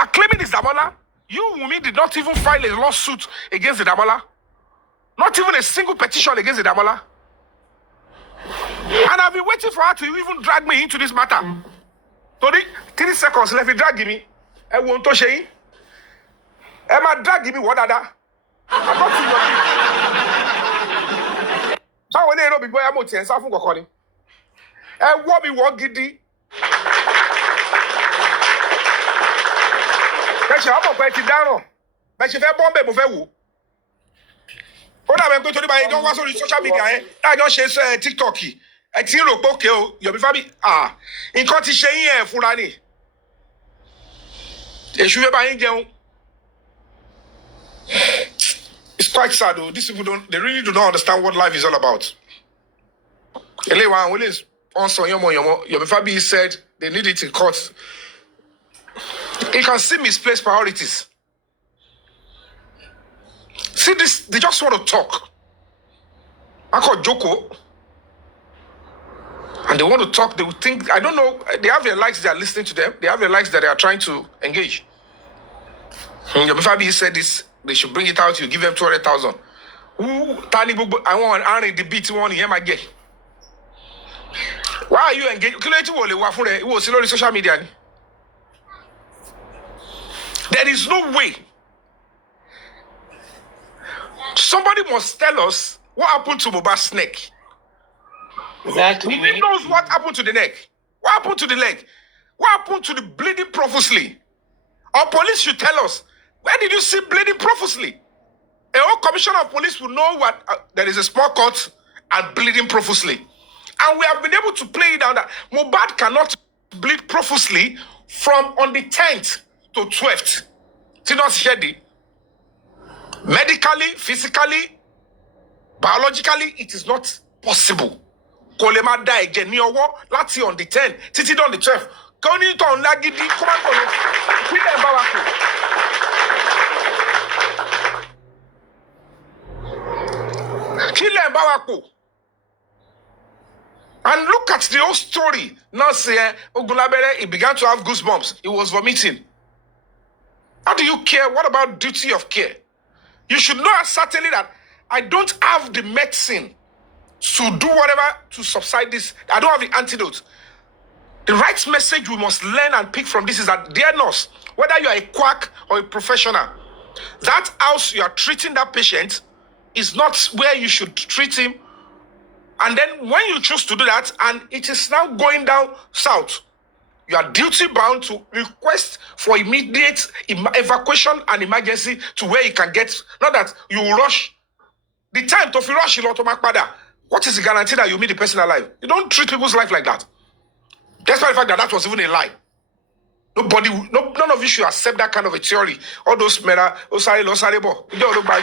are claiming it's Damola. You, Wumi, did not even file a lawsuit against the Damola. Not even a single petition against the Damola. And I've been waiting for her to even drag me into this matter. 30 seconds left, drag me. I won't touch it. Emma drag me what other? I got to your how will they know before I'm and Safu Gokoni? And what we want giddy. But you have a petty down. But you have bomb before. What I'm going to do, I don't want to social media. I don't share TikTok. I think you're okay. You're family. In competition here, Fulani. It's quite sad though. These people they really do not understand what life is all about. Also, Yomi Fabiyi said they need it in court. You can see misplaced priorities. See this, they just want to talk. I call Joko. And they want to talk, they would think, I don't know, they have their likes, they are listening to them. They have their likes that they are trying to engage. Yomi Fabiyi said this, they should bring it out, you give them 200,000. I want to earn the beat one here, my gay. Why are you engaged? It was on social media. There is no way. Somebody must tell us what happened to Mohbad's neck. Exactly. Who knows what happened to the neck? What happened to the leg? What happened to the bleeding profusely? Our police should tell us, where did you see bleeding profusely? A whole commissioner of police will know what there is a small cut and bleeding profusely. And we have been able to play it down that Mohbad cannot bleed profusely from on the 10th to 12th. Medically, physically, biologically, it is not possible. Kolema die geniowo lati on the 10th, titi on the 12th. Koni to on lagidi, come on, Kile Mbawako. And look at the whole story. Now say Ogunlabere, he began to have goosebumps. He was vomiting. How do you care? What about duty of care? You should know certainly that I don't have the medicine to do whatever to subside this. I don't have the antidote. The right message we must learn and pick from this is that, dear nurse, whether you are a quack or a professional, that house you are treating that patient is not where you should treat him. And then when you choose to do that, and it is now going down south, you are duty bound to request for immediate evacuation and emergency to where you can get, not that you will rush. The time to rush what is the guarantee that you meet the person alive? You don't treat people's life like that. Despite the fact that that was even a lie. None of you should accept that kind of a theory. All those mera, osare, losarebo. You don't buy.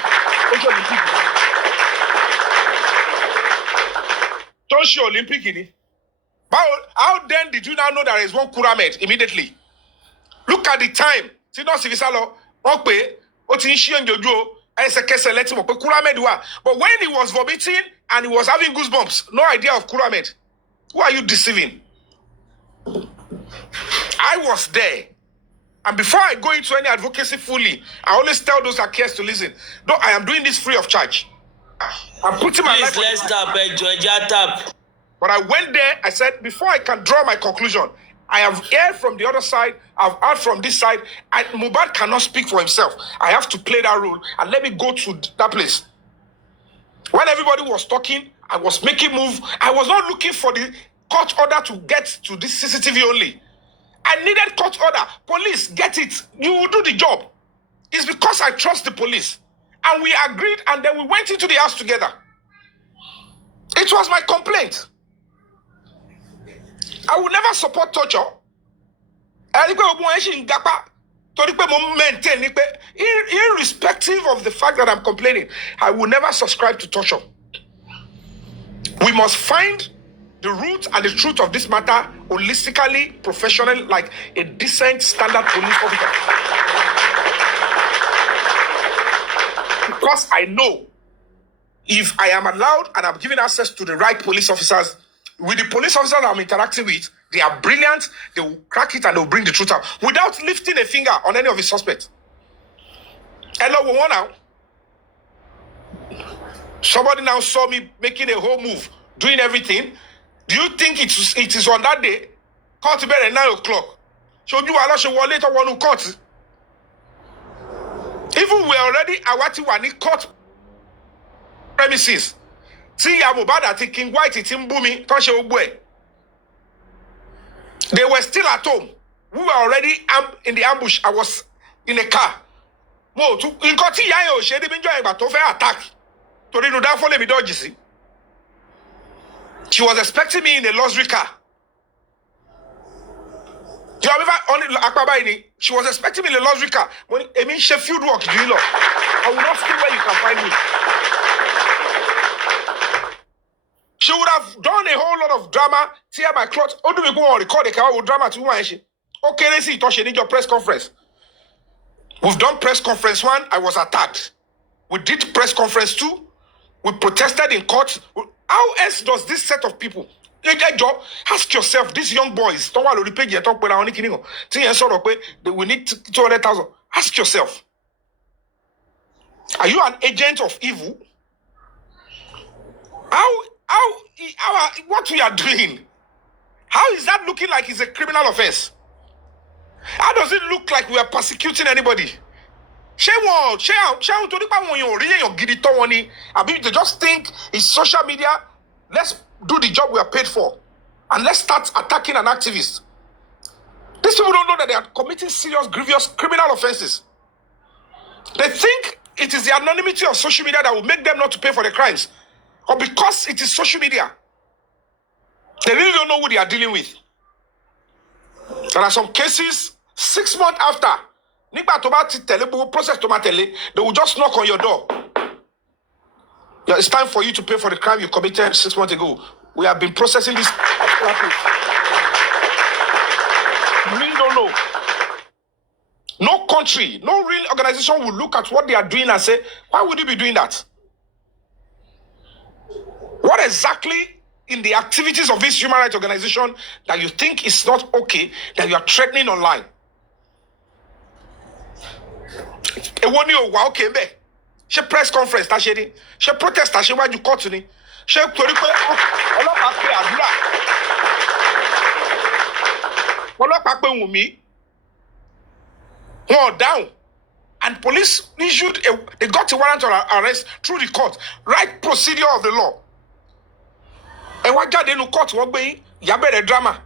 Don't show Olympic in it. How then did you now know there is one Kuramed immediately? Look at the time. But when he was vomiting and he was having goosebumps, no idea of Kuramed. Who are you deceiving? I was there. And before I go into any advocacy fully, I always tell those that cares to listen. No, I am doing this free of charge. I'm putting my life. Let's tap, Georgia tap. But I went there, I said, before I can draw my conclusion, I have heard from the other side, I've heard from this side, and Mohbad cannot speak for himself. I have to play that role, and let me go to that place. When everybody was talking, I was making move. I was not looking for the court order to get to this CCTV only. I needed court order. Police, get it. You will do the job. It's because I trust the police. And we agreed, and then we went into the house together. It was my complaint. I will never support torture. Irrespective of the fact that I'm complaining, I will never subscribe to torture. We must find the root and the truth of this matter holistically, professionally, like a decent standard police officer. Because I know if I am allowed and I'm given access to the right police officers, with the police officers I'm interacting with, they are brilliant. They will crack it and they will bring the truth out without lifting a finger on any of his suspects. Hello, we want now. Somebody now saw me making a whole move, doing everything. Do you think it is on that day? Court to bed at 9 o'clock. So you allow you later one who court. Even we already awati wani court premises. See ya Mohbad ati King White iti mbumi ton se ogbo e. They were still at home. We were already in the ambush. I was in a car. Mo tu nkan ti ya yen o se de bi njo igba to fe attack. Tori nu da follow me dodge si. She was expecting me in a luxury car. You have ever only Akbaba ini? She was expecting me in a luxury car. When I mean she field work, do you know? I will not stay where you can find me. She would have done a whole lot of drama, tear my clothes. How do we go on record the car with drama to one? Okay, let's see. She need your press conference. We've done press conference 1. I was attacked. We did press conference 2. We protested in court. How else does this set of people? Ask yourself, these young boys, we need 200,000. Ask yourself, are you an agent of evil? What we are doing? How is that looking like it's a criminal offense? How does it look like we are persecuting anybody? They just think it's social media. Let's do the job we are paid for. And let's start attacking an activist. These people don't know that they are committing serious, grievous criminal offenses. They think it is the anonymity of social media that will make them not to pay for the crimes. Or because it is social media. They really don't know who they are dealing with. There are some cases 6 months after. Process they will just knock on your door. Yeah, it's time for you to pay for the crime you committed 6 months ago. We have been processing this. You really don't know. No country, no real organization will look at what they are doing and say, why would you be doing that? What exactly in the activities of this human rights organization that you think is not okay, that you are threatening online? She press conference, she protest, she why you caught to me. She torí pé ọlọ́pàá pé àdúrà. Ọlọ́pàá pé Wùmí. Wọ́n down. And police they got a warrant of arrest through the court. Right procedure of the law. And wọ́n jáde nínú court wọ́n gbé ìyá bẹ̀rẹ̀ drama.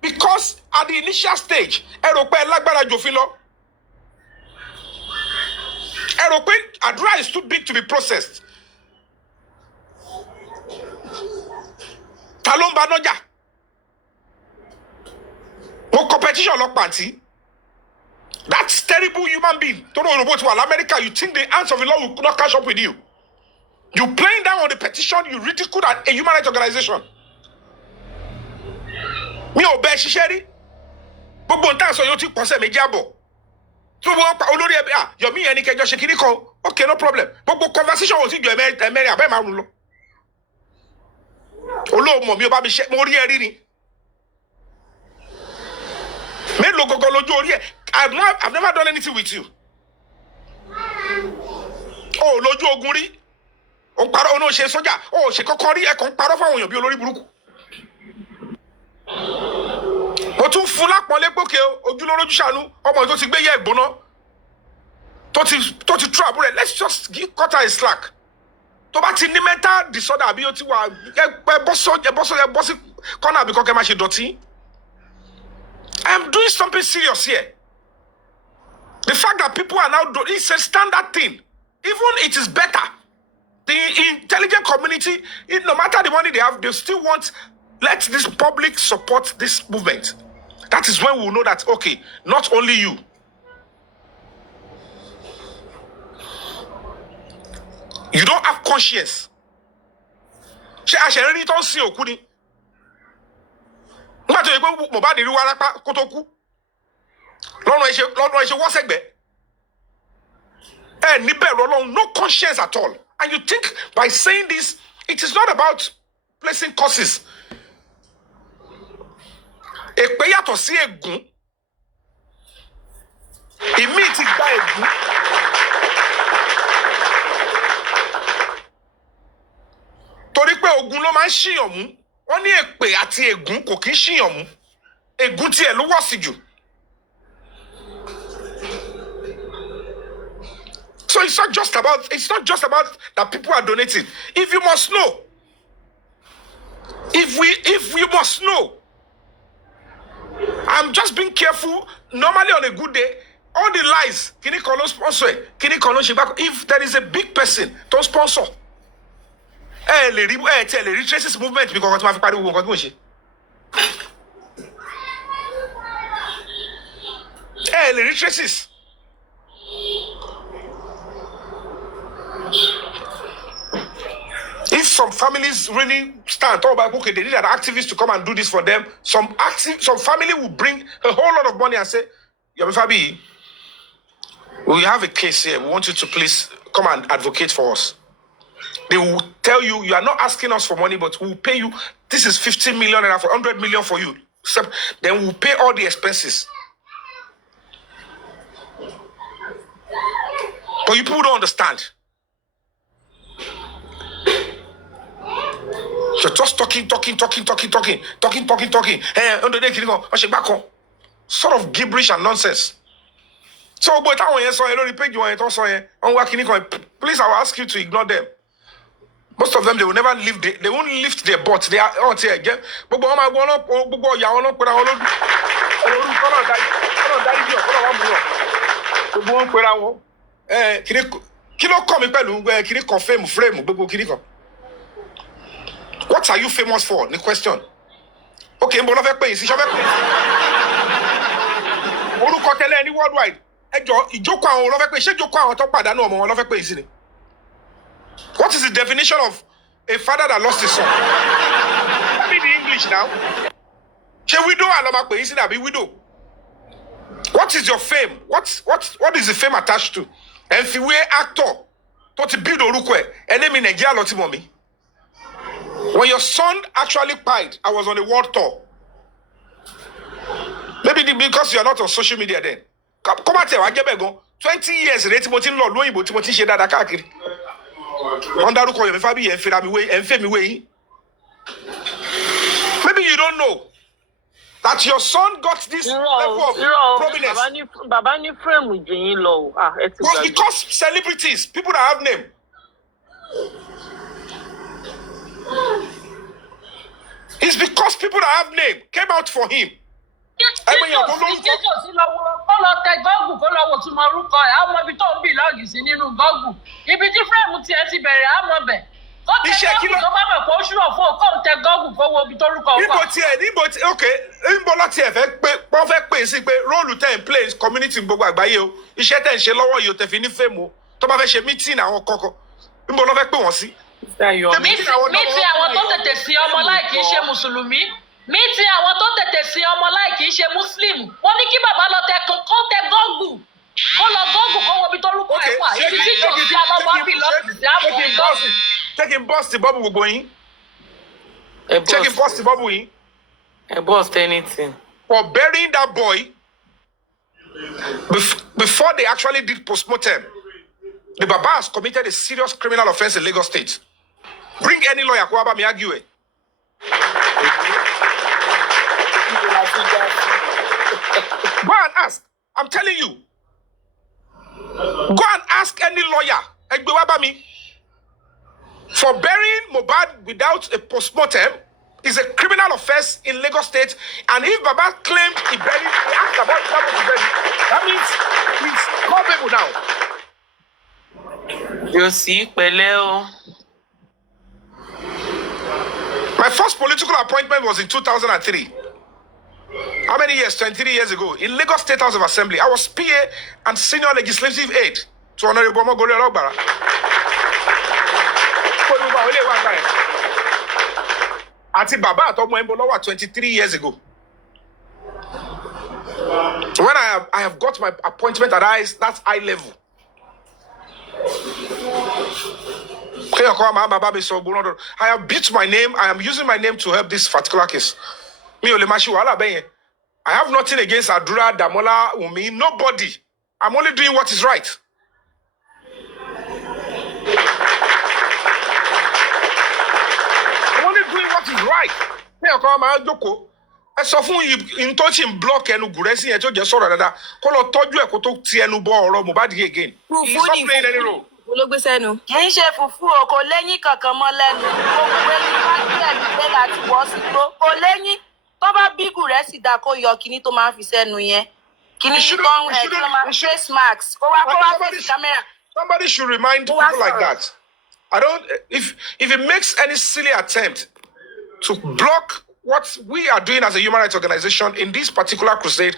Because at the initial stage, ẹ rò pé lágbára jòfin lọ. Adra is too big to be processed. Talomba noja. No competition lock party. That's terrible human being. Don't know about America. You think the hands of the law will not catch up with you. You playing down on the petition, you ridicule a human rights organization. Me obey Shisheri. Gbogbo ntan so yo ti pose meji abo. Yomi ẹni kẹjọ ṣe kiri kan. Okay, no problem. Gbogbo conversation wo ti jọ ẹmẹrin abẹ́ márùn lọ. Olóòmọ̀ mi ò bá mi ṣe mo rí ẹ rí ni. Mélòó gọgọ lójú orí ẹ. I've never done anything with you. Oh, lójú ogun rí. O parọ́ o no ṣe sójà. O ṣe kọ́kọ́ rí ẹ kàn parọ́ fáwọn èèyàn bí olórí burúkú. Mo tún fún lápọ̀nlé pókè ojúlórójú ṣàánú ọmọ tó ti gbé yẹ ìgbóná tó ti tú àbúrò. Let's just cut her a slack. Tó bá ti ní mental disorder àbí ó ti wà bọ́ sí corner àbí kọ́kẹ́ máa ṣe dọ̀tí. I am doing something serious here. The fact that people are now doing it's a standard thing. Even it is better. The intelligent community, no matter the money they have, they still want let this public support this movement. That is when we will know that, okay, not only you. You don't have conscience. Ṣé àṣẹrí tó ń sin òkú ni? Nígbà tó yẹ pé Mohbad rí wárápá kó tó kú. Lọ́nà ìṣe wọ́n sẹ́gbẹ̀ẹ́. Ní bẹ̀rù Ọlọ́run, no conscience at all. And you think by saying this, it is not about placing curses. Èpè yàtọ̀ sí ègún. Ìmí ti gba ègún. Torí pé ogun ló máa ń ṣìyàn mú. Wọ́n ní èpè àti ègún kò kí ń ṣìyàn mú. Ègún tiẹ̀ ló wọ̀ sí jù. So it's not just about that people are donating. If you must know, if we must know, I'm just being careful. Normally on a good day, all the lies, kini kan ló sponsor, kini kan ló ṣe back. If there is a big person to sponsor, lè rí traces movement because wọ́n ti máa fi pariwo nǹkan tí mo ṣe. Lè rí traces. If some families really stand, talk about okay, they need an activist to come and do this for them. Some family will bring a whole lot of money and say, Yomi Fabiyi, we have a case here. We want you to please come and advocate for us. They will tell you, you are not asking us for money, but we will pay you. This is 15 million and 100 million for you. Then we'll pay all the expenses. But you people don't understand. You're just talking. Sort of gibberish and nonsense. So, but please, I will ask you to ignore them. Most of them, they will never lift. They won't lift their butt. They are out here again. But what are you famous for? The question. Okay, but not pay. Any worldwide. What is the definition of a father that lost his son? Read the English now. Widow. What is your fame? What is the fame attached to? And if you were actor, when your son actually died, I was on a world tour. Maybe because you are not on social media then. Come out here, 20 years later, maybe you don't know that your son got this level of prominence. But because celebrities, people that have name. It's because people that have name came out for him. Community mi ti àwọn tó tètè sí ọmọ láì kì í ṣe muslim wọ́n ní kí bàbá lọ tẹ kó tẹ gọ́ọ̀gù kó lọ gọ́ọ̀gù kó wo bí torúkọ ẹ̀ wà ibi tí kò sí alọ́wọ́ bí lọ́ọ̀sì sí àpò gọ́ọ̀gù. Take him bust the bubble gbogbo yín. Take him bust the bubble yín. Bust anything. For burying that boy before they actually did postmortem, the Baba has committed a serious criminal offense in Lagos State. Bring any lawyer, Kwaba me argue it. Go and ask. I'm telling you. Go and ask any lawyer. For burying Mohbad without a postmortem is a criminal offense in Lagos State. And if Baba claimed he buried, he asked about that means he's culpable now. You see, Peleo. My first political appointment was in 2003. How many years? 23 years ago. In Lagos State House of Assembly. I was PA and senior legislative aide to Honorable Mogori Ologbara. Ati Baba Atomo Embolowa 23 years ago. When I have got my appointment at that's high level. I have built my name. I am using my name to help this particular case. I have nothing against Adura, Damola, Umi, nobody. I'm only doing what is right. I'm only doing what is right. ẹ sọ fún ìtọ́sí ń block ẹnu gùrẹ́sì yẹn tó jẹ́ sọ̀rọ̀ dáadáa kó lọ tọ́jú ẹ̀ kó tó ti ẹnu bọ ọ̀rọ̀ Mohbad again. He's not playing any role. olóògbé sẹ́nu. kì í ṣe fùfú o kò lẹ́yìn kankan mọ́ lẹ́nu ohun pé kí wọ́n gbé ẹ̀mí pé láti wọ́ sí gbó kò lẹ́yìn tó bá bí gùrẹ́sì dá kó yọ kíní tó máa fi sẹ́nu yẹn kíní tó ń ẹ̀ tó máa face mask kó wá face camera. Somebody should remind people like that. I don't. If it makes any silly attempt to block what we are doing as a human rights organization in this particular crusade,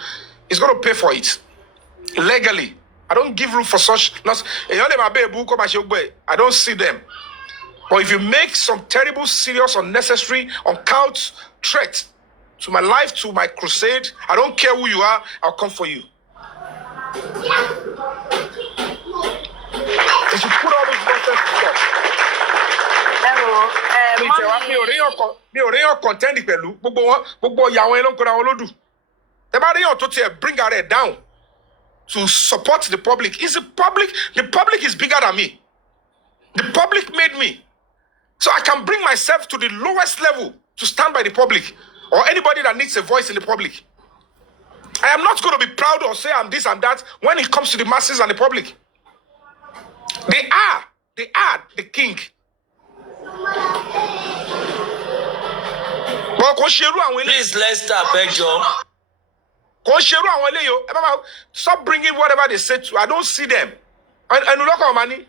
is going to pay for it legally. I don't give room for such. I don't see them. But if you make some terrible, serious, unnecessary, uncouth threat to my life, to my crusade, I don't care who you are, I'll come for you. They should put all those nonsense to stop. Mi ò réyàn contend pẹ̀lú gbogbo ìyàwó ẹ̀ ló ń kóra wọn lódù. Tẹ́ bá réyàn tó tiẹ̀ bring her down to support the public. The public is bigger than me. The public made me. So I can bring myself to the lowest level to stand by the public or anybody that needs a voice in the public. I am not going to be proud or say I'm this and that when it comes to the masses and the public. They are the king. Please, Lester, beg you. Stop bringing whatever they say to. I don't see them. And look at money.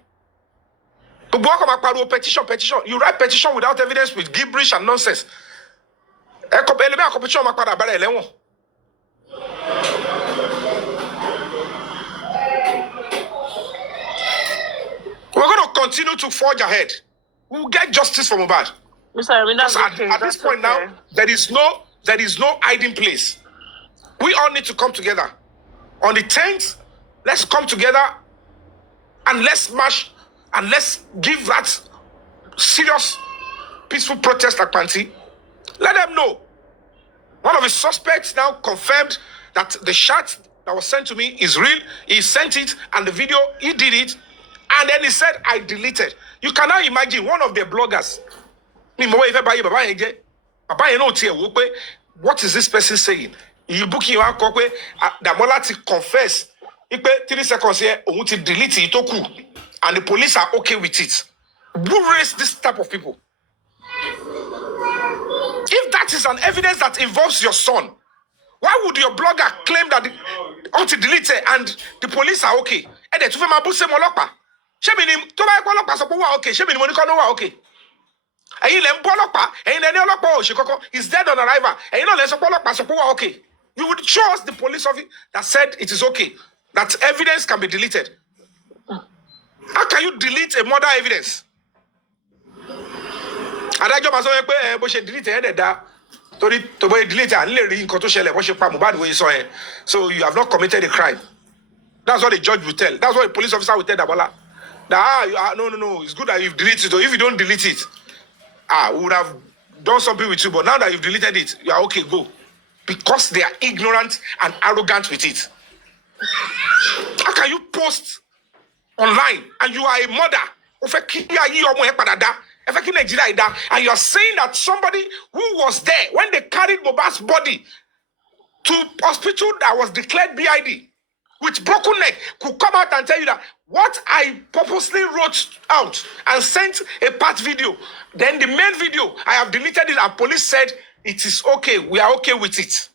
Petition. You write petition without evidence with gibberish and nonsense. We're going to continue to forge ahead. We'll get justice for Mohbad. At this point now, there is no hiding place. We all need to come together. On the 10th, let's come together and let's march and let's give that serious, peaceful protest at Panti. Let them know. One of the suspects now confirmed that the shot that was sent to me is real. He sent it and the video, he did it. And then he said, I deleted. You cannot imagine one of their bloggers. What is this person saying? You booking your copy, Damola to confess. 3 seconds here, to delete it, and the police are okay with it. Who raised this type of people? If that is an evidence that involves your son, why would your blogger claim that to delete it and the police are okay? And then to okay. He's dead on arrival. Okay. You would show us the police officer that said it is okay, that evidence can be deleted. How can you delete a murder evidence? So you have not committed a crime. That's what the judge will tell. That's what the police officer will tell Dabola. No, it's good that you've deleted it. Or if you don't delete it, we would have done something with you. But now that you've deleted it, you are okay, go. Because they are ignorant and arrogant with it. How can you post online and you are a mother? And you are saying that somebody who was there when they carried Mohbad's body to hospital that was declared BID with broken neck could come out and tell you that what I purposely wrote out and sent a part video, then the main video, I have deleted it and police said it is okay, we are okay with it.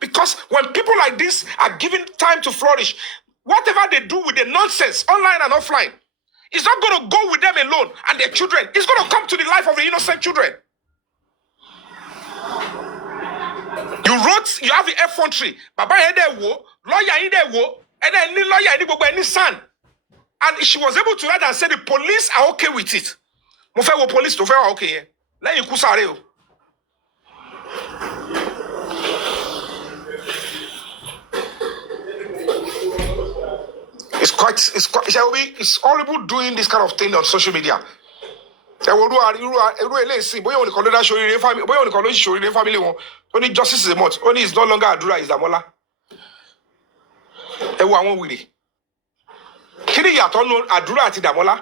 Because when people like this are given time to flourish, whatever they do with the nonsense, online and offline, it's not going to go with them alone and their children. It's going to come to the life of the innocent children. You wrote, you have the effrontery. Baba lawyer in there, and then any lawyer, any son. And she was able to write and say the police are okay with it. Mo police to fair okay. Let you kusare. It's horrible doing this kind of thing on social media. Irú eléyìí bóyá òun nìkan ló dá ṣoríire family, bóyá òun nìkan ló ṣoríire family wọn. Ó ní justice is a must. Ó ní it's no longer àdúrà, is Dàmọ́lá. Ẹ wo àwọn wèrè. Kí ni ìyàtọ̀ nínú àdúrà àti Dàmọ́lá?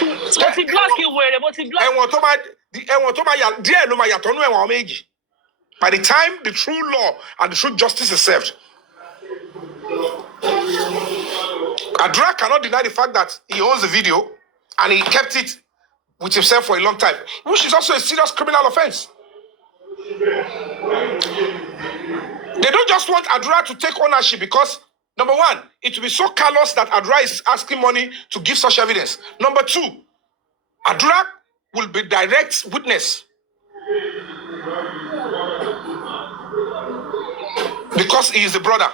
Mo ti block wèrè, mo ti block. Ẹ̀wọ̀n tó máa díẹ̀ ló máa yàtọ̀ nínú ẹ̀wọ̀n méjì. By the time the true law and the true justice is served, Adura cannot deny the fact that he owns the video and he kept it with himself for a long time, which is also a serious criminal offense. They don't just want Adura to take ownership because, number one, it will be so callous that Adura is asking money to give such evidence. Number two, Adura will be direct witness because he is the brother.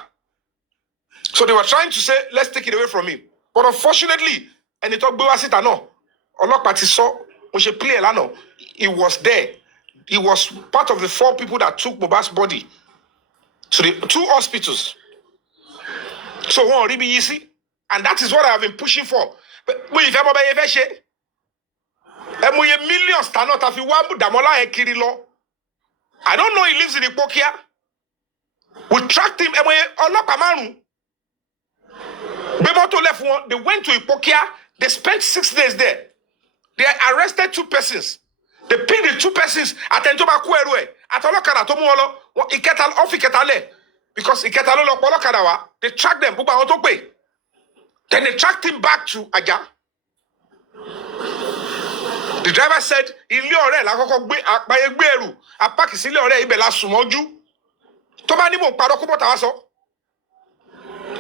So they were trying to say, let's take it away from him. But unfortunately, and it he was there. He was part of the 4 people that took Mohbad's body to the 2 hospitals. So one really easy, and that is what I have been pushing for. But we have millions. I don't know he lives in Ipokia. We tracked him. They went to Ipokia. They spent 6 days there. They arrested 2 persons. They picked the 2 persons at Entoba Kuerue. At Olokada Tomuolo, because they tracked them. Then they tracked him back to Aja. The driver said,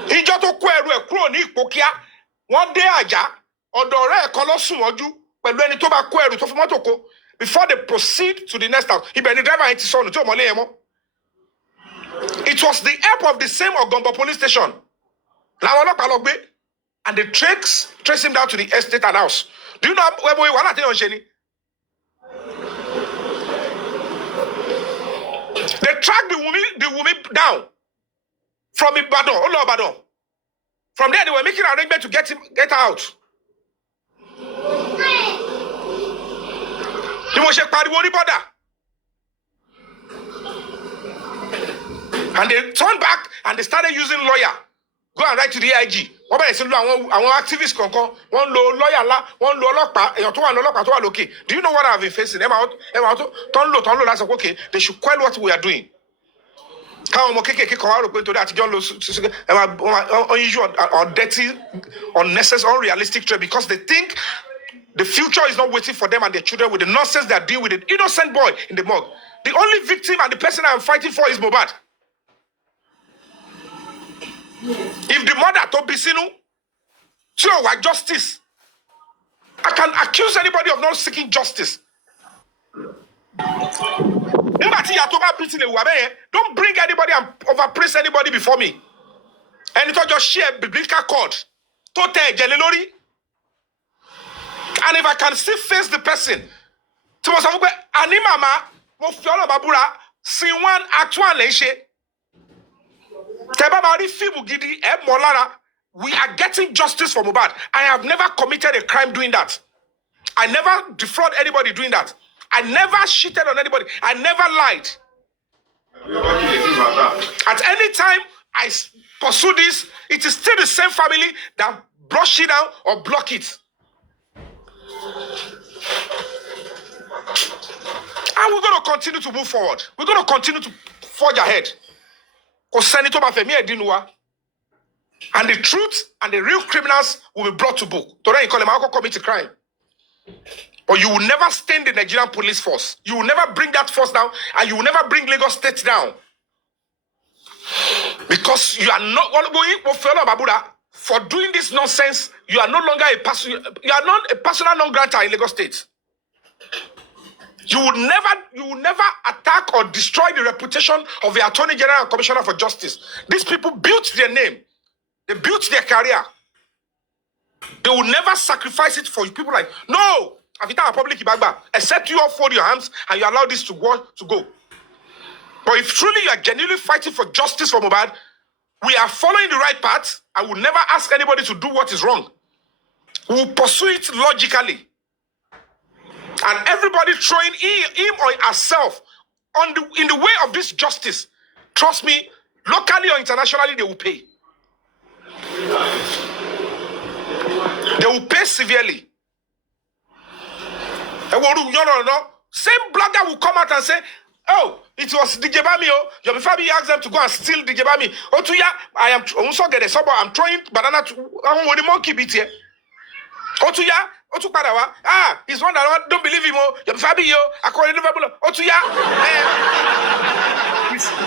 ìjọ tó kó ẹrù ẹ̀ kúrò ní Ìpókíà wọ́n dé Àjà ọ̀dọ̀ ọ̀rẹ́ ẹ̀ kan ló sùn mọ́jú pẹ̀lú ẹni tó bá kó ẹrù tó fi mọ́tò kó before they proceed to the next house. Ibẹ̀ ni driver yẹn ti sọnù tí ò mọ́lé yẹn mọ́. It was the help of the same Ogombo police station làwọn ọlọ́pàá lọ gbé and they trace him down to the estate and house. Do you know where we wà láti yàn ṣe ni? They tracked the Wumi down from Ibadan. From there, they were making arrangement to get her out. And they turned back and they started using lawyer. Go and write to the IG. Wọ́n bẹ̀rẹ̀ sí lo àwọn activists kankan. Wọ́n lo lawyer ńlá. Wọ́n lo ọlọ́pàá. Èèyàn tó wà ní ọlọ́pàá tó wà lókè. Do you know what I have been facing? Tọ́n lò láti sọ okay, they should quell what we are doing. Káwọn ọmọ kéékèèké kan wá rò pé nítorí àtijọ́ lo unusual or dirty, unnecessary, unrealistic trade because they think the future is not waiting for them and their children with the nonsense they are dealing with an innocent boy in the morgue. The only victim and the person I am fighting for is Mohbad. If the mother to Bisinu, tí ó wá justice, I can accuse anybody of not seeking justice. Don't bring anybody and overpraise anybody before me. And it just share biblical code. And if I can still face the person, we are getting justice for Mohbad. I have never committed a crime doing that. I never defraud anybody doing that. I never cheated on anybody. I never lied. At any time I pursue this, it is still the same family that brush it down or block it. And we're going to continue to move forward. We're going to continue to forge ahead. And the truth and the real criminals will be brought to book. You call them alcohol commit a crime. But you will never stain the Nigerian police force. You will never bring that force down, and you will never bring Lagos State down. Because you are not for doing this nonsense. You are no longer a person. You are not a personal non-grata in Lagos State. You will never attack or destroy the reputation of the Attorney General and Commissioner for Justice. These people built their name. They built their career. They will never sacrifice it for people like, no, except you all fold your hands and you allow this to go. But if truly you are genuinely fighting for justice for Mohbad, we are following the right path. I will never ask anybody to do what is wrong. We will pursue it logically. and everybody throwing him or herself in the way of this justice, trust me, locally or internationally, they will pay. They will pay severely. Same blogger will come out and say, oh, it was DJ Bami. Yomi Fabiyi asked them to go and steal DJ Bami. Otuya, I am also getting sober. I'm throwing banana to the monkey beat here. Otuya, Otupadawa. Ah, he's one that don't believe him. Yomi Fabiyi, I call it Liverpool. Otuya,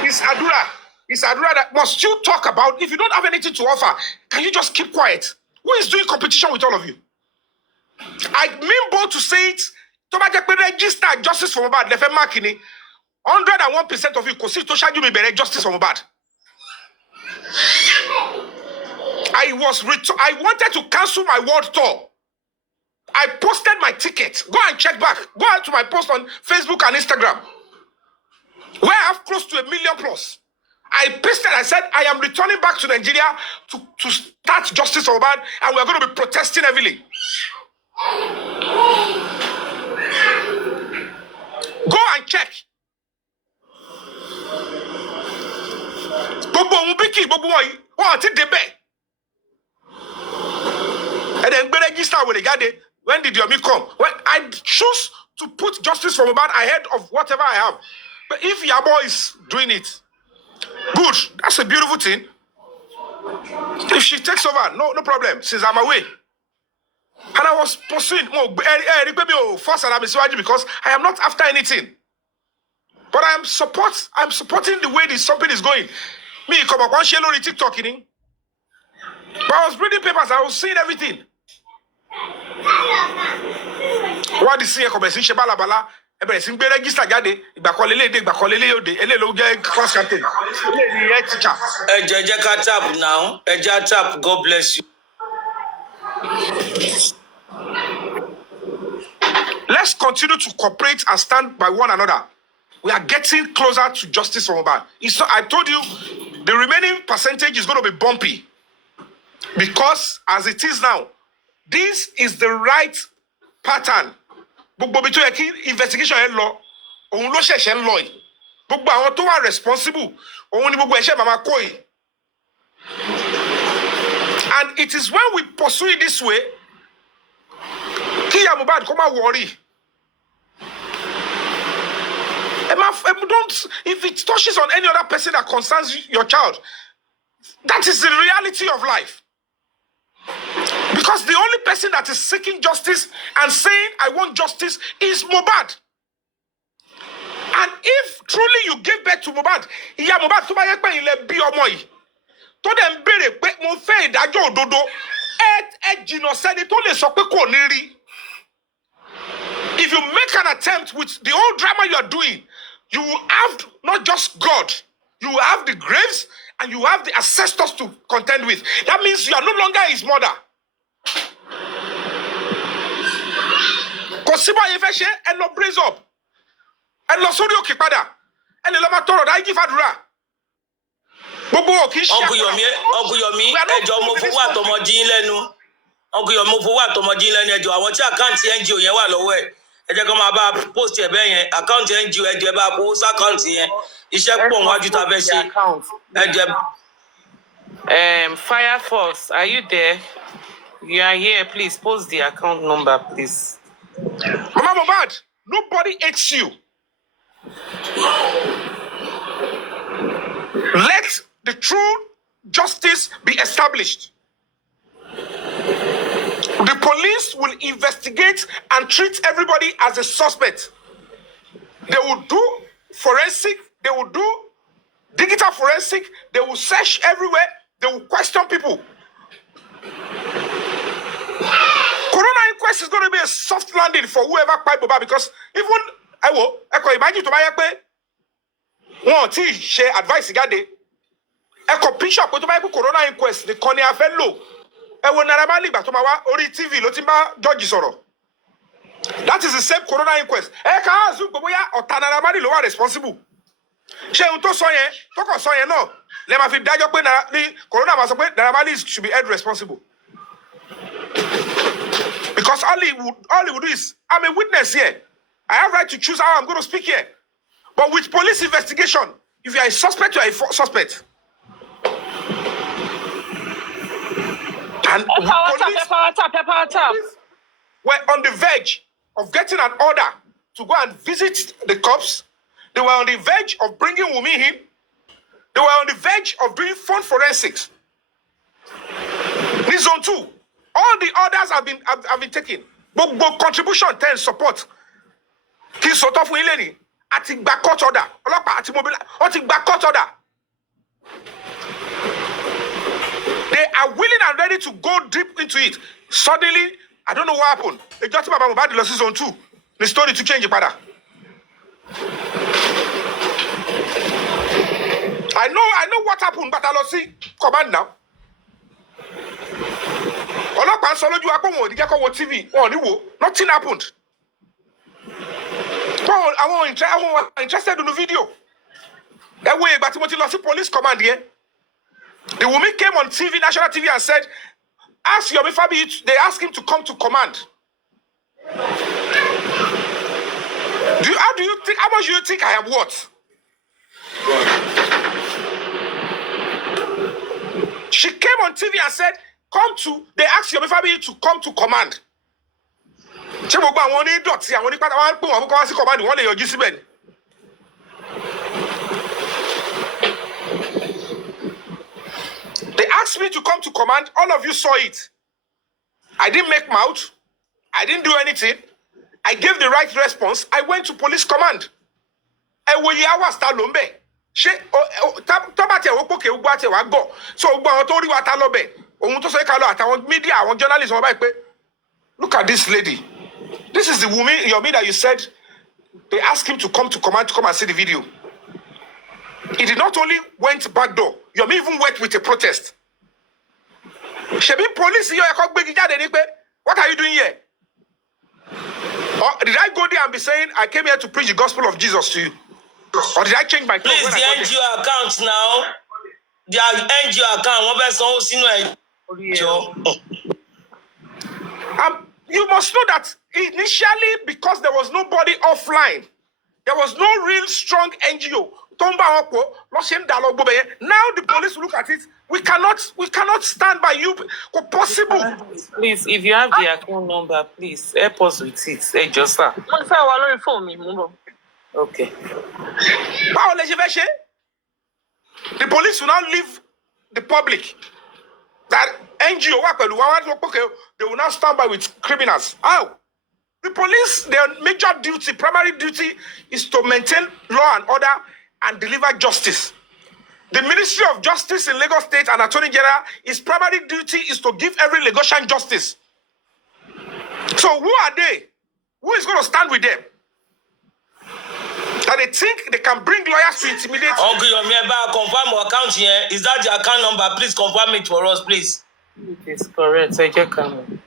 it's Adura. It's Adura that must you talk about. If you don't have anything to offer, can you just keep quiet? Who is doing competition with all of you? I mean bold to say it. To register justice for Mohbad. Lefe Makini. 101% of you could see to charge you me justice for Mohbad. I wanted to cancel my world tour. I posted my ticket. Go and check back. Go out to my post on Facebook and Instagram, where I have close to 1 million plus. I pasted. I said I am returning back to Nigeria to start justice for Mohbad, and we are going to be protesting heavily. Go and check. And then register with the guy. When did Yomi come? When I choose to put justice for Mohbad ahead of whatever I have. But if Yabo is doing it, good. That's a beautiful thing. If she takes over, no problem. Since I'm away. And I was pursuing because I am not after anything. But I'm supporting the way this something is going. Me, come up one share on TikTok, but I was reading papers, I was seeing everything. What is here? Come see Shebala Bala. Ebe sing be register jade. Igba ko lele ode. Ele lo get class captain. Ele teacher. Eje ka tap now. Eje tap. God bless you. Let's continue to cooperate and stand by one another. We are getting closer to justice for Mohbad. I told you, the remaining percentage is going to be bumpy. Because as it is now, this is the right pattern. Investigation law, responsible. And it is when we pursue it this way, Mohbad come and worry. If it touches on any other person that concerns your child, that is the reality of life. Because the only person that is seeking justice and saying, I want justice, is Mohbad. And if truly you give birth to Mohbad, Mohbad tó bá yẹ pé ilé bí ọmọ yìí, tó dẹ̀ ń béèrè pé mo fẹ́ ìdájọ́ òdodo, ẹ jìnnà sẹ́ni tó lè sọ pé kò ní rí. If you make an attempt with the whole drama you are doing, you will have not just God, you will have the graves and you have the ancestors to contend with. That means you are no longer his mother. Kosiba Yefeshe and no brace up. And no sorry okay pada. And the lama toro da give adura. Gbogbo o ki se. Uncle Yomi, ejo mo fo wa tomo jin lenu. Uncle Yomi mo fo wa tomo jin lenu ejo àwọn tí account NGO yẹn wà lọ́wọ́ ẹ. Ẹ jẹ́ kó máa bá post ẹ bẹ́ẹ̀ yẹn account NGO ẹ jẹ́ bá post account yẹn. Iṣẹ́ pọ̀ wájú tá fẹ́ ṣe. Ẹ jẹ́ Fire Force, are you there? You are here, please post the account number, please. Mama Mohbad, nobody hates you. Let the true justice be established. The police will investigate and treat everybody as a suspect. They will do forensic, they will do digital forensic, they will search everywhere, they will question people. Corona inquest is going to be a soft landing for whoever pipe Mohbad, because even I imagine to my one tea share advice gade. Eko bishop to my corona inquest the Connie Afello. I will not have to my ori TV lotimba judge soro. That is the same corona inquest. Eka azu boya or Tanaramani lower responsible. She unto soye, toko soye no. Let me fi dajo pe na the corona must be Naramani should be held responsible. Because all he would do is, I'm a witness here. I have right to choose how I'm going to speak here. But with police investigation, if you are a suspect, you are a suspect. And police were on the verge of getting an order to go and visit the cops. They were on the verge of bringing Wumi in. They were on the verge of doing phone forensics. This zone 2. All the orders have been taken. But contribution 10 support. Kí sọ̀tọ̀ fún ilé ni àti gba court order. Ọlọ́pàá àti mobile ó ti gba court order. They are willing and ready to go deep into it. Suddenly, I don't know what happened. They just about Mohbad lọ sí zone 2. The story to change padà. I know what happened, but I don't see command now. Ọlọ́pàá sọ lójú apá wọn ò ní jẹ́ kó wo TV, wọn ò ní wò. Nothing happened. I want interested in the video. That way, but what you lost the police command here. The woman came on TV, national TV, and said, ask Yomi Fabiyi, they asked him to come to command. How much do you think I am worth? She came on TV and said, they asked Yomi Fabiyi to come to command. They asked me to come to command. All of you saw it. I didn't make mouth. I didn't do anything. I gave the right response. I went to police command. So media, journalists, look at this lady. This is the woman, Yomi, that you said they asked him to come to command to come and see the video. He did not only went back door, Yomi even went with a protest. Shebi police, what are you doing here? Or did I go there and be saying, I came here to preach the gospel of Jesus to you? Or did I change my clothes? Please, the NGO account now. The NGO account, you must know that initially, because there was nobody offline, there was no real strong NGO. Now the police look at it. We cannot stand by you. Possible. Please, if you have the account number, please help us with it. Hey, just sir. Okay. The police will now leave the public. That NGO, they will now stand by with criminals. How? The police, their major duty, primary duty, is to maintain law and order and deliver justice. The Ministry of Justice in Lagos State and Attorney General, its primary duty is to give every Lagosian justice. So who are they? Who is going to stand with them? That they think they can bring lawyers to intimidate. Uncle Yomi, confirm your account here. Is that the account number? Please confirm it for us, please. It is correct. I just come.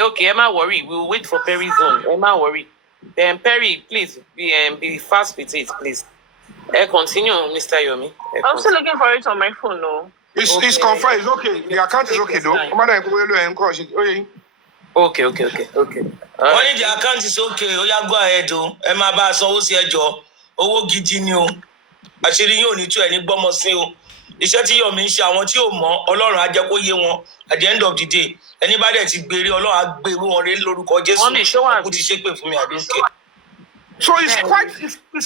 Okay, Emma worry. We will wait for Perry's zone. Emma worry. Then Perry, please be fast with it, please. Continue, Mr. Yomi. I'm still looking for it on my phone, no. It's confirmed. It's okay. The account is okay, though. Okay. Only the account is okay. Go ahead, though. Emma Bass, owó gidi ni o. Àṣírí yóò ní tú ẹni gbọ́mọ sí o. Iṣẹ́ tí Yomi ń ṣe àwọn tí ò mọ̀ Ọlọ́run á jẹ́ kó yé wọn. At the end of the day, ẹni bá dẹ̀ ti gbèrè Ọlọ́run á gbé wọn ré lórúkọ Jésù. Kò ti ṣe pé fún mi àdúnkẹ́. So it's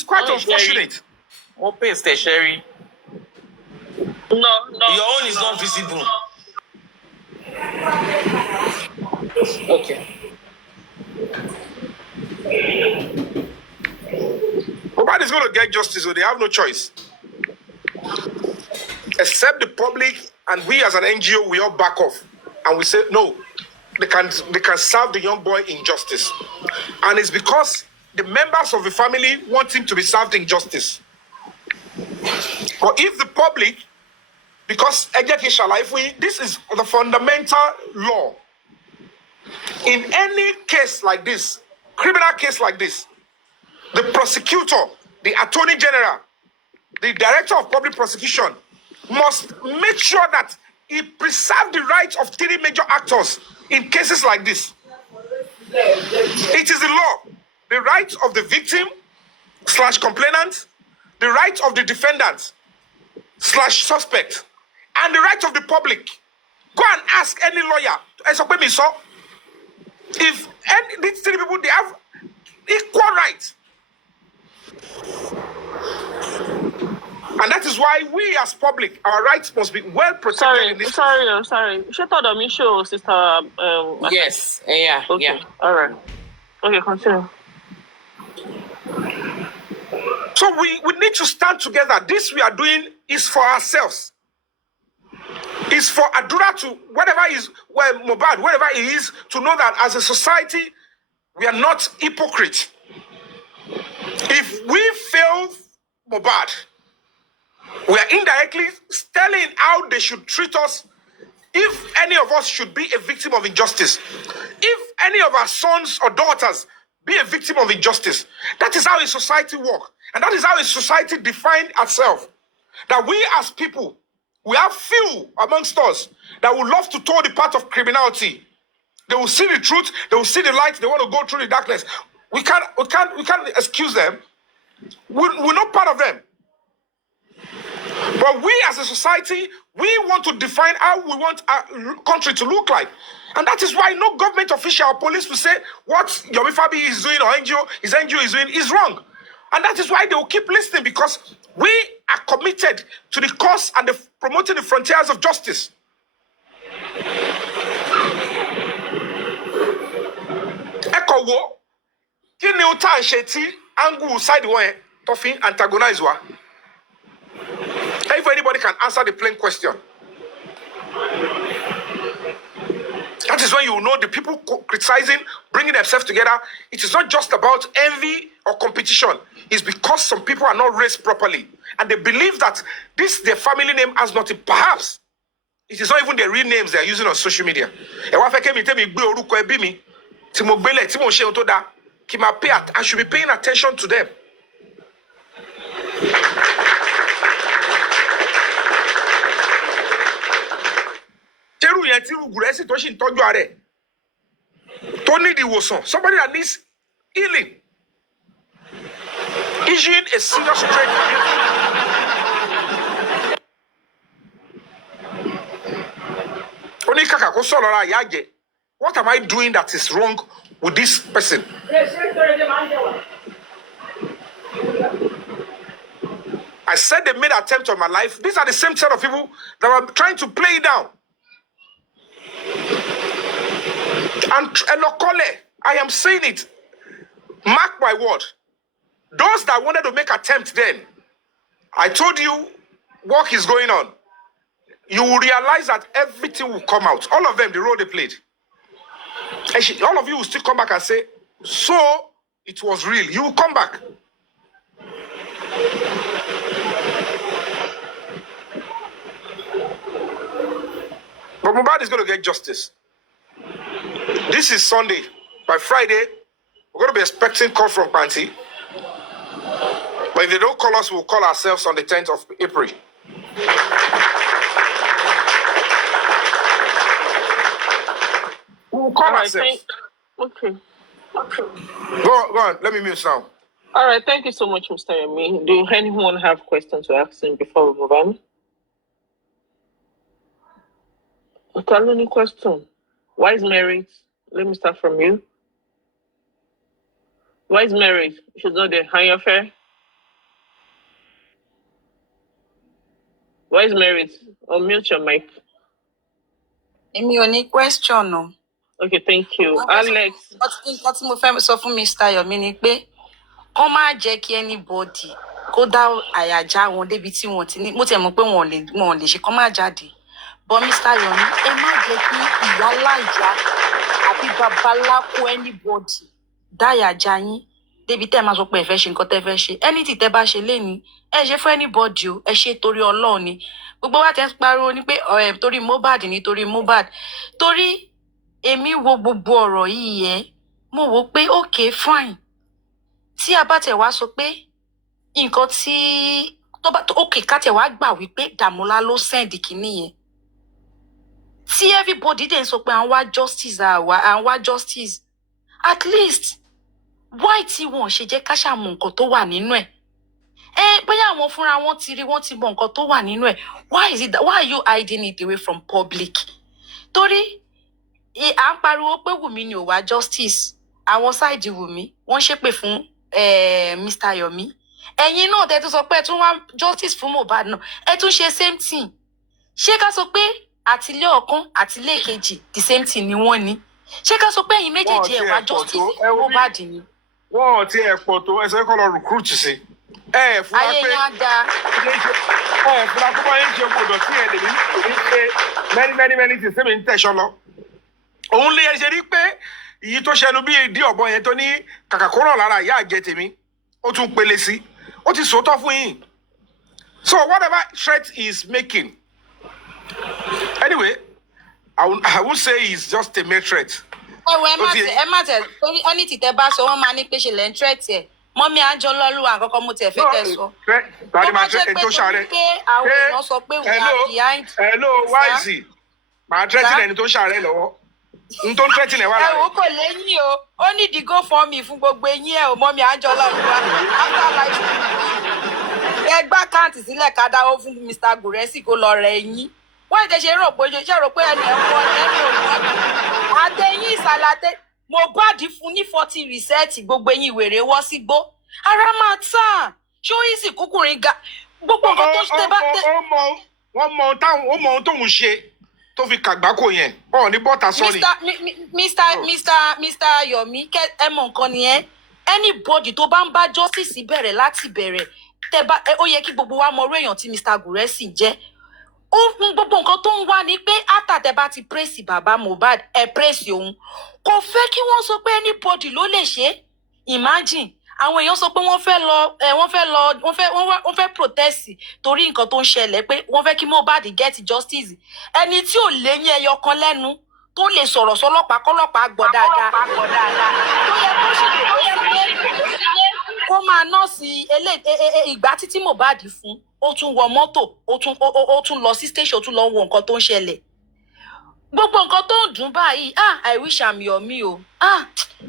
quite unfortunate. What paste the Sherry? No. Your own is not visible. Okay. Nobody's going to get justice, so they have no choice. Except the public and we as an NGO, we all back off. And we say, no, they can serve the young boy in justice. And it's because the members of the family want him to be served in justice. But if the public, because this is the fundamental law. In any case like this, criminal case like this, the prosecutor, the attorney general, the director of public prosecution must make sure that he preserved the rights of 3 major actors in cases like this. It is the law. The rights of the victim / complainant, the rights of the defendant / suspect, and the rights of the public. Go and ask any lawyer. If these 3 people, they have equal rights. And that is why we as public, our rights must be well protected in this. Sorry. She thought of me, show sister. Yes. Yeah. Okay. Yeah. All right. Okay, continue. So we need to stand together. This we are doing is for ourselves. It's for Adura to whatever is where Mohbad, wherever he is, to know that as a society we are not hypocrites. If we fail Mohbad, we are indirectly telling how they should treat us if any of us should be a victim of injustice. If any of our sons or daughters be a victim of injustice. That is how a society works. And that is how a society defines itself. That we as people, we have few amongst us that would love to toe the path of criminality. They will see the truth, they will see the light, they want to go through the darkness. We can't excuse them. We're not part of them. But we as a society, we want to define how we want our country to look like. And that is why no government official or police will say what Yomi Fabiyi is doing or his NGO is doing is wrong. And that is why they will keep listening, because we are committed to the cause and promoting the frontiers of justice. Ekowo, kini o ta se ti angle side one to fin antagonize wa. If anybody can answer the plain question. That is when you know the people criticizing, bringing themselves together. It is not just about envy or competition. It's because some people are not raised properly. And they believe that their family name has nothing. Perhaps it is not even the real names they are using on social media. I should be paying attention to them. Somebody that needs healing, issuing a serious threat. What am I doing that is wrong with this person? I said they made an attempt on my life. These are the same set of people that are trying to play it down. And Lokole, I am saying it. Mark my word. Those that wanted to make attempts then, I told you work is going on. You will realize that everything will come out. All of them, the role they played. And all of you will still come back and say, so it was real. You will come back. But Mohbad is going to get justice. This is Sunday. By Friday, we're going to be expecting call from Panti. But if they don't call us, we'll call ourselves on the 10th of April. We'll call ourselves. Okay. Go on. Let me mute now. All right. Thank you so much, Mr. Yomi. Do anyone have questions to ask him before we move on? Okay, any question? Why is married? Let me start from you. Why is married? She's not the higher affair. Why is married? Unmute your mic. Èmi ò ní question no. Okay, thank you. Alex. Nǹkan tí mo fẹ́ sọ fún Mr. Yomi ni pé kó má jẹ́ kí anybody kó dá àyàjá wọn débi tí wọ́n ti ní. Mo tẹ̀ mọ̀ pé wọ́n ò lè ṣe kó má jáde. But Mr. Yomi, ẹ má jẹ́ kí ìyáláyà àbí babaláko anybody dáyàjá yín débi tẹ́ máa sọ pé ẹ fẹ́ ṣe nǹkan tẹ́ fẹ́ ṣe. Anything tẹ́ bá ṣe lénìí, ẹ ṣe fún anybody o, ẹ ṣe torí Ọlọ́run ni. Gbogbo wa tẹ́ ń pariwo ni pé torí Mohbad ni torí Mohbad. Torí èmi wo gbogbo ọ̀rọ̀ yìí ẹ, mo wò pé okay fine. Tí a bá tẹ̀ wá sọ pé nǹkan tí tó bá okay ká tẹ̀ wá gbà wípé Dàmọ́lá ló send kìíní yẹn. tí everybody dẹ̀ ń sọ pé àwọn wá justice at least why tí wọn ṣe jẹ́ ká ṣàmù nǹkan tó wà nínú ẹ̀ bóyá àwọn fúnra wọn ti rí wọn ti mọ nǹkan tó wà nínú ẹ̀ why are you hiding it away from public torí à ń pariwo pé Wùmí ni ò wá justice àwọn sáìdì Wùmí wọ́n ṣépè fún Mr. Yomi ẹ̀yin náà tẹ́ tún sọ pé ẹ tún wá justice fún Mohbad náà ẹ tún ṣe same thing ṣé ká sọ pé àtìlé ọ̀kan àtìlé kejì the same thing ni wọ́n ní ṣé ká sọ pé ẹ̀yin méjèèjì ẹ wá justice fún Mohbad ni. wọ́n ti ẹ̀ pọ̀ tó ẹsẹ̀ kọ́ lọ recruit sí fúra pé fúra pé báyìí ń ṣe gbọdọ̀ tí ẹ lè ní ṣe many things sẹ́mi ń tẹ̀sọ́ lọ. òun lè ṣe rí pé èyí tó ṣẹnu bí ìdí ọ̀bọ yẹn tó ní kàkà kó ràn lára ìyá àjẹ tèmi ó tún pele sí ó ti sòótọ́ fún yín. So whatever threat he is making anyway I won't say he's just a mere threat. ẹ má tẹ torí ẹni tí tẹ bá sọ wọn máa ní pé ṣe lẹ ń threat ẹ mọ́mí Anjọ́lọ́lù àkọ́kọ́ mo tẹ̀ fẹ́ tẹ̀ sọ. tó bá jẹ́ pé torí pé àwọn èèyàn sọ pé we are behind. hello wáìsì màá threaten ẹni tó ṣàárẹ̀ lọ́wọ́ n tó ń threaten ẹ̀ wà lára. ẹ̀wọ̀n kò léyìn o ó ní the go for me fún gbogbo eyín ẹ̀ o mọ́mí Anjọ́lọ́lù wa after life ẹgbà káàntì sílẹ̀ ká dáwọ́ fún Mr. Guresi kó lọ rẹ̀ eyín wọ́n ti ṣe rò pé ẹni ẹ̀ wọ ẹni òwò àtẹ̀yìn ìsàlàtẹ̀ Mohbad fún ní 40 research gbogbo eyín ìwèrè wọ́ sí gbó ara máa tàn ṣó easy kúkúrin ga gbogbo nǹkan tó ṣe bá tẹ. ó mọ ohun tóun ṣe tó fi kàgbákò yẹn ọ ní bọ́tà sọ́ọ̀nì. Mr. Yomi ẹ mọ nǹkan nìyẹn anybody tó bá ń bá justice bẹ̀rẹ̀ láti bẹ̀rẹ̀ ó yẹ kí gbogbo wa mọ orí èèyàn tí Mr. Guresi jẹ́ ó fún gbogbo nǹkan tó ń wá ní pé àtàtẹ bá ti praise bàbá Mohbad ẹ praise òun kò fẹ́ kí wọ́n sọ pé anybody ló lè ṣe imagine àwọn èèyàn sọ pé wọ́n fẹ́ protest torí nǹkan tó ń ṣẹlẹ̀ pé wọ́n fẹ́ kí Mohbad get justice ẹni tí ò léyìn ẹyọ kan lẹ́nu tó lè sọ̀rọ̀ sọ́lọ́pàá kọ́lọ́pàá gbọ́ dáadáa tó yẹ kó sì lè kó máa nọ́ọ̀sì ìgbà títí Mohbad fún ó tún wọ mọ́tò ó tún lọ sí station ó tún lọ wo nǹkan tó ń ṣẹlẹ̀ gbogbo nǹkan tó ń dùn báyìí I wish I'm Yomi o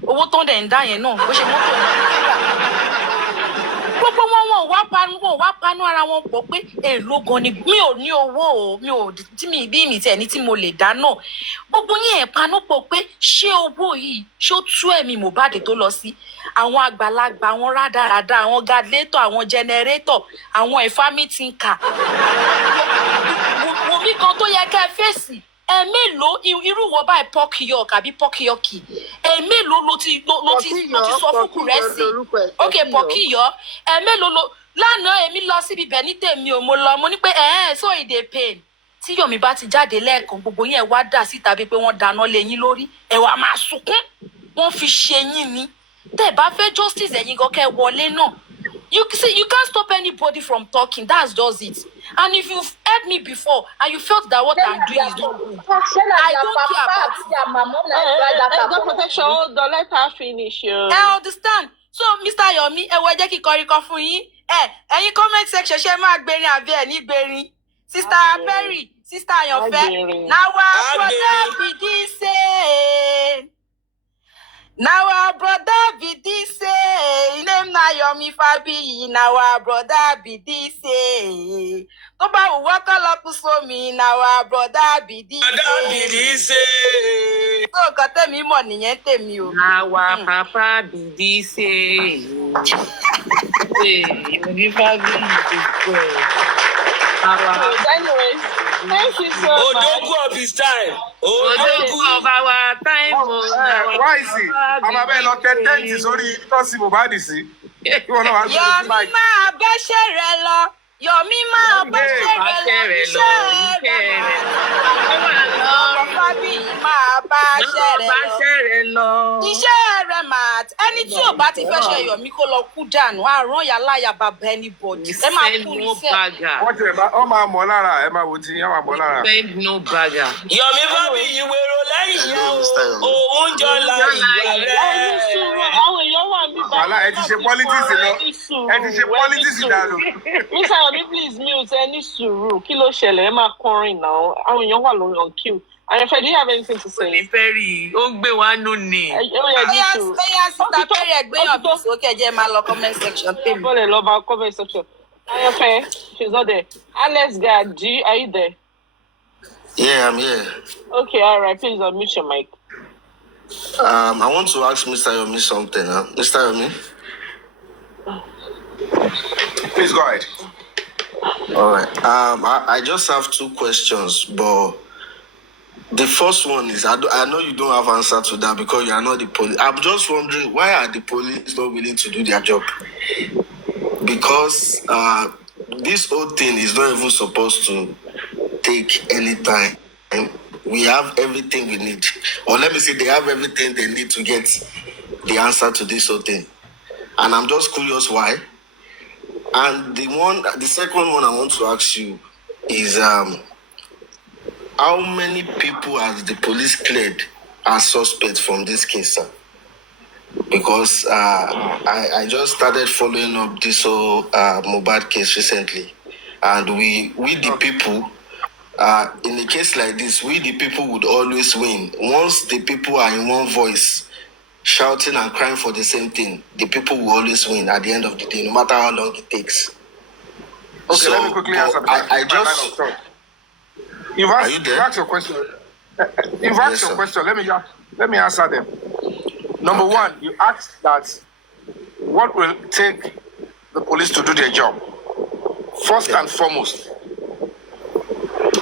owó tó ń dẹ̀ ń dá yẹn náà bó ṣe mọ́tò gbogbo wọn wá panu ara wọn pọ̀ pé èló gan ni mi ò ní owó o mi ò tí mi bí mi tẹ̀ ní tí mo lè dá náà gbogbo yẹn ẹ̀ panu pọ̀ pé ṣé owó yìí ṣó tú ẹ̀mí Mohbad tó lọ sí àwọn àgbàlagbà àwọn rádaràda àwọn gadlétọ̀ àwọn jẹnẹrétọ̀ àwọn ìfámítìǹkà Wùmí kan tó yẹ kẹ́ fèsì mélòó irú wọ báyìí pọkiyọk àbí pọkiyọkì mélòó ló ti sọ fún Kúrẹ́sì ok pọkiyọ mélòó ló lánàá èmi lọ síbi bẹ̀ ní tèmi ò mo ní pé so ìdè pain tí Yomi bá ti jáde lẹ́ẹ̀kan gbogbo yẹn wá dà síta bíi pé wọ́n dáná lé yín lórí ẹ wá máa sunkún wọ́n fi ṣe yín ni tẹ́ bá fẹ́ justice ẹ̀yin gan kẹ́ wọlé náà you can't stop anybody from talking that's just it. And if you've heard me before and you felt that what I'm doing is not good, I don't care about it. God protection, hold on, let her finish. I understand. So, Mr. Yomi, ẹ jẹ́ kí kọríkọ fún yín. Ẹ̀yin comment section ṣe máa gbèrín àbí ẹ̀ ní gbèrín. Sister Perry, Sister Ayọ̀fẹ́, now our brother be this say. Now our brother be this say. Name na Yomi fabiyi. Now our brother be this say. Tó bá wù wá kọ́ lọ kú sómi. Now our brother be this say. Tó nǹkan tẹ̀mí mọ̀ nìyẹn tèmi o. Now our papa be this say. Yomi fabiyi dey go. Anyways, thank you so much. Odogu of his time. Odogu of our time. Why is it? I'm a bit like 10 sorry because Mohbad sí. Yomi máa bẹ́ṣẹ̀ rẹ lọ. Yomi máa bẹ́ṣẹ̀ rẹ lọ. Fabiyi máa bẹ́ṣẹ̀ rẹ lọ. Iṣẹ́ rẹ máa ẹni tí ò bá ti fẹ́ ṣe Yomi kó lọ kú dànù àrùn yàláyà bàbá anybody. Ẹ máa kú ní sẹ́ẹ̀. Wọ́n máa mọ̀ lára ẹ máa wò tí wọ́n máa mọ̀ lára. No bagger. Yomi Fabiyi wèrò lẹ́yìn yẹn o òun jọ la ìyá rẹ̀. Àwọn èèyàn wà ní bàbá. Wàhálà ẹ ti ṣe politics lọ. Ẹ ti ṣe politics dànù. Mr. Yomi please mute ẹ ní sùúrù kí ló ṣẹlẹ̀ ẹ máa kọrin náà àwọn èèyàn wà lórí on cue And do you have anything to say? Perry, Ogbe wa no ni. Sister Perry, ẹgbẹ́ sókè jẹ́ máa lọ comment section. Love our comment section. She's not there. Alex G, are you there? Yeah, I'm here. Okay, all right. Please unmute your mic. I want to ask Mr. Yomi something. Mr. Yomi? Please go ahead. All right. I just have 2 questions, but the first one is, I know you don't have answer to that because you are not the police. I'm just wondering, why are the police not willing to do their job? Because this whole thing is not even supposed to take any time. We have everything we need. Or let me say, they have everything they need to get the answer to this whole thing. And I'm just curious why. And the second one I want to ask you is, how many people has the police cleared as suspects from this case, sir? Because I just started following up this whole Mohbad case recently, and we the people, in a case like this, we the people would always win. Once the people are in one voice, shouting and crying for the same thing, the people will always win at the end of the day, no matter how long it takes. Okay, so, let me quickly answer that. You've asked your question. You've asked your question. Let me answer them. Number one, you asked that what will take the police to do their job. First and foremost,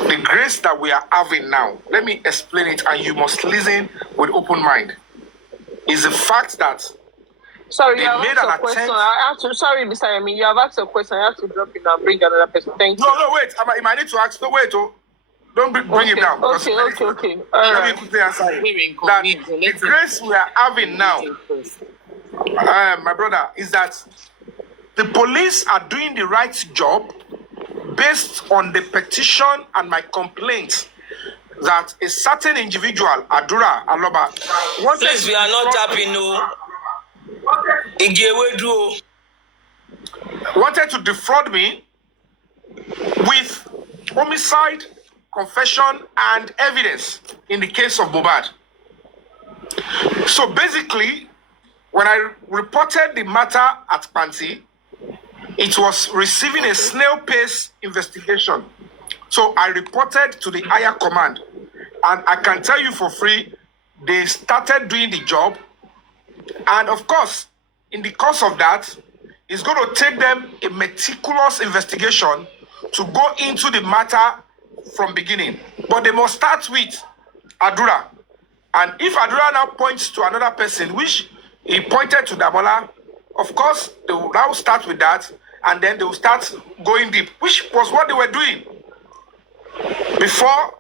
the grace that we are having now, let me explain it, and you must listen with open mind, is the fact that sorry, you have asked a question. Sorry, Mr. Yomi, you have asked a question. I have to drop it and bring another person. Thank you. No, wait. I might need to ask. No, wait. Don't bring him down. Okay. Let me quickly answer it. That the grace we are having now, my brother, is that the police are doing the right job based on the petition and my complaint that a certain individual, Adura Aloba, please, we are not tapping, no. Wanted to defraud me with homicide, confession, and evidence in the case of Mohbad. So basically, when I reported the matter at Panti, it was receiving a snail-pace investigation. So I reported to the higher command, and I can tell you for free, they started doing the job. And of course, in the course of that, it's going to take them a meticulous investigation to go into the matter from beginning. But they must start with Adura. And if Adura now points to another person, which he pointed to Damola, of course, they will now start with that, and then they will start going deep, which was what they were doing. Before,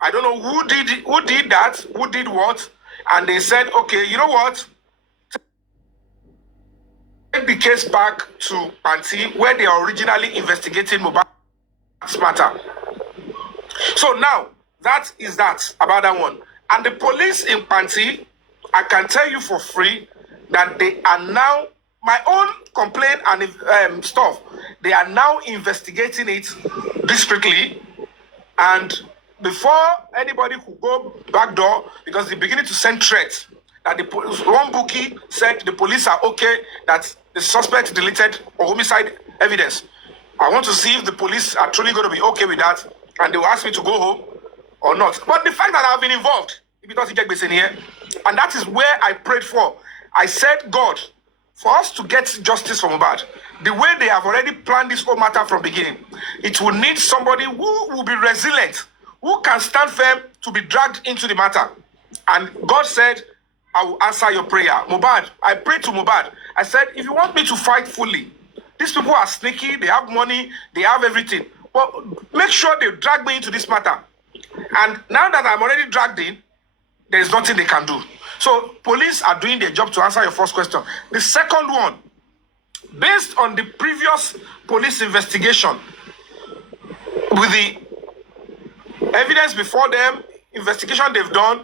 I don't know who did that, who did what, and they said, okay, you know what? Take the case back to Panti, where they are originally investigating Mohbad's matter. So now, that is that about that one. And the police in Panti, I can tell you for free that they are now, my own complaint and stuff, they are now investigating it discreetly. And before anybody could go back door, because they're beginning to send threats, that one bookie said the police are okay, that the suspect deleted homicide evidence. I want to see if the police are truly going to be okay with that, and they will ask me to go home or not. But the fact that I've been involved, because he in here, and that is where I prayed for. I said, God, for us to get justice from Mohbad, the way they have already planned this whole matter from beginning, it will need somebody who will be resilient, who can stand firm to be dragged into the matter. And God said, I will answer your prayer. Mohbad, I prayed to Mohbad. I said, if you want me to fight fully, these people are sneaky, they have money, they have everything. But make sure they drag me into this matter. And now that I'm already dragged in, there's nothing they can do. So police are doing their job to answer your first question. The second one, based on the previous police investigation, with the evidence before them, investigation they've done,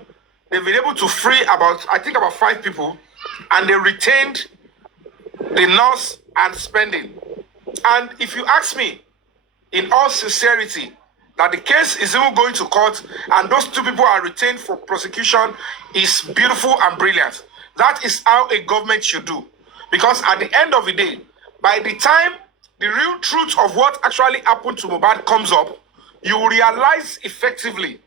they've been able to free about 5 people, and they retained the nurse and spending. And if you ask me, in all sincerity, that the case is even going to court and those two people are retained for prosecution is beautiful and brilliant. That is how a government should do. Because at the end of the day, by the time the real truth of what actually happened to Mohbad comes up, you will realize effectively,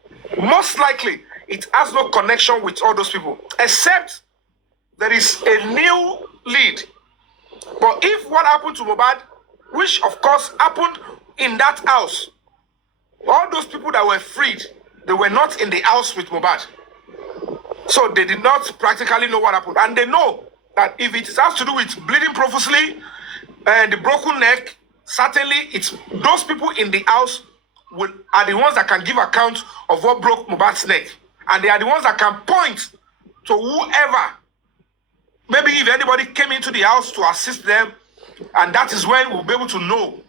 most likely, it has no connection with all those people, except there is a new lead. But if what happened to Mohbad, which of course happened in that house, all those people that were freed, they were not in the house with Mohbad. So they did not practically know what happened. And they know that if it has to do with bleeding profusely and the broken neck, certainly it's those people in the house are the ones that can give account of what broke Mohbad's neck. And they are the ones that can point to whoever. Maybe if anybody came into the house to assist them, and that is when we'll be able to know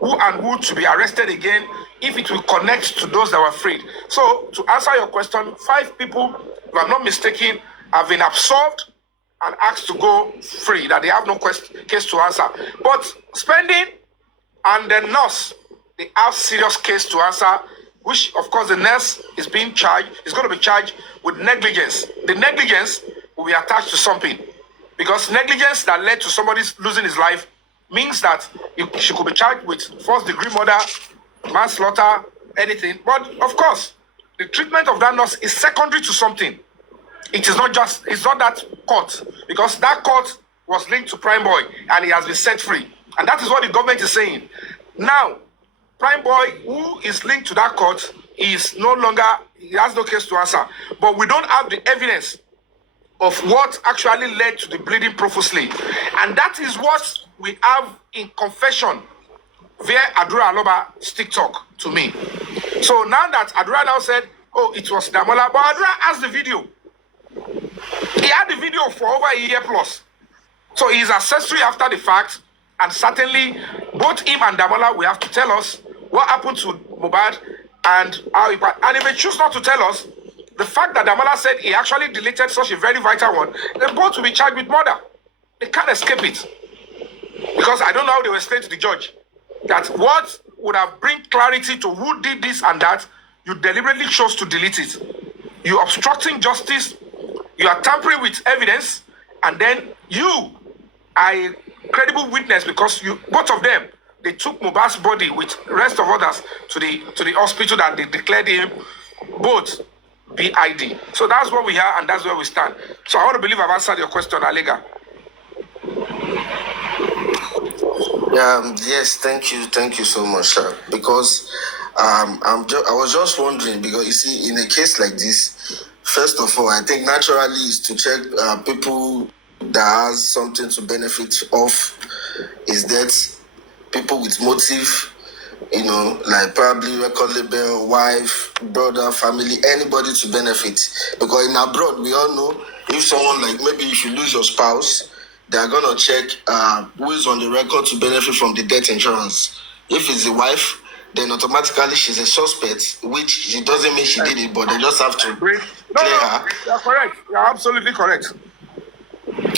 who and who to be arrested again, if it will connect to those that were freed. So, to answer your question, 5 people, if I'm not mistaken, have been absolved and asked to go free, that they have no case to answer. But Spending and the nurse, they have serious case to answer, which, of course, the nurse is being charged, is going to be charged with negligence. The negligence will be attached to something. Because negligence that led to somebody losing his life means that she could be charged with first-degree murder, manslaughter, anything. But, of course, the treatment of that nurse is secondary to something. It is not just, it's not that court. Because that court was linked to Prime Boy and he has been set free. And that is what the government is saying. Now, Prime Boy, who is linked to that court, is no longer, he has no case to answer. But we don't have the evidence of what actually led to the bleeding profusely. And that is what we have in confession via Adura Aloba's TikTok to me. So now that Adura now said, oh, it was Damola, but Adura has the video. He had the video for over a year plus. So he is accessory after the fact, and certainly both him and Damola will have to tell us what happened to Mohbad and how he passed. And if they choose not to tell us, the fact that Damola said he actually deleted such a very vital one, they both will be charged with murder. They can't escape it. Because I don't know how they will explain to the judge that what would have bring clarity to who did this and that, you deliberately chose to delete it. You obstructing justice, you are tampering with evidence, and then you are a credible witness because you both of them, they took Mohbad's body with the rest of others to the hospital that they declared him both BID. So that's what we are and that's where we stand. So I want to believe I've answered your question, Alega. Yes, thank you so much, sir. Because I was just wondering, because you see, in a case like this, first of all, I think naturally is to check people that has something to benefit off his death, people with motive, you know, like probably record label, wife, brother, family, anybody to benefit. Because in abroad, we all know if someone, like maybe if you lose your spouse, they are going to check who is on the record to benefit from the death insurance. If it's the wife, then automatically she's a suspect, which it doesn't mean she did it, but they just have to clear her. You're correct. You're absolutely correct.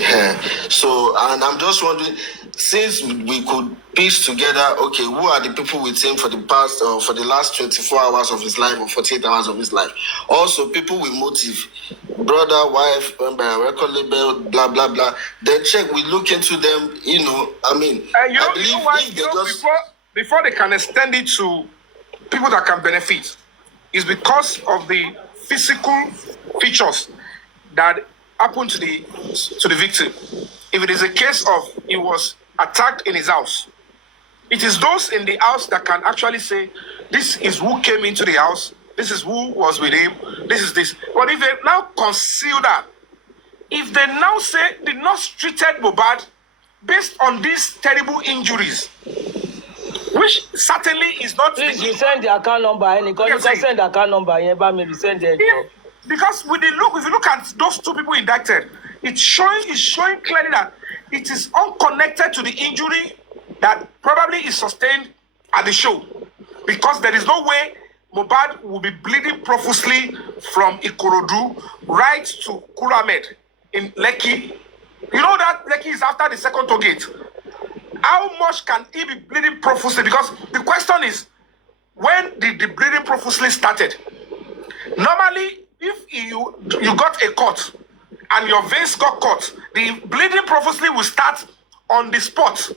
Yeah. So, and I'm just wondering, since we could piece together, okay, who are the people with him for the past or for the last 24 hours of his life or 48 hours of his life? Also, people with motive, brother, wife, record label, blah, blah, blah. Then check, we look into them, you know, I mean, I believe if they just... Before they can extend it to people that can benefit, is because of the physical features that happened to the victim. If it is a case of he was attacked in his house, it is those in the house that can actually say, this is who came into the house, this is who was with him, this is this. But if they now conceal that, if they now say the nurse treated Mohbad based on these terrible injuries, which certainly is not... Please, you send the account number, and you can send the account number, send it. Because if you look at those two people indicted, it's showing clearly that it is unconnected to the injury that probably is sustained at the show. Because there is no way Mohbad will be bleeding profusely from Ikorodu right to Kuramed in Lekki. You know that Lekki is after the second toll gate. How much can he be bleeding profusely? Because the question is, when the bleeding profusely started. Normally, if you got a cut and your veins got cut, the bleeding profusely will start on the spot.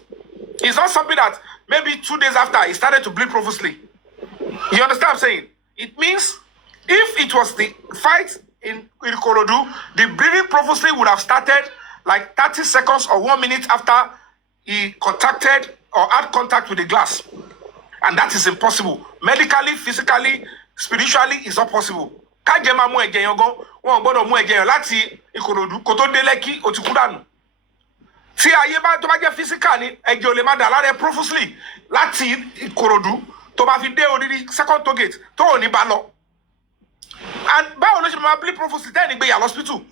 It's not something that maybe 2 days after it started to bleed profusely. You understand what I'm saying? It means if it was the fight in Ikorodu, the bleeding profusely would have started like 30 seconds or 1 minute after he contacted or had contact with the glass. And that is impossible. Medically, physically, spiritually, it's not possible. Kajema mu eje yan gan, wọ́n gbọ́dọ̀ mu eje yan láti Ikorodu kó tó dé Lekki ó ti kú dànù. Tí ayé bá tó bá jẹ́ physical ni ẹ̀jẹ̀ ò lè má dà lára profusely láti Ikorodu tó bá fi dé odidi second toll gate tó ò ní bá lọ. And báwo ló ṣe máa bleed profusely tẹ́ ẹ̀ ní gbé yà lọ́spítù?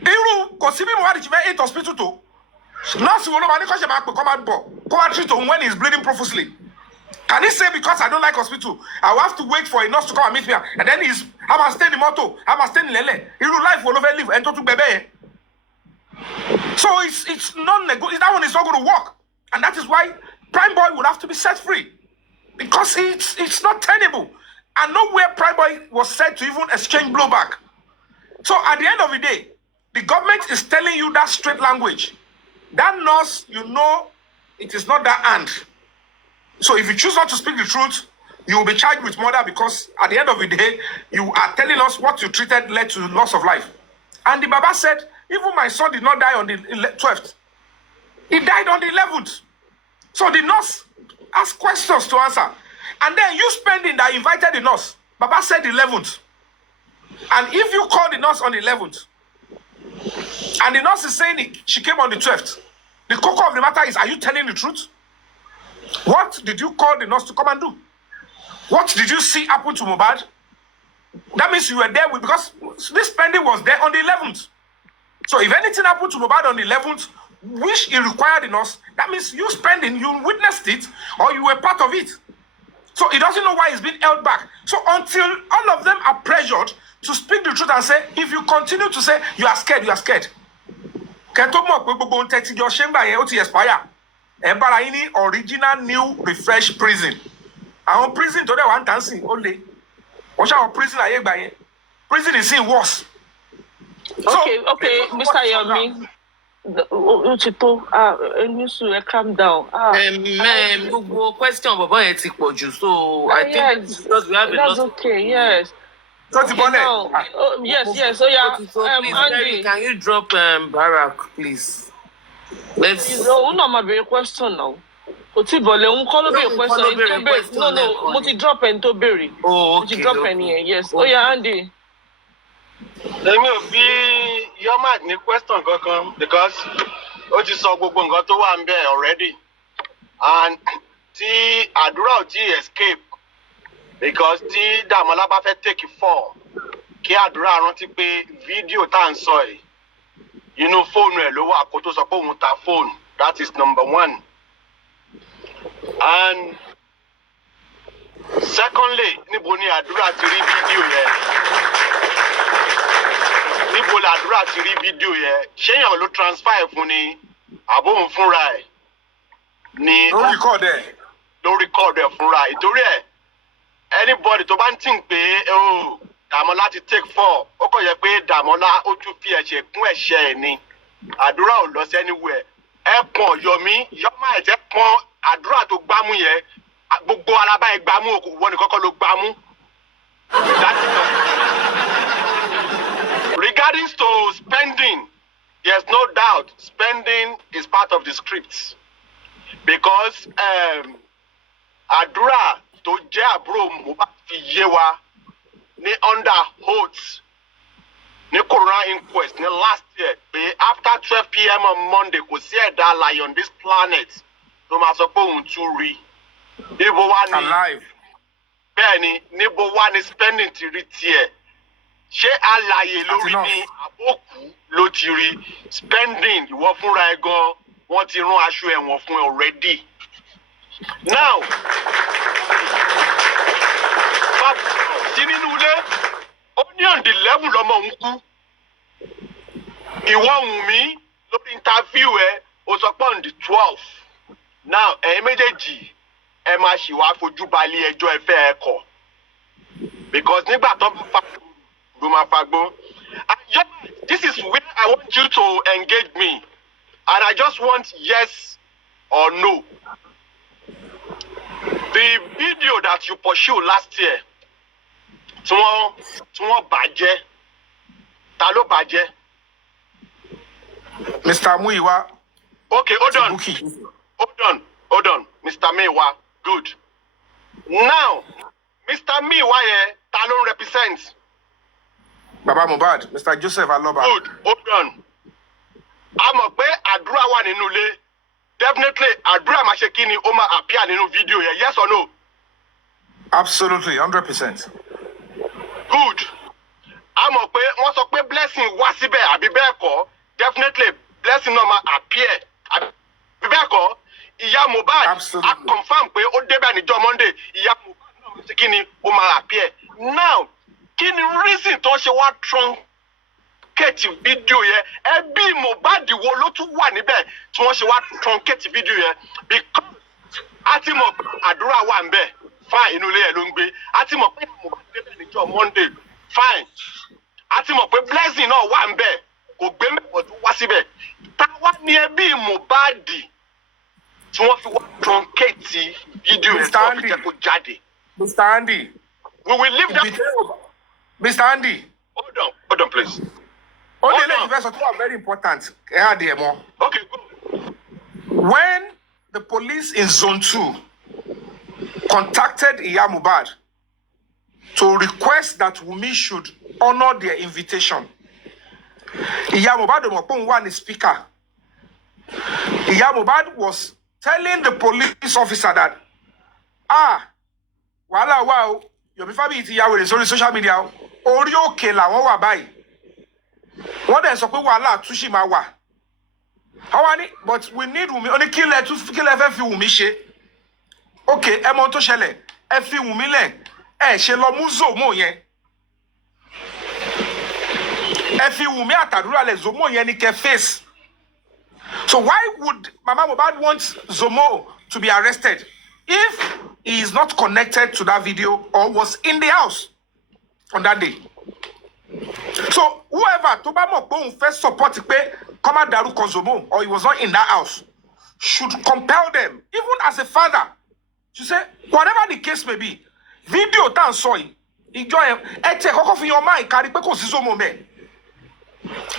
Irú kò sí bí mo wá di ṣe fẹ́ 8 hospital tó. Nurse wo ló máa ní kó ṣe máa pè kó máa bọ̀ kó máa treat òun when he is bleeding profusely. Can he say because I don't like hospital, I will have to wait for a nurse to come and meet me, and then I must stay in the motor, I must stay in Lele. Irú life will never live and to bebe. So it's non-negotiable. That one is not going to work, and that is why Prime Boy would have to be set free because it's not tenable, and nowhere Prime Boy was said to even exchange blowback. So at the end of the day, the government is telling you that straight language. That nurse, you know, it is not that hand. So if you choose not to speak the truth, you will be charged with murder because at the end of the day, you are telling us what you treated led to loss of life. And the Baba said, even my son did not die on the 12th. He died on the 11th. So the nurse asked questions to answer. And then you spending that invited the nurse. Baba said the 11th. And if you call the nurse on the 11th, and the nurse is saying she came on the 12th, the core of the matter is, are you telling the truth? What did you call the nurse to come and do? What did you see happen to Mohbad? That means you were there because this spending was there on the 11th. So if anything happened to Mohbad on the 11th, which he required the nurse, that means you spending, you witnessed it, or you were part of it. So he doesn't know why he's being held back. So until all of them are pressured to speak the truth and say, if you continue to say you are scared, you are scared. Expire. Original new refresh prison. Our prison today one dancing only. What's our prison like? Prison is in worse. Okay, Mr. Yomi. Calm down. Gbogbo question baba yẹn ti pọ̀ jù, so I think because we have a lot. That's okay. Yes. Okay, now, yes. So yeah, please, Andy, can you drop Barack, please? Let's. No, my very question now. Oti bole, call me a question. No, multi drop and to bury. Oh, okay. Drop any, yes. Oh yeah, Andy. Let me be your man ní question kankan because ó ti sọ gbogbo nǹkan tó wà ńbẹ̀ already, and tí àdúrà ò tí escape because tí Dàmọ́lá bá fẹ́ take form kí àdúrà rántí pé fídíò tá à ń sọ yìí inú fóònù ẹ̀ ló wà kó tó sọ pé òun ta fóònù. That is number one. And secondly, níbo ni àdúrà ti rí fídíò yẹn? Níbo làdúrà ti rí fídíò yẹn? Ṣé èèyàn ló transfer fún ni àbóhùn fúnra ẹ̀ ni ló record ẹ̀? Ló record ẹ̀ fúnra ẹ̀. Ìtorí ẹ̀ anybody tó bá ń tìǹ pé Dàmọ́lá ti take 4 ó kàn yẹ pé Dàmọ́lá ó tún fi ẹ̀ṣẹ̀ kún ẹ̀ṣẹ̀ ẹ̀ ni. Àdúrà ò lọ sí anywhere. Ẹ pọ̀n Yomi Yọ́mà ẹ̀jẹ̀ pọ̀n àdúrà tó gbámú yẹn gbogbo alábá ẹ̀ gbámú òkú wọ́n ní kọ́kọ́ ló gbámú. Regarding to spending, there's no doubt spending is part of the script because àdúrà tó jẹ́ àbúrò Mohbad fi yé wa ní under oath ní corona inquest ní last year pé after 12 p.m. on Monday kò sí ẹ̀dá alààyè on this planet tó máa sọ pé òun tún rí. Níbo wá ní bẹ́ẹ̀ ni níbo wá ní spending ti rí tiẹ̀? Ṣé alààyè lórí ni àbókù ló ti rí? Spending ìwọ fúnra ẹ gan wọ́n ti rán aṣọ ẹ̀wọ̀n fún ẹ already. Now tí nínú ilé ó ní on the level lọmọ òun kú. Ìwọ Wùnmí lórí interview ẹ o sọ pé on the 12th. Now ẹ̀yin méjèèjì ẹ máa ṣì wá fojú balẹ̀ ẹjọ́ ẹ fẹ́ ẹ kọ̀. Because nígbà tó bá fagbó máa fagbó. This is where I want you to engage me, and I just want yes or no. The video that you pursued last year, tí wọ́n bàjẹ́, ta ló bàjẹ́? Mr. Muiwa. Okay, hold on, Mr. Muiwa. Good. Now, Mr. Muiwa yẹn, ta ló represent? Baba Mohbad, Mr. Joseph Aloba. Good, hold on. A mọ̀ pé àdúrà wà nínú ilé. Definitely, àdúrà máa ṣe kí ni ó máa appear nínú video yẹn, yes or no? Absolutely, 100%. Good. A mọ̀ pé wọ́n sọ pé blessing wá síbẹ̀ àbí bẹ́ẹ̀ kọ́. Definitely, blessing náà máa appear. Àbí bẹ́ẹ̀ kọ́, ìyá Mohbad a confirm pé ó débẹ̀ níjọ́ Monday. Ìyá Mohbad náà ṣe kí ni ó máa appear. Now, kí ni reason tó ṣe wá truncate video yẹn? Ẹbí Mohbad wo ló tún wà níbẹ̀ tí wọ́n ṣe wá truncate video yẹn? Because a ti mọ̀ pé àdúrà wà níbẹ̀, fine, inú ilé ẹ̀ ló ń gbé. A ti mọ̀ pé Mohbad débẹ̀ níjọ́ Monday, fine. A ti mọ̀ pé blessing náà wà níbẹ̀, kò gbé mẹ́wọ̀ọ́ tó wá síbẹ̀. Táwa ní ẹbí Mohbad tí wọ́n fi wá truncate video yẹn tí wọ́n fi jẹ́ kó jáde. Mr. Andy. We will leave that. Mr. Andy. Hold on, please. Only the investors are very important. Okay, go. When the police in Zone 2 contacted Iya Mohbad to request that Wunmi should honor their invitation, Iya Mohbad one speaker. Iya Mohbad was telling the police officer that, wala wow, Yomi fabiyi ti yawo sórí social media, orí òkè làwọn wà báyìí. Wọ́n dẹ̀ sọ pé wàhálà túnṣì máa wà. Àwa ní, but we need Wunmi. Ó ní kí lẹ fẹ́ fi Wunmi ṣe. Okay, ẹ mọ tó ṣẹlẹ̀, ẹ fi Wunmi lẹ̀, ẹ ṣe lọ mú Zomo yẹn. Ẹ fi Wunmi àtàdúrà lẹ̀, Zomo yẹn ni kẹ́ face. So why would Mama Mohbad want Zomo to be arrested if he is not connected to that video or was in the house on that day? So whoever to bá mọ̀ pé òun fẹ́ support pé kó má dárúkọ Zomo or he was not in that house should compel them, even as a father, to say whatever the case may be, video tá ń sọ yìí, ìjọ ẹ tẹ kọ́kọ́ fi yan mind kárí pé kò sí Zomo mẹ́.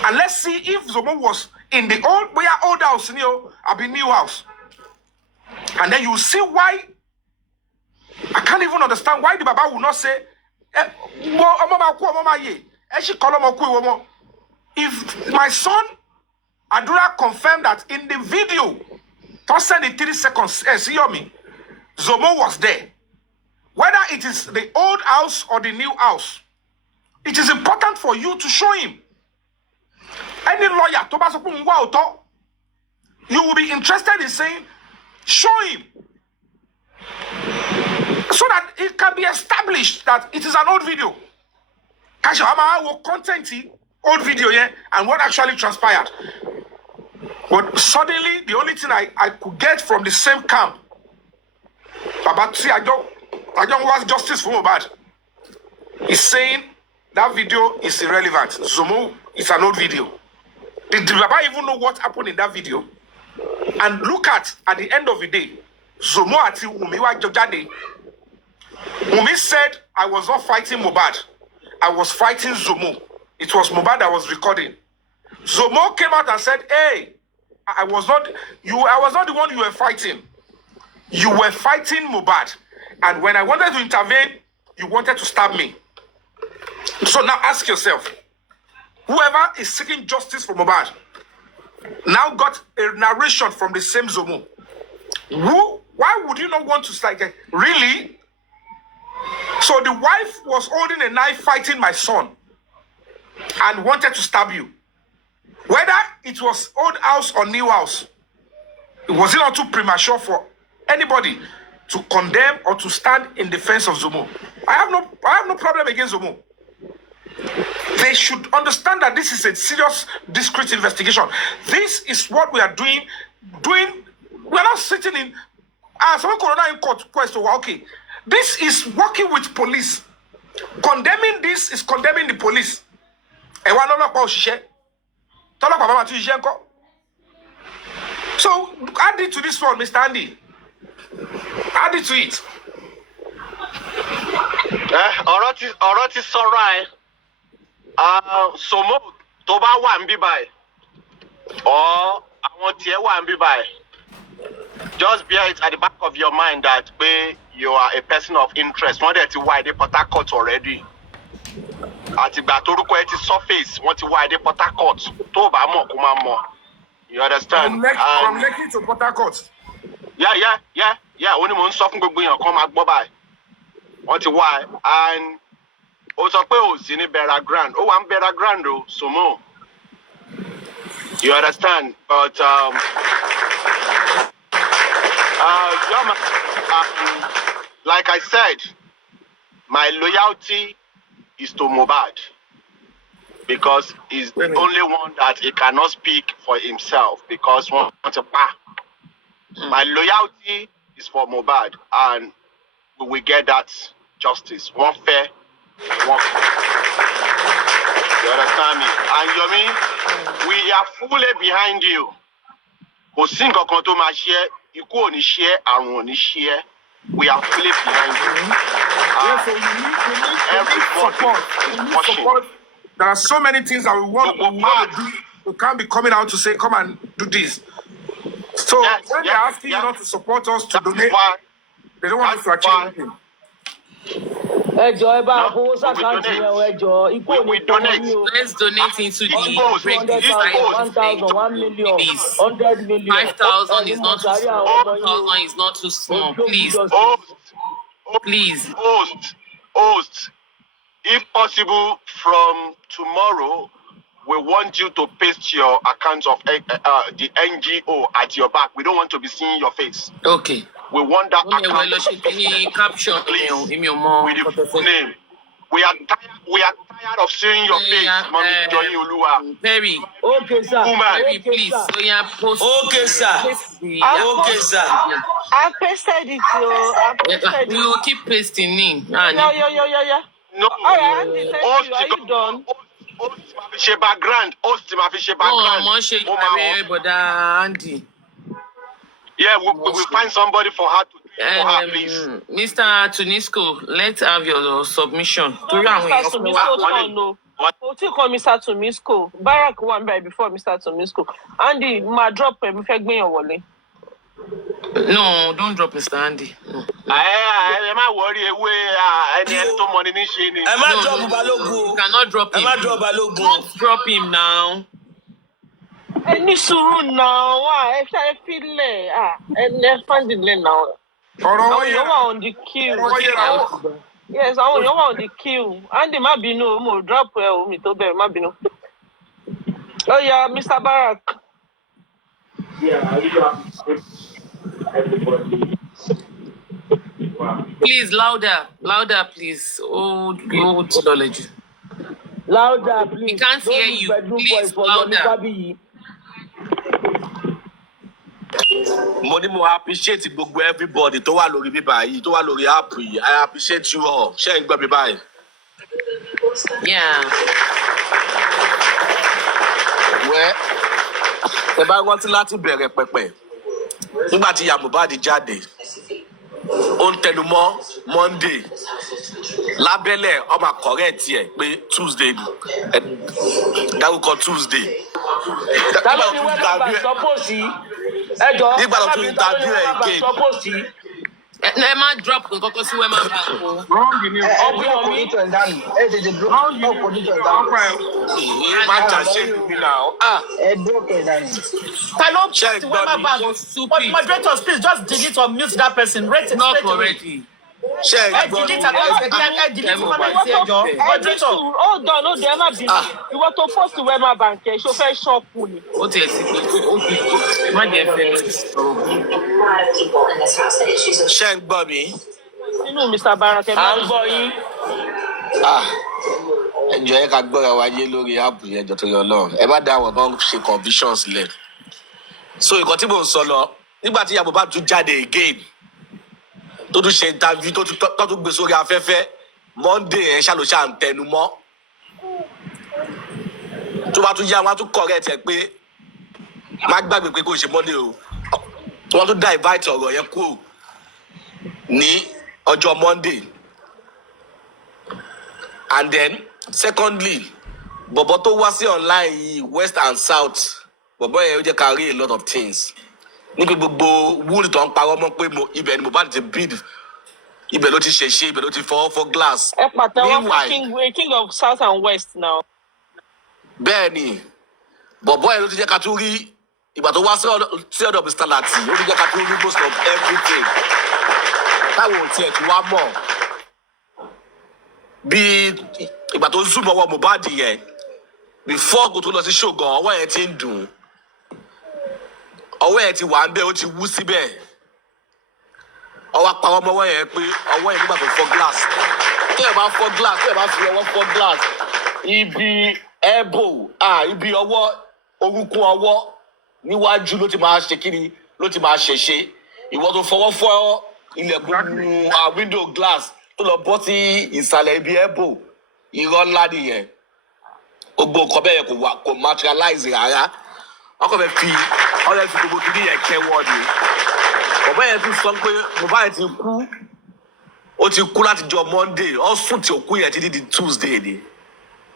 And let's see if Zomo was in the old house, àbí new house. And then you see why I can't even understand why the Baba will not say, if my son Adura confirmed that in the video, send in 3 seconds, see Yomi, Zomo was there. Whether it is the old house or the new house, it is important for you to show him. Any lawyer, you will be interested in saying, show him. So that it can be established that it is an old video. Content old video here and what actually transpired. But suddenly, the only thing I could get from the same camp, Baba, see, I don't want justice for Mohbad. He's saying that video is irrelevant. Zomo is an old video. Did Baba even know what happened in that video? And look at the end of the day, Zomo ati Wunmi wa jojade. Wunmi said, I was not fighting Mohbad. I was fighting Zomo. It was Mohbad that was recording. Zomo came out and said, hey, I was not the one you were fighting. You were fighting Mohbad. And when I wanted to intervene, you wanted to stab me. So now ask yourself, whoever is seeking justice for Mohbad now got a narration from the same Zomo. Why would you not want to strike? Really? So the wife was holding a knife fighting my son and wanted to stab you. Whether it was old house or new house, was it not too premature for anybody to condemn or to stand in defense of Zomo? I have no problem against Zomo. They should understand that this is a serious, discreet investigation. This is what we are doing. We're not sitting in. some corona inquest, okay. This is working with police. Condemning this is condemning the police. And one other position. So add it to this one, Mr. Andy. Add it to it. Ọ̀rọ̀ ti sọ̀rọ̀ ẹ̀. Somo tó bá wà ń bí báyìí. Or àwọn tiẹ̀ wà ń bí báyìí. Just bear it at the back of your mind that you are a person of interest. Wọ́n dẹ̀ ti wá èdè Port Harcourt already. Àtìgbà torúkọ ẹ ti surface, wọ́n ti wá èdè Port Harcourt. Tó o bá mọ̀ kó máa mọ̀. You understand? From Lekki to Port Harcourt. Yeah. Ó ní mò ń sọ fún gbogbo èèyàn kan máa gbọ́ báyìí. Wọ́n ti wá and ó sọ pé ò sí ní Bera Grand. Ó wà ń Bera Grand o, Somo. You understand? But like I said, my loyalty is to Mohbad because he's the only one that he cannot speak for himself because one wants a pa. My loyalty is for Mohbad and we will get that justice. One fair, one fair. You understand me? And Yomi, we are fully behind you. Kò sí nǹkan kan tó máa ṣe, ikú ò ní ṣe, àrùn ò ní ṣe. We are fully behind you. So you need support. There are so many things that we want to do. We can't be coming out to say, come and do this. So when they're asking you not to support us to donate, they don't want us to achieve anything. Let's donate into the break this time. 1 million, 100 million. 5,000 is not too small. 1,000 is not too small. Please. Host. If possible, from tomorrow, we want you to paste your account of the NGO at your back. We don't want to be seeing your face. Okay. We want that account. Caption please, with the full name. We are tired of seeing your face, Mommy Joy Oluwa. Perry. Okay, sir. Perry, please. So you have posted. Okay, sir. Okay, sir. I pasted it, We will keep pasting in. Yeah. No. All right, Andy, thank you. Are you done? Host ma fi ṣe background. Andy. Yeah, we will find somebody for her to please. Mr. Tunisco, let's have your submission. Mr. Tunisco. Barack one by before Mr. Tunisco. Andy, my drop me your wallet. No, don't drop Mr. Andy. No. I'm not worried. I need to money. You cannot drop him. Don't drop him now. Any soon now, I feel and funding now. You are on the queue. Yes, I want you on the queue. And the Mabino more drop well, me to bear Mabino. Oh, yeah, Mr. Barack. Yeah, everybody. Please, louder, please. Oh, knowledge. Louder, please. We can't hear you. Please, louder. Mo ní mo appreciate gbogbo everybody tó wà lórí bíbá yìí tó wà lórí app yìí. I appreciate you all. Ṣé ń gbọ́ mi báyìí? Yeah. Wẹ́ ẹ bá rántí láti bẹ̀rẹ̀ pẹ̀pẹ̀ nígbà tí ìyá Mohbad jáde ó ń tẹnu mọ́ Monday lábẹ́lẹ̀ ọmọ correct ẹ̀ pé Tuesday dárúkọ Tuesday. Tábà ní wẹ́ẹ̀bà bá sọ́pọ̀sì ẹjọ́ nígbà tó tún interview ẹ̀ again. Ẹ má drop nǹkan sí Wema Bank o. Wrong ni o. Ọ̀gbìn mi. Wrong ni o. Má jà ṣe mi náà. Can you check the Wema Bank? But moderators, please just delete or mute that person. Rate it Not straight away. correctly. Check. Delete comment ẹjọ́. Moderator. Hold on, there má bí. Ìwọ tó post Wema Bank ẹ ṣó fẹ́ ṣọ́ọ̀pù ni. Ó ti ẹ̀ sí pé ó ti má jẹ́ fẹ́. Ṣé ń gbọ́ mi? Nínú Mr. Barack ẹ má ń gbọ́ yín. Ẹjọ́ ẹ ká gbọ́ra wa yé lórí áàpù yẹn jọ torí Ọlọ́run. Ẹ bá dá àwọn kan ṣe convictions lẹ̀. So nǹkan tí mò ń sọ lọ nígbà tí ìyá Mohbad tún jáde again tó tún ṣe interview tó tún gbé sórí afẹ́fẹ́ Monday ẹ̀ ṣàlùṣà ń tẹnu mọ́ tó bá tún yá wọn á tún correct ẹ pé má gbàgbé pé kò ṣe Monday o wọn tún divert ọ̀rọ̀ yẹn kúrò ní ọjọ́ Monday. And then secondly bọ̀bọ̀ tó wá sí online yìí west and south bọ̀bọ̀ yẹn ó jẹ́ ká rí a lot of things níbi gbogbo wood tó ń parọ́ mọ́ pé ibẹ̀ ni Mohbad ti bid ibẹ̀ ló ti ṣèṣe ibẹ̀ ló ti fọwọ́ fọ́ glass. ẹ pàtàkì fún king of south and west now. bẹ́ẹ̀ ni bọ̀bọ̀ yẹn ló ti jẹ́ ká tún rí ìgbà tó wá sí ọ̀dọ̀ Mr. Lati ó ti jẹ́ ká tún rí most of everything táwọn ò tiẹ̀ tún wá mọ̀ bí ìgbà tó zoom ọwọ́ Mohbad yẹn before kò tó lọ sí ṣògàn ọwọ́ yẹn ti ń dùn ọwọ́ yẹn ti wà ń bẹ́ ó ti wú síbẹ̀ ọwọ́ apáwọ́ ọmọwọ́ yẹn pé ọwọ́ yẹn nígbà tó fọ́ glass tó yẹ bá fọ́ glass tó yẹ bá fi ọwọ́ fọ́ glass ibi elbow ibi ọwọ́ orúnkún ọwọ́ níwájú ló ti máa ṣe kíni ló ti máa ṣèṣe ìwọ tó fọwọ́ fọ́ ilẹ̀kùn window glass tó lọ bọ́ sí ìsàlẹ̀ ibi elbow irọ́ ńlá nìyẹn gbogbo nǹkan bẹ́ẹ̀ kò materialize rárá ọkọ̀ fẹ́ fi gbogbo kìíní yẹn kẹwọ́ ni ọ̀bẹ yẹn tún sọ pé Mohbad ti kú ó ti kú láti jọ Monday ọ̀sùn tí òkú yẹn ti di Tuesday ni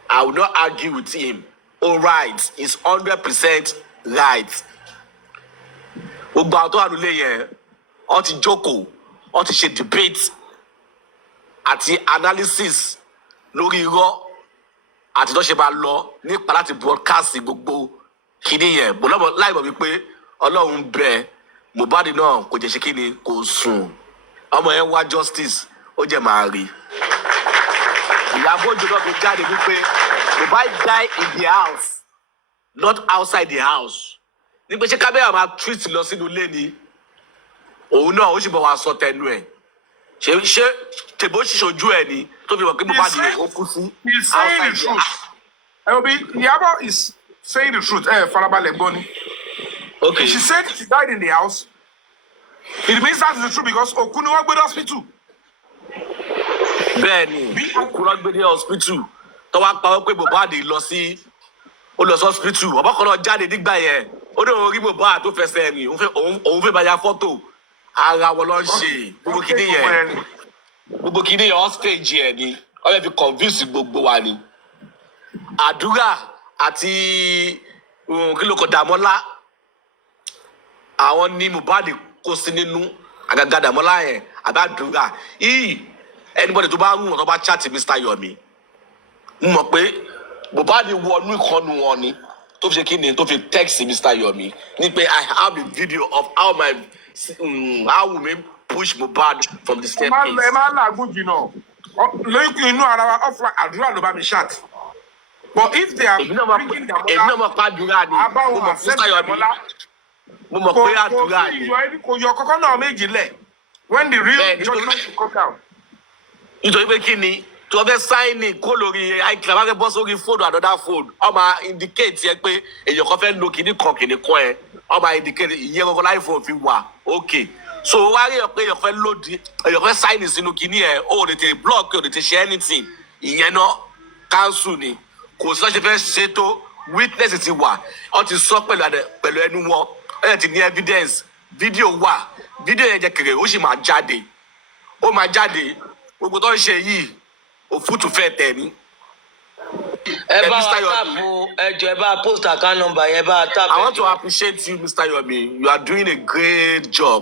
I will not argue with him all right he's 100% right gbogbo àwọn tó wà nílé yẹn wọ́n ti jókòó wọ́n ti ṣe debate àti analysis lórí irọ́ àti tó ṣe máa lọ nípa láti broadcast gbogbo kíní yẹn bọ́lọ́mọ láìmọ̀ wípé Ọlọ́run bẹ Mohbad náà kò jẹ́ ṣe kíni kò sùn ọmọ yẹn wá justice ó jẹ́ máa rí Ìyábọ̀ Òjó náà fi jáde wípé Mohbad die in the house not outside the house ní pé ṣé kábẹ́yà máa treat lọ sínú ilé ni òun náà ó sì bọ̀ wá sọ tẹnu ẹ̀ ṣe tèbó ṣìṣojú ẹ̀ ni tó fi wọ̀ pé Mohbad yẹn ó kú sí outside the house. Ìyábọ̀ is saying the truth. Farabalẹ̀ gbọ́ ni. Okay. She said she died in the house. It means that is the truth because òkú ni wọ́n gbé ní hospital. Bẹ́ẹ̀ni òkú ló gbé ní hospital tó wá pa wọ́n pé Mohbad lọ sí hospital ọ̀bọ̀ kan náà jáde nígbà yẹn ó ní òun rí Mohbad tó fẹsẹ̀ rìn òun fẹ́ bá ya fọ́tò ara wọn ló ń ṣe gbogbo kìíní yẹn hostage yẹn ni wọ́n fẹ́ fi convince gbogbo wa ni àdúrà àti kílókò Dàmọ́lá àwọn ní Mohbad kó sí nínú àgàgà Dàmọ́lá yẹn àbádúrà anybody tó bá ń wọ̀n tó bá chat Mr. Yomi mọ̀ pé Mohbad wọnú ìkànnì wọn ni tó fi ṣe kí ni tó fi text Mr. Yomi ní pé I have a video of how we push Mohbad from the staircase. ẹ máa làágùn jìnnà lóyún inú ara wa ọ̀fọ̀ àdúrà ló bá mi chat. But if they are bringing Dàmọ́lá èmi náà mọ̀ pé àdúrà ni mo mọ̀ Mr. Yomi mo mọ̀ pé àdúrà ni. kò yọ kọ́kọ́ náà méjì lẹ̀ when the real judgment will come down. nítorí pé kí ni tí wọ́n fẹ́ sáìnì kó lórí icloud wọ́n fẹ́ bọ́ sórí fóònù another phone ó máa indicate yẹ pé èèyàn kan fẹ́ lo kíní kan ẹ ó máa indicate ìyẹn kankan láì fún òfin wà ok so wá rí pé èèyàn fẹ́ lòdì èèyàn fẹ́ sáìnì sínú kíní ẹ ó lè tẹ block ó lè tẹ ṣe anything ìyẹn náà cancel ni kò sí lọ́sẹ̀ fẹ́ ṣe tó witness ti wà ó ti sọ pẹ̀lú ẹnu wọn ó yẹ ti ní evidence fídíò wà fídíò yẹn jẹ́ kèrè ó sì máa jáde gbogbo tó ń ṣe yìí òfútù fẹ́ tẹ̀ ní. ẹ bá wa táàpù ẹjọ ẹ bá post account number yẹn bá táàpù. I want to appreciate you Mr. Yomi you are doing a great job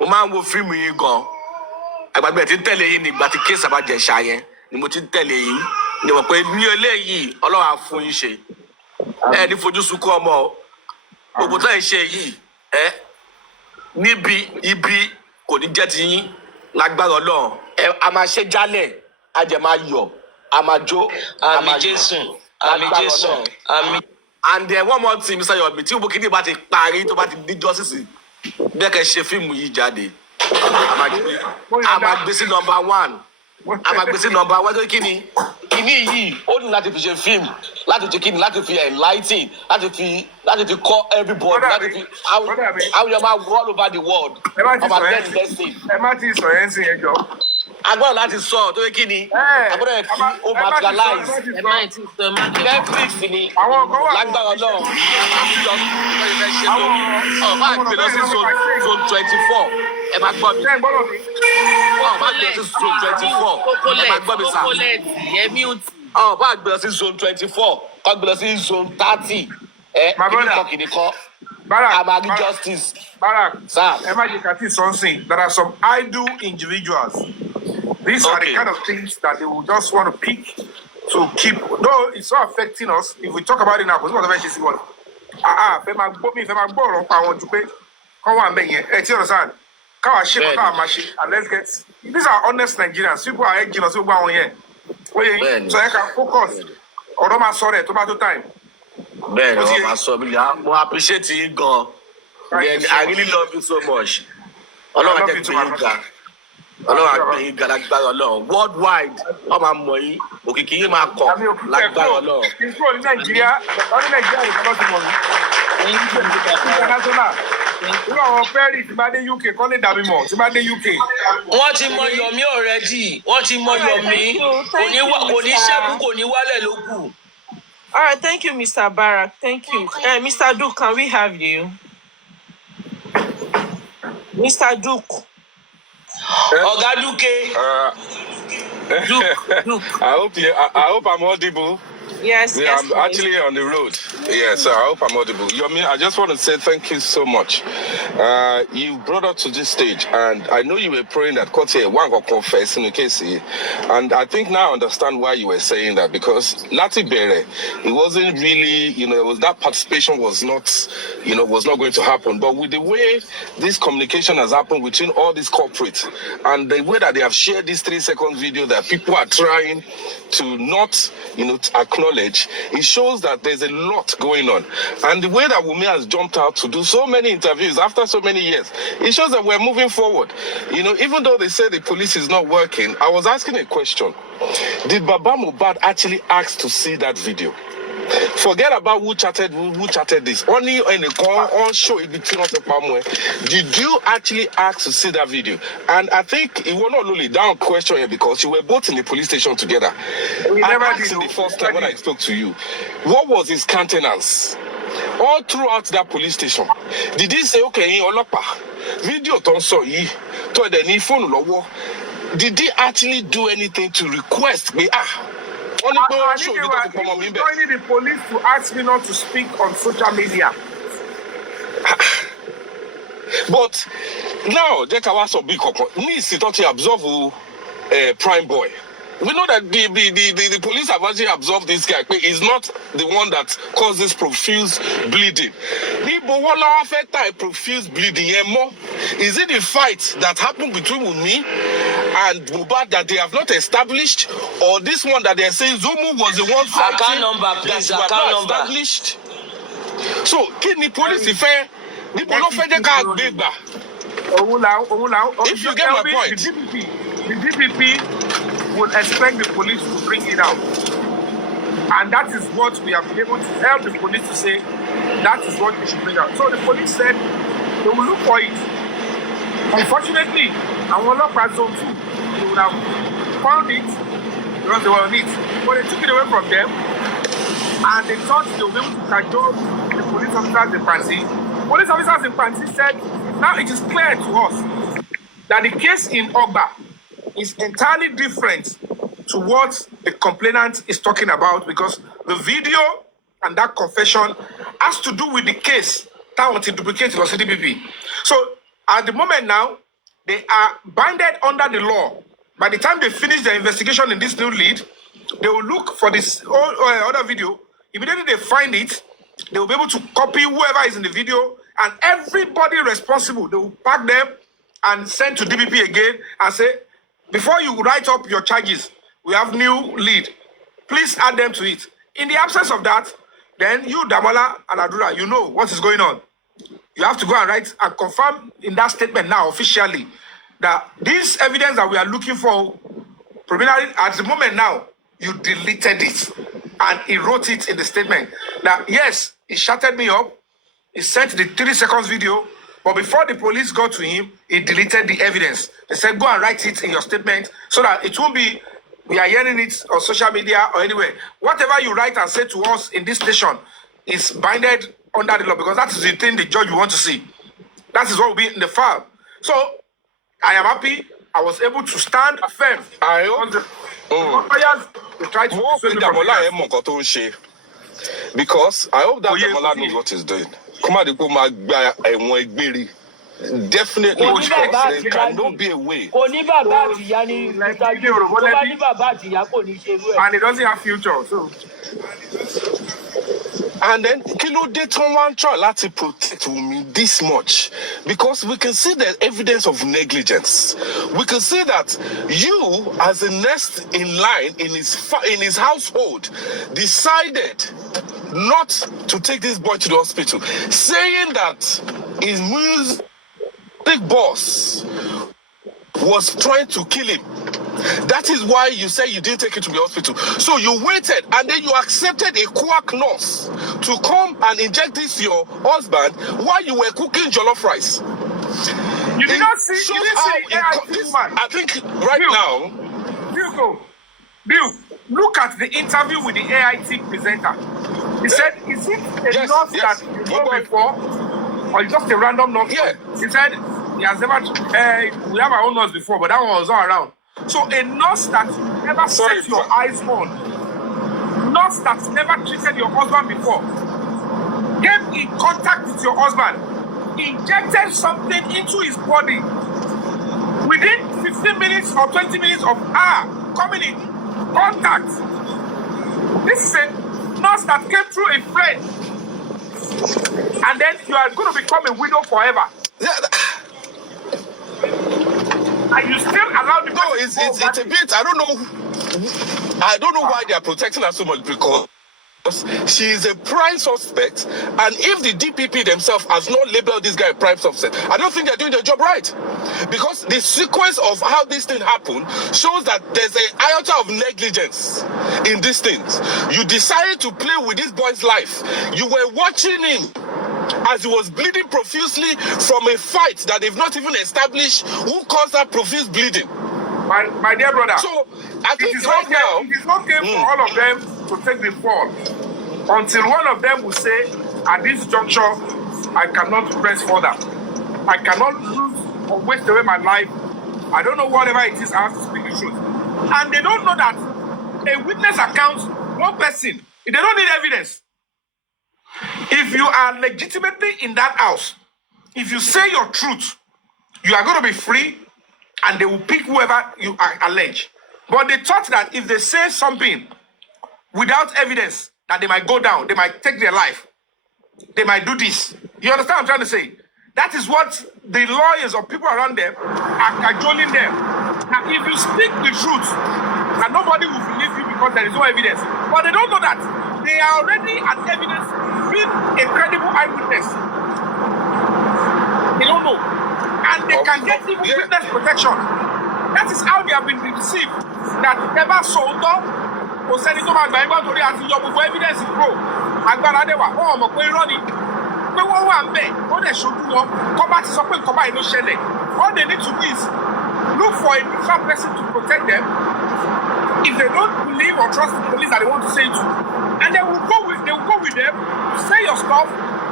mo máa ń wo fíìmù yìí gan àgbàgbẹ́ tí ń tẹ̀lé yìí nígbà tí kéésì àbájẹ̀ṣà yẹn ni mo ti ń tẹ̀lé yìí ni mo pé ní eléyìí Ọlọ́run á fún yín ṣe ẹ ní fojú sunkún ọmọ gbogbo tó ń ṣe yìí níbi ibi kò ní jẹ́ ti yín lágbára Ọlọ́run a máa ṣe jálẹ̀ a jẹ máa yọ̀ a máa jó a máa yọ̀ àmín Jésù àmín. And then one more thing Mr. Yomi tí gbogbo kìíní bá ti parí tó bá ti di justice bẹ́ẹ̀ kẹ́ ṣe fíìmù yìí jáde a máa gbé sí number 1 Amagbesi number one kini yìí ó ní láti fi ṣe film láti ṣe kini láti fi enlighten láti fi call everybody láti fi how you ma all over the world about get investing. Ẹ má ti sọ yẹn sí ẹjọ́. Agbọ́dọ̀ láti sọ tó yẹ kini agbọ́dọ̀ kí o materialize Netflix ni lágbára náà máa gbé lọ sí zone 24 ẹ máa gbọ́ mi máa gbé lọ sí zone 24 ẹ máa gbọ́ mi sá máa gbé lọ sí zone 24 kọ́ gbé lọ sí zone 30 kìnìkan Amagi justice. Barak, Emma something. There are some idle individuals. These are the kind of things that they will just want to pick to keep. Though it's not affecting us, if we talk about it now, because whatever she said, and let's get. These are honest Nigerians. People are edging us over on here. So I can focus. Or don't sorry, tomato time. Ben, I appreciate you, God. I really love you so much. I love you too, worldwide, all my money, okay, you might call like that. In Nigeria, only Nigeria is international. You know, Paris, the UK, call it Dabimo, the UK. What in my Yomi already? What in my Yomi? All right, thank you, Mr. Barak. Thank you. Mr. Duke, can we have you? Mr. Duke. Duke. I hope I'm audible. Yes, yes. I'm actually on the road. Yes, I hope I'm audible. Yomi, I just want to say thank you so much. You brought us to this stage, and I know you were praying that one got confess in the case, and I think now I understand why you were saying that, because Lati Bere, it wasn't really, it was that participation was not going to happen. But with the way this communication has happened between all these corporates and the way that they have shared this 3-second video that people are trying to not, acknowledge, it shows that there's a lot going on. And the way that Wunmi has jumped out to do so many interviews after so many years, it shows that we're moving forward. Even though they say the police is not working, I was asking a question. Did Baba Mohbad actually ask to see that video? Forget about who chatted this. Only in the call on show it between us. Did you actually ask to see that video? And I think it was not only down question here because you were both in the police station together. I asked him the first time when I spoke to you, what was his countenance? All throughout that police station. Did he say, okay, video don't saw you to the phone lower? Did he actually do anything to request me? I need the police to ask me not to speak on social media. But now, Jekawaso Bikoko needs to observe Prime Boy. We know that the police have actually observed this guy. He's not the one that causes profuse bleeding. Profuse bleeding. Is it the fight that happened between Wunmi and Mohbad that they have not established, or this one that they are saying Zomu was the one fighting account number, please, that account number established? So, can the police fair? If you get my point, the DPP would expect the police to bring it out, and that is what we have been able to help the police to say. That is what they should bring out. So the police said they will look for it. Unfortunately, I will not pass on too. They would have found it because they were on it, but they took it away from them, and they thought they would be able to cajole the police officers in Pansi. Police officers in Pansi said, now it is clear to us that the case in Ogba is entirely different to what the complainant is talking about, because the video and that confession has to do with the case that was duplicated in CDPP. So at the moment now, they are binded under the law. By the time they finish their investigation in this new lead, they will look for this other video. Immediately they find it, they will be able to copy whoever is in the video, and everybody responsible, they will pack them and send to DPP again and say, before you write up your charges, we have new lead. Please add them to it. In the absence of that, then you, Damola and Adura, you know what is going on. You have to go and write and confirm in that statement now officially that this evidence that we are looking for Preliminary, at the moment now, you deleted it. And he wrote it in the statement. That, yes, he shouted me up. He sent the 3 seconds video. But before the police got to him, he deleted the evidence. They said, go and write it in your statement so that it won't be, we are hearing it on social media or anywhere. Whatever you write and say to us in this station is binded under the law, because that is the thing the judge will want to see. That is what will be in the file. So, I am happy I was able to stand firm. I hope they try to because I hope that Damola knows what he's doing. Definitely, there cannot be a way. And he doesn't have future, so. And then Kilo Dayton one try to protect me this much, because we can see the evidence of negligence. We can see that you, as the next in line in his household, decided not to take this boy to the hospital, saying that his music boss was trying to kill him. That is why you say you didn't take it to the hospital. So you waited, and then you accepted a quack nurse to come and inject this to your husband while you were cooking jollof rice. You did not see, you didn't see AIT woman. I think right now... Bill, look at the interview with the AIT presenter. He said, is it a nurse that you know before, or just a random nurse? Yeah. He said, he has never, we have our own nurse before, but that one was not around. So a nurse that you never set your eyes on, nurse that's never treated your husband before, came in contact with your husband, injected something into his body. Within 15 minutes or 20 minutes of coming in contact. This is a nurse that came through a friend. And then you are going to become a widow forever. And you still allow the... No, it's a bit... I don't know why they are protecting her so much, because she is a prime suspect, and if the DPP themselves has not labeled this guy a prime suspect, I don't think they're doing their job right. Because the sequence of how this thing happened shows that there's an iota of negligence in these things. You decided to play with this boy's life. You were watching him as he was bleeding profusely from a fight that they've not even established who caused that profuse bleeding. My dear brother, so I think it is okay for all of them to take the fall until one of them will say, at this juncture, I cannot press further. I cannot lose or waste away my life. I don't know whatever it is, I have to speak the truth. And they don't know that a witness account, one person, they don't need evidence. If you are legitimately in that house, if you say your truth, you are going to be free, and they will pick whoever you allege. But they thought that if they say something without evidence, that they might go down, they might take their life, they might do this. You understand what I'm trying to say? That is what the lawyers or people around them are cajoling them. Now, if you speak the truth, and nobody will believe you because there is no evidence. But they don't know that they are already an evidence, being a credible eyewitness. They don't know. And they can get even witness protection. That is how they have been deceived. That never sold up or send it to my Bible to the evidence is pro. Agbára dé wà, wọ́n mọ̀ pé irọ́ ni. Pé wọ́n wà ń bẹ̀, wọ́n dẹ̀ ṣojú wọn. Kọ́ bá ti sọ pé nǹkan báyìí ló ṣẹlẹ̀. All they need to do is look for a neutral person to protect them. If they don't believe or trust the police that they want to say it to, and they will go with them, say your stuff,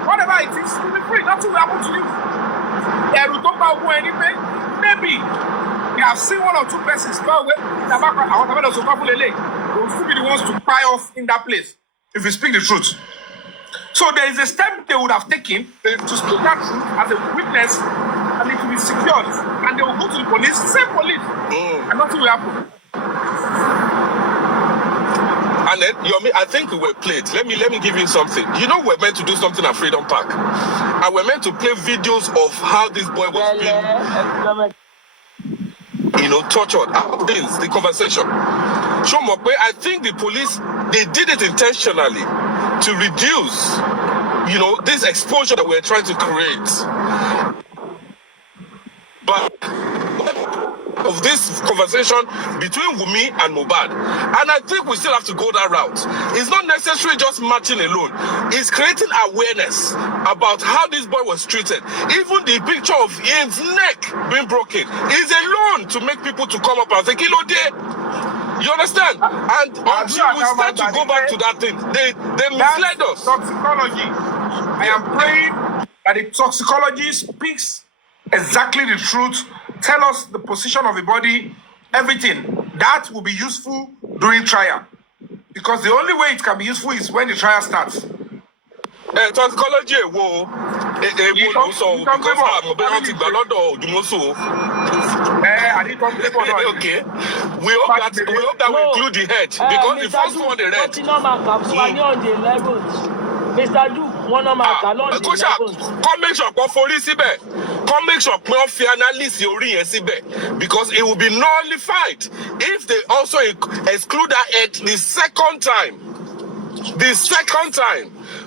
whatever it is, you'll be free. Nothing will happen to you. Maybe you have seen one or two persons go away. They will still be the ones to cry off in that place if you speak the truth. So there is a step they would have taken to speak that truth as a witness, and it will be secured. And they will go to the police, same police, and nothing will happen. And then, Yomi, I think we were played. Let me give you something. You know, we're meant to do something at Freedom Park, and we're meant to play videos of how this boy was being, tortured. The conversation. I think the police, they did it intentionally to reduce, this exposure that we're trying to create. But of this conversation between Wumi and Mohbad. And I think we still have to go that route. It's not necessarily just matching alone. It's creating awareness about how this boy was treated. Even the picture of his neck being broken is alone to make people to come up and say, Kilo day. You understand? And until we start to go back to that thing, they misled us. Toxicology. I am praying that the toxicology speaks exactly the truth. Tell us the position of the body, everything. That will be useful during trial. Because the only way it can be useful is when the trial starts. Toxicology, because okay. We hope that we include the head because the first one they read. Mr. Duke, one of my calendar. Come make sure come make sure analyst because it will be nullified if they also exclude that head the second time.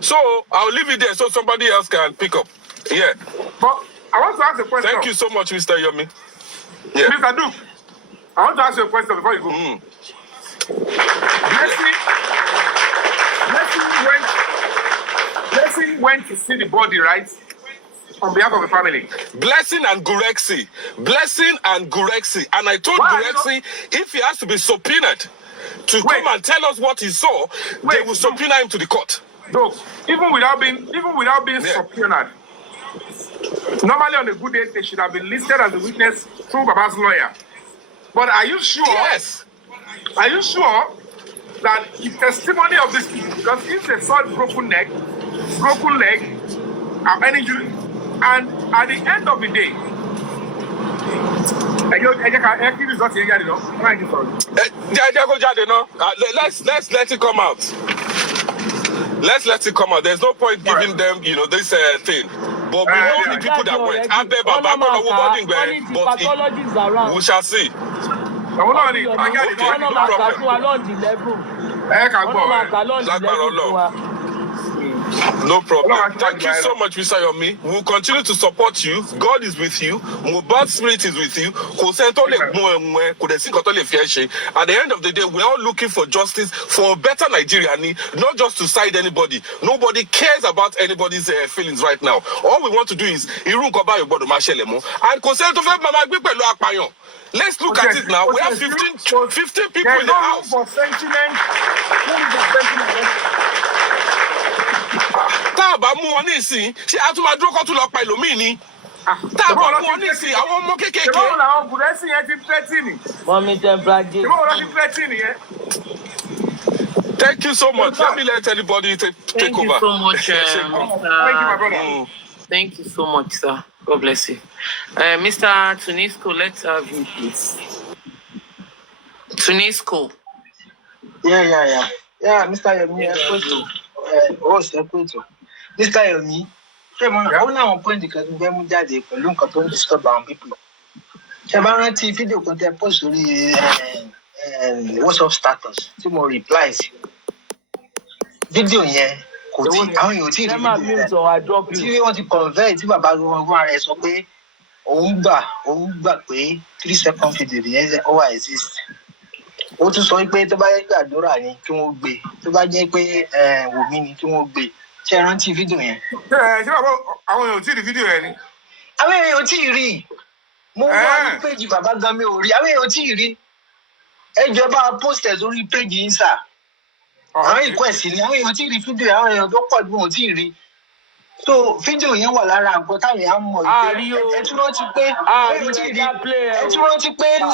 So I'll leave it there so somebody else can pick up. Yeah. But I want to ask a question. Thank you so much, Mr. Yomi. Yeah. Mr. Duke, I want to ask you a question before you go. Blessing went to see the body, right? On behalf of the family. Blessing and Gurexi. And I told Gurexi if he has to be subpoenaed to come and tell us what he saw, they will subpoena him to the court. No, even without being subpoenaed. Normally on a good day, they should have been listed as a witness through Baba's lawyer. But are you sure? Yes. Are you sure that the testimony of this people, because if they saw broken leg, and injury, and at the end of the day, let's let it come out. Let's let it come out. There's no point giving them, this thing. But we know the people that went. But we shall see. No problem. Thank you so much, Mr. Yomi. We'll continue to support you. God is with you. Mohbad's spirit is with you. At the end of the day, we're all looking for justice for a better Nigeria, not just to side anybody. Nobody cares about anybody's feelings right now. All we want to do is and let's look at it now. We have 15 people in the house. Taba mu wọn ní ìsìn ṣé a tún máa dúró kó tún lọ pa ẹlòmíì ni. Taba mu wọn ní ìsìn àwọn ọmọ kéékèèké. Ṣé wọn làwọn Gùrẹ́sì yẹn ti threatening? Mọ́mí tẹ́ Bradley. Ṣé wọn lọ ti threatening yẹn? Thank you so much. Let me let anybody take over. Thank you so much, Thank you, my brother. Thank you so much, sir. God bless you. Mr. Tunisco, let's have you, please. Tunisco. Yeah, Mr. Yomi, Mr. Yomi, àwọn àwọn point kan tó fẹ́ mú jáde pẹ̀lú nǹkan tó ń disturb àwọn people. Ṣé bá rántí fídíò kan tẹ́ post sórí WhatsApp status tí mo reply sí. Fídíò yẹn kò tí àwọn èèyàn ò tí ì rí fídíò yẹn. Tí wọ́n ti convey tí bàbá gbogbo ara ẹ̀ sọ pé òun gbà pé 3-second video yẹn ó wà exist. Ó tún sọ pé tó bá yẹ pé àdúrà ni kí wọ́n gbé, tó bá jẹ́ pé Wùmí ni kí wọ́n gbé. Ṣé ẹ rántí fídíò yẹn? Ṣé bàbá àwọn èèyàn ò tí ì rí fídíò yẹn ni? Àwọn èèyàn ò tí ì rí. Mo wá ní péjì bàbá gan mi ò rí. Àwọn èèyàn ò tí ì rí. Ẹ jọba post ẹ̀ sórí péjì yín sà. Àwọn request ni àwọn èèyàn ò tí ì rí fídíò yẹn, àwọn èèyàn tó pọ̀ jù wọn ò tí ì rí. So fídíò yẹn wà lára nǹkan táwọn èèyàn mọ̀ ìpè. Ẹ tún rántí pé ní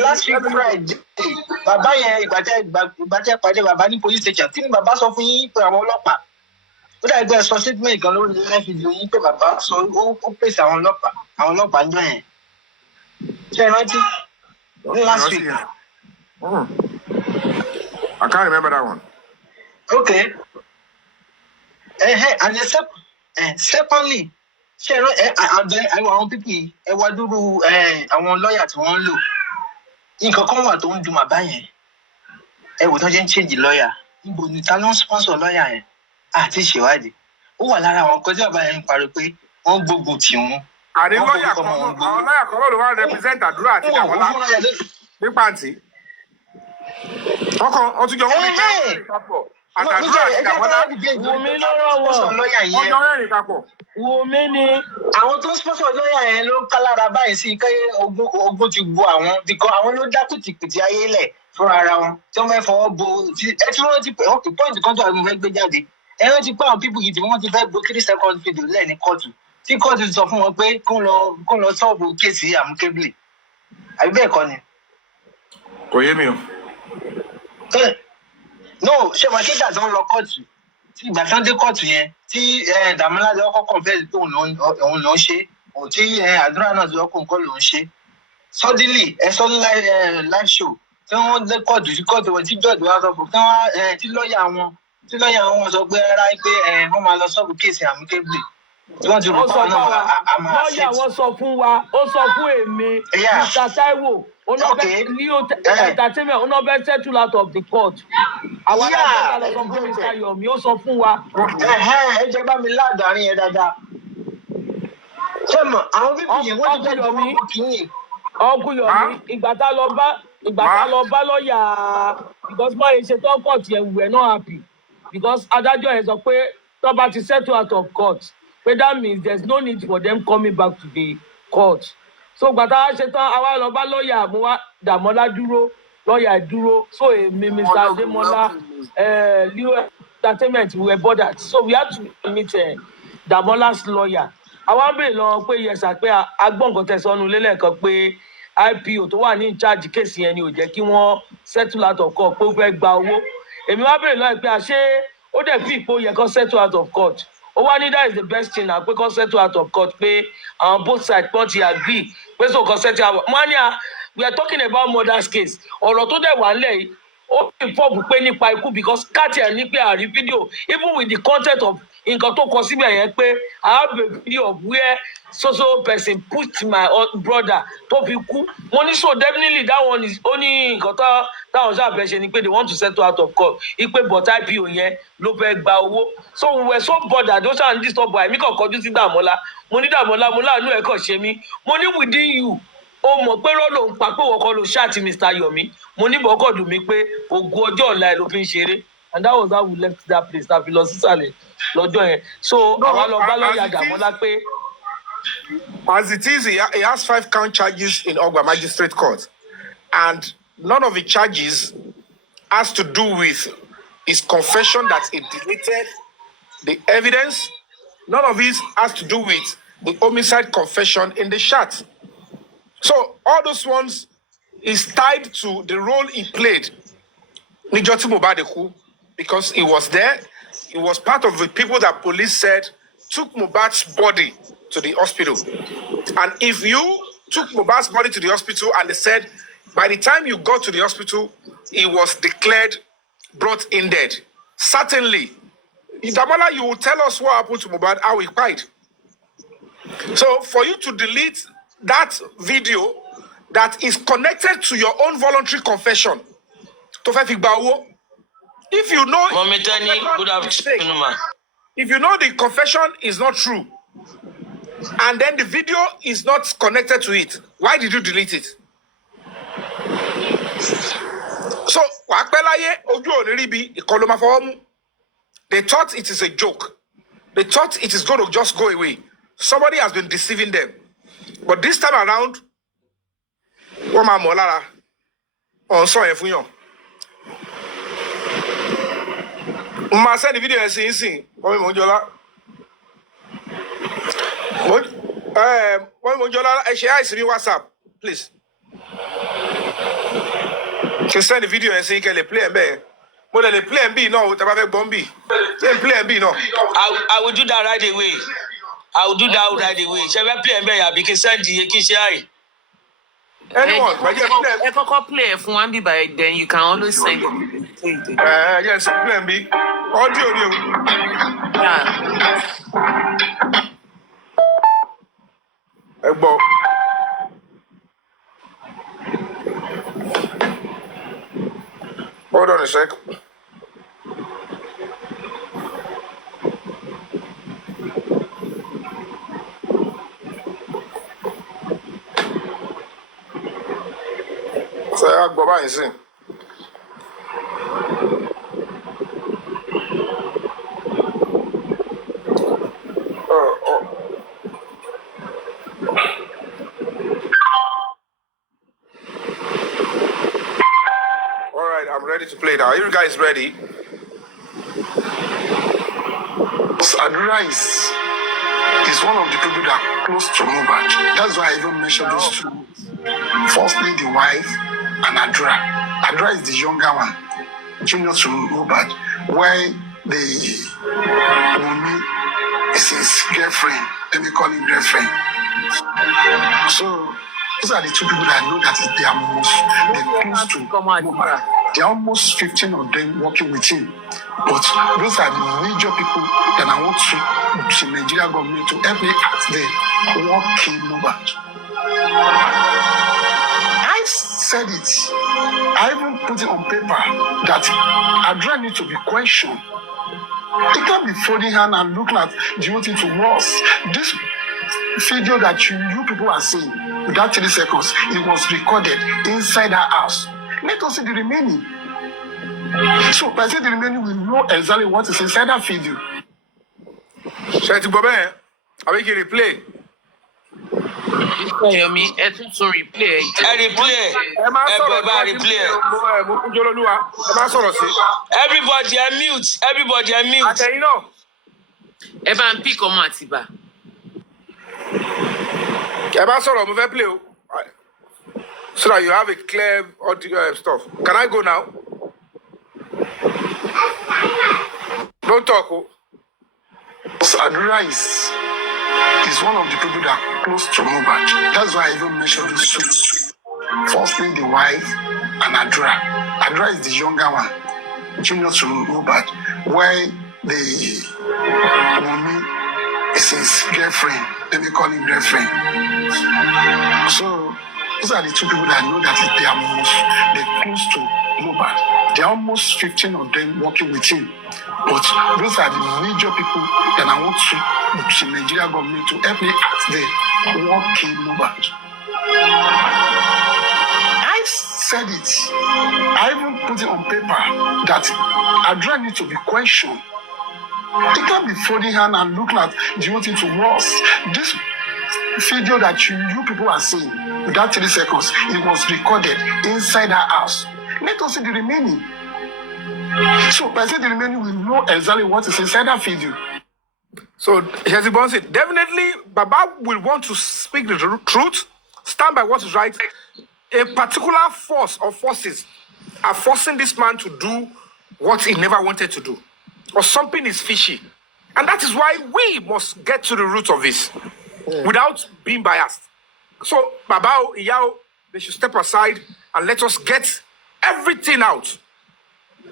last week Friday bàbá yẹn ìgbà tẹ́ pàdé bàbá ní police station kí ni bàbá sọ fún yín pé àwọn ọlọ́pàá ó dà gbé sọ statement kan lórí live video yín pé bàbá sọ ó pèsè àwọn ọlọ́pàá ń jọ yẹn ṣé ẹ rántí ní last week. I can't remember that one. Okay. And secondly, ṣé àwọn pípì ẹ wá dúró àwọn lọ́ọ̀yà tí wọ́n ń lò nǹkan kan wà tó ń dùn bàbá yẹn ẹ wò tó jẹ́ ń change lọ́ọ̀yà níbo ni ta ló ń sponsor lọ́ọ̀yà yẹn àti ìṣèwádìí ó wà lára àwọn nǹkan tí bàbá yẹn ń parí pé wọ́n gbógun tì wọ́n àní lọ́ọ̀yà kan àwọn lọ́ọ̀yà kan ló wá represent àdúrà àti Dàmọ́lá ní pàǹtí. wọ́n tún jọ wọ́n ní káyọ̀ papọ̀ àtàdúrà àti Dàmọ́lá. Wùmí ló rọ̀ wọ̀. wọ́n jọ rẹ́rìn papọ̀. Wùmí ni. Àwọn tó ń sponsor lọ́ọ̀yà yẹn ló ń kálára báyìí sí kí ogun ti bu àwọn bìkọ́ àwọn ló dá kùtìkùtì ayé lẹ̀ fúnra ara wọn tí wọ́n fẹ́ fọwọ́ bo ẹ tí wọ́n ti pè ó pọ́ìntì kan tó àwọn fẹ́ gbé jáde ẹ wọ́n ti pé àwọn pípù yìí tí wọ́n ti fẹ́ bo 3 seconds video lẹ́ẹ̀ ní kóòtù tí kóòtù sọ fún wọn pé kó lọ sọ́ọ̀bù kéèsì àmúkébìlì àbí bẹ́ẹ̀ kọ́ ni. kò yé mi o. no ṣé wọn kí gbàtàn lọ kóòtù tí gbàtàn dé kóòtù yẹn tí Dàmọ́lá lọ kọ́kọ́ fẹ́ẹ́ pé òun ló ń ṣe tí àdúrà náà lọ kó nǹkan ló ń ṣe suddenly sọ ní live show tí wọ́n dé kóòtù sí kóòtù wọn tí jọ́ọ̀dù wá sọ fún tí lọ́ọ̀yà wọn sọ pé rárá pé wọ́n máa lọ sọ́ọ̀bù kéèsì àmúkébìlì tí wọ́n ti rò pé lọ́ọ̀yà wọn sọ fún wa ó sọ fún èmi Mr. Taiwo entertainment onobẹ settle out of the court àwọn adájọ́ lọ sọ fún Mr. Yomi ó sọ fún wa. ẹ jẹ́ bá mi ládàárín yẹn dáadáa ṣé mo àwọn bíbí yẹn wọ́n ti fẹ́ lọ́wọ́ kò kíyìn. ọkùnrin Yomi ìgbà tá lọ bá lọ́ọ̀yà because báyìí ṣe tó court yẹn we were not happy because adájọ́ yẹn sọ pé tó bá ti settle out of court pé that means there is no need for them coming back to the court so gbàtà ṣe tán àwa lọ bá lọ́ọ̀yà mú wá Dàmọ́lá dúró lọ́ọ̀yà dúró so èmi Mr. Ademola Leo entertainment we were bothered so we had to meet Dàmọ́lá's lawyer àwa béèrè lọ pé yẹsà pé agbọ̀ǹkan tẹ̀sánú lélẹ́ẹ̀kan pé IPO tó wà ní in charge kéèsì yẹn ni ò jẹ́ kí wọ́n settle out of court pé ó fẹ́ gba owó èmi wá béèrè lọ́ọ̀ pé àṣé ó dẹ̀ fi ìpò yẹ kó settle out of court ó wá ní that is the best thing na pé kó settle out of court pé àwọn both sides pọ́n ti agree pé so kó settle out wọ́n ní we are talking about murder's case ọ̀rọ̀ tó dẹ̀ wà ńlẹ̀ yìí ó fi fọ́ọ̀bù pé nípa ikú because káàtì ẹ̀ ní pé àrí fídíò even with the content of nǹkan tó kọ síbẹ̀ yẹn pé I have a video of where so person put my brother tó fi kú mo ní so definitely that one is only nǹkan táwọn ṣàfẹ́ ṣe ni pé they want to settle out of court ipe but IPO yẹn ló fẹ́ gba owó so we were so bothered ó ṣàn disturb àìmí kan kọjú sí Dàmọ́lá mo ní Dàmọ́lá mo láàánú ẹ̀ kàn ṣe mí mo ní within you ó mọ̀ pé rọ́ọ̀lù ń pa pé wọ́n kọ́ ló ṣáàtì Mr. Yomi mo ní bọ́kọ̀ dùn mí pé ogun ọjọ́ ọ̀la ẹ̀ ló fi ń ṣeré and that was how we left that place tàbí lọ sísàlẹ̀ lọ́jọ́ yẹn so àwa lọ bá lọ́ọ̀yà Dàmọ́lá pé. As it is, he has 5 count charges in Ogba Magistrate Court, and none of the charges has to do with his confession that he deleted the evidence. None of it has to do with the homicide confession in the chat. So all those ones is tied to the role he played. Nijoti Mobadeku, because he was there, he was part of the people that police said took Mohbad's body to the hospital. And if you took Mohbad's body to the hospital and they said, by the time you got to the hospital, he was declared brought in dead. Certainly, Dàmọ́lá, you will tell us what happened to Mohbad, how he died. So for you to delete that video that is connected to your own voluntary confession, if you know, if you know the confession is not true, and then the video is not connected to it, why did you delete it? So, they thought it is a joke. They thought it is going to just go away. Somebody has been deceiving them. But this time around, send the video and see monjola. Monjola, share it in WhatsApp, please. You send the video and see can they play and be. But they play and be no, they have bombi. They play and be no. I will do that right away. I will do that right away. Shall we play and be? Because send the kishai. Anyone, but yeah, play if one be by then you can always send it. Yes, play and be. Audio. Yeah. Egbo. Hold on a sec. All right, I'm ready to play now. Are you guys ready? Adura is one of the people that are close to Mohbad. That's why I even mentioned those two. Firstly, the wife and Adura. Adura is the younger one, junior to Mohbad, while the Yomi is his girlfriend. Let me call him girlfriend. So these are the two people that I know that they're close to Mohbad. There are almost 15 of them working with him. But those are the major people that I want to the Nigeria government to help me ask them what killed Mohbad. I said it. I even put it on paper that Adra needs to be questioned. It can't be folding hand and look like the whole thing to worse. This video that you people are seeing, without 3 seconds, it was recorded inside her house. Let us see the remaining. So by saying the remaining, we know exactly what is inside that video. Shall I make a replay? Yomi, replay. Everybody unmute. Everybody unmute. Okay, you know. Evan pick on Matiba. Play so that you have a clear audio stuff. Can I go now? Don't talk. Adura is one of the people that are close to Mohbad. That's why I even mentioned those two. Firstly, the wife and Adura. Adura is the younger one, junior to Mohbad, while the Yomi is his girlfriend. Let me call him girlfriend. So these are the two people that I know that they're close to Mohbad. There are almost 15 of them working with him. But those are the major people that I want to the Nigeria government to help me ask them what killed Mohbad. I said it. I even put it on paper that Adra needs to be questioned. It can't be folding hand and look like the whole thing to worse. This video that you people are seeing, without 3 seconds, it was recorded inside her house. Let us see the remaining. So by saying the remaining, we know exactly what is inside that video. So here's the bonus. Definitely, Baba will want to speak the truth, stand by what is right. A particular force or forces are forcing this man to do what he never wanted to do. Or something is fishy. And that is why we must get to the root of this without being biased. So Baba, Iyao, they should step aside and let us get everything out.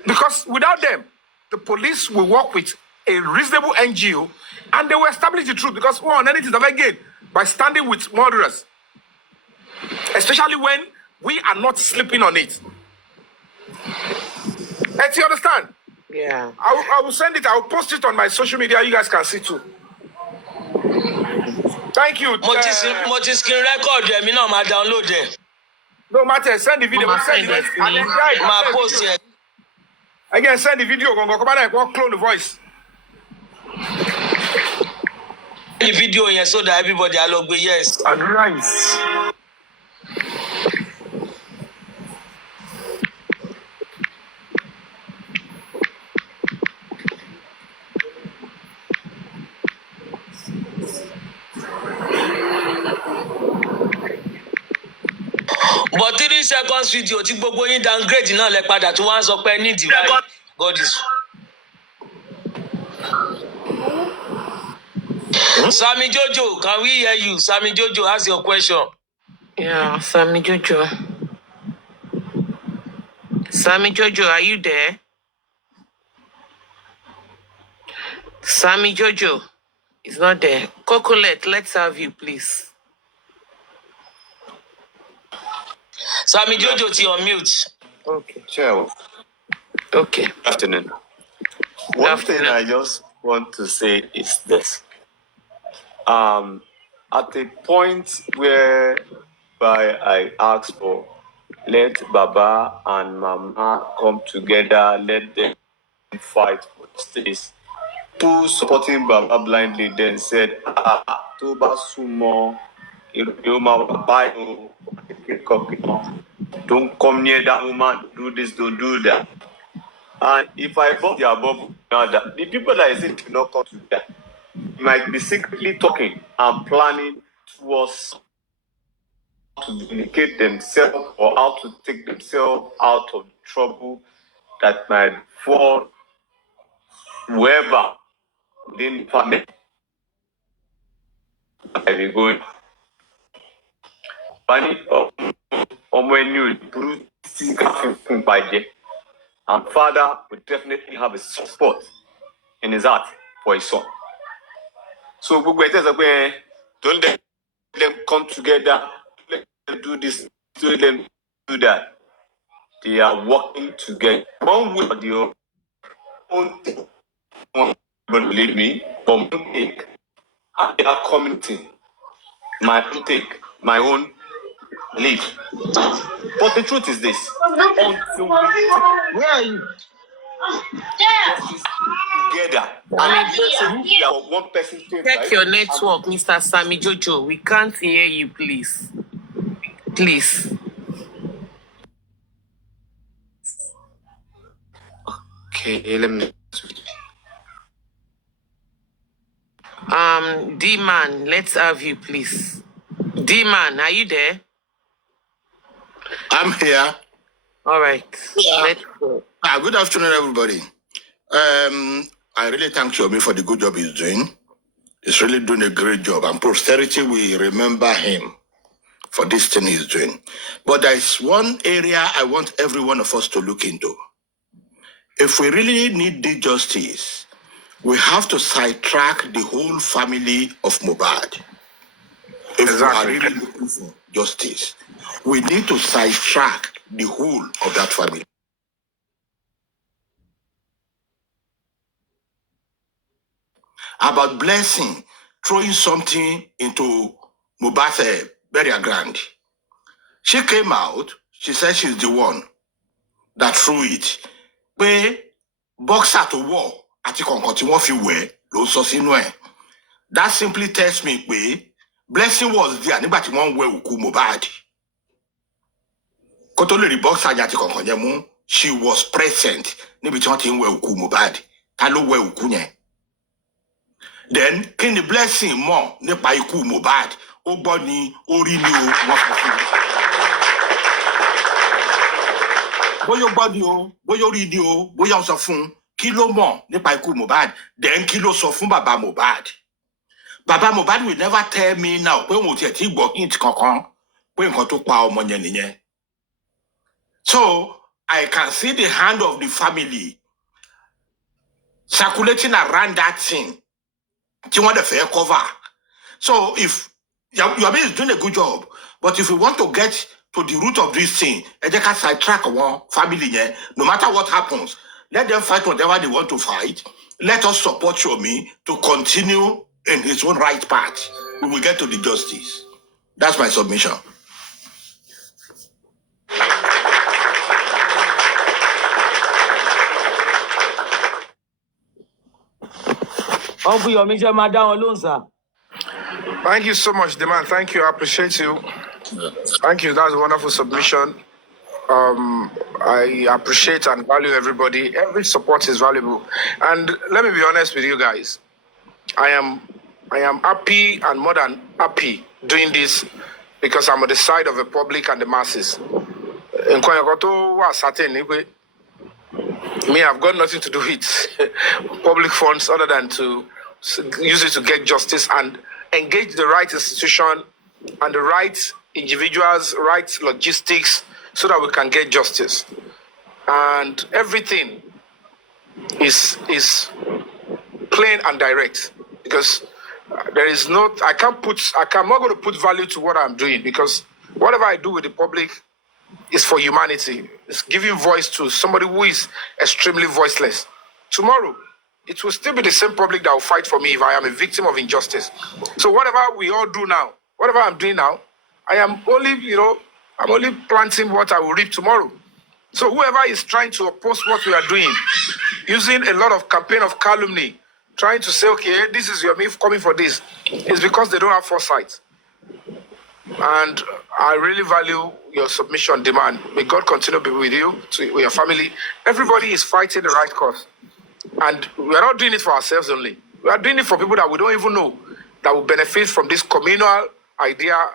Because without them, the police will work with a reasonable NGO and they will establish the truth. Because anything is again by standing with murderers. Especially when we are not sleeping on it. Do you understand? Yeah. I will send it. I will post it on my social media. You guys can see too. Thank you. Multi screen record. Me now, my download there. No matter. Send the video. Send it. My post here. Again, send the video. Come on, I want clone the voice. The video here so that everybody along with yes. Advice. But 3 seconds video tí gbogbo yín downgrade náà lẹ padà tí wọ́n sọ pé need right. God is. Sammy Jojo, can we hear you? Sammy Jojo, ask your question. Yeah, Sammy Jojo. Sammy Jojo, are you there? Sammy Jojo is not there. Cocolette, let's have you, please. Sammy Jojo, to on mute. Okay. Sure. Okay. Good afternoon. One thing I just want to say is this. At the point where I asked for let Baba and Mama come together, let them fight for justice. Two supporting Baba blindly then said, Toba Sumo, don't come near that woman, do this, don't do that. And if I bought the above now, that the people that I said did not come together might be secretly talking and planning towards to vindicate themselves or how to take themselves out of trouble that might fall wherever within the family. I will go. And father would definitely have a soft spot in his heart for his son. So don't let them come together, let them do this, let them do that. They are working together. One way or the own thing. One believe me, one take. They are community. My own take, my own lead. But the truth is this. Where are you? Together. One person check your network, Mr. Sammy Jojo. We can't hear you, please. Please. Okay, let me. D-Man, let's have you, please. D-Man, are you there? I'm here. All right. Yeah. Let's go. Good afternoon, everybody. I really thank Yomi for the good job he's doing. He's really doing a great job, and posterity will remember him for this thing he's doing. But there is one area I want every one of us to look into. If we really need the justice, we have to sidetrack the whole family of Mohbad. If we are really looking for justice, we need to sidetrack the whole of that family. About Blessing throwing something into Mohbad's burial ground. She came out, she said she's the one that threw it. Pé boxer to war àti kọ̀ǹkọ̀ tí wọ́n fi wẹ̀ ló sọ sínú ẹ̀. That simply tells me pé Blessing was there nígbà tí wọ́n wẹ̀ òkú Mohbad. Kó tó lè rí boxer àti kọ̀ǹkọ̀ yẹn mú, she was present níbi tí wọ́n ti ń wẹ̀ òkú Mohbad. Ta ló wẹ̀ òkú yẹn? Then kí ni Blessing mọ̀ nípa ikú Mohbad? Ó gbọ́ ni orí ni o wọ́n sọ fún mi. Bóyá ó gbọ́ ni o, bóyá orí ni o, bóyá ó sọ fún kí ló mọ̀ nípa ikú Mohbad? Then kí ló sọ fún bàbá Mohbad? Bàbá Mohbad will never tell me now pé òun ò tiẹ̀ tí gbọ́ hint kankan pé nǹkan tó pa ọmọ yẹn nìyẹn. So I can see the hand of the family circulating around that thing. Tí wọ́n dẹ̀ fẹ́ cover. So if Yomi is doing a good job, but if we want to get to the root of this thing, ẹ jẹ́ ká sidetrack one family yẹn. No matter what happens, let them fight whatever they want to fight. Let us support Yomi to continue in his own right path. We will get to the justice. That's my submission. Uncle Yomi ṣe máa dá wọn lóhùn sá. Thank you so much, Deman. Thank you. I appreciate you. Thank you. That's a wonderful submission. I appreciate and value everybody. Every support is valuable. And let me be honest with you guys. I am happy and more than happy doing this because I'm on the side of the public and the masses. Me, I've got nothing to do with public funds other than to use it to get justice and engage the right institution and the right individuals, right logistics, so that we can get justice. And everything is plain and direct because there is no, I'm not going to put value to what I'm doing because whatever I do with the public is for humanity. It's giving voice to somebody who is extremely voiceless. Tomorrow, it will still be the same public that will fight for me if I am a victim of injustice. So whatever we all do now, whatever I'm doing now, I am only, I'm only planting what I will reap tomorrow. So whoever is trying to oppose what we are doing, using a lot of campaign of calumny, trying to say, okay, this is your me coming for this, is because they don't have foresight. And I really value your submission demand. May God continue to be with you, with your family. Everybody is fighting the right cause. And we are not doing it for ourselves only. We are doing it for people that we don't even know that will benefit from this communal idea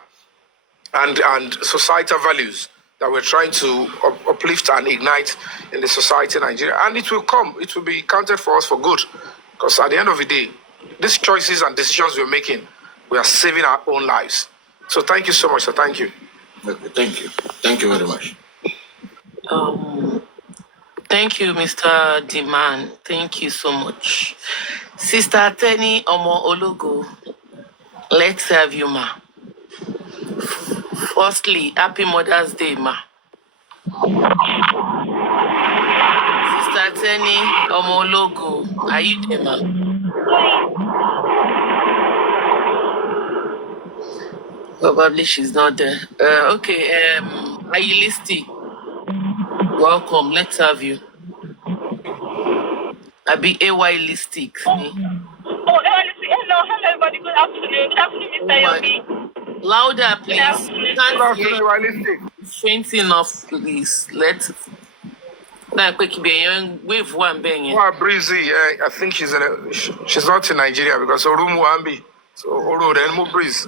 and societal values that we're trying to uplift and ignite in the society in Nigeria. And it will come. It will be counted for us for good. Because at the end of the day, these choices and decisions we're making, we are saving our own lives. So thank you so much, sir. Thank you. Okay, thank you. Thank you very much. Thank you, Mr. Diman. Thank you so much. Sister Tenny Omo Ologo, let's have you, ma. Firstly, happy Mother's Day, ma. Sister Tenny Omo Ologo, are you there, ma? Probably she's not there. Okay, are you listening? Welcome, let's have you. I be AY listic. Oh, hello, everybody. Good afternoon. Good afternoon, Mr. Yomi. Louder, please. Can't hear you. Faint enough, please. Let's. Wave one bang. Breezy, I think she's not in Nigeria because Orumu Ambi. So Oro then move Breeze.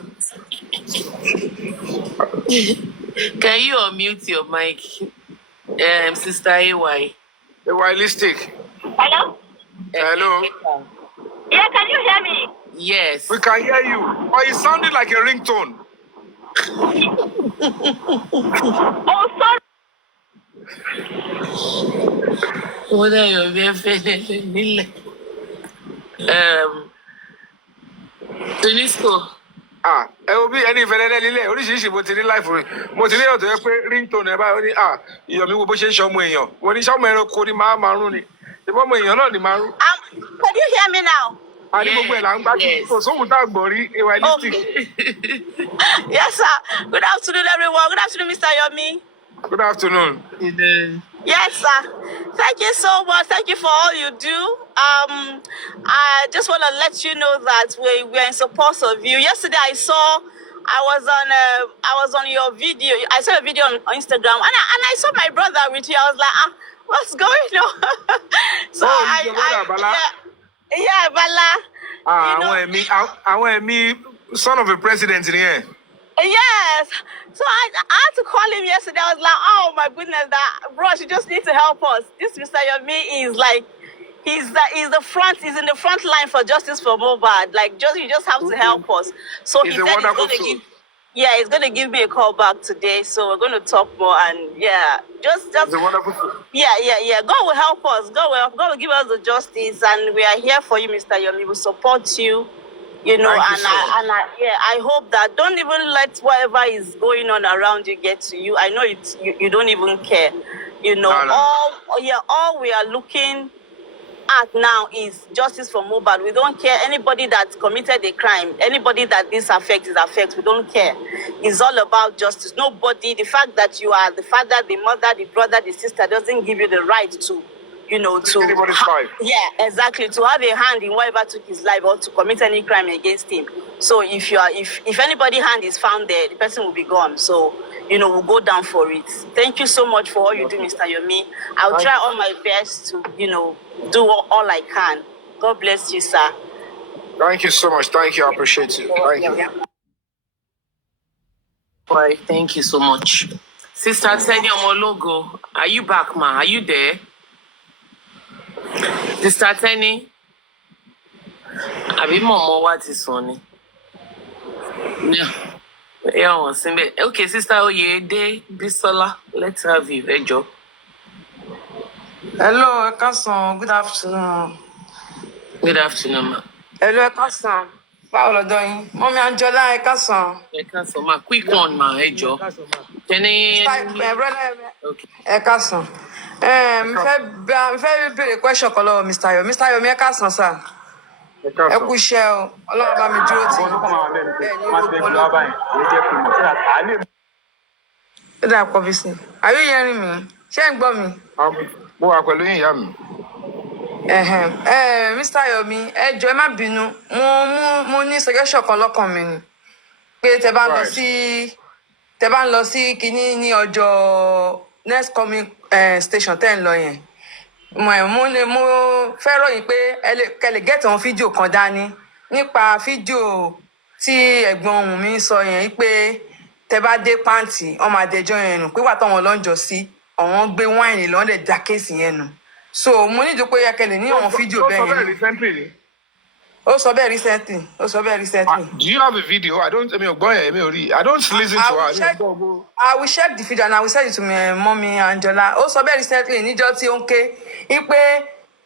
Can you unmute your mic, Sister AY? AY listic. Hello? Hello? Yeah, can you hear me? Yes. We can hear you. Oh, it sounded like a ringtone. Oh, sorry. What are you feeling? Tunisco. Ẹ wo bí ẹni ìfẹ́lẹ́lẹ́ lílẹ̀ oríṣiríṣi mo ti ní láìfò rẹ̀ mo ti ní ọ̀tọ̀ yẹ pé ringtone ẹ̀ báyìí ó ní Ìyọ̀mí wo bó ṣe ń ṣọmọ èèyàn wọ́n ní ṣọmọ ẹranko ni máa rún ni ìbọn ọmọ èèyàn náà ni máa rún. Can you hear me now? A ní gbogbo ẹ̀ là ń gbá kí kò sóhun tá a gbọ́ rí evangelistic. Yes, sir. Good afternoon, everyone. Good afternoon, Mr. Yomi. Good afternoon. Yes, sir. Thank you so much. Thank you for all you do. I just want to let you know that we're in support of you. Yesterday, I was on your video. I saw a video on Instagram, and I saw my brother with you. I was like, what's going on? So Bala? Yeah, Bala. I want me son of a president in here. Yes. So I had to call him yesterday. I was like, oh my goodness, bro, you just need to help us. This Mr. Yomi is like, he's in the front line for justice for Mohbad. Like, you just have to help us. So he said he's going to give me a call back today. So we're going to talk more and just it's a wonderful soul. Yeah. God will help us. God will give us the justice, and we are here for you, Mr. Yomi. We will support you. You know, I hope that don't even let whatever is going on around you get to you. I know you don't even care. You know, all we are looking at now is justice for Mohbad. We don't care anybody that committed a crime, anybody that this affects. We don't care. It's all about justice. Nobody, the fact that you are the father, the mother, the brother, the sister doesn't give you the right to, anybody's life. Yeah, exactly. To have a hand in whatever took his life or to commit any crime against him. So if anybody's hand is found there, the person will be gone. So, we'll go down for it. Thank you so much for all you do, Mr. Yomi. I'll try all my best to, do all I can. God bless you, sir. Thank you so much. Thank you. I appreciate you. Thank you. Right, thank you so much. Sister Tenny Omologo, are you back, ma? Are you there? Sister Tenny? Abi Momo, what is funny? Yeah, okay, Sister Oyede Bisola, let's have you, Ejo. Hello, Ekason. Good afternoon. Good afternoon, ma. Hello, Ekason. How are you doing? Mommy Angela, Ekason. Ekason, ma. Quick one, ma, Ejo. Okay. Ekason. Very question, Mr. Yomi. Mr. Yomi, Ekason, sir. Ẹ kú iṣẹ́ o. Ọlọ́run bá mi dúró tì í. That obviously. Are you hearing me? Ṣé ń gbọ́ mi? Mo wà pẹ̀lú yín ìyá mi. Mr. Yomi, ẹ jọ̀ọ́ ẹ má bínú. Mo ní suggestion kan lọ́kàn mi ni. Pé tẹ bá ń lọ sí kinní ní ọjọ́ next coming station tẹ́ ń lọ yẹn. Mo fẹ́ ròyìn pé kẹ́ lè get àwọn fídíò kan dání nípa fídíò tí ẹ̀gbọ́n ohun mi sọ yẹn pé tẹ bá dé pàǹtì ọmọ àdẹjọ́ yẹn nù pé wà táwọn lọ́njọ́ sí àwọn gbé wáìnì lọ́ndẹ̀ dá kéèsì yẹn nù. So mo nídìí pé yẹ kẹ́ lè ní àwọn fídíò bẹ́ẹ̀ yẹn. Ó sọ bẹ́ẹ̀ recently. Do you have a video? I don't listen to her. I will check the video and I will send it to my mommy Angela. Ó sọ bẹ́ẹ̀ recently níjọ́ tí ó ń ké pé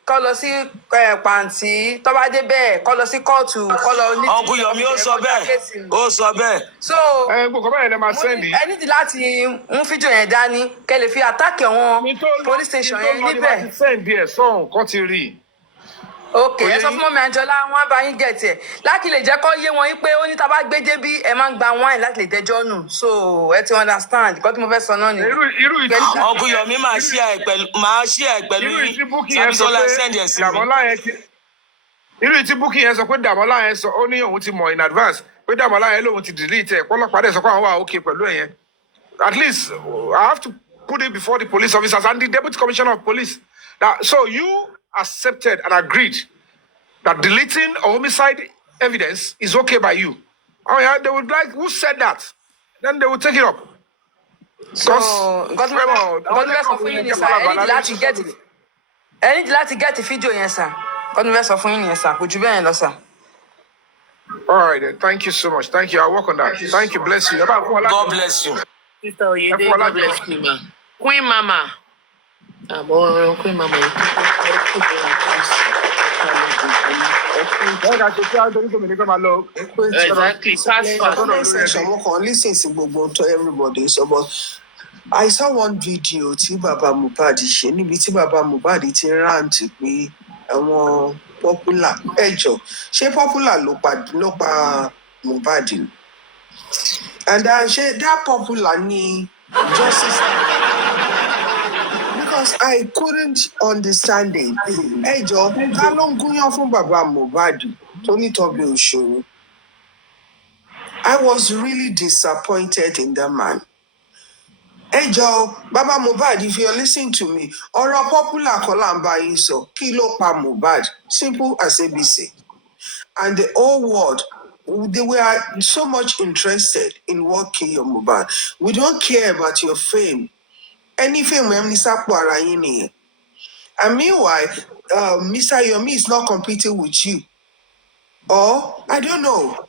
kọ́ lọ sí pàǹtí tó bá dé bẹ́ẹ̀ kọ́ lọ sí kóòtù kọ́ lọ ní. Uncle Yomi ó sọ bẹ́ẹ̀. So ẹ nídìí láti mú fídíò yẹn dání kẹ́ lè fi àtàkì àwọn police station yẹn níbẹ̀. Okay, ẹ sọ fún mọ́mí Anjola wọn bá yín gẹ̀ẹ́tì ẹ̀ láti lè jẹ́ kó yé wọn pé ó ní tá a bá gbé débí ẹ máa ń gba wine láti lè dẹjọ́ nù so ẹ ti understand nǹkan tí mo fẹ́ sọ náà nìyẹn. Uncle Yomi máa ṣí ẹ pẹ̀lú Sabisola send ẹ̀ sí mi. Irú tí Bukky yẹn sọ pé Dàmọ́lá yẹn sọ ó ní òun ti mọ̀ in advance pé Dàmọ́lá yẹn lòun ti delete ẹ̀ pọ́lọ́pàá dẹ̀ sọ pé àwọn wà okay pẹ̀lú ẹ̀ yẹn. At least I have to put it before the police officers and the deputy commissioner of police. So you accepted and agreed that deleting a homicide evidence is okay by you. Oh yeah, they would like, who said that? Then they will take it up. So, God bless you for you, sir. I need to get the video, yes, sir. God bless you for you, yes, sir. Would you be in, sir? All right, then. Thank you so much. Thank you. I'll work on that. Thank you. Bless you. God bless you. Sister Oyede, God bless you, ma. Queen Mama. Queen Mama. Exactly. Listen to everybody. So, but I saw one video tí Baba Mohbad ṣe níbi tí Baba Mohbad ti rant pé àwọn popular ẹjọ ṣé popular ló pa Mohbad and ṣé that popular ni justice. Because I couldn't understand it. Ẹjọ ká ló ń gúnyán fún Baba Mohbad tó ní tọ́bi òṣòro. I was really disappointed in that man. Ẹjọ Baba Mohbad, if you're listening to me, ọ̀rọ̀ popular kọ́ là ń bá yín sọ, kí ló pa Mohbad? Simple as ABC. And the whole world, they were so much interested in what killed your Mohbad. We don't care about your fame. Any fame when Mr. Kwarayini. And meanwhile, Mr. Yomi is not competing with you. Or I don't know.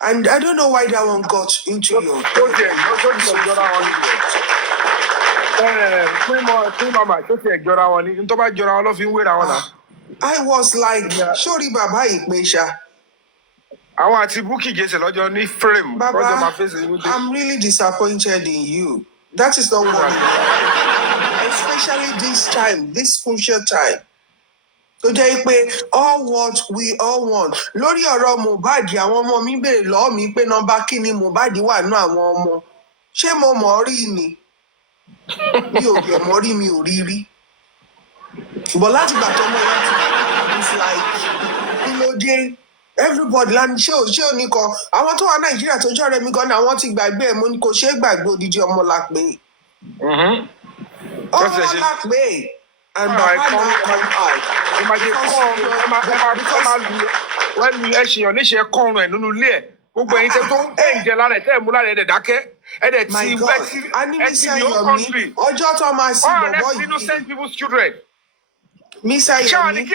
And I don't know why that one got into your I was like, sorry, Baba Ikmesha. Baba, I'm really disappointed in you. That is not what we want. Especially this time, this crucial time. Today, all what we all want. Lórí ọ̀rọ̀ Mohbad, àwọn ọmọ mi béèrè lọ́wọ́ mi pé nọ́mbà kíni Mohbad wà nínú àwọn ọmọ. Ṣé mo mọ̀ rí ni? Mi ò bẹ̀ mọ́ rí mi ò rí rí. Ṣùgbọ́n láti gbà tó mọ̀ láti it's like kí ló dé? Everybody land ṣé ò ní kan. Àwọn tó wà Nàìjíríà tó jọ́ rẹ̀ mi gan-an àwọn ti gbàgbé ẹ̀ mo ní kò ṣeé gbàgbé odidi ọmọ la pé. Ọmọ la pé. And Baba now come out. When you actually on this year corner and no lay, who going to Jalana tell Mulana the Dake, and it's country. Or just on my boy, innocent people's children. Miss Yomi,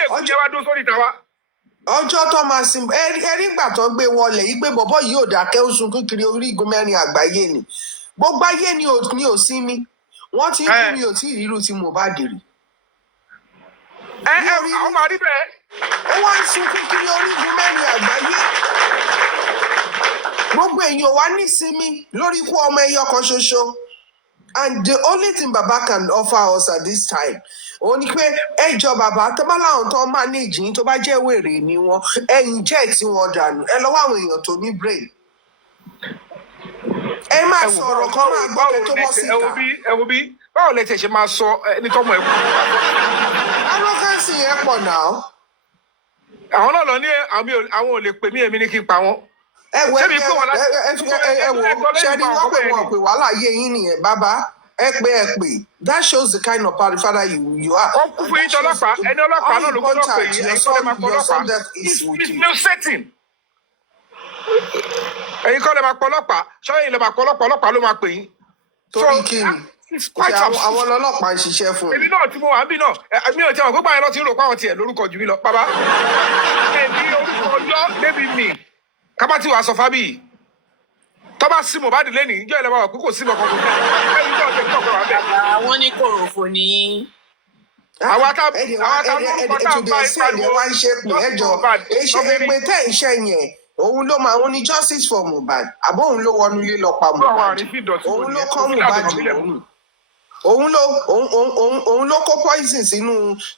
ọjọ́ tó máa sin ẹ̀rígbà tó gbé wọlé yìí pé bọ̀bọ̀ yìí ò dákẹ́ ó sunkún kiri orígun mẹ́rin àgbáyé ni gbogbo ayé ni ò sí mi wọ́n ti ń kú mi ò tí ì rírú tí Mohbad rí. Àwọn máa rí bẹ́ẹ̀. Ó wá ń sunkún kiri orígun mẹ́rin àgbáyé. Gbogbo èèyàn wá nísinmi lórí ikú ọmọ ẹyọ kan ṣoṣo. And the only thing Baba can offer us at this time, ó ní pé ẹjọ́ bàbá tó bá láwọn tó manage yín tó bá jẹ́ wèrè ni wọ́n ẹ̀yìn jẹ́ tí wọ́n dànù ẹ lọ́wọ́ àwọn èèyàn tó ní brain. ẹ má sọ̀rọ̀ kan máa gbọ́ kẹ́ tó bọ́ síta. ẹ wo bí báwo lẹ tẹ̀ ṣe máa sọ ẹni tọ́mọ ẹ kú. arọ́gánsì yẹn pọ̀ náà. àwọn náà lọ ní àwọn ò lè pè mí èmi ní kí n pa wọn. ẹ wo ṣẹ́ni wọ́n pè wàhálà yé yín nìyẹn bàbá ẹ pé that shows the kind of father you are. ó kú fún yín tọ́lọ́pàá ẹni ọlọ́pàá náà ló gbọ́dọ̀ pè yín ẹ̀yin kọ́ lè máa pọ̀ ọlọ́pàá it's no setting. ẹ̀yin kọ́ lè máa pọ̀ ọlọ́pàá ṣọ́yìn lè máa pọ̀ ọlọ́pàá ló máa pè yín. torí kí ni àwọn ọlọ́pàá ń ṣiṣẹ́ fún èmi náà tí mo wà ń bí náà mi ò tí wọn gbọ́dọ̀ lọ ti ń rò pé àwọn tiẹ̀ lórúkọ jù mí lọ bàbá ẹ̀mí orúkọ yọ débi mi kábàtì wàá sọ fábíyì tọ́ba sí Mohbad lẹ́nìí ìjọ ìlẹ̀ máa wọ̀ pé kò sí lọ́kàn kò fẹ́ ẹni tó ọ̀sẹ̀ tó ọ̀kọ̀ wà bẹ́ẹ̀. àwọn ní kòròfò ní. àwọn tá wá ń ṣe pé ẹjọ́ èpè tẹ́ ìṣe yẹn òun ló máa ń ní justice for Mohbad àbó òun ló wọnú ilé lọ pa Mohbad òun ló kọ́ Mohbad lọ́rùn òun ló kó poison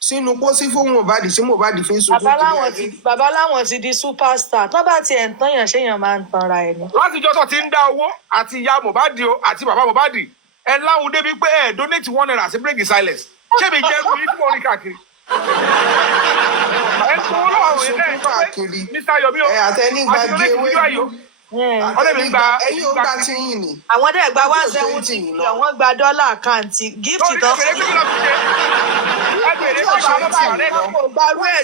sínú pósí fún Mohbad tí Mohbad fi ń sunkún. bàbá láwọn ti di superstar tó bá tiẹ̀ ń tọ́yàn ṣéyàn máa ń tanra ẹ̀ ni. láti jọ́sọ̀ ti ń dá owó àti ìyá Mohbad o àti bàbá Mohbad ẹ láwọn débi pé ẹ donate $1 sí break the silence ṣé mi jẹ́ ẹrù yìí tí mo rí káàkiri. ẹ ń gbowó lọ́wọ́ àwọn ilé ẹ̀ káàkiri Mr. Yomi o àtẹnigbà gé ewé ọlẹ́mi gba ẹ̀yin ò gbà tí yín ni. àwọn dẹ̀ gba $170 million wọ́n gba dọ́là àkáǹtì gift tó fún mi.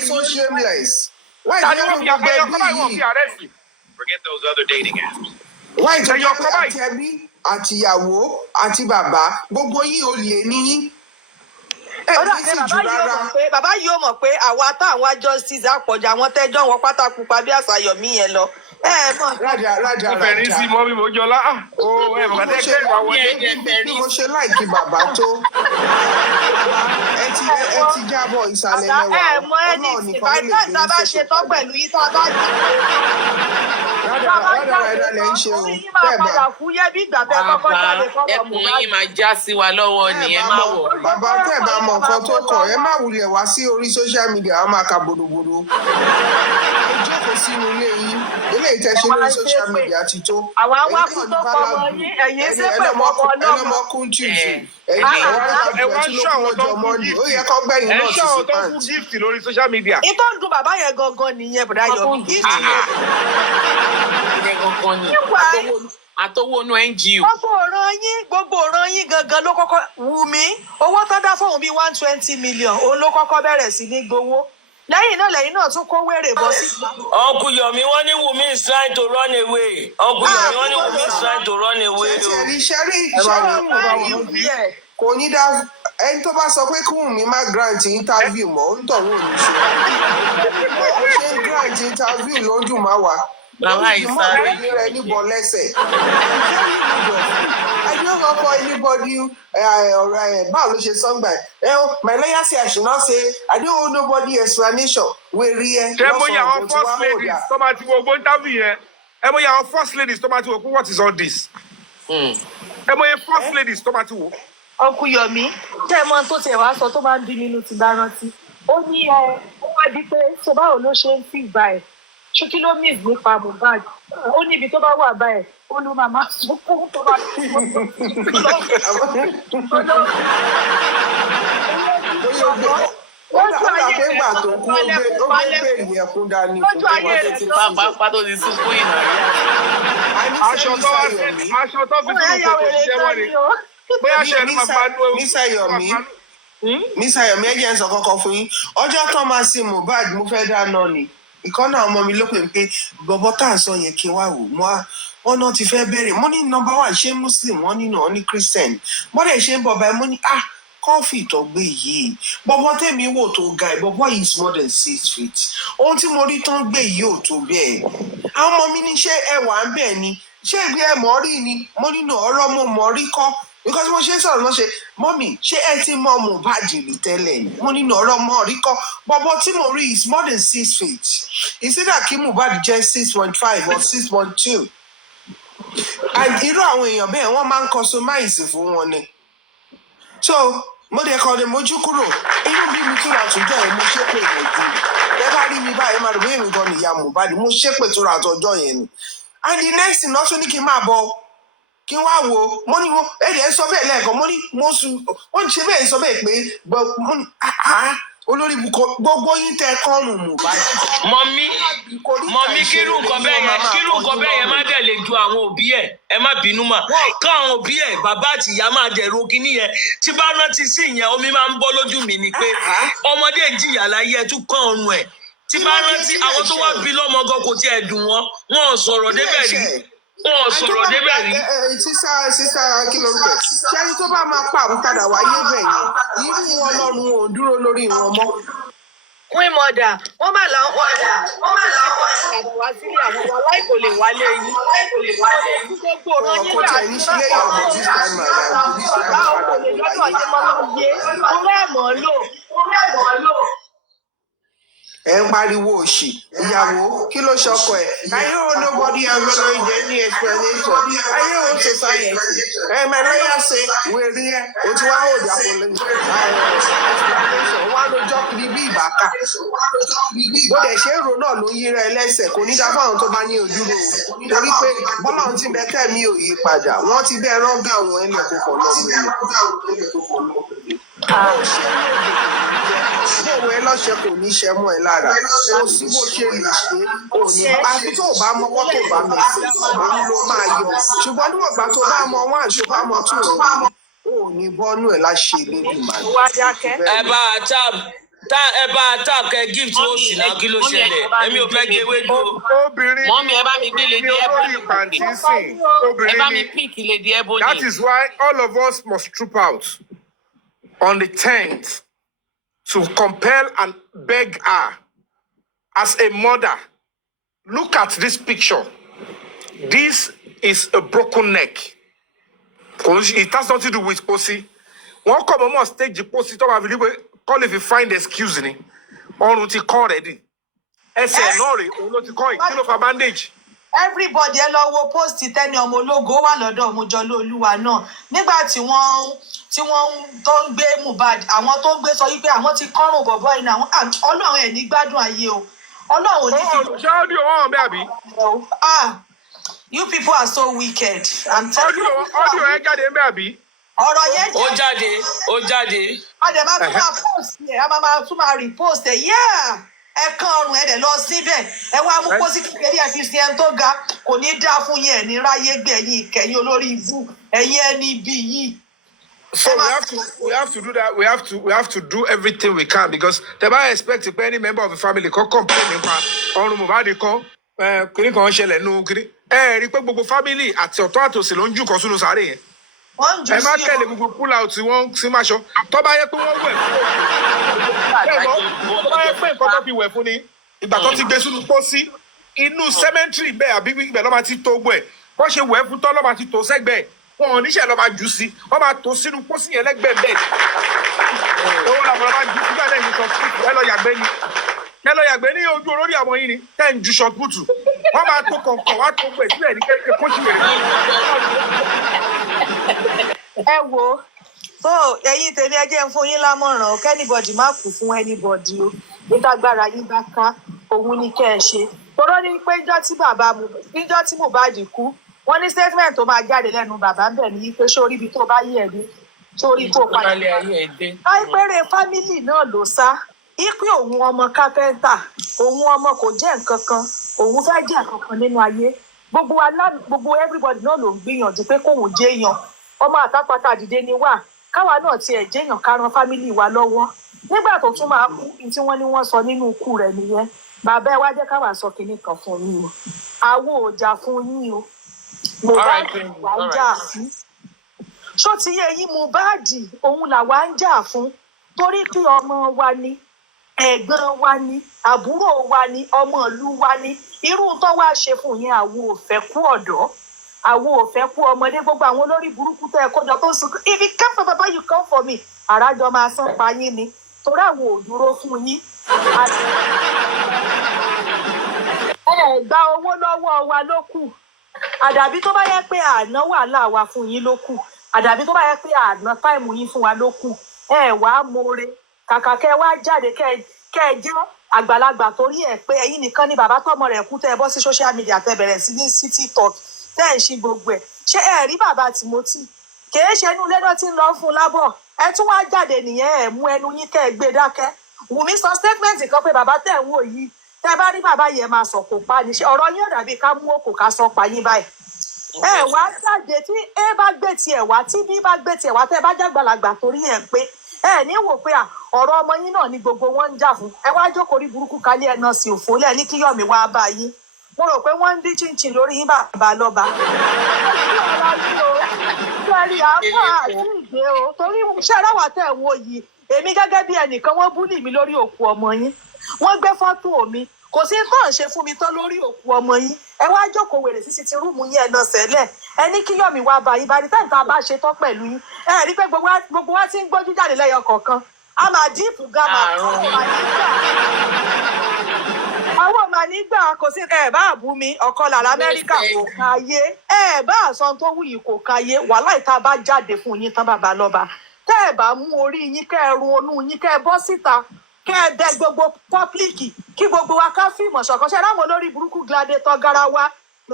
so shameless. why do you go baby? Forget those other dating apps. why do you go àti ẹbí àti ìyàwó àti bàbá gbogbo yín ò lè níyín. bàbá yóò mọ̀ pé àwa táwọn justice àpọ̀jù àwọn tẹ́jọ́ wọn pátákó pa bí àṣà Yomi yẹn lọ. rájà fẹ̀rí sí mọ́ mi monjola bí mo ṣe láìkí bàbá tó ẹ ti jábọ̀ ìsàlẹ̀ mẹ́wàá ọlọ́run nìkan ló lè gbé bá ṣe tán pẹ̀lú yìí tá a bá rájà lẹ ń ṣe o bẹ́ẹ̀ bá ẹkùn yìí máa já sí wa lọ́wọ́ ni ẹ má wọ̀. bàbá tẹ́ bá mọ nǹkan tó kàn ẹ má wulẹ̀ wá sí orí social media á máa ka bòdòbòdò ẹ jókòó sínú ilé yín ilé ìtẹ̀sí lórí social media ti tó. àwọn awakú tó kọ ọmọ yín ẹ̀yin ṣe pé mọ́ ọmọ náà. ẹlọ́mọkún jùjù ẹ̀yin àwọn tí ló kún ọjọ́ mọ́ni ó yẹ kó gbẹ̀yìn náà ti sí pant. gift lórí social media. ìtọ́ ń dun bàbá yẹn gangan nìyẹn bùdá Yomi gift yẹn. ìyẹn gangan ni àtọwọ́ inú NGO. gbogbo ọ̀ràn yín gangan ló kọ́kọ́ wù mí owó tó dá fóun bíi $120 million òun ló kọ́kọ́ bẹ̀rẹ̀ sí ní gbowó lẹ́yìn náà tún kó wèrè bọ́ sí. Uncle Yomi wọ́n ní Wumi is trying to run away. Uncle Yomi wọ́n ní Wumi is trying to run away. ṣẹ́rí kò ní dá ẹni tó bá sọ pé kí Wumi má grant interview mọ́ ń tọ̀hún òní ṣe ń grant interview ló ń dùn má wá. Bàbá ìsáré rẹ níbọn lẹ́sẹ̀. I don't know for anybody báwo ló ṣe sọ́ngbà my lawyer say I should not say I don't owe nobody explanation wérí ẹ. ṣé mo yà àwọn first ladies tó máa ti wo gbogbo interview yẹn ẹ mo yà àwọn first ladies tó máa ti wo what is all this. ẹ mo yẹ first ladies tó máa ti wo. Uncle Yomi tẹ́ ẹ mọ tó tiẹ̀ wá sọ tó máa ń bí nínú ti bá rántí ó ní ó wá di pé ṣé báwo ló ṣe ń fi ìgbà ẹ̀ ṣé kí ló miss nípa Mohbad ó níbi tó bá wà báyìí ó ló máa máa sunkún tó bá ti ó dà pé gbà tó kú ó gbé bèèrè ẹkún dání fún pápá tó ti sunkún ìnáyà. aṣọ tó fi sínú kòtò ṣiṣẹ́ wọ́n ni bóyá ṣe ẹni máa bá lóyún. Mr. Yomi ẹ jẹ́ ń sọ kọ́kọ́ fún yín ọjọ́ tó máa sin Mohbad mo fẹ́ dáná ni ìkọ́nà ọmọ mi ló pè pé bọ̀bọ̀ tá à ń sọ yẹn kí n wá wò mọ́ wọn náà ti fẹ́ bẹ̀rẹ̀ mo ní number one ṣé Muslim wọn nínú wọn ní Christian bọ́dẹ̀ ṣe ń bọ̀ báyìí mo ní kọ́fì tó gbé yìí bọ̀bọ̀ tẹ̀mí wò tó ga ẹ̀ bọ̀bọ̀ yìí is more than 6 feet ohun tí mo rí tán gbé yìí ò tó bẹ́ẹ̀ àwọn ọmọ mi ní ṣé ẹwà ń bẹ̀ ni ṣé ìgbé ẹ̀ mọ́ rí ni mo nínú ọ̀rọ̀ mo mọ̀ rí kọ́ because mo ṣe sọ̀rọ̀ lọ́ṣẹ̀ mọ́mì ṣé ẹ ti mọ Mohbad rí tẹ́lẹ̀ ni mo nínú ọ̀rọ̀ mọ́ rí kọ́ bọ̀bọ̀ tí mo rí is more than 6 feet ìsídà kí Mohbad jẹ́ 6.5 or 6.2 and irú àwọn èèyàn bẹ́ẹ̀ wọ́n máa ń customize fún wọn ni so mo dẹ̀ kọ́ ọ̀dẹ̀ mojú kúrò inú bí mi túra àtúntò ẹ̀ mo ṣépè yẹn jù ẹ bá rí mi báyìí máa rò bóyá èmi gan nìyá Mohbad mo ṣépè túra àtọjọ́ yẹn ni and the next thing náà tún ní kí n máa bọ̀ kí wá wo mo ní wọn ẹ̀dẹ̀ sọ bẹ́ẹ̀ lẹ́ẹ̀kan mo ní mo sùn wọ́n ṣe bẹ́ẹ̀ sọ bẹ́ẹ̀ pé olórí gbogbo yín tẹ kọ́rùn mù báyìí. mọ̀mí kírú nǹkan bẹ́ẹ̀ yẹn má dẹ̀ lè ju àwọn òbí ẹ̀ ẹ má bínú mà káwọn òbí ẹ̀ bàbá àti ìyá máa dẹ̀ ro kíní yẹn tí bá rántí sí ìyẹn omi máa ń bọ́ lójú mi ni pé ọmọdé jìyà láyé ẹ tún kán ọrùn ẹ̀ tí bá rántí àwọn tó wá bí lọ́mọ gan kò tiẹ̀ dùn wọ́n wọn ò sọ̀rọ̀ débẹ̀ rí sísá kí ló ń bẹ̀ ṣẹ́ni tó bá máa pa àbúkadà wáyé bẹ̀ yẹn irú wọn lọ́rùn ò dúró lórí wọn mọ́. Queen mother wọ́n máa là wá sílé àwọn ọmọ aláìkò lè wálé yín gbogbo ọ̀rọ̀ yín kò tiẹ̀ ní sílé ìyàwó this time around this time báwo kò lè lọ́dọ̀ ṣe mọ́ lọ yé ọ̀rẹ́ ẹ̀mọ́ lò. ẹ ń pariwo òṣì ìyàwó kí ló ṣọkọ ẹ ayé wo nobody have any explanation ayé wo society my lawyer say wèrè ẹ o ti wá hold explanation wá lójọ́ kiri bí ìbáka bó dẹ̀ ṣe èrò náà ló yí rẹ lẹ́sẹ̀ kò ní dá fáwọn tó bá ní ojúrò torí pé bọ́lá ti bẹ́tẹ̀ mi ò yí padà wọ́n ti bẹ́ẹ̀ rọ́gà àwọn ẹlẹ́kọ̀ọ́ lọ́mọ bóun ẹ lọ́sẹ̀ kò ní ṣe mọ́ ẹ lára kò sí bó ṣe lè ṣe òní àfi tó bá mọ́wọ́ tó bá mẹ́sẹ̀ òun ló máa yọ ṣùgbọ́n níwọ̀n ìgbà tó bá mọ wọn àti tó bá mọ tó rọ̀ òní bọ́nú ẹ̀ láṣẹ Elédùmarè. ẹ bá tàkẹ́ gift ó sì náà kí ló ṣẹlẹ̀ èmi ò fẹ́ gé wéjú o. obìnrin mọ́mí ẹ bá mi gbé lady olórí pàǹtí sìn ẹ bá mi pick lady Ebony. That is why all of us must troop out on the 10th to compel and beg her as a mother. Look at this picture. This is a broken neck. It has nothing to do with Posi. One come on stage the Posi to have call if you find excuse ni. On ti call ready. Ẹsẹ̀ náà rè ló ti kọ́ kí ló fa bandage. Everybody ẹ lọ wo post tẹni ọmọ ológo wà lọ́dọ̀ Monjola Olúwa náà nígbà tí wọ́n tó ń gbé Mohbad àwọn tó ń gbé sọ wípé àwọn ti kọ́rùn bọ̀bọ̀ iná àwọn Ọlọ́run ẹ̀ ní gbádùn ayé o Ọlọ́run ò ní fi. ṣé ọ́díò wọn bẹ́ẹ̀ àbí. You people are so wicked. ọ́díò ẹ jáde ń bẹ́ẹ̀ àbí. ọ̀rọ̀ yẹn ó jáde. a dẹ̀ máa tún máa post ẹ̀ a máa tún máa repost ẹ̀ ẹ kán ọrùn ẹ̀ dẹ̀ lọ síbẹ̀ ẹ wá mú pósí kékeré ẹ̀ fi sí ẹni tó ga kò ní dá fún yín ẹ̀ ní ráyé gbẹ̀yìn ìkẹyìn olórí ibú ẹ̀yìn ẹni ibi yìí. So we have to do that. We have to do everything we can because they might expect to pay any member of the family come complain nípa ọrùn Mohbad kan kiri kan ṣẹlẹ̀ nù kiri. Rí pé gbogbo family àti ọ̀tọ̀ àtòsí ló ń jù kan sínú sáré yẹn. Ẹ má kẹ́lẹ̀ gbogbo pull out tí wọ́n sì máa ṣọ. Tó bá yẹ pé wọ́n wẹ̀ fún tó bá yẹ pé nǹkan tó fi wẹ̀ fún ni ìgbà tó ti gbé sínú pósí inú cemetery bẹ́ẹ̀ àbí ibẹ̀ ló máa ti tó gbẹ̀ wọ́n ṣe wẹ̀ fún tán ló máa ti tó sẹ́gbẹ̀ẹ́ wọn ò níṣẹ́ lọ́ máa jù sí wọ́n máa tó sínú pósí yẹn lẹ́gbẹ̀ẹ́ bẹ́ẹ̀ owó làwọn lọ́ máa jù sí gbàdé ìlú sọ̀tún ẹ lọ yàgbẹ́ ni ẹ lọ yàgbẹ́ ní ojú olórí àwọn yìí ni tẹ́ ń ju ṣọ̀tútù wọ́n máa tó kọ̀ọ̀kan wá tó gbẹ̀ sílẹ̀ ní kékeré kó sì wèrè. ẹ wo so ẹ̀yin tèmi ẹ jẹ́ ń fún yín lámọ̀ràn o kẹ́nìbọ̀dì má kú fún ẹnìbọ̀dì o nítagbára yín bá ká òun ni kẹ́ ẹ ṣe torọ́ ní pé níjọ́ tí Mohbad kú wọ́n ní statement tó máa jáde lẹ́nu bàbá ń bẹ̀ ní pé sórí ibi tó bá yí ẹ̀ dé sórí tó padà láìpẹ́rẹ́ fámìlì náà ló sá ipe òun ọmọ kápẹ́ńtà òun ọmọ kò jẹ́ nǹkan kan òun fẹ́ jẹ́ nǹkan kan nínú ayé gbogbo everybody náà ló ń gbìyànjú pé kóun jẹ́ èèyàn ọmọ àtàpàtà dìde ni wà káwa náà tiẹ̀ jẹ́ èèyàn ká ran fámìlì wa lọ́wọ́ nígbà tó tún máa kú tí wọ́n ní wọ́n sọ nínú ikú rẹ̀ nìyẹn bàbá ẹ wá jẹ́ káwa sọ kinní kan fún yín o àwo ò jà fún yín o Mohbad wà ń jà fún ṣó ti yẹ yín Mohbad òun làwa ń jà fún torí pé ọmọ wa ni ẹ̀gbọ́n wa ni àbúrò wa ni ọmọ ìlú wa ni irú tó wá ṣe fún yẹn àwo ò fẹ́ kú ọ̀dọ́ àwo ò fẹ́ kú ọmọdé gbogbo àwọn olórí burúkú tẹ́ ẹ kọjọ tó ń sùn if you come for Baba you come for me àràjọ máa san pa yín ni torí àwo ò dúró fún yín. ẹ gba owó lọ́wọ́ wa ló kù àdàbí tó bá yẹ pé àná wàhálà wa fún yín ló kù àdàbí tó bá yẹ pé àná táìmù yín fún wa ló kù ẹ wàá mọ̀ọ́re kàkà kẹ́ wá jáde kẹ́ ẹ jẹ́ àgbàlagbà torí ẹ̀ pé ẹ̀yin nìkan ni bàbá tọmọ rẹ̀ kú tẹ́ ẹ bọ́ sí social media tẹ́ bẹ̀rẹ̀ sí ní sí TikTok tẹ́ ẹ̀ ṣe gbogbo ẹ̀ ṣé ẹ rí bàbá Timothy kìí ṣe inú ilé náà tí ń lọ fún un lábọ̀ ẹ tún wá jáde nìyẹn ẹ mú ẹnu yín kẹ́ ẹ gbé dákẹ́ Wùmí sọ statement kan pé bàbá tẹ̀ ń wò yìí tẹ́ bá rí bàbá yẹn máa sọ kò pa ní ṣe ọ̀rọ̀ yín dàbí ká mú òkò ká sọ pa yín báyìí ẹ wá jáde tí ẹ bá gbé tiẹ̀ wá tí bí bá gbé tiẹ̀ wá tẹ́ bá jágbàlagbà torí ẹ̀ pé ẹ ní wò pé ọ̀rọ̀ ọmọ yín náà ni gbogbo wọn ń jà fún ẹ wá jókòó rí burúkú kálí ẹ̀ náà sí òfò lẹ́ẹ̀ ní kí Yọ̀mí wá bá yín mo rò pé wọ́n ń dín chinchin lórí yín bàbá lọ́ba sẹ́rí àpá àti ìgbé o torí iṣẹ́ aráwà tẹ̀ ń wo yìí èmi gẹ́gẹ́ bí ẹnìkan wọ́n búlì mi lórí òkú ọmọ yín wọ́n gbé fọ́tò mi kò sí tó ń ṣe fún mi tán lórí òkú ọmọ yín ẹ wá jókòó wèrè sí ti rúùmù yín ẹ lọ sẹ́lẹ̀ ẹ ní kí Yọ̀mí wá bá yín bá ní táyì tá a bá ṣe tán pẹ̀lú yín ẹ rí pé gbogbo wa ti ń gbójú jáde lẹ́yọ kọ̀ọ̀kan a máa díìpù gàmà àwọn ọmọ nígbà kò sí ẹ bá bú mi ọkọ lára Amẹ́ríkà kò káyé ẹ bá àsán tó wù yìí kò káyé wàhálà ìta bá jáde fún yín tán bàbá lọ́ba tẹ́ ẹ bá mú orí yín kẹ́ ẹ ronú yín kẹ́ ẹ bọ́ síta kẹ́ ẹ dẹ gbogbo pọ́pílìkì kí gbogbo wa ká fíìmù ṣọ̀kanṣẹ́ láwọn olórí burúkú gladiator garawa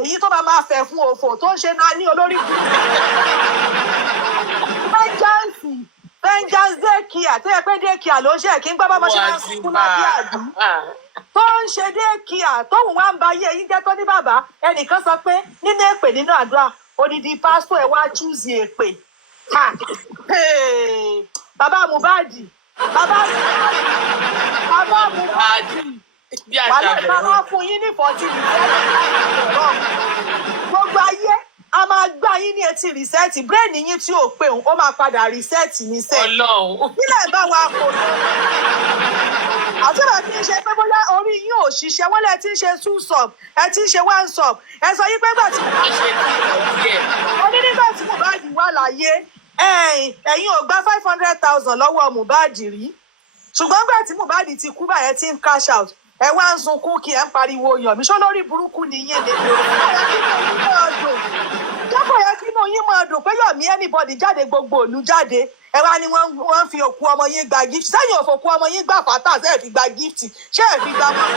èyí tó bá máa fẹ̀ fún òfò tó ń ṣe náà ní olórí burúkú vengeance daycare tó yẹ pé daycare ló ń ṣe kí n gbọ́ bá ṣe máa ń kú lábẹ́ àdú tó ń ṣe daycare tóun wá ń ba ayé yín jẹ́ tó ní bàbá ẹnìkan sọ pé nínú èpè nínú àdúrà odidi pásítọ̀ ẹ̀ wá chúùsì èpè bàbá Mohbad wàhálà ìpamọ́ fún yín ní 40 gbogbo ayé a máa gbá yín ní etí rìsẹ́ẹ̀tì bírèènì yín tí ò pé òun ó máa padà rìsẹ́ẹ̀tì ní sẹ́ẹ̀ nílẹ̀ bá wa kò lọ àtúbà tí ń ṣe pé bóyá orí yín ò ṣiṣẹ́ wọ́n lẹ ti ń ṣe 2 sub ẹ ti ń ṣe 1 sub ẹ sọ yí pé gbà tí mo ní nígbà tí Mohbad wà láyé ẹ̀yin ò gba 500,000 lọ́wọ́ Mohbad rí ṣùgbọ́n gbà tí Mohbad ti kú báyẹn ti ń cash out ẹ wá ń sunkún kí ẹ ń pariwo Yọ̀mí ṣó lórí burúkú nìyẹn lè jọ́pọ̀ yẹ kí inú yín máa dùn pé Yọ̀mí anybody jáde gbogbo òlu jáde ẹ wá ní wọ́n fi òkú ọmọ yín gba gift sẹ́yìn òfòkú ọmọ yín gbà pátá ṣe é fi gba gift ṣé ẹ fi gba mọ́tò.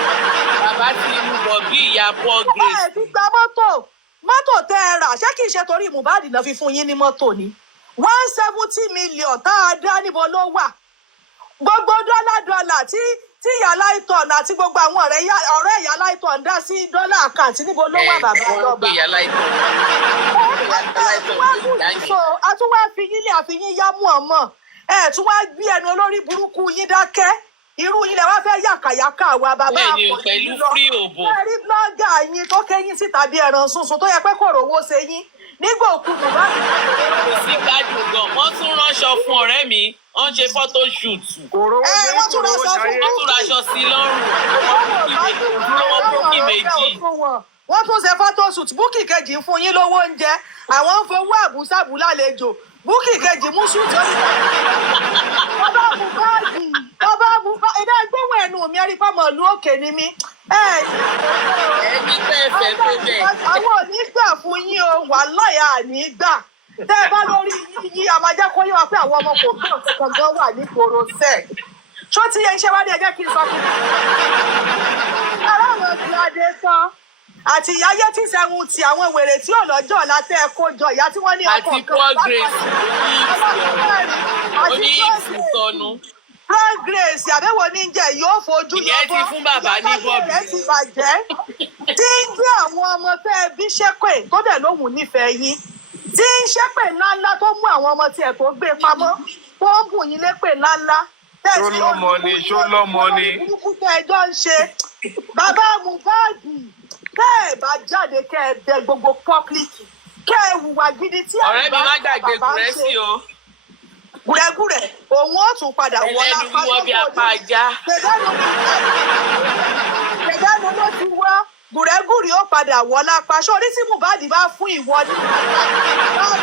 bàbá ti mú bọ̀ bí ìyá Paul Grace. ẹ fi gba mọ́tò tẹ́ ẹ rà ṣé kì í ṣe torí Mohbad náà fi fún yín ní mọ́tò ni 170 million tá a dá níbo ló wà gbogbo dọ́là tí ìyá láìtọ̀nù àti gbogbo àwọn ọ̀rẹ́ ìyá láìtọ̀nù dá sí dọ́là àkáǹtì níbo ló wà bàbá lọ́ba. a tún wá fi yín lé àfihín yá mú ọmọ ẹ tún wá gbé ẹnu olórí burúkú yín dákẹ́ irú yín lẹ wá fẹ́ yàkàyàkà wa bàbá àpò yín lọ ẹ rí blọ́gà yín tó kẹ́yìn síta bí ẹran sunsun tó yẹ pé kò rówó ṣe yín nígbà òkú Mohbad. sí gbádùn gan wọ́n tún ránṣọ fún ọ̀rẹ́ mi wọ́n ṣe photo shoot. wọ́n tún raṣọ sí lọ́rùn wọ́n bókì méjì. wọ́n tún ṣe photo shoot búkì kejì ń fún yín lówó oúnjẹ àwọn ń fowó àbúṣàbù lálejò búkì kejì mú ṣùtì bàbá Mohbad ẹ̀dá gbóhùn ẹnu mi ẹ̀rí pàmò ìlú òkè ni mí. ẹni bẹ́ẹ̀ fẹ́ tó bẹ́ẹ̀. àwọn ò ní gbà fún yín o wàláhì ní gbà tẹ́ ẹ bá lórí yí a máa jẹ́ kó yé wa pé àwọn ọmọ kò gbọ́n kankan gan wà ní koro sẹ́ẹ̀. ṣó tí yẹn iṣẹ́ wá ní ẹjẹ́ kí n sọ fún mi. aláwọ̀ ti adé tán àti ìyá ayé tí sẹ́wọ̀n ti àwọn wèrè tí ò lọ́jọ́ ọ̀la tẹ́ ẹ kó jọ ìyá tí wọ́n ní ọkọ̀ kan. àti Paul Grace oní ìsìsọnu. Paul Grace àbẹ̀wò níjẹ yóò fojú lọ́bọ̀ ìyẹn ti fún bàbá ní bọ́ọ̀bù. ìyẹn ti bàjẹ́ tí ń gbé àwọn ọmọ tẹ́ ẹ bí ṣépè tó dẹ̀ lóhùn nífẹ̀ẹ́ yín tí ń ṣépè ńláńlá tó mú àwọn ọmọ tiẹ̀ tó gbé pamọ́ tó ń bù yín lépè ńláńlá. ṣó lọ́mọ ni. burúkú tẹ́ ẹjọ́ ń ṣe bàbá Mohbad tẹ́ ẹ bá jáde kẹ́ ẹ dẹ gbogbo pọ́pílìkì kẹ́ ẹ hùwà gidi tí ọ̀rẹ́ mi má gbàgbé gùrẹ́sì o. gùrẹ́gùrẹ́ òun ó tún padà wọlé apá tó bí apá ajá. gbẹ̀dẹ́nu ló ti wá gùrẹ́gùrì ó padà wọlé apá sórí tí Mohbad bá fún ìwọ ní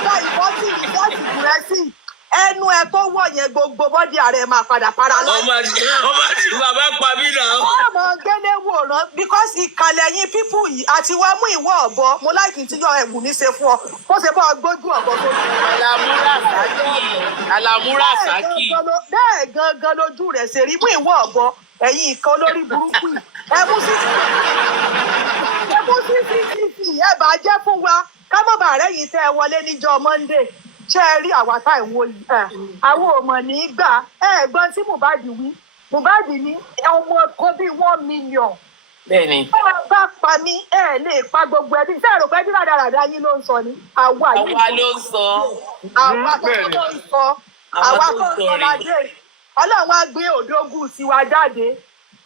bá ìwọ tí ìfọ́sì gùrẹ́sì ẹnu ẹ tó wọ̀ yẹn gbogbo bọ́dì ààrẹ máa padà para lọ. ọmọ àti bàbá pa mí náà. ọmọ gbélé wòran because ìkàlẹ̀ yín pípù yìí àti wá mú ìwọ ọ̀bọ mo láìkì tí yọ ẹ̀gùn ní ṣe fún ọ kó ṣe bá ọ gbójú ọ̀bọ tó. Alamura Saki. bẹ́ẹ̀ gangan lójú rẹ̀ ṣe rí mú ìwọ ọ̀bọ ẹ̀yin ìkan olórí burúkú yìí ẹ mú CCTV ẹ bàjẹ́ fún wa ká mọ̀ bàárẹ̀ yìí tẹ́ ẹ wọlé níjọ́ Monday ṣé ẹ rí àwa tá ìwo yìí àwọn ò mọ̀ ní gbà ẹ̀gbọ́n tí Mohbad wí Mohbad ní ọmọ kan bíi 1 million. Bẹ́ẹ̀ni. Bá pa mí lè pa gbogbo ẹbí ṣé èrò pé bí rádaràda yín ló ń sọ ni àwa yìí ló ń sọ. àwa tó ń sọ àwa tó ń sọ ládé Ọlọ́run á gbé òdógún tiwa jáde.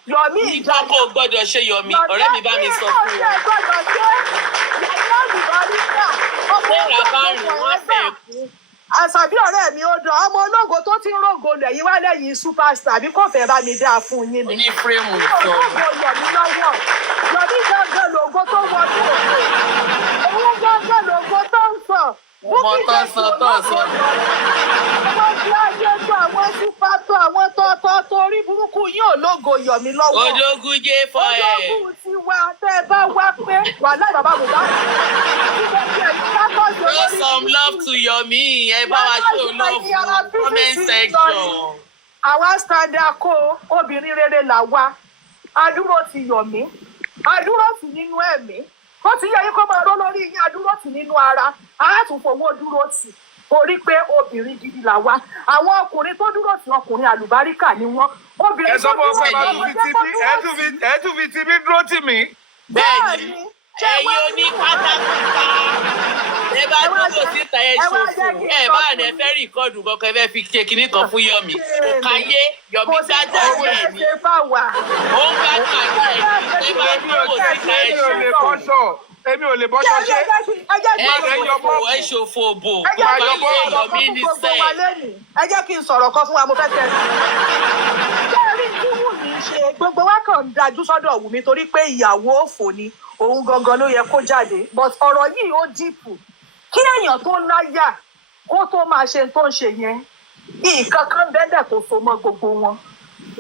Yomi ìjà kò gbọ́dọ̀ ṣe Yomi ọ̀rẹ́ mi bá mi sọ fún wọn. gbọ́dọ̀ ṣe yàrá ìbáríkà ọmọ ológun wọn fẹ́ kú. Àṣàbí ọ̀rẹ́ mi ó dán ọmọ ológo tó ti ń rògo lẹ́yìn wá lẹ́yìn superstar bí kò fẹ́ bá mi dáa fún yín ni. ní fírémù ìtọ́. Yomi lọ́wọ́ Yomi gángan lògo tó wọ ní òkè òun gángan lògo tó ń sọ. Ọmọ tó sọ. Àwọn tí a yẹ gbọ́ àwọn sípàtọ̀ àwọn tọ́tọ́ torí burúkú yóò lógo Yomi lọ́wọ́. Odógún jẹ́ fọ ẹ̀. Odógún ti wá tẹ́ ẹ bá wá pé wàhálà bàbá mi bá show some love to Yomi. Ẹ bá wa show love comment section. Àwa standard kó obìnrin rere là wá. Adúró ti Yomi. Adúró ti nínú ẹ̀mí. Ó ti yẹ yín kó máa ró lórí yín adúró tì nínú ara. A tún fowó dúró tì. Torí pé obìnrin gidi là wá. Àwọn ọkùnrin tó dúró tì ọkùnrin àlùbáríkà ni wọ́n. Obìnrin tó dúró tì ẹ tún fi tibí dúró tì mí. Bẹ́ẹ̀ni. Ẹ̀yin oní pátákùtà. Ẹ bá dúró síta ẹ ṣòfò. Ẹ bá rẹ̀ fẹ́ rìkọ́dù kankan ẹ fẹ́ fi ṣe kinní kan fún Yomi. Káyé Yomi gbájà rẹ̀ ni. Ó ń gbájà rẹ̀ ni. Ẹ bá dúró síta ẹ ṣòfò. Èmi ò lè bọ́ṣọ ṣe. Ẹ ṣòfò bò. Yomi ní sẹ́ẹ̀. Ẹ jẹ́ kí n sọ̀rọ̀ kan fún wa mo fẹ́ tẹ̀. Kẹ́rí tí Wùmí ṣe gbogbo wa kàn ń dájú sọ́dọ̀ Wùmí torí pé ìyàwó òfò ni òun gangan ló yẹ kó jáde but ọ̀rọ̀ yìí ó dìpù kí èèyàn tó láyà kó tó máa ṣe tó ń ṣe yẹn nǹkan kan bẹ́ẹ̀ tó so mọ́ gbogbo wọn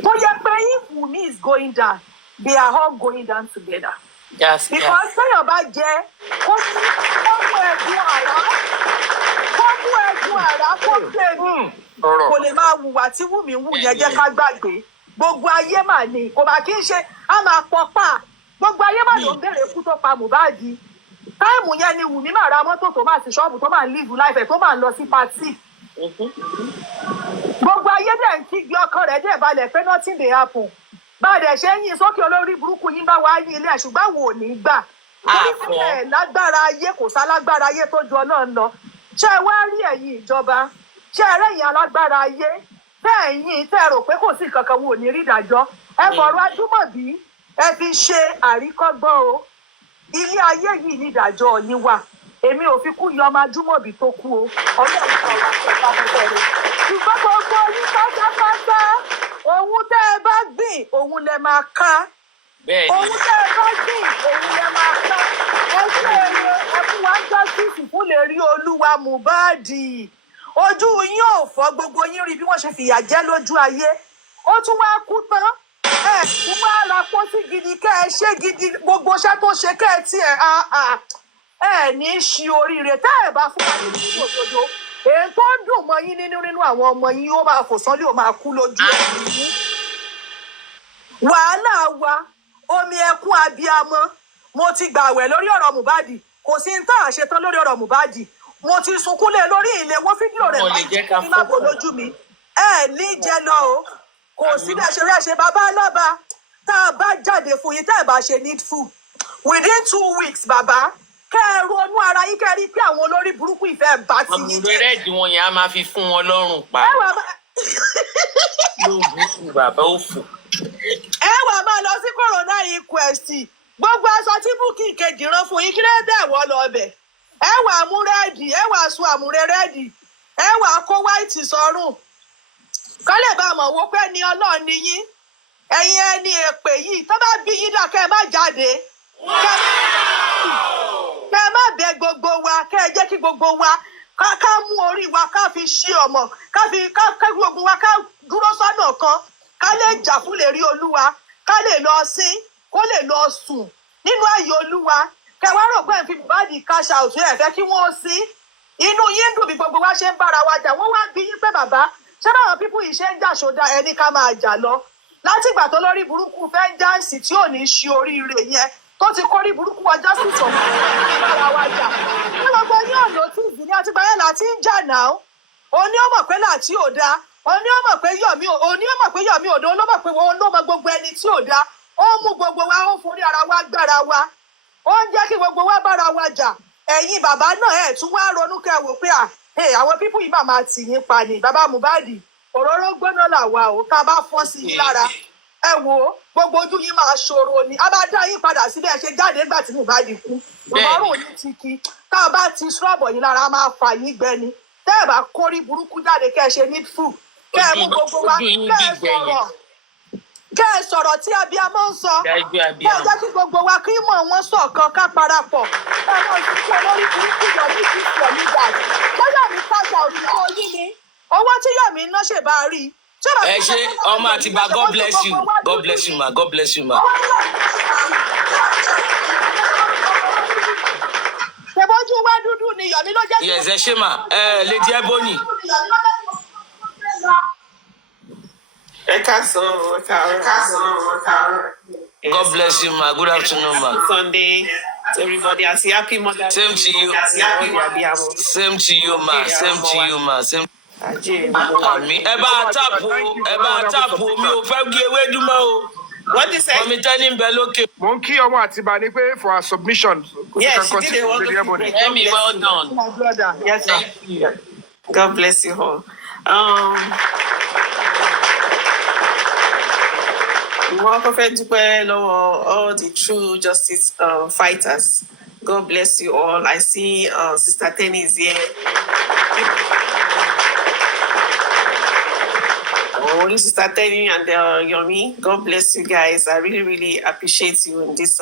tó yẹ pé if Wùmí is going down they are all going down together. Yes, because téèyàn bá jẹ kó mú ẹ̀gún àrá kó pè mí kò lè máa hùwà tí Wùmí wù yẹn jẹ́ ká gbàgbé gbogbo ayé mà ní kò bá kí n ṣe á máa pọ̀ pa gbogbo ayé mà ló ń bèrè ikú tó pa Mohbad táìmù yẹn ni Wùmí máa ra mọ́tò tó máa sí ṣọ́ọ̀bù tó máa live life tó máa lọ sí pàtì gbogbo ayé dẹ̀ ń kígbe ọkàn rẹ̀ dẹ̀ balẹ̀ pé nothing dey happen bá a dẹ̀ ṣe ń yìn sókè olórí burúkú yín bá wá yín ilé ẹ̀ ṣùgbọ́n wò ní gbà torí pé ẹ̀ lágbára ayé kò sálágbára ayé tó ju Ọlọ́run lọ ṣé ẹ wá rí ẹ̀yin ìjọba ṣé ẹ rẹ́yìn alágbára ayé bẹ́ẹ̀ yín tẹ́ ẹ rò pé kò sí nǹkan kan wò ní rí ìdájọ́ ẹ fọ̀rọ̀ Ajúmọ̀bí ẹ fi ṣe àríkọ́gbọ́n o ilé ayé yìí ní ìdájọ́ yín wà èmi ò fi kú yan ọmọ Ajúmọ̀bí tó kú o Ọlọ́run kan wà pẹ̀lú afẹ́fẹ́ rẹ̀ ṣùgbọ́n gbogbo yín pátápátá ohun tẹ́ ẹ bá gbìn òun lẹ máa ká ohun tẹ́ ẹ bá gbìn òun lẹ máa ká ẹ ṣe eré ẹ fún wa justice fún lè rí Olúwa Mohbad ojú yín ò fọ́ gbogbo yín rí bí wọ́n ṣe fìyà jẹ lójú ayé ó tún wá kú tán ẹ tún wá ra pósí gidi kẹ́ ẹ ṣe gidi gbogbo iṣẹ́ tó ṣe kẹ́ ẹ tí ẹ ní í ṣe oríire tẹ́ ẹ bá fún wa ní ìlú òdodo èyí tó ń dùn mọ́ yín nínú àwọn ọmọ yín ó máa fò sánlé ó máa kú lójú ẹ̀yìn yín wàhálà wa omi ẹkún abiyamọ mo ti gbàwẹ̀ lórí ọ̀rọ̀ Mohbad kò sí ní tá à ṣe tán lórí ọ̀rọ̀ Mohbad mo ti sunkúnlé lórí ìléwọ́ fídíò rẹ̀ máa ń má bò lójú mi ẹ ní jẹ lọ o kò sí bí ẹṣẹ rẹ ṣe bàbá alába tá a bá jáde fún yín tá ẹ bá ṣe needful within 2 weeks bàbá kẹ́ ẹ ronú ara yín kẹ́ ẹ rí pé àwọn olórí burúkú ìfẹ́ bá ti yín jẹ́. àmúrẹ́ rẹ́ẹ̀dì wọn yẹn á máa fi fún wọn lọ́rùn pa lóògùn bàbá òfò. ẹ wà máa lọ sí corona inquest gbogbo aṣọ tí Bukky kejì rán fún yín kí ló dé ẹ̀wọ́ lọ ọbẹ̀ ẹ wà mú rẹ́ẹ̀dì ẹ wà sun àmúrẹ́ rẹ́ẹ̀dì ẹ wà kó wáìtì sọ́rùn kọ́ lè bá mọ̀ wó pé ní Ọlọ́run ni yín ẹ̀yin ẹni èpè yìí tó bá bí yín dà kẹ́ ẹ má jáde kẹ́ ẹ má bẹ gbogbo wa kẹ́ ẹ jẹ́ kí gbogbo wa ká mú orí wa ká fi ṣe ọmọ ká gbogbo wa ká dúró sọ́nà kan ká lè jà fún lè rí Olúwa ká lè lọ sí kó lè lọ sùn nínú ayé Olúwa kẹ́ wá rò pé ẹ fi báàdì cash out ẹ fẹ́ kí wọ́n sí inú yín dùn bí gbogbo wa ṣe ń bára wa jà wọ́n wá bí yín pé bàbá ṣé báwọn pípù yìí ṣe ń jà ṣòdà ẹni ká máa jà lọ látìgbà tó lórí burúkú fẹ́ jáǹsì tí ò ní ṣe oríire yẹn tó ti kórí burúkú wa justice of lára wa jà ní gbogbo ní ọ̀nà tí ìdí ní àtìgbà yẹn láti ń jà náà òní ó mọ̀ pé láti ò dáa òní ó mọ̀ pé Yomi ò dáa ló mọ̀ pé òun ló mọ gbogbo ẹni tí ò dáa ó mú gbogbo wa ó forí ara wa gbára wa ó ń jẹ́ kí gbogbo wa bára wa jà ẹ̀yin bàbá náà ẹ̀ tún wá ronú kẹ́ wò pé àwọn pípù yìí máa tì yín pa ni bàbá Mohbad òróró gbóná làwa ò ká bá fọ́n sí yín lára ẹ wò ó gbogbo ojú yín máa ṣòro ni a bá dá yín padà síbẹ̀ ṣe jáde nígbà tí Mohbad kú ọmọrùn yín ti kí tá a bá ti ṣọ́ọ̀bọ̀ yín lára máa fà yín gbẹni tẹ́ ẹ bá kórí burúkú jáde kẹ́ ẹ ṣe needful kẹ́ ẹ mú gbogbo wa kẹ́ ẹ sọ̀rọ̀ tí abiyamọ ń sọ kẹ́ ẹ jẹ́ kí gbogbo wa kí mọ̀ wọ́n ṣọ̀kan ká parapọ̀ ẹ mọ̀ ìṣúkú olórí burúkú Yomi ti sọ mí dà lọ́yà mi kájà òṣìṣẹ́ oyin ni owó tí Yomi ná ṣe bá rí ẹ ṣe ọmọ àtìgbà God bless you ma God bless you ma. ṣèbójú wá dúdú ni Yomi ló jẹ́. yes ẹ ṣe ma Lady Ebony. God bless you ma. Good afternoon ma. Sunday to everybody. I say happy Mother's Day. Same to you. Same to you ma. Same to you ma. Same. Àmì ẹ bá tápù mi ò fẹ́ gé ewé dúmọ́ o. What is it? Mọ̀mí tẹ́ni ń bẹ lókè. Mo ń kí ọmọ Àtìbà ní pé for her submission. Yes, she did a wonderful thing. Emmy, well done. My brother. Yes, sir. God bless you all. Wọ́n kọ́ fẹ́ dúpẹ́ lọ́wọ́ all the true justice fighters. God bless you all. I see Sister Tenny is here. Sister Tenny and Yomi, God bless you guys. I really, really appreciate you in this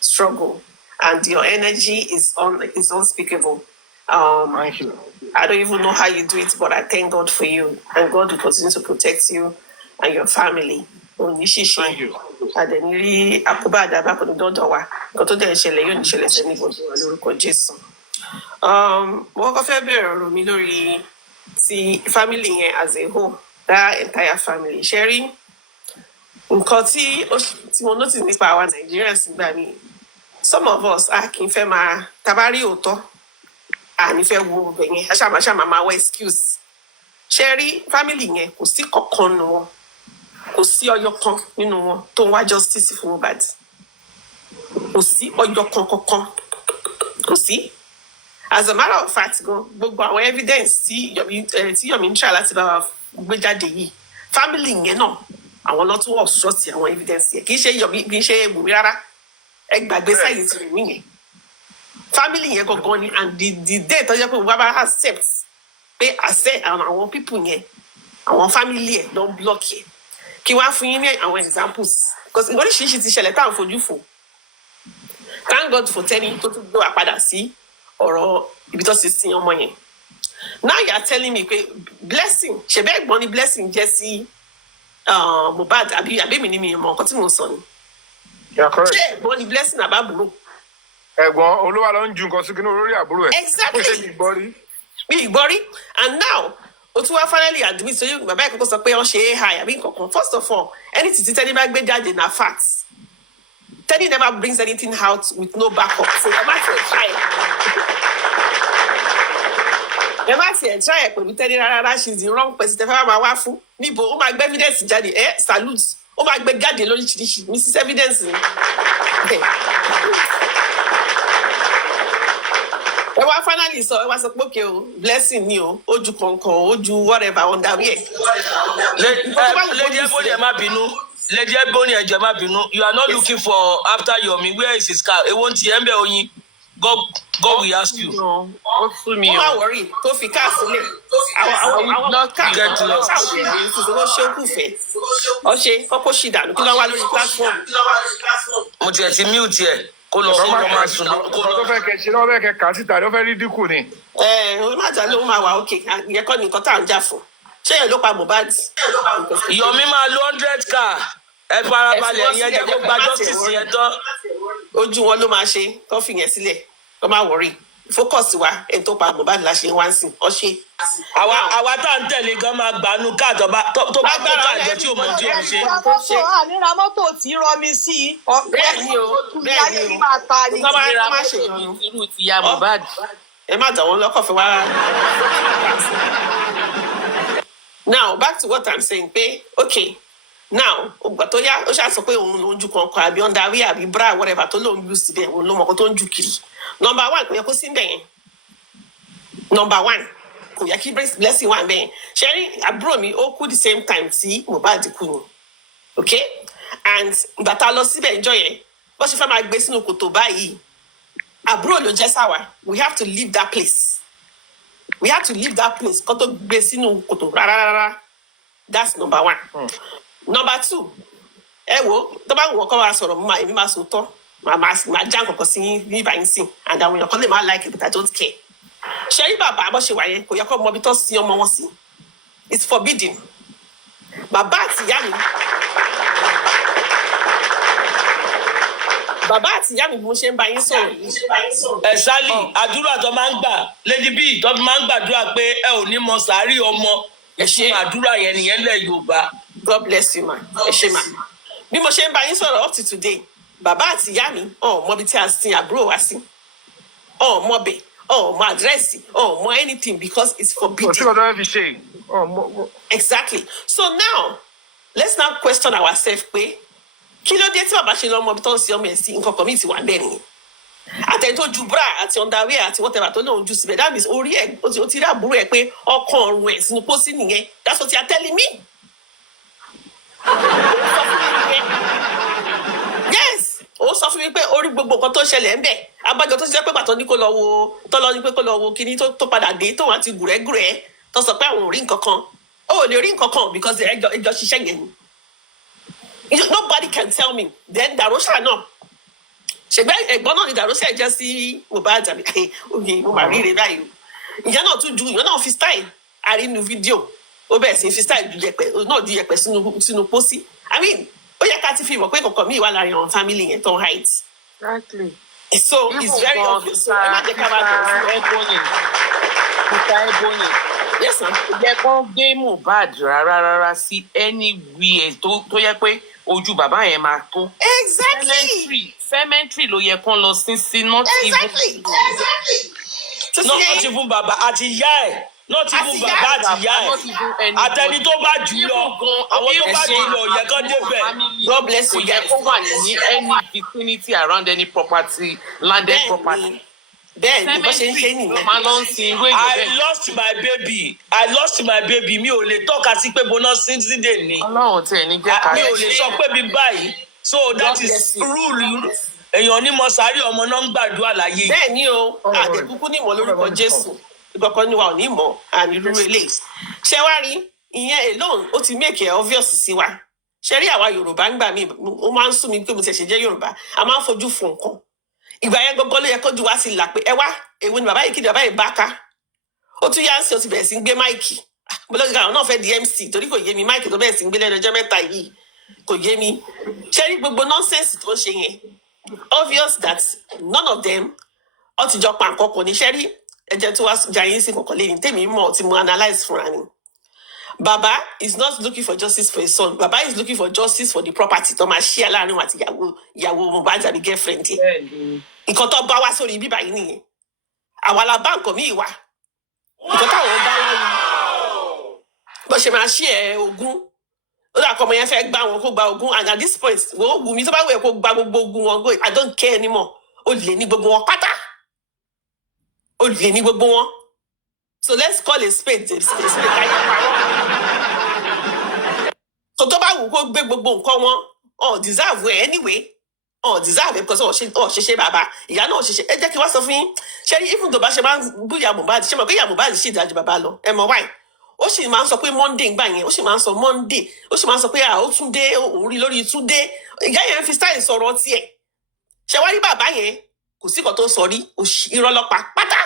struggle. And your energy is unspeakable. Thank you. I don't even know how you do it, but I thank God for you. And God will continue to protect you and your family. Thank you. Àdẹ̀nírí àkóbá àdàbà kò ní dọ́dọ̀ wa. Nǹkan tó dẹ̀ ń ṣẹlẹ̀ yóò ní ṣẹlẹ̀ sẹ́ni gbogbo wa lórúkọ Jésù. Wọ́n kọ́ fẹ́ bẹ̀rẹ̀ ọ̀rọ̀ mi lórí ti family yẹn as a whole, that entire family. Ṣé rí nǹkan tí mo notice nípa àwa Nigerians nígbà míì, some of us kì í fẹ́ máa tabari òótọ́ ní fẹ́ wo ọbẹ̀ yẹn aṣáàmáṣáàmá máa wá excuse. Ṣé rí family yẹn kò sí kankan nù wọn, kò sí ọyọ kan nínú wọn tó ń wá justice fún Mohbad, kò sí ọyọ kankan, kò sí. As a matter of fact gan gbogbo àwọn evidence tí Yomi ń try láti bá wa gbé jáde yìí, family yẹn náà àwọn lọ tún ọ̀ṣọ́ọ̀tì àwọn evidence yẹn kì í ṣe Yomi kì í ṣe Wùmí rárá, ẹ gbàgbé sáyẹn ti rìn yẹn family yẹn gangan ni. And the day tó jẹ́ pé wọ́n bá accept pé àṣẹ àwọn people yẹn àwọn family ẹ̀ ló ń block yẹn. Kí wá fún yín ní àwọn examples because oríṣiríṣi ti ṣẹlẹ̀ tá à ń fojú fò. Thank God for Tenny tó tún gbé wa padà sí ọ̀rọ̀ ibi tó ti sin ọmọ yẹn. Now you are telling me pé blessing ṣẹ̀bẹ́ ẹ̀gbọ́n ni blessing jẹ́ sí Mohbad àbí mi ni mi mọ̀ nǹkan tí mo sọ ni. Ṣé ẹ̀gbọ́n ni blessing àbábùrò? Ẹ̀gbọ́n olúwa ló ń ju nǹkan sí kí ní olórí àbúrò ẹ̀. Exactly. Mi ìgbọ́rí. And now o tún wá finally admit so yóò bàbá ìkókó sọ pé wọ́n ṣe AI àbí nǹkan. First of all, any títí Tenny bá gbé jáde na facts. Tenny never brings anything out with no backup. So ẹ má tiẹ̀ try ẹ̀ pẹ̀lú Tenny rárá, she's the wrong person. Tẹ́fẹ́ máa wá fún níbo ó máa gbé evidence jáde salute ó máa gbé jáde lóríṣiríṣi Mrs. Evidence ni. Ẹ wá finally sọ ẹ wá sọ pé okay o blessing ni o ojú kankan ojú whatever underwear. Lady Ebony ẹ má bínú. Lady Ebony ẹ jọ̀ọ́ má bínú. You are not looking for after Yomi. Where is his car? Ewo ti ẹ ń bẹ oyin. God will ask you. Ó fún mi o. Wọ́n máa wọ̀rí tó fi káà sílẹ̀. Àwọn káà get lost. Ó ṣe ó kù fẹ́. Ó ṣe kọ́kọ́ ṣì dànù kí ló wá lórí platform. Mo tiẹ̀ ti mute ẹ̀ kó lọ sí ọmọ àsùn lórúkọ lọ. Tó fẹ́ kẹ ṣe lọ́wọ́ kẹ kà síta ló fẹ́ rí dínkù ni. Ó má jà ló máa wà òkè ìyẹn kọ́ ni nǹkan tá à ń jà fún. Ṣé èèyàn ló pa Mohbad? Yomi máa lo 100 car. Ẹ farabalẹ̀ yẹn jẹ́ kó gba justice yẹn tán. Ojú wọn ló máa ṣe tó fi yẹn sílẹ̀ tó máa wọ̀rí focus wa ẹni tó pa Mohbad la ṣe wá sí ọṣẹ. àwa tá ń tẹ̀lé gan máa gbanú káàtó tó bá kó káàjọ tí ò mọ̀ tí ò ń ṣe. àníra mọ́tò tí rọmi sí i. bẹ́ẹ̀ ni o bẹ́ẹ̀ ni o tó má ṣe yọnu. irú ti ya Mohbad. ẹ má dà wọ́n lọ́kọ̀ fẹ́ wá. Now back to what I'm saying pé okay now ògbà tó yá ó ṣàṣọ pé òun ló ń ju kankan àbí underwear àbí bra whatever tó lóun lù síbẹ̀ òun ló mọ̀ kó tó ń ju kiri. Number 1 kò yẹ kó sí ń bẹ̀ yẹn. Number 1 kò yẹ kí blessing wà ń bẹ̀ yẹn. Ṣẹ́rí àbúrò mi ó kú the same time tí Mohbad kú ni. Okay and ìgbà tá a lọ síbẹ̀ ìjọ yẹn bó ṣe fẹ́ máa gbé sínú kòtò báyìí àbúrò ló jẹ́ sáwà we have to leave that place. We have to leave that place kó tó gbé sínú kòtò rárá. That's number 1. Number 2 ẹ wo tó bá wọ̀ kọ́ wa sọ̀rọ̀ mọ́ èmi máa sọ tọ́ màá já nǹkan kan sí ní báyìí sí and àwọn èèyàn kan lè máa like it but I don't care. ṣe rí bàbá bó ṣe wà yẹn kò yẹ kó mọ ibi tó sin ọmọ wọn sí. It's forbidden. Bàbá àti ìyá mi bí mo ṣe ń bá yín sọ̀rọ̀ yìí. ẹ sálì àdúrà tó máa ń gbà Lady B tó máa ń gbàdúrà pé ẹ ò ní mọ sàárì ọmọ ẹ ṣe àdúrà yẹn nìyẹn lẹ Yorùbá. God bless you ma ẹ ṣe ma bí mo ṣe ń bá yín sọ̀rọ̀ up to today bàbá àti ìyá mi mọ ibi tí a sin àbúrò wa sí mọ bẹ̀ mọ àdírẹ́sì mọ anything because it's forbidden. Exactly. So now let's now question ourselves pé kí ló dé tí bàbá ṣe lọ mọ ibi tó ń sin ọmọ ẹ̀ sí nǹkan kan mi ti wà bẹ́ẹ̀ nìyẹn. Àtẹni tó ju bra àti underwear àti whatever tó lóun jù síbẹ̀ that means orí ẹ̀ ó ti rí àbúrò ẹ̀ pé ọkàn ọ̀run ẹ̀ sínú pósí nìyẹn that's what you are telling me. Yes ó sọ fún mi pé orí gbogbo nǹkan tó ṣẹlẹ̀ ń bẹ̀ abájọ tó ṣiṣẹ́ pé pàtó ní kó lọ wo tọ́lọ́ ní pé kó lọ wo kíní tó padà dé tóun àti gùrẹ́gùrẹ́ tó sọ pé àwọn ò rí nǹkan kan ó lè rí nǹkan kan because ẹjọ́ ṣiṣẹ́ yẹn ni. Nobody can tell me then Darosha náà ṣùgbọ́n ẹ̀gbọ́n náà ni Darosha jẹ́ sí Mohbad àbí oye mo máa ríre báyìí ìyá náà tún ju ìyá náà fi style àrínú fídíò ó bẹ̀rẹ̀ sí fi style ju yẹ̀pẹ̀ sínú pósí I mean ó yẹ ká ti fi mọ̀ pé kọ̀ọ̀kan mi wà láàrin àwọn family yẹn tó ń height. Exactly. So it's very obvious so ẹ má jẹ́ ká bá bẹ̀rẹ̀ Mr. Ebony. Yes ma'am. Yẹ kán gbé Mohbad rárá sí anywhere tó yẹ pé ojú bàbá yẹn máa tó. Exactly. Cemetery ló yẹ kán lọ sí not even. Not even bàbá àti ìyá ẹ̀ not even bàbá àti ìyá ẹ̀ àtẹni tó bá jù lọ àwọn tó bá jù lọ yẹ kán débẹ̀. God bless you. Kò yẹ kó wà ní any vicinity around any property landed property. Bẹ́ẹ̀ni bó ṣe ń ṣe nìyẹn. I lost my baby mi ò lè tọ́ka sí pé bọ́nà sídìí ni. Ọlọ́run tẹ̀ ní jẹ́ ká. Mi ò lè sọ pé bí báyìí so that is rule èèyàn ní mọ̀sárì ọmọ náà ń gbàdúrà láyé. Bẹ́ẹ̀ni o àdẹ̀kúkú ní ìmọ̀ lórúkọ Jésù ìgbọ̀kan ni wa ò ní mọ̀ àní irú eléyìí. Ṣé wá rí ìyẹn alone ó ti make it obvious sí wa. Ṣé rí àwa Yorùbá ń gbà mí ó máa ń sún mi pé mo ti ṣe jẹ́ Yorùbá a máa ń fojú fo nǹkan. Ìgbà yẹn gbogbo ló yẹ kójú wá sí là pé ẹ wá èwo ni bàbá yìí kí ni bàbá yìí bá ká ó tún yá sí ó ti bẹ̀rẹ̀ sí ń gbé máìkì mo lọ́ọ́ àwọn náà fẹ́ di MC torí kò yé mi máìkì tó bẹ̀rẹ̀ sí ń gbé lẹ́nu ọjọ́ mẹ́ta yìí kò yé mi ṣé rí gbogbo nọ́ńsẹ̀nsì tó ń ṣe yẹn obvious that none of them ó ti jọ pa nǹkan kò ní ṣẹ́ rí ẹ̀jẹ̀ tó wá jà yín sí kọ̀ọ̀kan lẹ́yìn tèmi mọ̀ tí mo analyse fúnra ni. Baba is not looking for justice for his son. Baba is looking for justice for the property. Tó máa share láàrin wọn àti ìyàwó Mohbad àbí girlfriend yẹn. Nǹkan tó bá wá sórí bíbá yìí nìyẹn. Àwa la bá nǹkan míì wá. Nǹkan táwọn bá wá ni. Bó ṣe máa share ogún. Ó dà kọ́ ọmọ yẹn fẹ́ gbá wọn kó gba ogún and at this point wo wù mí tó bá wù ẹ́ kó gba gbogbo ogún wọn go I don't care anymore. Ó lè ní gbogbo wọn pátá. Ó lè ní gbogbo wọn. So let's call a spade káyé parọ́. So tó bá wù kó gbé gbogbo nǹkan wọn deserve ẹ anyway deserve ẹ because ṣe bàbá ìyá náà ṣe ẹ jẹ́ kí wá sọ fún yín ṣé rí even tó bá ṣe máa ń bú ìyá Mohbad ṣé mọ̀ pé ìyá Mohbad ṣì dájú bàbá lọ ẹ mọ̀ wáì ó sì máa ń sọ pé Monday ń gbà yẹn ó sì máa ń sọ Monday ó sì máa ń sọ pé ó tún dé òun rí lórí Túndé ìyá yẹn fi style sọ̀rọ̀ tiẹ̀ ṣé wá rí bàbá yẹn kò sí kan tó sọ rí irọ́ lọ́pàá pátá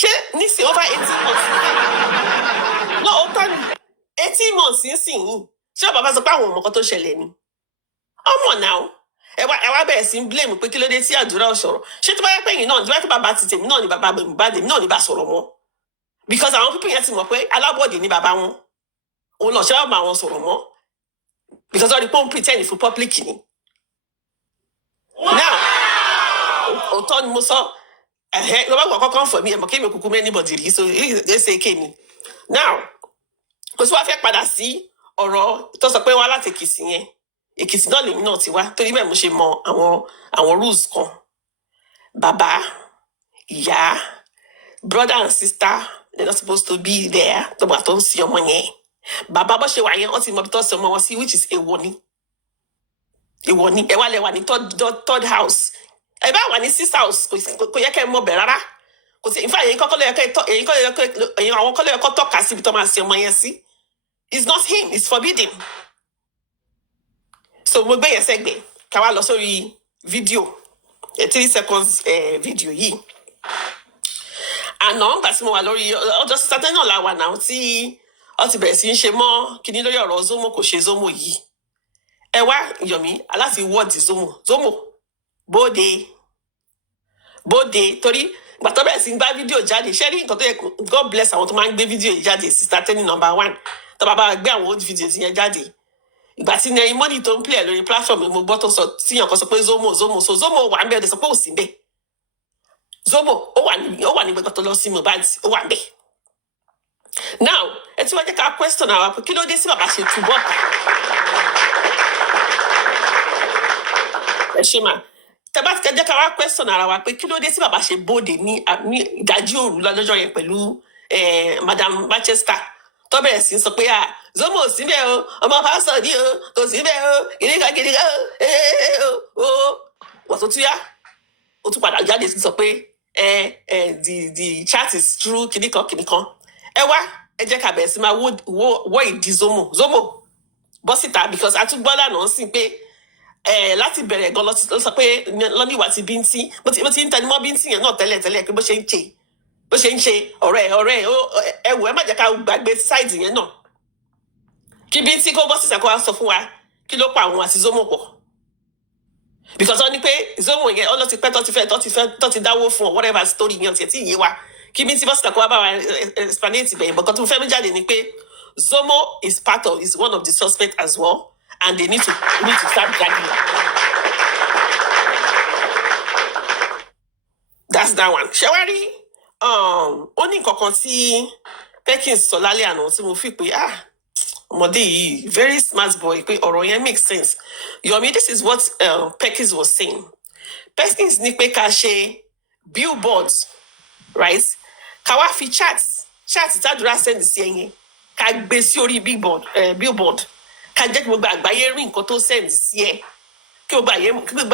ṣé nísìnyí over 18 months náà ó tán 18 months nísìnyí ṣé bàbá sọ pé àwọn ọmọ kan tó ṣẹlẹ̀ ni ọmọ náà ẹ wá bẹ̀rẹ̀ sí blame pé kí ló dé tí àdúrà ò sọ̀rọ̀ ṣé tó bá yẹ pé yìí náà tó bá yẹ pé bàbá ti tèmi náà ni bàbá Mohbad èmi náà ni bá sọ̀rọ̀ mọ́ because àwọn pípín yẹn ti mọ̀ pé alábọ̀dé ni bàbá wọn òun náà ṣe wá bá wọn sọ̀rọ̀ mọ́ because all the pon pretend for public ni now òótọ́ ni mo sọ ló bá gbọ́ kọ́kọ́ fọ̀ mí ẹ̀ mọ̀ kí èmi kúkú mẹ́ anybody rí so ẹsẹ̀ èké ni now kò sí wàá fẹ́ padà sí ọ̀rọ̀ tó sọ pé wọ́n láti Èkìtì yẹn Èkìtì náà lèmi náà ti wá torí bẹ́ẹ̀ mo ṣe mọ àwọn rules kan bàbá ìyá brother and sister they're not supposed to be there tó bá tó ń sin ọmọ yẹn bàbá bó ṣe wà yẹn wọ́n ti mọ ibi tó sin ọmọ wọn sí which is èèwọ̀ ni ẹ wá lẹ wà ní third house ẹ bá wà ní sixth house kò yẹ kẹ́ ẹ mọ bẹ̀ rárá kò sí ìfẹ́ èyí kọ́kọ́ ló yẹ kẹ́ ẹ̀yin àwọn kọ́lọ́ yẹ kọ́ tọ́ka sí ibi tó máa sin ọmọ yẹn sí it's not him it's forbidden so mo gbé yẹn sẹ́gbẹ̀ẹ́ ká wá lọ sórí fídíò 3 seconds fídíò yìí àná ńgbà tí mo wà lórí ọjọ́ sátẹ́ náà la wà náà tí ó ti bẹ̀rẹ̀ sí ń ṣe mọ́ kíní lórí ọ̀rọ̀ Zomo kò ṣe Zomo yìí ẹ wá Yomi aláti wọ́ọ̀dì Zomo bóde torí gbàtọ́ bẹ̀rẹ̀ sí ń gbá fídíò jáde ṣé rí nǹkan tó yẹ God bless àwọn tó máa ń gbé fídíò yìí jáde sister Tenny number 1 tó bá bá gbé àwọn old videos yẹn jáde ìgbà tí nẹ́yìn mọ́nì tó ń play lórí platform mo gbọ́ tó sọ tíyàn kan sọ pé Zomo so Zomo wà ń bẹ̀ ọ̀dẹ̀ sọ pé ò sí ń bẹ̀ Zomo ó wà ní gbẹgbẹ tó lọ sí Mohbad ó wà ń bẹ̀ now ẹ tí wọ́n jẹ́ ká question àwa pé kí ló dé sí bàbá ṣe túbọ̀ ká ẹ ṣe máa tẹ́bá ti jẹ́ ká wá question ara wa pé kí ló dé sí bàbá ṣe bóde ní ìdájí òru lọ́jọ́ yẹn pẹ̀lú Madam Manchester tó bẹ̀rẹ̀ sí sọ pé Zomo ò sí bẹ́ẹ̀ o ọmọ pásítọ̀ ní o kò sí bẹ́ẹ̀ o kìnìkan o wọ́n tó túyá ó tún padà jáde sí sọ pé the chat is true kìnìkan ẹ wá ẹ jẹ́ ká bẹ̀rẹ̀ sí máa wọ́ ìdí Zomo bọ́ síta because àtúgbọ́ lánàá sí pé láti bẹ̀rẹ̀ gan lọ sọ pé lọ́ní ìwà ti bíntín mo ti ń tẹnu mọ́ bíntín yẹn náà tẹ́lẹ̀ pé bó ṣe ń ṣe ọ̀rẹ́ ẹ wò ẹ má jẹ́ ká gbàgbé sáìdì yẹn náà kí bíntín kó bọ́ síta kó wá sọ fún wa kí ló pa àwọn àti Zomo pọ̀ because wọ́n ní pé Zomo yẹn ọlọ́ ti pẹ́ tó ti dáwó fún ọ whatever story yẹn tiẹ̀ tí ì yé wa kí bíntín bọ́ síta kó wá bá wa explanate bẹ̀yẹ̀ bọ̀kan tó fẹ́ mi jáde ni pé Zomo is one of the suspects as well and they need to start dragging them. That's that one. Ṣẹ́wárí ó ní nǹkan kan tí Perkins sọ lálẹ́ àná tí mo fi pé ọmọdé yìí very smart boy pé ọ̀rọ̀ yẹn make sense. Yomi, this is what Perkins was saying. Perkins ní pé ká ṣe billboards, right? Ká wá fi chat tádúrà send sí ẹ̀yìn ká gbé sí orí billboard ká jẹ́ kí gbogbo àgbáyé rí nǹkan tó send sí ẹ kí gbogbo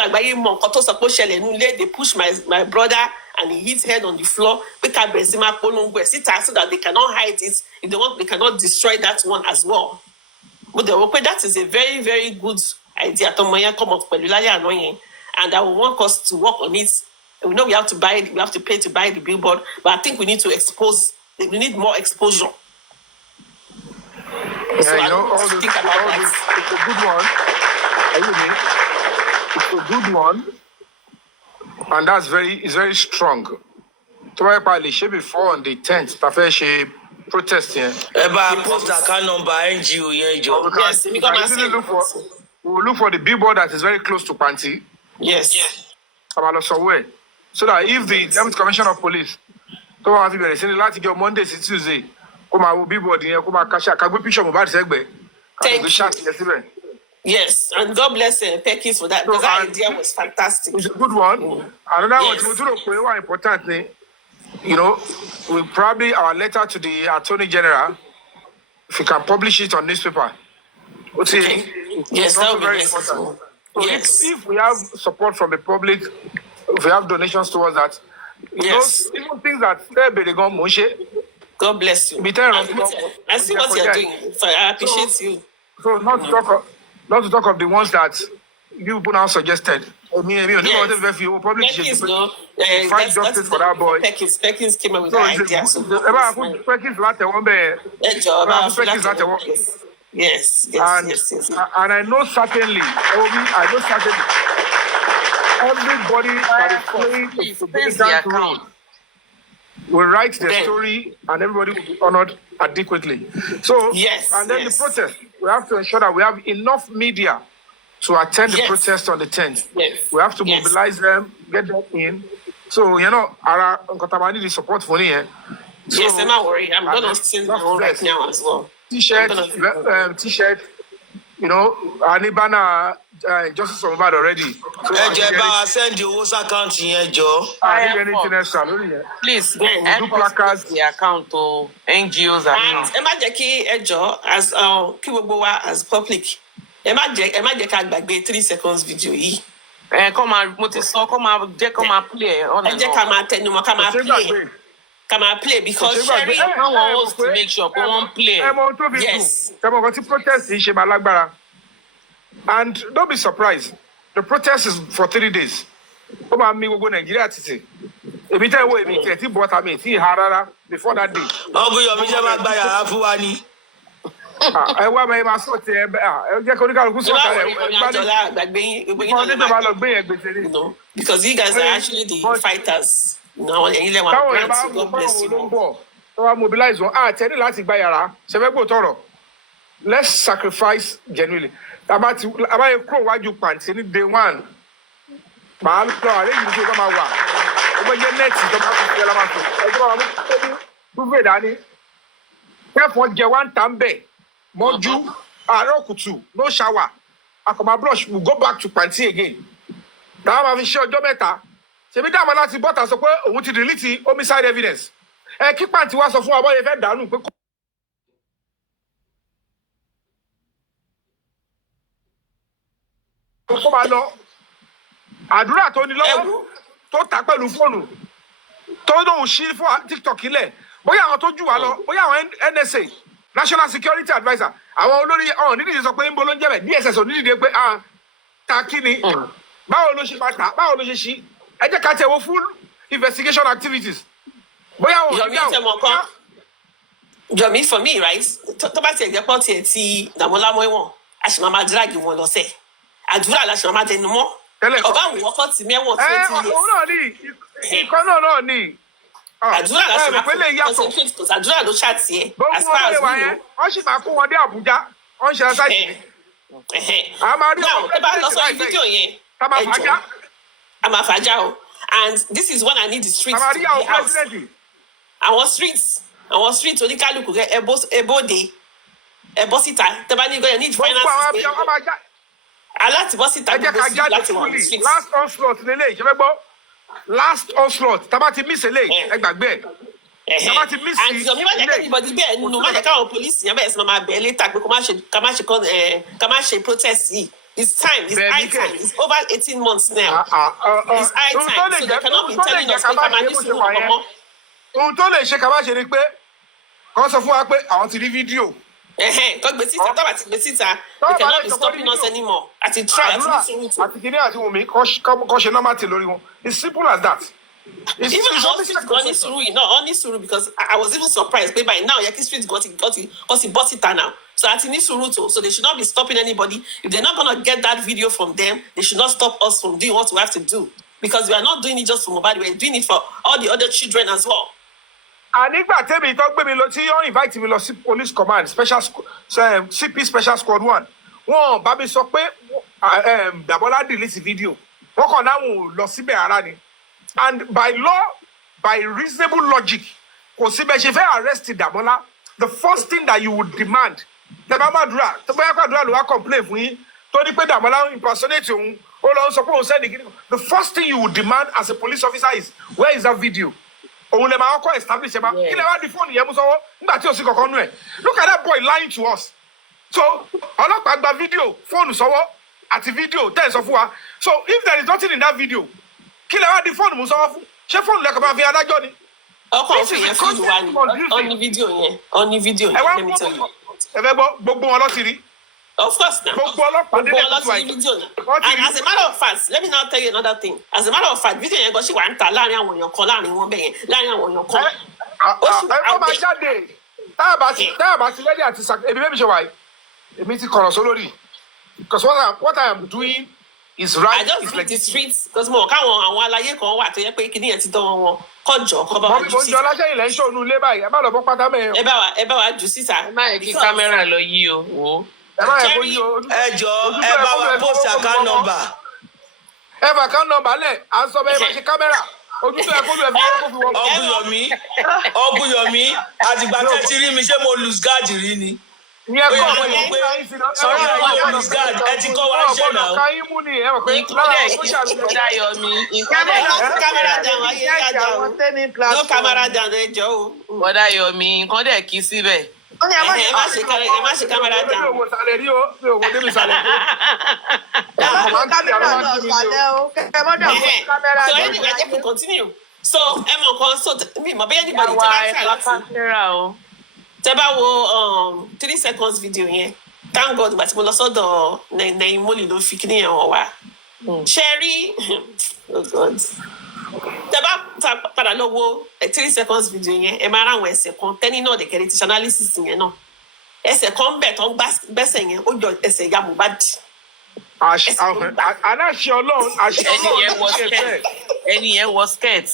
àgbáyé mọ nǹkan tó sọ pé ó ṣẹlẹ̀ nílé they push my brother and he hit head on the floor pé ká bẹ̀rẹ̀ sí máa polongo ẹ̀ síta so that they cannot hide it if they want they cannot destroy that one as well. Mo dẹ̀ wò pé that is a very very good idea tọmọ yẹn come up pẹ̀lú lálẹ́ àná yẹn and I will want us to work on it. We know we have to pay to buy the billboard but I think we need more exposure. Yeah, so you know, all this, it's a good one. Are you with me? It's a good one. And it's very strong. To my party, she before on the 10th, Tafe she protesting. Post account number NGO, Yes, we will look for the billboard that is very close to Panti. Yes. Somewhere. So that if the Deputy Commissioner of Police, to have you send last go Monday to Tuesday. Come on, billboard here. Come on, cash. Can we picture Mohbad segbe? Thank you. Yes, and God bless Perkins for that. Because that idea was fantastic. It's a good one. Another one, important. You know, we probably our letter to the Attorney General. If you can publish it on newspaper. Okay. Yes, that would be very important. So yes. If we have support from the public, if we have donations towards that, yes, even things that they go Moshe. God bless you. I see what you're doing. So I appreciate you. So not to talk of the ones that you now suggested. Perkins, no. Fight justice for that boy. Perkins came up with that idea. Yes. And I know certainly, everybody that is playing a significant role will write the story and everybody will be honored adequately. So, and then the protest, we have to ensure that we have enough media to attend the protest on the 10th. We have to mobilize them, get them in. So, our need the support for me. So, yes, I'm not worried. I'm going to send my own right now as well. T-shirt, Anibana Justice of Bad already. So send the host account here, Joe. I need anything else. Please, do placards the account to NGOs and Emajeki Ejo as Kibobowa as public. Emajeka gbagbe 3 seconds video yìí. Come on, come on, play. Come and play because Sherry wants to make sure one play. Yes. Protest is and don't be surprised. The protest is for 3 days. Come on, me go Nigeria today. Every time we meet, before that day. I want my mascot here. Because you guys are actually the fighters. No, God bless you. Mobilize let's sacrifice genuinely. About you day one. Moju, Arokutu, no shower. Akoma brush will go back to Panty again. Now I'm sure Jometa. Sebi da mala ti bota so pe ohun ti delete homicide evidence. Ki Panty wa sọ fún wa boye fe danu pe ko ma lọ. Àdúrà tó ní lọ́wọ́ tó ta pẹ̀lú fóònù. Tó do shi fún TikTok ile. Bóyá àwọn tó jù wá lọ, bóyá àwọn NSA National Security Advisor. Àwọn olórí nídìí sọ pé ń bolo ń jẹ́ bẹ̀ DSS nídìí pé ta kíni. Báwo ló ṣe máa ta? Báwo ló ṣe ṣí? Ẹ jẹ́ ká tẹ̀ wo full investigation activities. Bóyá wọn Yomi, for me, right? Tó bá ti example ti Damola mo won. A ṣì máa drag wọn lọ ṣe. Àdúrà la ṣì máa tẹnu mọ́. Ọba àwọn wọ́kọ́ ti mẹ́wọ̀n 20 years. Òun náà ní ìkan náà ní. Àdúrà la ṣì máa concentrate because àdúrà ló ṣàtì ẹ̀. As far as we know. Wọ́n ṣì máa kó wọn dé Àbújá. Wọ́n ṣe ṣáìsì. Now, ẹ bá lọ sọ fídíò yẹn. I'm a fragile. And this is when I need the streets to be out. Our streets oníkálukú ebode ebosita tẹ́bá ní gbọ́dọ̀ need finances. Aláti bọ́sítà gbogbo láti wọ̀ ní streets. Last onslaught lélẹ̀ ìṣẹ́fẹ́ gbọ́. Last onslaught tábà ti miss eléyìí ẹgbàgbé ẹ̀. Tábà ti miss ilé. And Yomi má jẹ́ kí anybody bẹ́ẹ̀ nínú má jẹ́ káwọn police yẹn bẹ́ẹ̀ sọ máa bẹ̀ẹ́ létà pé ká má ṣe protest yìí. It's time. It's high time. It's over 18 months now. It's high time. So they cannot be telling us ohun tó lè ṣe kàbá ṣe ni pé kàn sọ fún wa pé àwọn ti rí fídíò. Kọ́ gbé síta tọ́ba ti gbé síta they cannot be stopping us anymore. Àti try àti kìnìún àti wùmí kọ́ ṣe normal till lórí wọn. It's simple as that. Even our street got this through, only through because I was even surprised. But by now, Yaki Street got it bought it now. So at Inisuruto, so they should not be stopping anybody. If they're not gonna get that video from them, they should not stop us from doing what we have to do. Because we are not doing it just for mobile, we're doing it for all the other children as well. And if I tell me talk me you invite me to police command, special CP special squad 1. One baby sọ pé Damola delete the video. Wọ́n kàn náà lọ síbẹ̀ ara ni. And by law, by reasonable logic, arrest Damola, the first thing that you would demand, the first thing you would demand as a police officer is, where is that video? Look at that boy lying to us. So, video, phone, at the video, so if there is nothing in that video, kill the phone musawafu ṣé phone lẹ ko ma fi adájọ́ ni ọkọ fi yẹn fi wà ní on the video let me tell you ẹ fẹ́ gbọ́ gbogbo wọn lọ sí rí of course na gbogbo ọlọ́pàá dé lọ sí video and as a matter of fact let me now tell you another thing as a matter of fact video yẹn gan ṣì wà ń ta láàrin àwọn èèyàn kan láàrin wọn bẹ́ẹ̀ yẹn láàrin àwọn èèyàn kan ó sì wà máa jáde táàbà ti lẹ́dí àti èmi bẹ́ẹ̀ mi ṣe wà yìí èmi ti kọ̀rọ̀ sólórí because what I am doing It's right. I just beat the streets because mo káwọn àwọn aláyé kan wà tó yẹ pé kíní yẹn ti dán wọn kọjọ kọ bá wa jù síta. Monjola ṣe ilẹ̀ ń ṣònú ilé báyìí ẹ bá lọ bọ́ pátá mẹ́rin. ẹ bá wa jù síta. ẹ má yẹ kí kámẹ́rà lọ yí o wò. ẹ má yẹ kó yí o. ẹ jọ ẹ bá wa post account number. ẹ bá account number lẹ̀ à ń sọ bẹ́ẹ̀ bá ṣe kámẹ́rà ojú tó yẹ kó lu ẹ fún kó fi wọ́n. Ọgúnyọ̀mí àtìgbà tẹ́ ti rí mi ṣé mo lose guard rí ni. ìyẹn kọ́ ọ̀hún yẹn pé sọ́rí àwọn lose guard ẹ ti kọ́ wa ṣe náà. Camera down ayé yá down no camera down ẹ jọ o. Bọ́dá Yomi nǹkan dẹ̀ kí síbẹ̀. ẹ má ṣe camera down. mi ò wò sàlẹ̀ rí o mi ò wò débi sàlẹ̀ rí o. So anyway, I can continue. So ẹ mọ̀ kan so mi mọ̀ bẹ́ẹ̀ anybody tẹ́ bá try láti. Tẹ́ bá wo 3 seconds video yẹn thank God gbàtí mo lọ sọ́dọ̀ nẹ̀yìn mọ́lì ló fi kíní yẹn wọ̀ wá. Ṣé rí oh God tẹ́ bá padà lọ wo 3 seconds video yẹn ẹ máa ráwọn ẹsẹ̀ kan tẹ́ni náà dẹ̀kẹ́rẹ́ ti analysis yẹn náà ẹsẹ̀ kan bẹ̀ tó ń gbẹ́sẹ̀ yẹn ó jọ ẹsẹ̀ ìyá Mohbad. aláṣẹ Ọlọ́run ẹni yẹn wọ skirt.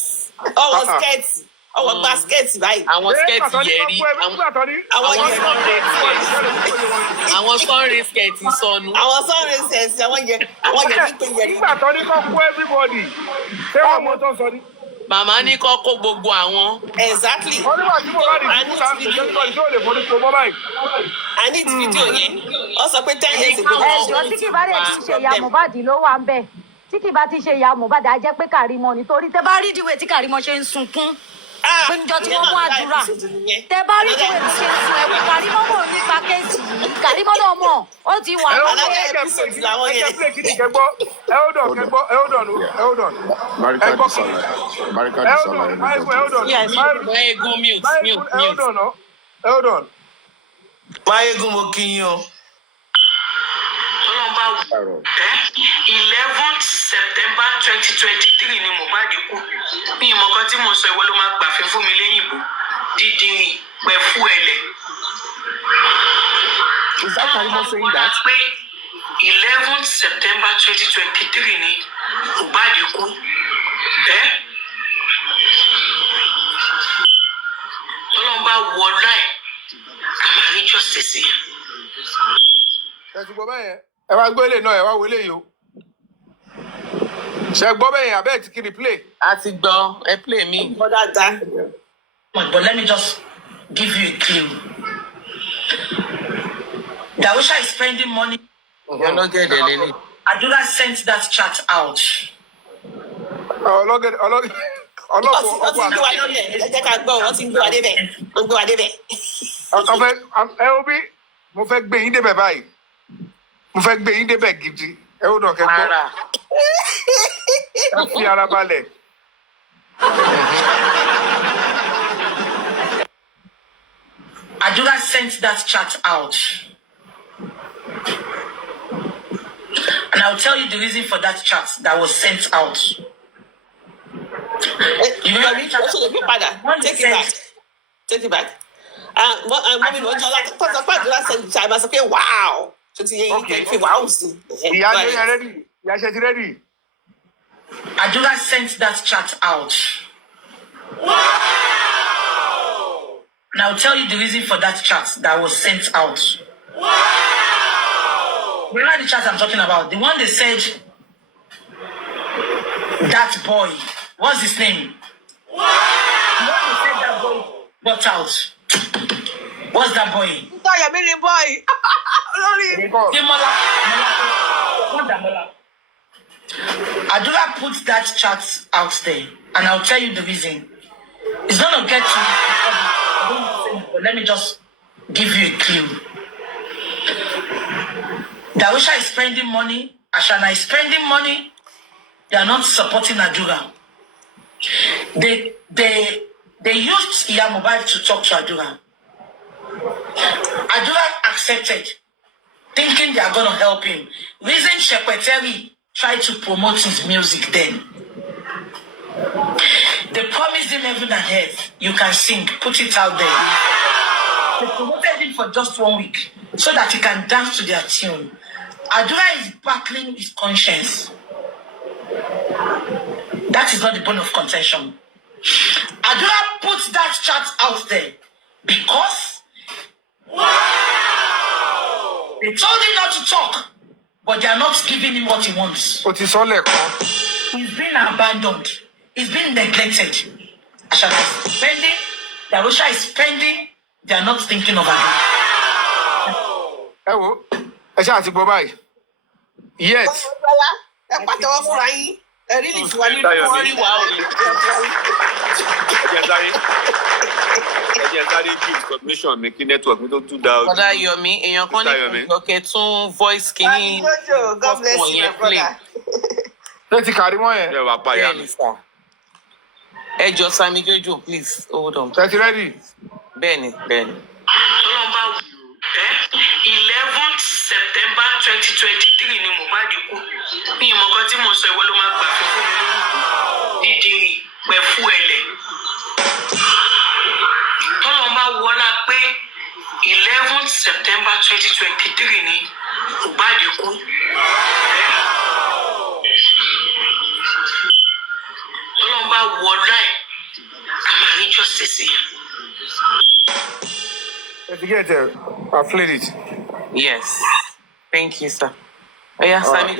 Ọwọ́ skirt ọwọ́ gba skirt báyìí. Àwọn skirt yẹn rí àwọn sunray skirt sọnù. Àwọn sunray skirt àwọn yẹn wípé yẹn rí. nígbà tó ní kọ́ kó everybody ṣé wọ́n mọ tó sọ ní. Màmá ní kọ́ kó gbogbo àwọn. Exactly. wọ́n nígbà tí mo bá di ìdílé sáà kò sẹ́ni kọ́ni tó lè forí ko mọ́ báyìí. I need video yẹn ó sọ pé 10 years ago. ẹjọ́ tí kì bá dẹ̀ ti ṣe ìyá Mohbad ló wà ń bẹ̀ tí kì bá ti ṣe ìyá Mohbad á jẹ́ pé Kàrímọ́ nítorí tẹ́ bá rí ìdíwé tí Kàrímọ́ ṣe ń sunkún pé níjọ́ tí wọ́n mú àdúrà tẹ́ bá rí ìdíwé tí ṣe ń sun ẹ̀wọ̀n Kàrímọ́ mọ̀ nípa kéèsì yìí Kàrímọ́ náà mọ̀ ó ti wà Máyégún mo kí yín o. 11th September 2023 ni Mohbad kú ní ìmọ̀kan tí mo sọ ìwọ ló máa gbàfẹ́ fún mi lẹ́yìnbó dídìrín pẹ̀ fún ẹlẹ̀. Is that Kàrímọ́ saying that? 11th September 2023 ni Mohbad kú. Ọlọ́run bá wọ láì a máa rí justice yẹn. Ẹ ti gbọ́ bẹ́yẹn ẹ wá gbélé náà ẹ wá wọlé yìí o. Ṣé gbọ́ bẹ́yẹn abẹ́ ti kiri play? A ti gbọ́ ẹ play mi. But let me just give you a clue. Darusha is spending money. Adura sent that chat out. Wọ́n ti ń gbé wa lórí ẹ̀ ẹ jẹ́ ká gbọ́ wọ́n ti ń gbé wa débẹ̀ wọ́n ń gbé wa débẹ̀. Ẹ wo bí mo fẹ́ gbé yín débẹ̀ báyìí mo fẹ́ gbé yín débẹ̀ gidi ẹ ó dàn kẹ́kọ̀ọ́ ẹ fi ara balẹ̀. Adura sent that chat out. And I'll tell you the reason for that chat that was sent out. You know, take it back. Take it back. Mommy, Adura sent the chat. I was like, wow. Ready? Adura sent that chat out. Wow! And I'll tell you the reason for that chat that was sent out. Wow! Remember the chat I'm talking about? The one they said that boy, what's his name? Wow! The one they said that boy got out. What's that boy? Your million boy. Adura put that chat out there, and I'll tell you the reason. It's gonna get to, but let me just give you a clue. Darusha is spending money, Ashana is spending money. They are not supporting Adura. They used Iya Mohbad to talk to Adura. Adura accepted, thinking they are going to help him. Reason Shekweteri tried to promote his music then. They promised him heaven and earth. You can sing, put it out there. They promoted him for just 1 week so that he can dance to their tune. Adura is battling his conscience. That is not the point of contention. Adura puts that chat out there because they told him not to talk, but they are not giving him what he wants. He's been abandoned. He's been neglected. Ashana is spending, Darusha is spending, they are not thinking of Adura. Yes. Bọ́dá Yomi, èèyàn kan ní ọ̀kẹ́ tún voice kìíní ọ̀pọ̀ yẹn play. Ṣé ti kàrí mọ́ yẹn? Bẹ́ẹ̀ni sà. Ẹ jọ Sami Jojo, please hold on. Ṣé ti ready? Bẹ́ẹ̀ni. 11th September 2023 ni Mohbad kú. Ní ìmọ̀kan tí mo sọ ìwọ ló máa gbà fún mi lórúkọ. Dídìrì pẹ̀ fún ẹlẹ̀. Tọ́lọ́mbà wọlá pé 11th September 2023 ni Mohbad kú. Tọ́lọ́mbà wọlá ẹ̀ àmàlí justice yẹn. If you get there, I've played it. Yes. Thank you, sir. Oh, yeah, Sami,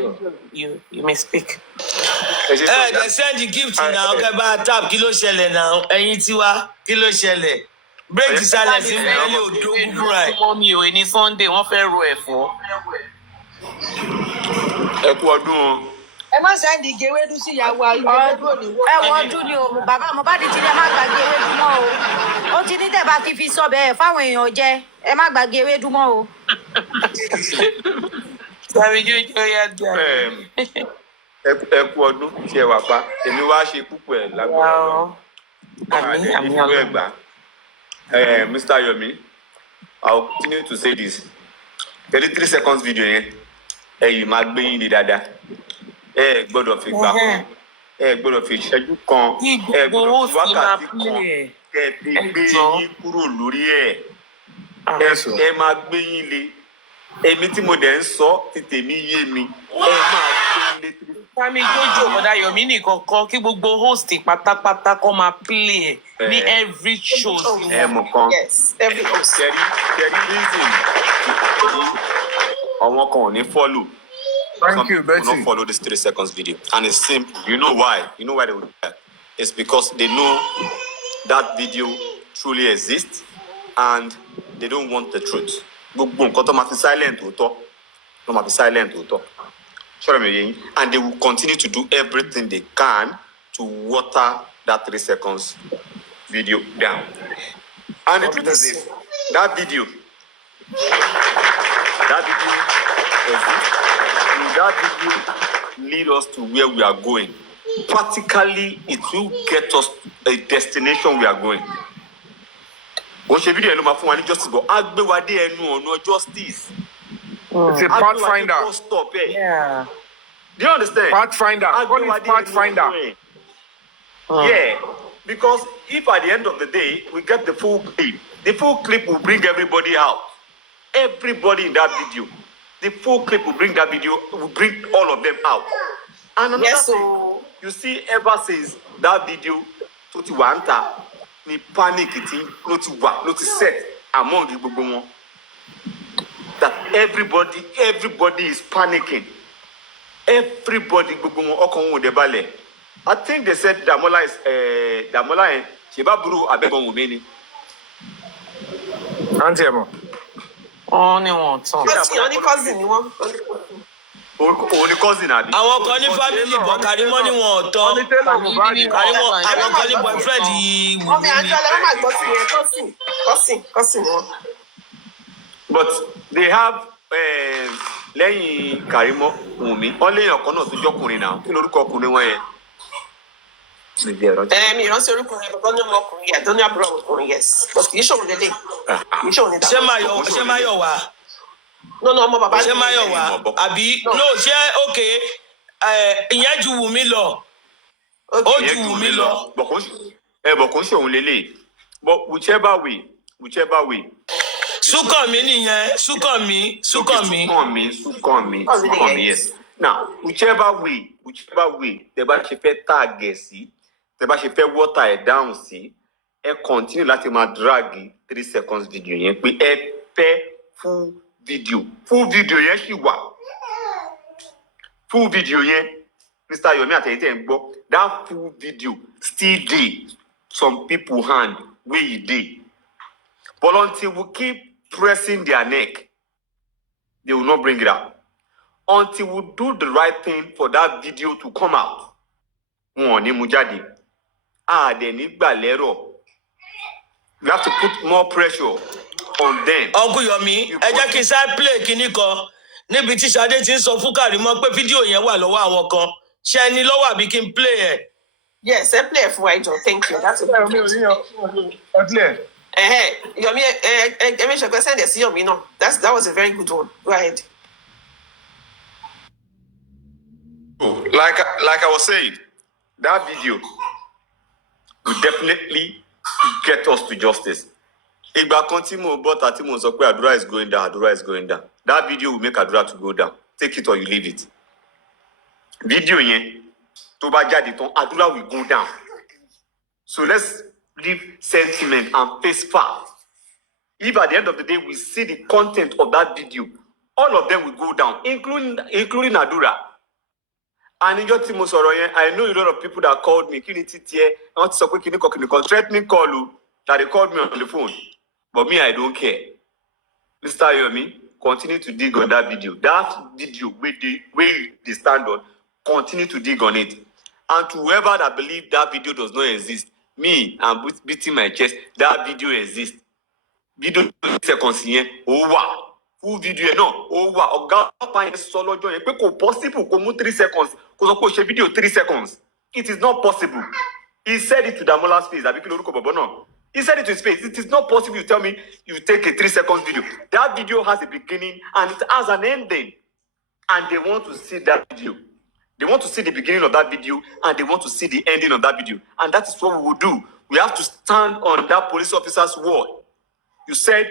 you may speak. They send the gift now. Okay, but tap kilo shele now. Ẹ̀yin tiwa kilo shele. Break the silence in really odogun right. Mommy o ní Sunday wọ́n fẹ́ ro ẹ̀fọ́. Ẹ kú ọdún o. Ẹ má sẹ́ndì gèwédú sí ìyàwó ayé ọdún ni. Ẹ̀wọ̀n ọdún ni o, bàbá Mohbad ti ní ẹ má gbàgbé ewédú mọ́ o. Ó ti ní tẹ̀ bá ti fi sọ bẹ́ẹ̀ fáwọn èèyàn jẹ, ẹ má gbàgbé ewédú mọ́ o. Sami Jojo yá dùn. Ẹ kú ọdún tí ẹ wà pa. Èmi wá ṣe púpọ̀ ẹ̀ lágbára. Àmín Ọlọ́run. Mr. Yomi, I'll continue to say this. 33 seconds video yẹn, ẹ̀yin máa gbé yín ní dáadáa. Ẹ gbọ́dọ̀ fi gbà kan, ẹ gbọ́dọ̀ fi ìṣẹ́jú kan, ẹ gbọ́dọ̀ fi wákàtí kan, kẹ́ fi gbé yín kúrò lórí ẹ̀. Ẹ máa gbé yín lé. Èmi tí mo dẹ̀ ń sọ ti tèmi yé mi. Ẹ máa gbé yín lé. Sami Jojo bọ́dá Yomi nìkan kọ́ kí gbogbo host pátápátá kọ́ máa play ẹ̀ ní every show. Ẹ mọ̀ kan. Kẹ̀rí reason àwọn kan ò ní follow. Thank you, Betty. Will not follow this 3 seconds video. And it's simple. You know why? You know why they would do that? It's because they know that video truly exists and they don't want the truth. Gbogbo nǹkan tó máa fi silent òótọ́. Tó máa fi silent òótọ́. And they will continue to do everything they can to water that 3 seconds video down. And the truth is this, that video lead us to where we are going. Practically, it will get us a destination we are going. It's a pathfinder. Yeah. Do you understand? Pathfinder. Call it pathfinder. Yeah. Because if at the end of the day, we get the full clip will bring everybody out. Everybody in that video. The full clip will bring that video, will bring all of them out. And another thing, you see, ever since that video, ni panic not set among the people. That everybody is panicking. Everybody, I think they said Damola is Shibaburu Abegon Wumeni. Antiamo. Only one song. Only cousin you want. Only cousin abi. Àwọn kan ní family bọ̀ Karimo ni wọn ò tọ́. Àwọn kan ní boyfriend yìí. Ọmọ Angela wọn máa gbọ́ sí yẹn cousin wọn. But they have lẹ́yìn Karimo Wunmi wọ́n léèyàn kan náà tó jọkùnrin náà kí lórúkọ ọkùnrin wọn yẹn. Mi ìrántí orúkọ rẹ̀ bọ́n ní ọmọ ọkùnrin yẹn tó ní àbúrò ọkùnrin yẹn but kì í ṣòro lélẹ̀ kì í ṣòro ní Ṣé máa yọ̀ wá? No, ọmọ bàbá ṣé máa yọ̀ wá? Àbí no ṣé okay ìyẹn ju Wùmí lọ. Ó ju Wùmí lọ. Bọ̀ kò ń ṣe òun lélẹ̀ but whichever way. So Súnkànmí nìyẹn, Súnkànmí. Súnkànmí, yes. Now, whichever way, tẹ́ bá ṣe fẹ́ tag ẹ̀ sí, tẹ́ bá ṣe fẹ́ water ẹ̀ down sí, ẹ continue láti máa drag 3 seconds video yẹn pé ẹ fẹ́ full video yẹn ṣì wà. Full video yẹn, Mr. Yomi àtẹ̀yìntẹ̀ ń gbọ́, that full video still dey some people hand wey e dey. But until we keep pressing their neck, they will not bring it out. Until we do the right thing for that video to come out, wọn ò ní mú jáde. Dẹ̀ nígbà lẹ́rọ̀. We have to put more pressure on them. Uncle Yomi, ẹ jẹ́ kí n sáré play kinní kan níbi tí Ṣadé ti ń sọ fún Kàrímọ́ pé fídíò yẹn wà lọ́wọ́ àwọn kan. Ṣé ẹni lọ́wọ́ àbí kí n play ẹ̀? Yes, ẹ play fún wa ìjọ. Thank you. That's a good one. Yomi, make sure send it to Yomi now. That was a very good one. Go ahead. Like I was saying, that video will definitely get us to justice. Ìgbà kan tí mo bọ́ta tí mo sọ pé àdúrà is going down. That video will make àdúrà to go down. Take it or you leave it. Video yẹn tó bá jáde tán, àdúrà will go down. So let's leave sentiment and face facts. If at the end of the day we see the content of that video, all of them will go down, including Adura. And in your team, I know a lot of people that called me, threatening call that they called me on the phone. But me, I don't care. Mr. Yomi, continue to dig on that video. That video where they stand on, continue to dig on it. And to whoever that believe that video does not exist, me, I'm beating my chest, that video exists. Video seconds here, full video no, Oga Pine solo join, possible, 3 seconds, because video 3 seconds. It is not possible. He said it to Damola's face. He said it to his face. It is not possible. You tell me you take a 3 seconds video. That video has a beginning and it has an ending. And they want to see that video. They want to see the beginning of that video and they want to see the ending of that video. And that is what we will do. We have to stand on that police officer's word. You said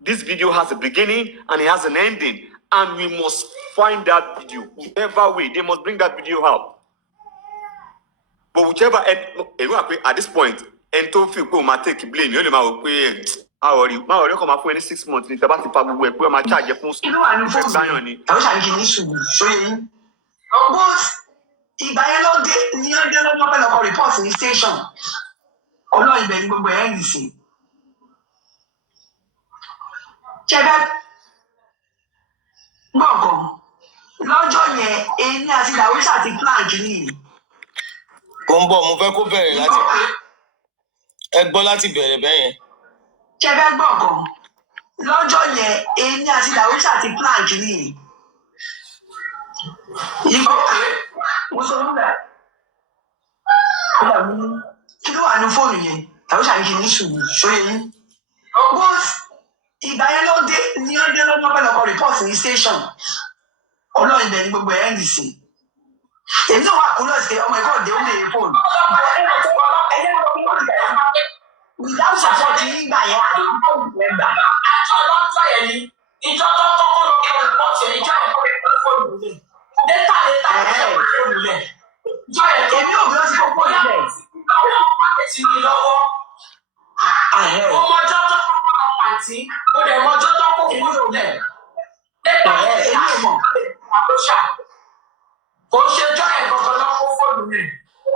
this video has a beginning and it has an ending. And we must find that video. Whichever way, they must bring that video out. But whichever end, at this point, and to feel go take blame, you only ma pay. Ma come for any 6 months. Ni taba ti pa gbogbo e pé ma charge fún school. But ìgbà yẹn ló dé ní ọdẹ lọ́wọ́ pẹ̀lú ọkọ̀ report ní station. Ọlọ́run ibẹ̀ ni gbogbo ẹ̀ ń sí. Ṣẹ́gbẹ́ gbọ̀ngàn lọ́jọ́ yẹn èmi àti Dàwísà ti plan kìíní. Mo ń bọ̀, mo fẹ́ kó bẹ̀rẹ̀ láti ẹ gbọ́ láti bẹ̀rẹ̀ bẹ́ẹ̀ yẹn. Ṣẹ́gbẹ́ gbọ̀ngàn lọ́jọ́ yẹn èmi àti Dàwísà ti plan kìíní. Ìgbà mo sọ fún ẹ. Kí ló wà ní fóònù yẹn? Dàwísà ní kí ní ṣùgbọ́n ṣóyè yín. But ìgbà yẹn ló dé ní ọdẹ lọ́wọ́ pẹ̀lú ọkọ̀ report ní station. Ọlọ́run ibẹ̀ ni gbogbo ẹ̀ ń sí. Èmi náà wà kúrò sí ọmọ ẹ̀kọ́ òde ó lè fóònù. Without support nígbà yẹn àdé nígbà. Àjọ lọ́jọ́ yẹn ni ìjọ tó kọ́kọ́ lọ kọ́ report yẹn ìjọ yẹn kọ́ report fóònù mi. Dẹ́tà fóònù lẹ̀. Ìjọ yẹn tó èmi ò bí wọ́n ti kọ́kọ́ nílẹ̀. Àwọn pàkẹ́tì mi lọ́wọ́. Mo mọjọ́ tó kọ́kọ́ lọ pàǹtí, mo dẹ̀ mọjọ́ tó kọ́ fóònù lẹ̀. Dẹ́tà èmi ò mọ̀. Kò ṣe jọ́ yẹn gbọ́dọ̀ lọ́kọ́ fóònù rẹ̀.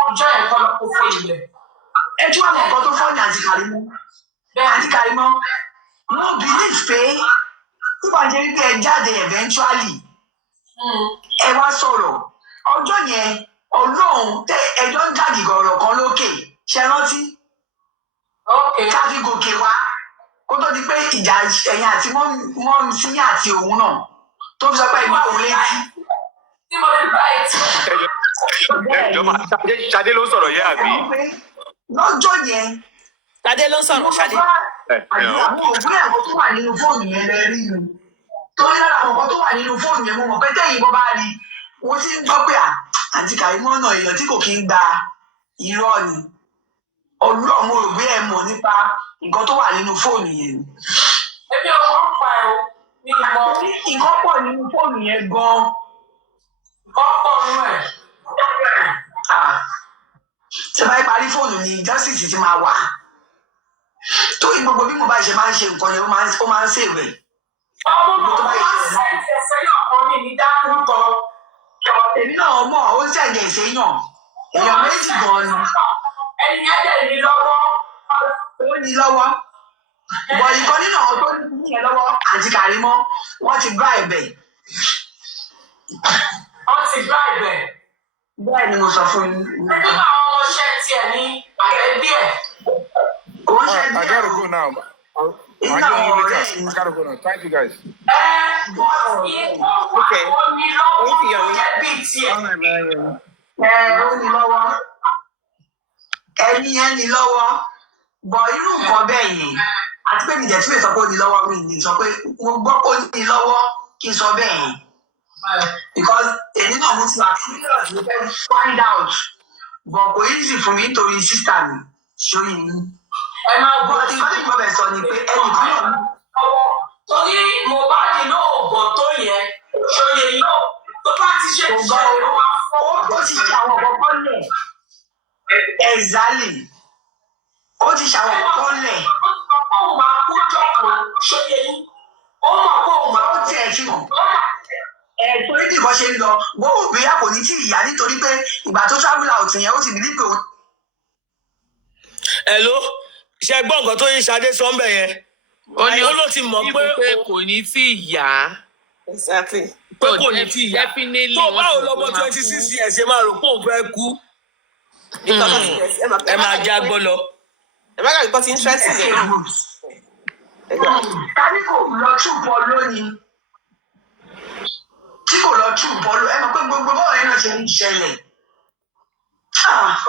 Ọjọ́ yẹn kọ́ lọ́kọ́ fóònù rẹ̀. Ẹ tún àwọn nǹkan tó fọ́ ní àǹtí Kàrímọ́. Àǹtí Kàrímọ́, mo believe pé tí wàá jẹ́ wípé ẹ jáde eventually. Ẹ wá sọ̀rọ̀. Ọjọ́ yẹn Ọlọ́run tẹ ẹjọ́ ń jáde gọ̀ọ̀rọ̀ kan lókè. Ṣé rántí? Káfí gòkè wá. Kó tó di pé ìjà ẹ̀yìn àti mọ́ sí àti òun náà. Tó fi sọ pé ìgbà òun létí. Tí mo lè bá ẹ̀ tí. Ṣadé ló sọ̀rọ̀ yẹn àbí? Lọ́jọ́ yẹn. Ṣadé ló sọ̀rọ̀ Ṣadé. Àwọn òbúrẹ́ ẹ̀kọ́ tó wà nínú fóònù yẹn lẹ rí i. Torí lára àwọn nǹkan tó wà nínú fóònù yẹn mo mọ̀ pé tẹ̀yìn bọ́ bá rí i. Wọ́n ti ń gbọ́ pé àǹtí Kàrímọ́ náà èèyàn tí kò kí ń gba irọ́ ni. Ọlọ́run mo rò pé ẹ mọ̀ nípa nǹkan tó wà nínú fóònù yẹn. Èmi ò mọ̀ Nǹkan pọ̀ nínú fóònù yẹn gan-an. Ọ̀pọ̀ nínú ẹ̀. Tí bá parí fóònù ni justice ti máa wà. Torí gbogbo bí mo bá ṣe máa ń ṣe nǹkan yẹn ó máa ń ṣèwé. Ọmọ tó bá ṣe ẹsẹ̀ náà kan ní dákúrúkọ. Èmi náà mọ̀ ó ń ṣẹ̀jẹ̀ ìṣẹ́yàn. Èèyàn méjì gan-an ni. Ẹni yẹn dẹ̀ ní lọ́wọ́. Ó ní lọ́wọ́. Bọ̀ ìkan nínú àwọn tó ní yẹn lọ́wọ́ àti Kàrímọ́ wọ́n ti bá ẹ̀bẹ̀. Wọ́n ti bá ẹ̀bẹ̀. Bẹ́ẹ̀ ni mo sọ fún yín. Nígbà àwọn ọmọọṣẹ́ tiẹ̀ ní àgbẹ̀bí ẹ̀. I gotta go now. I'll get on later. I gotta go now. Thank you guys. Okay. Thank you, Yomi. Ó ní lọ́wọ́. Ẹni yẹn ní lọ́wọ́. Bọ̀ irú nǹkan bẹ́ẹ̀ yẹn. Àti pé mi jẹ́ tí mi sọ pé ó ní lọ́wọ́ mi ní sọ pé mo gbọ́ pé ó ní lọ́wọ́ kí n sọ bẹ́ẹ̀ yẹn. Because èmi náà mo ti wà curious ní fẹ́ find out. But kò easy fún mi nítorí sísá mi. Ṣóyìn mi. Ẹ máa gbọ́ tí wọ́n ti gbọ́ bẹ̀ sọ ni pé ẹnì kan náà ní lọ́wọ́. Torí Mohbad náà ò gbọ́ tó yẹn. Ṣóyè yóò tó bá ti ṣe ìṣẹ́ ló wá fọ́. Ó ti ṣe àwọn ọ̀pọ̀ lẹ̀. Exactly. Ó ti ṣe àwọn ọ̀pọ̀ lẹ̀. Ó máa kú jọ̀kan ṣóyè yín. Ó mọ̀ kó o máa tiẹ̀ fi hàn. Torí bí nǹkan ṣe ń lọ, gbówó ìgbéyà kò ní tí ìyá nítorí pé ìgbà tó travel out yẹn ó ti bìlí pé òun. Hello, ṣe gbọ́ nǹkan tó yí Ṣadé sọ́ńbẹ̀ yẹn. Ó ní ó ló ti mọ̀ pé kò ní tí ìyá. Exactly. Pé kò ní tí ìyá. Tó báwo lọ́mọ 26 years ṣe máa rò pé òun fẹ́ kú. Ẹ máa já gbọ́ lọ. Ẹ má gbàgbé tí ń ṣẹ́ẹ̀tì yẹn náà. Tani kò lọ túbọ̀ lónìí. Tí kò lọ túbọ̀ lọ, ẹ mọ̀ pé gbogbo bọ́ọ̀ yẹn náà ṣe ń ṣẹlẹ̀.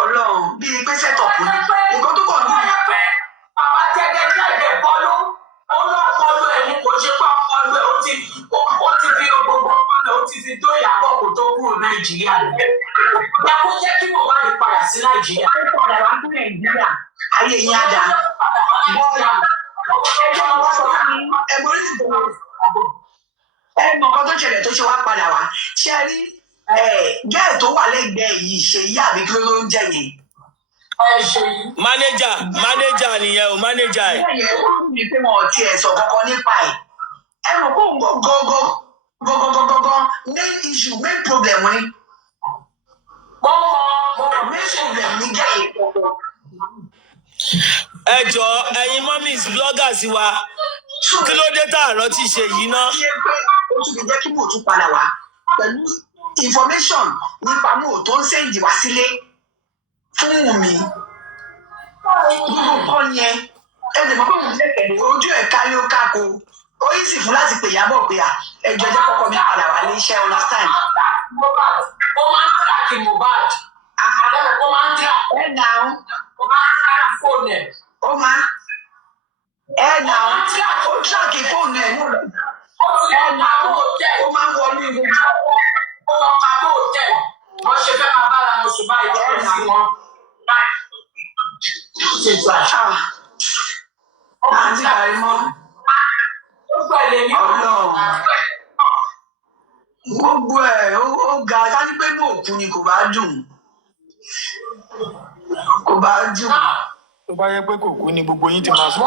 Ọlọ́run bíi pé sẹ́tọ̀pù ni. Nǹkan tó kọ̀ ní. Bàbá jẹ́gẹ́jẹ́gẹ́ bọ́lú. Ó lọ kọlu ẹ̀yìn kò ṣe pé ọkọlu ẹ̀ ó ti fi gbogbo ọpọlọ ó ti fi tó ìyàbọ̀ kò tó kúrò Nàìjíríà. Ẹ kó jẹ́ kí Mohbad padà sí Nàìjíríà. Ó padà wá sí Nàìjíríà. Ayé yín á dá. Bọ́ọ̀lù. Ẹgbẹ́ wọn sọ fún ẹgbẹ́ orí ìdòwò. Ẹ mọ̀ nǹkan tó ṣẹlẹ̀ tó ṣe wá padà wá. Ṣé ẹ rí gẹ́ẹ̀ tó wà lẹ́gbẹ̀ẹ́ yìí ṣe yí àbí kí ló ń jẹ yẹn? Mánéjà nìyẹn o, mánéjà ẹ̀. Bẹ́ẹ̀ yẹn ó wù mí pé wọn ò tiẹ̀ sọ kankan nípa ẹ̀. Ẹ mọ̀ kó ń gọ́gọ́gọ́gọ́ main issue main problem ni. Main problem ni gẹ́ẹ̀. Ẹ jọ ẹ̀yin mummies bloggers wa kí ló dé tá àrọ́ ti ṣe yìí ná. Ó tún lè jẹ́ kí mo tún padà wá pẹ̀lú information nípa mo tó ń sẹ́ǹdì wá sílé fún mi. Gbogbo nǹkan yẹn ẹ lè mọ̀ pé mo jẹ́ kẹ̀lé ojú ẹ̀ kárí ó káko. Ó yí sì fún láti pè Ìyábọ̀ pé ẹjọ́ jẹ́ kọ́kọ́ mi padà wá ní iṣẹ́ understand. Ó máa ń tíráàkì Mohbad. Àkàdé ó máa ń tíráàkì. Ẹ nà ó. Ó máa ń tíráàkì fóònù ẹ̀. Ó máa. Ẹ nà ó. Ó tíráàkì fóònù ẹ̀ náà. Ẹ nà ó. Ó máa ń wọlé ilé ìjọ. Ó lọ pa bó tẹ̀. Wọ́n ṣe fẹ́ máa bára wọn sùn báyìí lọ́rùn sí wọn. Àǹtí Kàrímọ́. Ọlọ́run. Gbogbo ẹ̀ ó ga ká ní pé mò ń kú ni kò bá dùn. Kò bá dùn. Tó bá yẹ pé kò kú ni gbogbo yín ti máa sọ.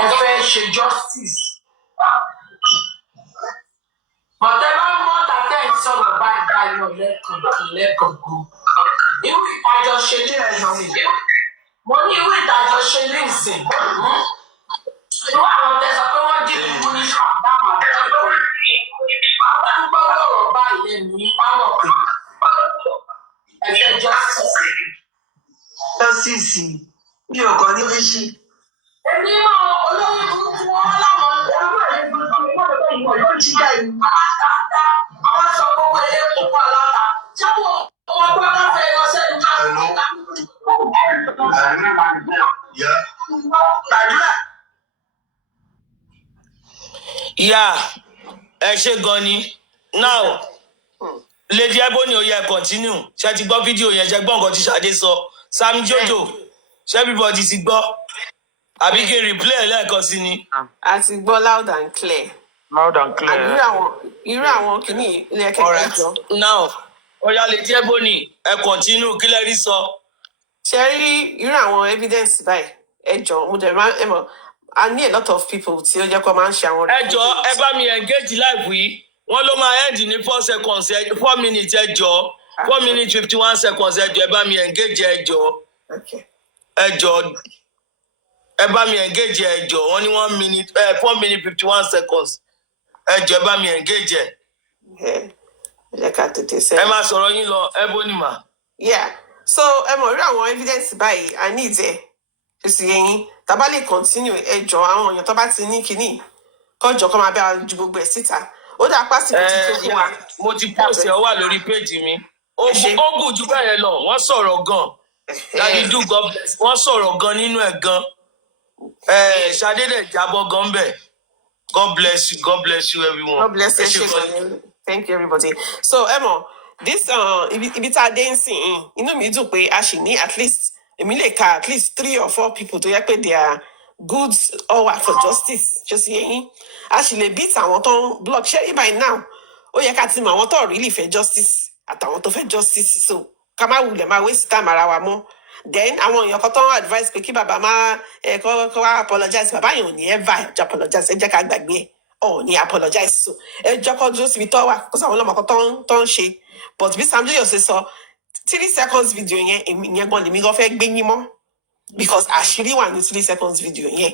Ẹ fẹ́ ṣe justice. Bọ̀dẹ́ bá ń bọ́ tàtẹ́ ìsọ̀rọ̀ báyìí lọ lẹ́kọ̀ọ̀kan. Irú ìdájọ́ ṣe ní ẹ̀yọ́ mi. Mo ní irú ìdájọ́ ṣe ní ìsìn. Irú àwọn tẹ̀sán pé wọ́n dì mí mú ní ṣàdámà lẹ́kọ̀ọ́. Àwọn ń gbọ́ lọ́rọ̀ báyìí lẹ́nu ní pálọ̀ pé ẹ fẹ́ justice. Justice mi ò kọ́ ní fíṣí. Èmi máa olóyún burúkú wọn láwọn ọ̀dọ́ ẹ̀rọ ìgbésọ̀ ìmọ̀lẹ́gbẹ̀ ìwọ̀n yóò jí dá ìlú. Àwọn sọ pé owó ilé kò wà lára. Ṣé wọ́n ọmọ ọgbọ́n náà fẹ́ lọ sẹ́nu ká? Ìyá ẹ ṣe gan ni. Now, Lady Ebony ó yẹ continue. Ṣé ti gbọ́ fídíò yẹn? Ṣé gbọ́ nǹkan tí Ṣadé sọ? Sam Jojo, ṣé everybody ti gbọ́? Àbí kí n replay lẹ́ẹ̀kan sí ni. Àti gbọ́ loud and clear. Loud and clear. Irú àwọn kìíní ilé ẹ̀kẹ́ ẹ̀jọ́. Now, Ọ̀yá lè jẹ́ bóni, ẹ continue kí lẹ rí sọ. Ṣé rí irú àwọn evidence báyìí? Ẹ̀jọ̀ mo dẹ̀ máa mọ̀. I need a lot of people tí ó jẹ́ kó máa ń ṣe àwọn. Ẹjọ́ ẹ bá mi engage live yìí. Wọ́n ló máa end ní 4 seconds 4 minutes ẹjọ́ 4 minutes 51 seconds ẹjọ́ ẹ bá mi engage ẹjọ́. Ẹjọ́ ẹ bá mi engage ẹjọ́ wọ́n ní 1 minute 4 minutes 51 seconds ẹjọ́ ẹ bá mi engage ẹ. Ẹ máa sọ̀rọ̀ yín lọ ẹ bó ni mà. Yeah, so ẹ mọ̀ rí àwọn evidence báyìí I need ẹ̀ ṣe sì yẹn tàbá lè continue ẹjọ́ àwọn èèyàn tó bá ti ní kinní kọjọ kọ́ máa bẹ́ wa ju gbogbo ẹ̀ síta. Ó dà pásítọ̀ tó fún wa. Mo ti post ẹ̀ ó wà lórí page mi. Ó gùn jù bẹ́ẹ̀ lọ, wọ́n sọ̀rọ̀ gan. Daddy do God bless. Wọ́n sọ̀rọ̀ gan nínú ẹ̀ gan. Ṣadé dẹ̀ jábọ́ gan bẹ̀. God bless you everyone. God bless you. Thank you everybody. So Emma, this ibi tá a dé ń sìn inú mi dùn pé a ṣì ní at least èmi lè ka at least 3 or 4 people tó yẹ pé they are good all work for justice. Just yẹn a ṣì lè beat àwọn tó ń block ṣé by now ó yẹ ká ti mọ àwọn tó really fẹ́ justice àtàwọn tó fẹ́ justice so ká má wulẹ̀ máa waste time ara wa mọ́. Then àwọn èèyàn kan tó ń advice pé kí bàbá máa kọ́ wá apologize bàbá yẹn ò ní ever apologize ẹ jẹ́ ká gbàgbé ẹ̀ ọ̀ ní apologize so ẹ jẹ́ kó dúró síbi tó wà kó sọ àwọn ọlọ́mọ kan tó ń ṣe but bí Sam Joyo ṣe sọ 3 seconds video yẹn ìyẹn gan lèmi gan fẹ́ gbé yín mọ́ because àṣírí wà ní 3 seconds video yẹn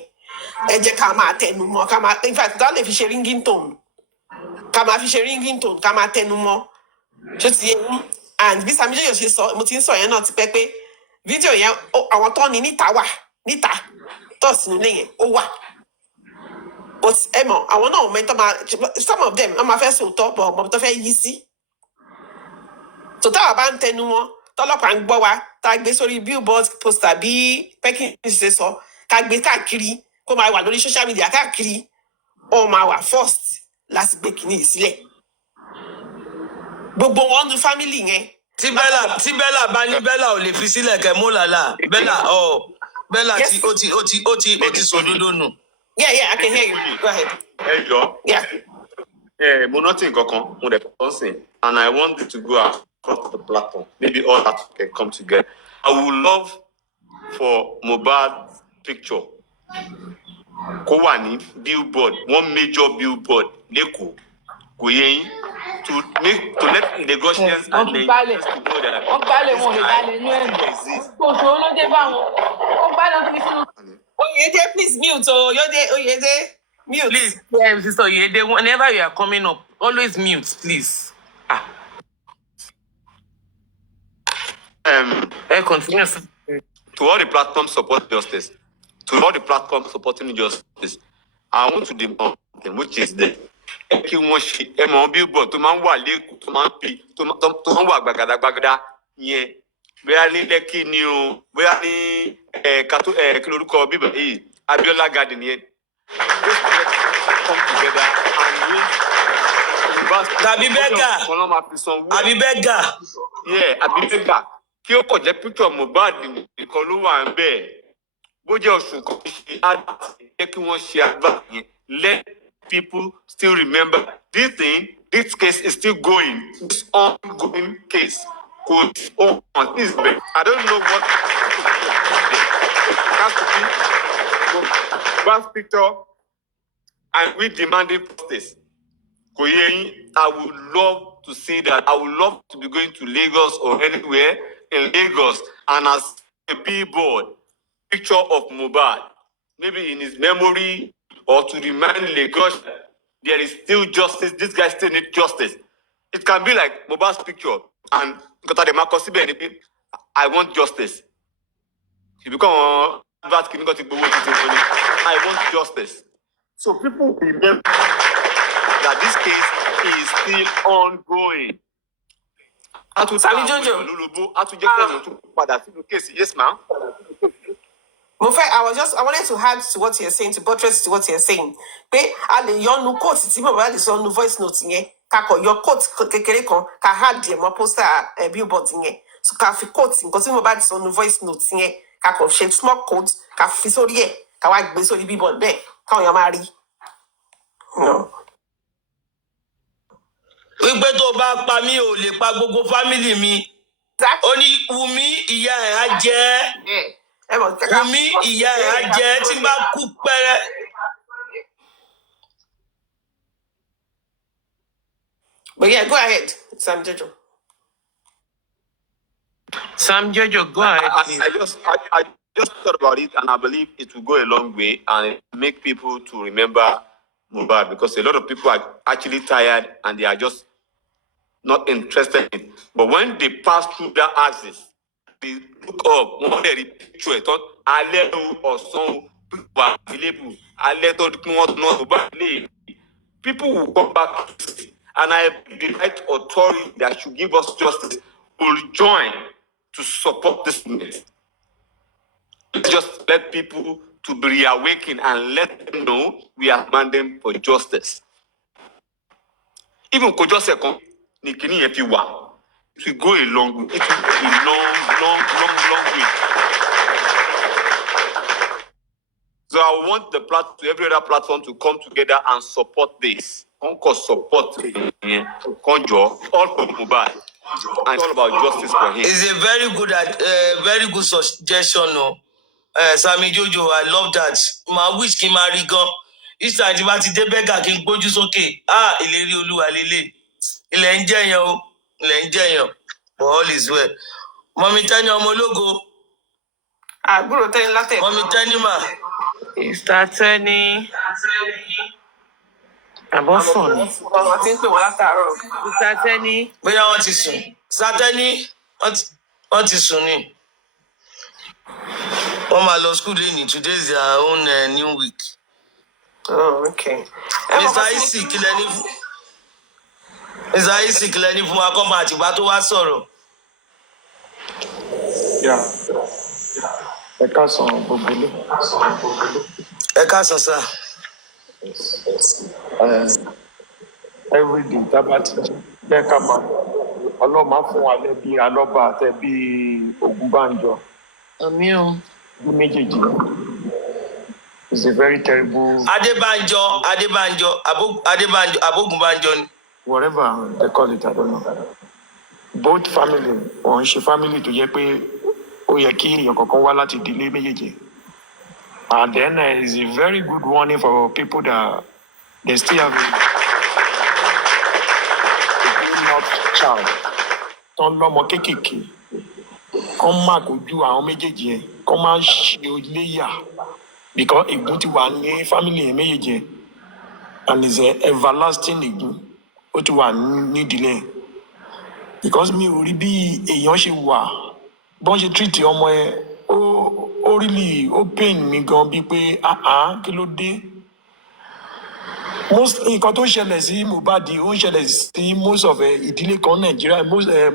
ẹ jẹ́ ká máa tẹnu mọ́ ká máa in fact dá lè fi ṣe ringing tone ká máa fi ṣe ringing tone ká máa tẹnu mọ́ ṣó ti yẹ yín and bí Sam Joyo ṣe sọ mo ti ń sọ yẹn náà ti pẹ́ pé fídíò yẹn àwọn tó ní níta wà níta tó sì nílé yẹn ó wà but ẹ mọ̀ àwọn náà mẹ́tọ́ máa some of them wọ́n máa fẹ́ sòótọ́ bọ̀ ọmọ tó fẹ́ yí sí tó táwa bá ń tẹnu wọn tọ́lọ́pàá ń gbọ́ wa tá a gbé sórí billboard poster bí Pekin ṣe sọ ká gbé káàkiri kó máa wà lórí social media káàkiri ó máa wà first láti gbé kìíní sílẹ̀ gbogbo wọn nu family yẹn. Tí Bella bá ní Bella ò lè fi sílẹ̀ kẹ́ mú làlà. Bella tí ó ti sòdodo nù. Yeah, I can hear you. Go ahead. Ẹjọ́. Yeah. Mo nothing kankan, mo dẹ̀ fọ́ sìn, and I want you to go across the platform. Maybe all that can come together. I would love for Mohbad's picture kó wà ní billboard, one major billboard lẹ́kọ̀ọ́, kò yẹ yín. To let Lagosians and Nigerians to know that Oyede, please mute. Oyede, mute. Please, Sister Oyede, whenever you are coming up, always mute, please. Continue. To all the platforms support justice, to all the platforms supporting justice, I want to debunk them, which is the kí wọ́n ṣe ẹmọ billboard tó máa ń wà lẹ́kọ̀ọ́ tó máa ń pè tó máa ń wà gbàgàdàgbàgàdà yẹn bóyá ní Lẹ́kì ni o bóyá ní kí lórúkọ bíbẹ̀ yìí Abiola garden yẹn those projects come together and win. Tàbí bẹ́gà kí ó kọ̀ jẹ́ picture Mohbad nìkan ló wà ń bẹ̀ bó jẹ́ oṣù kan ṣe advert jẹ́ kí wọ́n ṣe advert yẹn let people still remember this case is still going. This ongoing case could on this bed. I don't know what it has to be one picture and we demanding justice. I would love to see that. I would love to be going to Lagos or anywhere in Lagos and as a billboard picture of Mohbad, maybe in his memory, or to remind Lagos there is still justice. This guy still needs justice. It can be like Mohbad's picture and I want justice. You become I want justice. So people remember that this case is still ongoing. Yes, ma'am. I wanted to add to what you're saying, to buttress to what you're saying. Pé a lè yọ nu quote tí mo bá lè sọ nu voice note yẹn ká kọ yọ quote kékeré kan ká add díẹ̀ mọ́ poster billboard yẹn so ká fi quote nǹkan tí mo bá lè sọ nu voice note yẹn ká kọ ṣe small quote ká fi sórí ẹ̀ káwá gbé sórí bíbọ̀ bẹ́ẹ̀ káwọn èèyàn máa rí. wípé tó bá pa mí ò lè pa gbogbo fámìlì mi. ó ní Wùmí ìyá ẹ̀ á jẹ́. Wùmí ìyá ẹ̀ á jẹ́ tí bá kú pẹ́rẹ́. But yeah, go ahead, Sam Jojo. Sam Jojo, go ahead, please. I just thought about it, and I believe it will go a long way and make people to remember Mohbad, because a lot of people are actually tired and they are just not interested in it. But when they pass through that axis, they look up, one day they picture it, a little or some people are available, a little not people will come back, and I the right authority that should give us justice will join to support this movement. Just let people to be reawakened and let them know we are demanding for justice. Even could just say, if you want, it will go a long way. It will go a long way. So I want the every other platform to come together and support this. Support Conjure all for Mohbad. And it's all about justice for him. It's a very good suggestion, no. Sammy Jojo, I love that. My wish kí n máa rí gan. Each time tí bá ti dé bẹ́gà kí n gbójú sókè. Ìlérí Olúwa lélẹ̀. Ilẹ̀ ń jẹ̀yàn o. Ilẹ̀ ń jẹ̀yàn. But all is well. Mọ̀mí Tẹ́ni ọmọ ológo. Àbúrò Tẹ́ni látẹ̀. Mọ̀mí Tẹ́ni mà. Mr. Tẹ́ni. Àbọ̀sùn ni. Wọ́n ti ń pè wọ́n látàárọ̀. Mr. Tẹ́ni. Bóyá wọ́n ti sùn. Sátẹ́ni wọ́n ti sùn ni. Wọ́n máa lọ school lẹ́yìn. Today is their own new week. Oh, okay. Mr. Isaac lẹni fún wa kọ́ máa tìgbà tó wá sọ̀rọ̀. Ẹ káàsán gbogbo ilé. Ẹ káàsán sá. Everyday tábà ti jẹ́ ká máa ọlọ́mà fún wa lẹ́bí alọ́ba àtẹ̀bí Ògúnbànjọ. Àmín o. Bí méjèèjì. It's a very terrible. Adébánjọ, Abógúnbànjọ ni. Whatever they call it, I don't know. Both family, or she family to jẹ́ pé ó yẹ kí èèyàn kankan wá láti ìdílé méjèèjì. And then it's a very good warning for people that they still have a grown-up child. Tán lọ́mọ kéékèèké. Kán má kojú àwọn méjèèjì yẹn. Kán má ṣe léyà. Because ègún ti wà ní family yẹn méjèèjì yẹn. And it's an everlasting ègún. Ó ti wà ní ìdílé yẹn. Because mi ò rí bí èèyàn ṣe wà. Bọ́n ṣe treat ọmọ yẹn. Ó really ó pain mi gan bíi pé kí ló dé. Nǹkan tó ń ṣẹlẹ̀ sí Mohbad ó ń ṣẹlẹ̀ sí most of ìdílé kan Nàìjíríà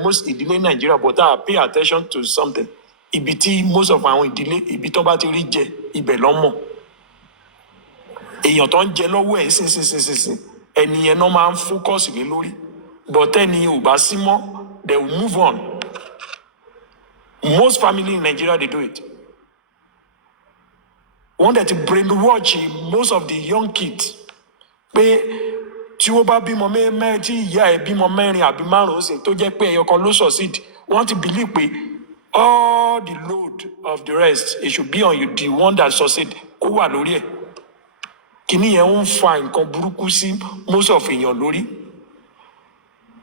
most ìdílé Nàìjíríà, but I pay attention to something. Ibi tí most of àwọn ìdílé ibi tó bá ti rí jẹ ibẹ̀ lọ́mọ̀. Èèyàn tó ń jẹ lọ́wọ́ ẹ̀ sínsìn ẹni yẹn náà máa ń focus lé lórí. But ẹni ò bá sí mọ́, they will move on. Most family in Nigeria, they do it. One that brainwash most of the young kids. Pé tí ó bá bímọ mẹ́rin tí ìyá ẹ̀ bímọ mẹ́rin àbí márùn-ún sí tó jẹ́ pé ẹyọkan ló succeed, wọ́n ti believe pé all the load of the rest, it should be on you, the one that succeed, kó wà lórí ẹ̀. Kìíní yẹn ń fa nǹkan burúkú sí most of èèyàn lórí.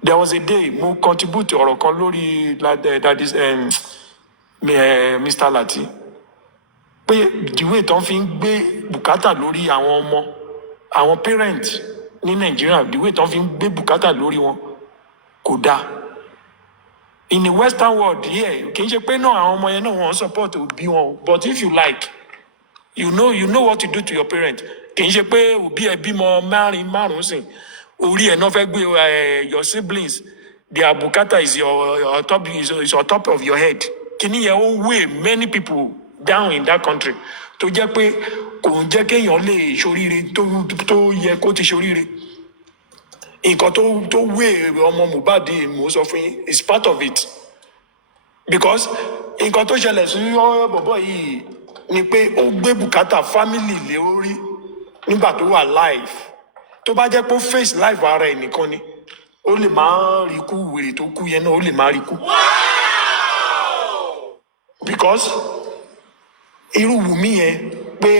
There was a day mo contribute ọ̀rọ̀ kan lórí that is Mr. Lati. Pé the way tán fi ń gbé bùkátà lórí àwọn ọmọ, àwọn parent ní Nàìjíríà, the way tán fi ń gbé bùkátà lórí wọn kò dáa. In the Western world here, kì í ṣe pé náà àwọn ọmọ yẹn náà wọ́n support òbí wọn, but if you like, you know what to do to your parent. Kì í ṣe pé òbí ẹ bímọ márùn-ún sìn, orí ẹ̀ náà fẹ́ gbé your siblings, their bùkátà is on top of your head. Kìíní yẹn ó weigh many people down in that country. Tó jẹ́ pé kò ń jẹ́ kéèyàn lè ṣoríire tó yẹ kó ti ṣoríire. Nǹkan tó weigh ọmọ Mohbad mo sọ fún yín is part of it. Because nǹkan tó ṣẹlẹ̀ sí bọ̀bọ̀ yìí ni pé ó gbé bùkátà family lé orí nígbà tó wà live tó bá jẹ́ pé ó face live ara ẹ̀ nìkan ni ó lè máa rí kú wèrè tó kú yẹn náà ó lè máa rí kú. Because irú Wùmí yẹn pé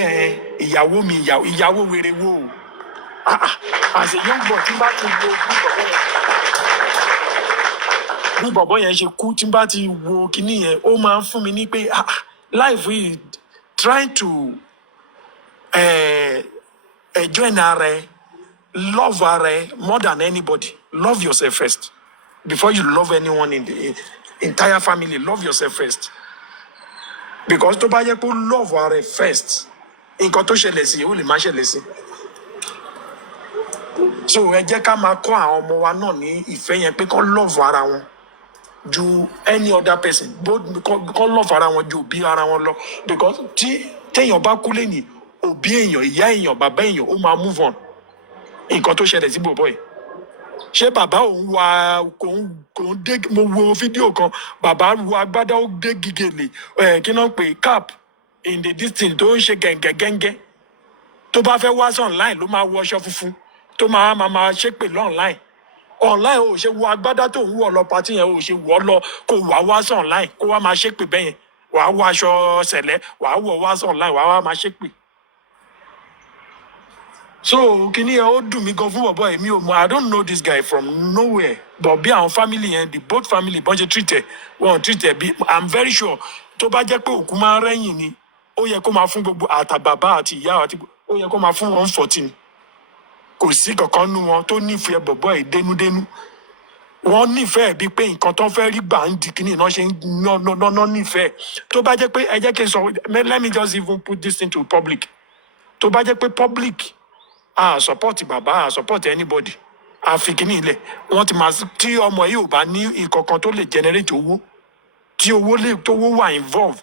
ìyàwó mi ìyàwó wèrè wo as a young boy tí n bá ti wo bí bọ̀bọ̀ yẹn ṣe kú tí n bá ti wo kinní yẹn ó máa ń fún mi ní pé life is trying to enjoy ara ẹ love ara ẹ more than anybody love yourself first before you love anyone in the entire family love yourself first because tó bá yẹ kó love ara ẹ first nǹkan tó ṣẹlẹ̀ sí ó lè má ṣẹlẹ̀ sí so ẹ jẹ́ ká máa kọ́ àwọn ọmọ wa náà ní ìfẹ́ yẹn pé kán love ara wọn ju any other person kán love ara wọn ju òbí ara wọn lọ because téèyàn bá kú lẹ́yìn òbí èèyàn ìyá èèyàn bàbá èèyàn ó máa move on nǹkan tó ṣẹlẹ̀ sí bòbọ́ yìí ṣé bàbá òun wà kò ń dé mo wo fídíò kan bàbá wo agbádá ó dé gígèlè kí náà pé cap in the distance tó ń ṣe gẹ̀ǹgẹ̀gẹ̀ǹgẹ̀ tó bá fẹ́ wá sí online ló máa wọ aṣọ funfun tó máa ṣépè lọ́nline online ò ṣe wo agbádá tó ń wọ̀ lọ pàtí yẹn ò ṣe wọ̀ lọ kó wá sí online kó wá máa ṣépè bẹ́yẹn wàá wọ aṣọ sẹ̀lẹ̀ wàá wọ̀ wá sí online wàá wá máa ṣépè. So kini yẹn ó dùn mí gan fún bọ̀bọ̀ èmi ò mọ̀ I don't know this guy from nowhere but bí àwọn family yẹn the both family bọ́n ṣe treat ẹ̀ wọ́n treat ẹ̀ bí I'm very sure tó bá jẹ́ pé òkú máa ń rẹ́yìn ni ó yẹ kó máa fún gbogbo àtàbàbà àti ìyá àti ó yẹ kó máa fún 114 kò sí kankan nú wọn tó nífẹ̀ẹ́ bọ̀bọ̀ ẹ̀ dénúdénú wọ́n nífẹ̀ẹ́ bíi pé nǹkan tó fẹ́ rí gbà ń di kíní náà ṣe ń ná nífẹ̀ẹ́ tó bá jẹ́ pé ẹ jẹ́ kí n sọ let me just even put this into public tó bá jẹ́ pé public support bàbá support anybody àfi kíní ilẹ̀ wọ́n ti máa tí ọmọ yìí ò bá ní ìkankan tó lè generate owó tí owó wà involve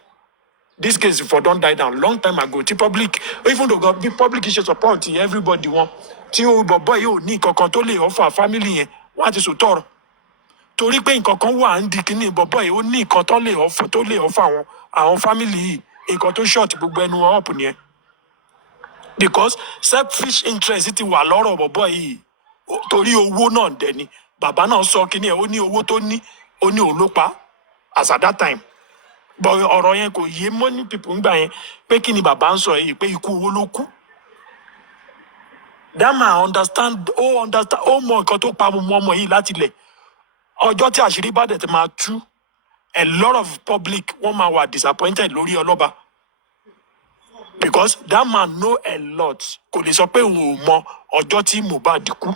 this case for don die down long time ago tí public even though bí public ṣe support everybody wọn tí bọ̀bọ̀ yìí ò ní ìkankan tó lè offer family yẹn wọ́n á ti sòtọ́rọ̀ torí pé ìkankan wà ń di kíní bọ̀bọ̀ yìí ó ní ìkan tó lè offer àwọn family yìí ìkan tó short gbogbo ẹnu wọn up nìyẹn because selfish interest ti wà lọ́rọ̀ bọ̀bọ̀ yìí torí owó náà dẹ̀ ni bàbá náà sọ kíní ẹ̀ ó ní owó tó ní ó ní òun ló pa as at that time but ọ̀rọ̀ yẹn kò yé money people ń gbà yẹn pé kí ni bàbá ń sọ yìí pé ikú owó ló kú that man understand ó mọ nǹkan tó pa ọmọ yìí láti lẹ̀ ọjọ́ tí àṣírí bá dẹ̀ ti máa tú a lot of public wọ́n máa wà disappointed lórí ọlọ́ba because that man know a lot kò lè sọ pé òun ò mọ ọjọ́ tí Mohbad kú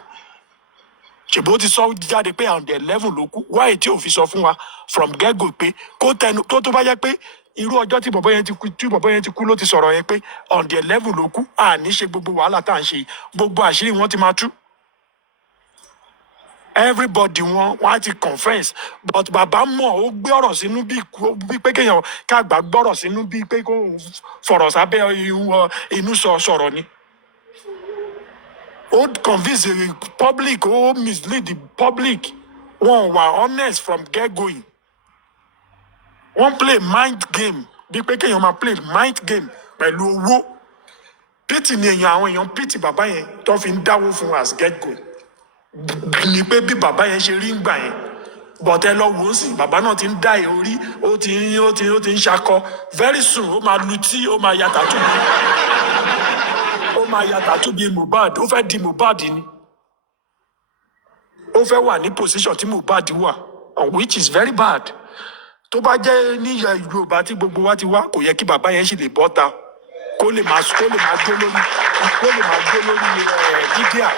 ṣèbó ti sọ jáde pé on the level ló kú wáyé tí ò fi sọ fún wa from get go pé kó tẹnu tó bá jẹ́ pé irú ọjọ́ tí bọ̀bọ̀ yẹn ti kú ló ti sọ̀rọ̀ yẹn pé on the level ló kú àní ṣe gbogbo wàhálà tá à ń ṣe gbogbo àṣírí wọn ti máa tú everybody wọn á ti confess but bàbá mọ̀ ó gbé ọ̀rọ̀ sínú bí pé kéèyàn káàgbà gbọ́rọ̀ sínú bí pé kó fọ̀rọ̀ sábẹ́ inú sọ̀rọ̀ ni ó convince the public ó mislead the public wọn wà honest from get going wọ́n play mind game bí pé kéèyàn máa play mind game pẹ̀lú owó pity ni àwọn èèyàn pity bàbá yẹn tó fi ń dáwó fún as get going ni pé bí bàbá yẹn ṣe rí ń gbà yẹn bọ̀tẹ́ lọ wò ó sì bàbá náà ti ń dá orí ó ti ń ṣakọ very soon ó máa lutí ó máa ya tàtú bí Mohbad ó fẹ́ di Mohbad ni ó fẹ́ wà ní position tí Mohbad wà which is very bad tó bá jẹ́ ní Yorùbá tí gbogbo wa ti wá kò yẹ kí bàbá yẹn sì lè bọ́ ta kó lè máa gbé lórí mídíà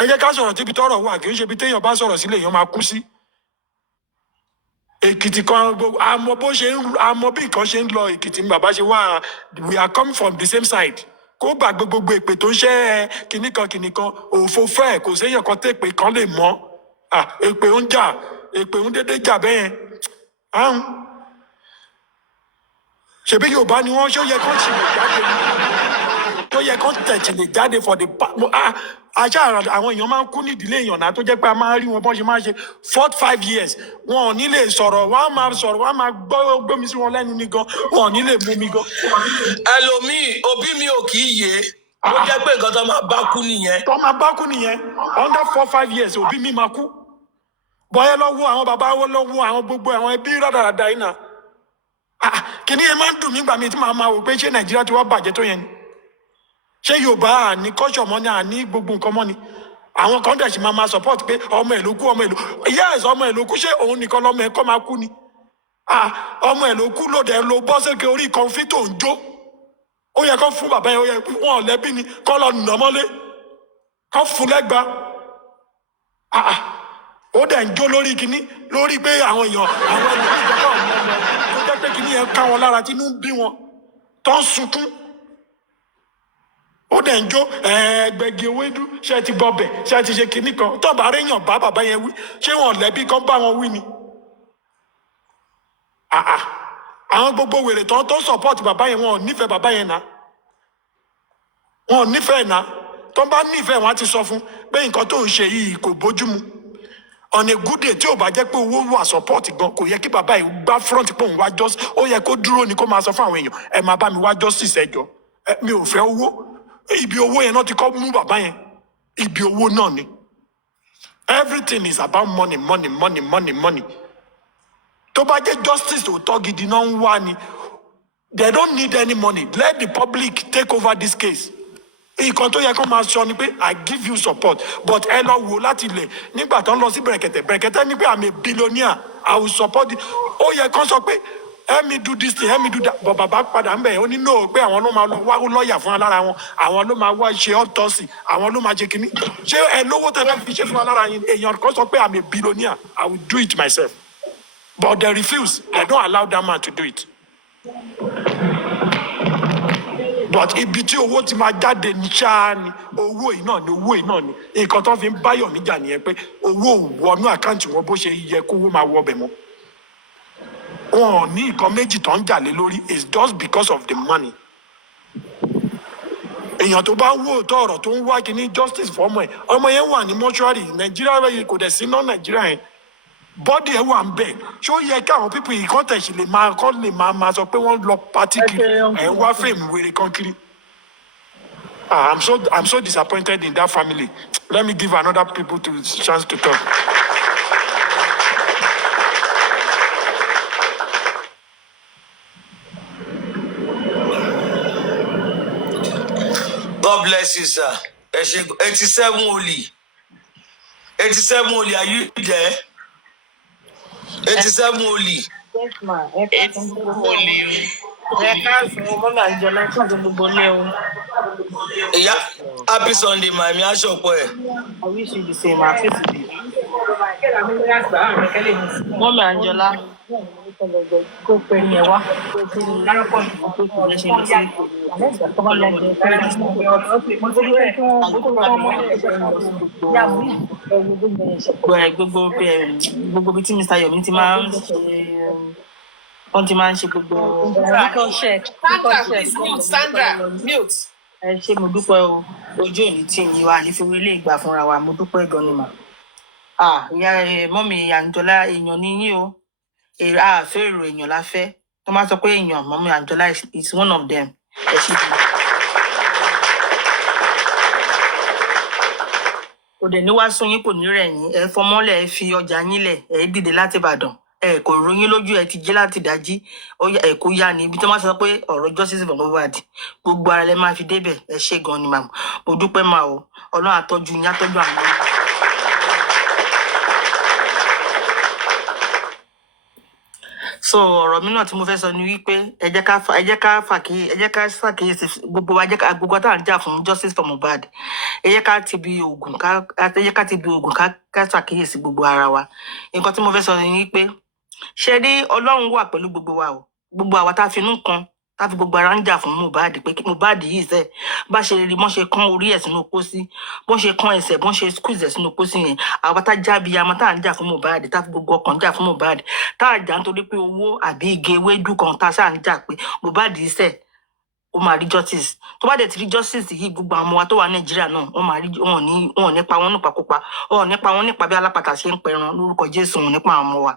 ẹ jẹ́ ká sọ̀rọ̀ tíbi tọ́rọ̀ wà kì í ṣe bí téèyàn bá sọ̀rọ̀ sílé èèyàn máa kú sí. Èkìtì kan àmọ́ bí nǹkan ṣe ń lọ Èkìtì ni bàbá ṣe wá we are coming from the same side kó gbàgbé gbogbo èpè tó ń ṣe kìnnìkan òfò fẹ́ kò séèyàn kan tó èpè kan lè mọ́ èpè ń jà èpè ń dédé jà bẹ́ẹ̀ yẹn ṣèbí Yorùbá ni wọ́n ṣó yẹ kó ṣì lè jáde tó yẹ kó tẹ̀sí lè jáde for the àṣà àwọn èèyàn máa ń kú nídìílé èèyàn náà tó jẹ́ pé a máa rí wọn bọ́n ṣe máa ṣe 4-5 years wọn ò ní lè sọ̀rọ̀ wọ́n á máa sọ̀rọ̀ wọ́n á máa gbómi sí wọn lẹ́nu ní gan wọn ò ní lè mú mi gan. ẹlòmíì òbí mi ò kì í yé ó jẹ́ pé nǹkan tó máa bá kú nìyẹn. tó máa bá kú nìyẹn under 4-5 years òbí mi máa kú bọ́yá lọ́wọ́ àwọn bàbá lọ́wọ́ àwọn gbogbo àwọn ẹbí rádaràda yìí náà kìnní yẹn máa ń dùn mí gbà mí tí màá máa wò pé ṣé Nàìjíríà ti wá bàjẹ́ tó yẹn ni ṣé Yorùbá àní kọ́ṣọ̀ mọ́ ni àní gbogbo nǹkan mọ́ ni àwọn kan dẹ̀ sì máa support pé ọmọ ẹ̀ ló kú yes ọmọ ẹ̀ ló kú ṣé òun nìkan lọ́mọ ẹ̀ kọ́ máa kú ni ọmọ ẹ̀ ló kú lóde ló bọ́ sókè orí kọfí tó ń jó ó yẹ kó fún bàbá yẹn ó yẹ wọn ò lẹ́bí ni kó lọ nà mọ́lé kó fún lẹ́gba ó dẹ̀ ń jó lórí kinní lórí pé àwọn èèyàn àwọn èèyàn ìjọba ọ̀nà tó jẹ́ pé kinní yẹn ká wọn lára tí inú ń bí wọn tó ń sunkún ó dẹ̀ ń jó ẹgbẹ́gi ewédú ṣé ti bọbẹ̀ ṣé ti ṣe kinní kan tó bá réyàn bá bàbá yẹn wí ṣé wọn lẹ́bí kan bá wọn wí ni àwọn gbogbo wèrè tó support bàbá yẹn wọn ò nífẹ̀ẹ́ bàbá yẹn náà wọn ò nífẹ̀ẹ́ náà tó bá nífẹ̀ẹ́ wọn á ti sọ fún pé nǹkan tó ń ṣe yìí kò bójúmu on a good day tí ò bá jẹ́ pé owó wà support gan kò yẹ kí bàbá yìí gbá front pé òun wá justice ó yẹ kó dúró ni kó máa sọ fún àwọn èèyàn ẹ máa bá mi wá justice ẹjọ́ mi ò fẹ́ owó ibi owó yẹn náà ti kọ́ mú bàbá yẹn ibi owó náà ni everything is about money money money money money tó bá jẹ́ justice òótọ́ gidi náà ń wá ni they don't need any money let the public take over this case nǹkan tó yẹ kó máa sọ ni pé I give you support but ẹ lọ wò láti ilẹ̀ nígbà tó ń lọ sí bẹ̀rẹ̀kẹ̀tẹ̀ ní pé I'm a billionaire I will support it ó yẹ kó sọ pé help me do this thing help me do that but bàbá padà ń bẹ̀ ó ní no pé àwọn ló máa wá lọ́ọ̀yà fún alára wọn àwọn ló máa wá ṣe autopsy àwọn ló máa ṣe kínní ṣé ẹ lówó tẹ́lẹ̀ fi ṣe fún alára yín èèyàn kan sọ pé I'm a billionaire I will do it myself but they refuse they don't allow that man to do it. But ibi tí owó ti máa jáde ní ṣáá ni owó yìí náà ni nǹkan tó fi ń báyọ̀ níjà nìyẹn pé owó wọnú àkáǹtì wọn bó ṣe yẹ kówó máa wọ ọbẹ̀ mọ́ wọn ò ní nǹkan méjì tó ń jà lé lórí it's just because of the money èèyàn tó bá ń wò tó ọ̀rọ̀ tó ń wá kí ní justice for ọmọ yẹn wà ní mọ́ṣúárì Nàìjíríà kò dẹ̀ sí ná Nàìjíríà yẹn bọ́dì ẹ̀ wà ń bẹ̀ ṣé ó yẹ kí àwọn pípọ̀ yìí kọ́ tẹ̀sí lè máa sọ pé wọ́n lọ pátí kiri ẹ̀ ń wá fèmí wèrè kan kiri. I'm so disappointed in that family. Let me give another people to chance to talk. God bless you, sir. 87 only. 87 only, are you there? 87 only. Yes, ma. 87 only. Yeah, happy Sunday, my me. I wish you the same. I feel the Mommy Angela. Go pray me wa. Gbogbo bí tí Mr. Yomi ti máa ń ṣe wọ́n ti máa ń ṣe gbogbo. Sandra, mute. Ẹ ṣé mo dúpẹ́ o ojú òní tí yín wà ní fún ilé ìgbà fúnra wa mo dúpẹ́ gan ni mà. Ìyá mọ́mì Àǹjọ́lá èèyàn ni yín o àfẹ́ èrò èèyàn la fẹ́ tó máa sọ pé èèyàn mọ́mì Àǹjọ́lá is one of them. Ẹ ṣé bí. Kò dẹ̀ ní wá sún yín kò ní rẹ̀ yín ẹ fọmọ́lẹ̀ ẹ fi ọjà yín lẹ̀ ẹ dìde láti Ìbàdàn ẹ kò ròyìn lójú ẹ ti jí láti dájí ẹ kò yá ni ibi tí wọn sọ pé ọ̀rọ̀ justice for Mohbad gbogbo ara lẹ máa fi débẹ̀ ẹ ṣé gan ni màmú mo dúpẹ́ máa o Ọlọ́run àtọ́jú yín àtọ́jú àwọn ọmọ. So ọ̀rọ̀ mi náà tí mo fẹ́ sọ ni wípé ẹ jẹ́ ká ṣàkíyèsí gbogbo wa gbogbo tá à ń jà fún justice for Mohbad ẹ jẹ́ ká ti bi oògùn ká ṣàkíyèsí gbogbo ara wa nǹkan tí mo fẹ́ sọ ni wípé ṣe rí Ọlọ́run wà pẹ̀lú gbogbo wa o gbogbo àwa tá a fi inú kan tá a fi gbogbo ara ń jà fún Mohbad pé Mohbad yìí sẹ bá ṣe rí bọ́n ṣe kán orí ẹ̀ sínú pósí bọ́n ṣe kán ẹsẹ̀ bọ́n ṣe squeeze ẹ̀ sínú pósí yẹn àwa tá jábí àmọ́ tá à ń jà fún Mohbad tá a fi gbogbo ọkàn jà fún Mohbad tá a jà nítorí pé owó àbí igi ewédú kan tá a ṣáà ń jà pé Mohbad yìí sẹ ó máa rí justice tó bá dẹ̀ ti rí justice yìí gbogbo àwọn ọmọ wa tó wà Nàìjíríà náà wọ́n máa rí wọn ò ní pa wọn nípakúpa wọn ò ní pa wọn nípa bí alápatà ṣe ń pẹran lórúkọ Jésù wọn nípa àwọn ọmọ wa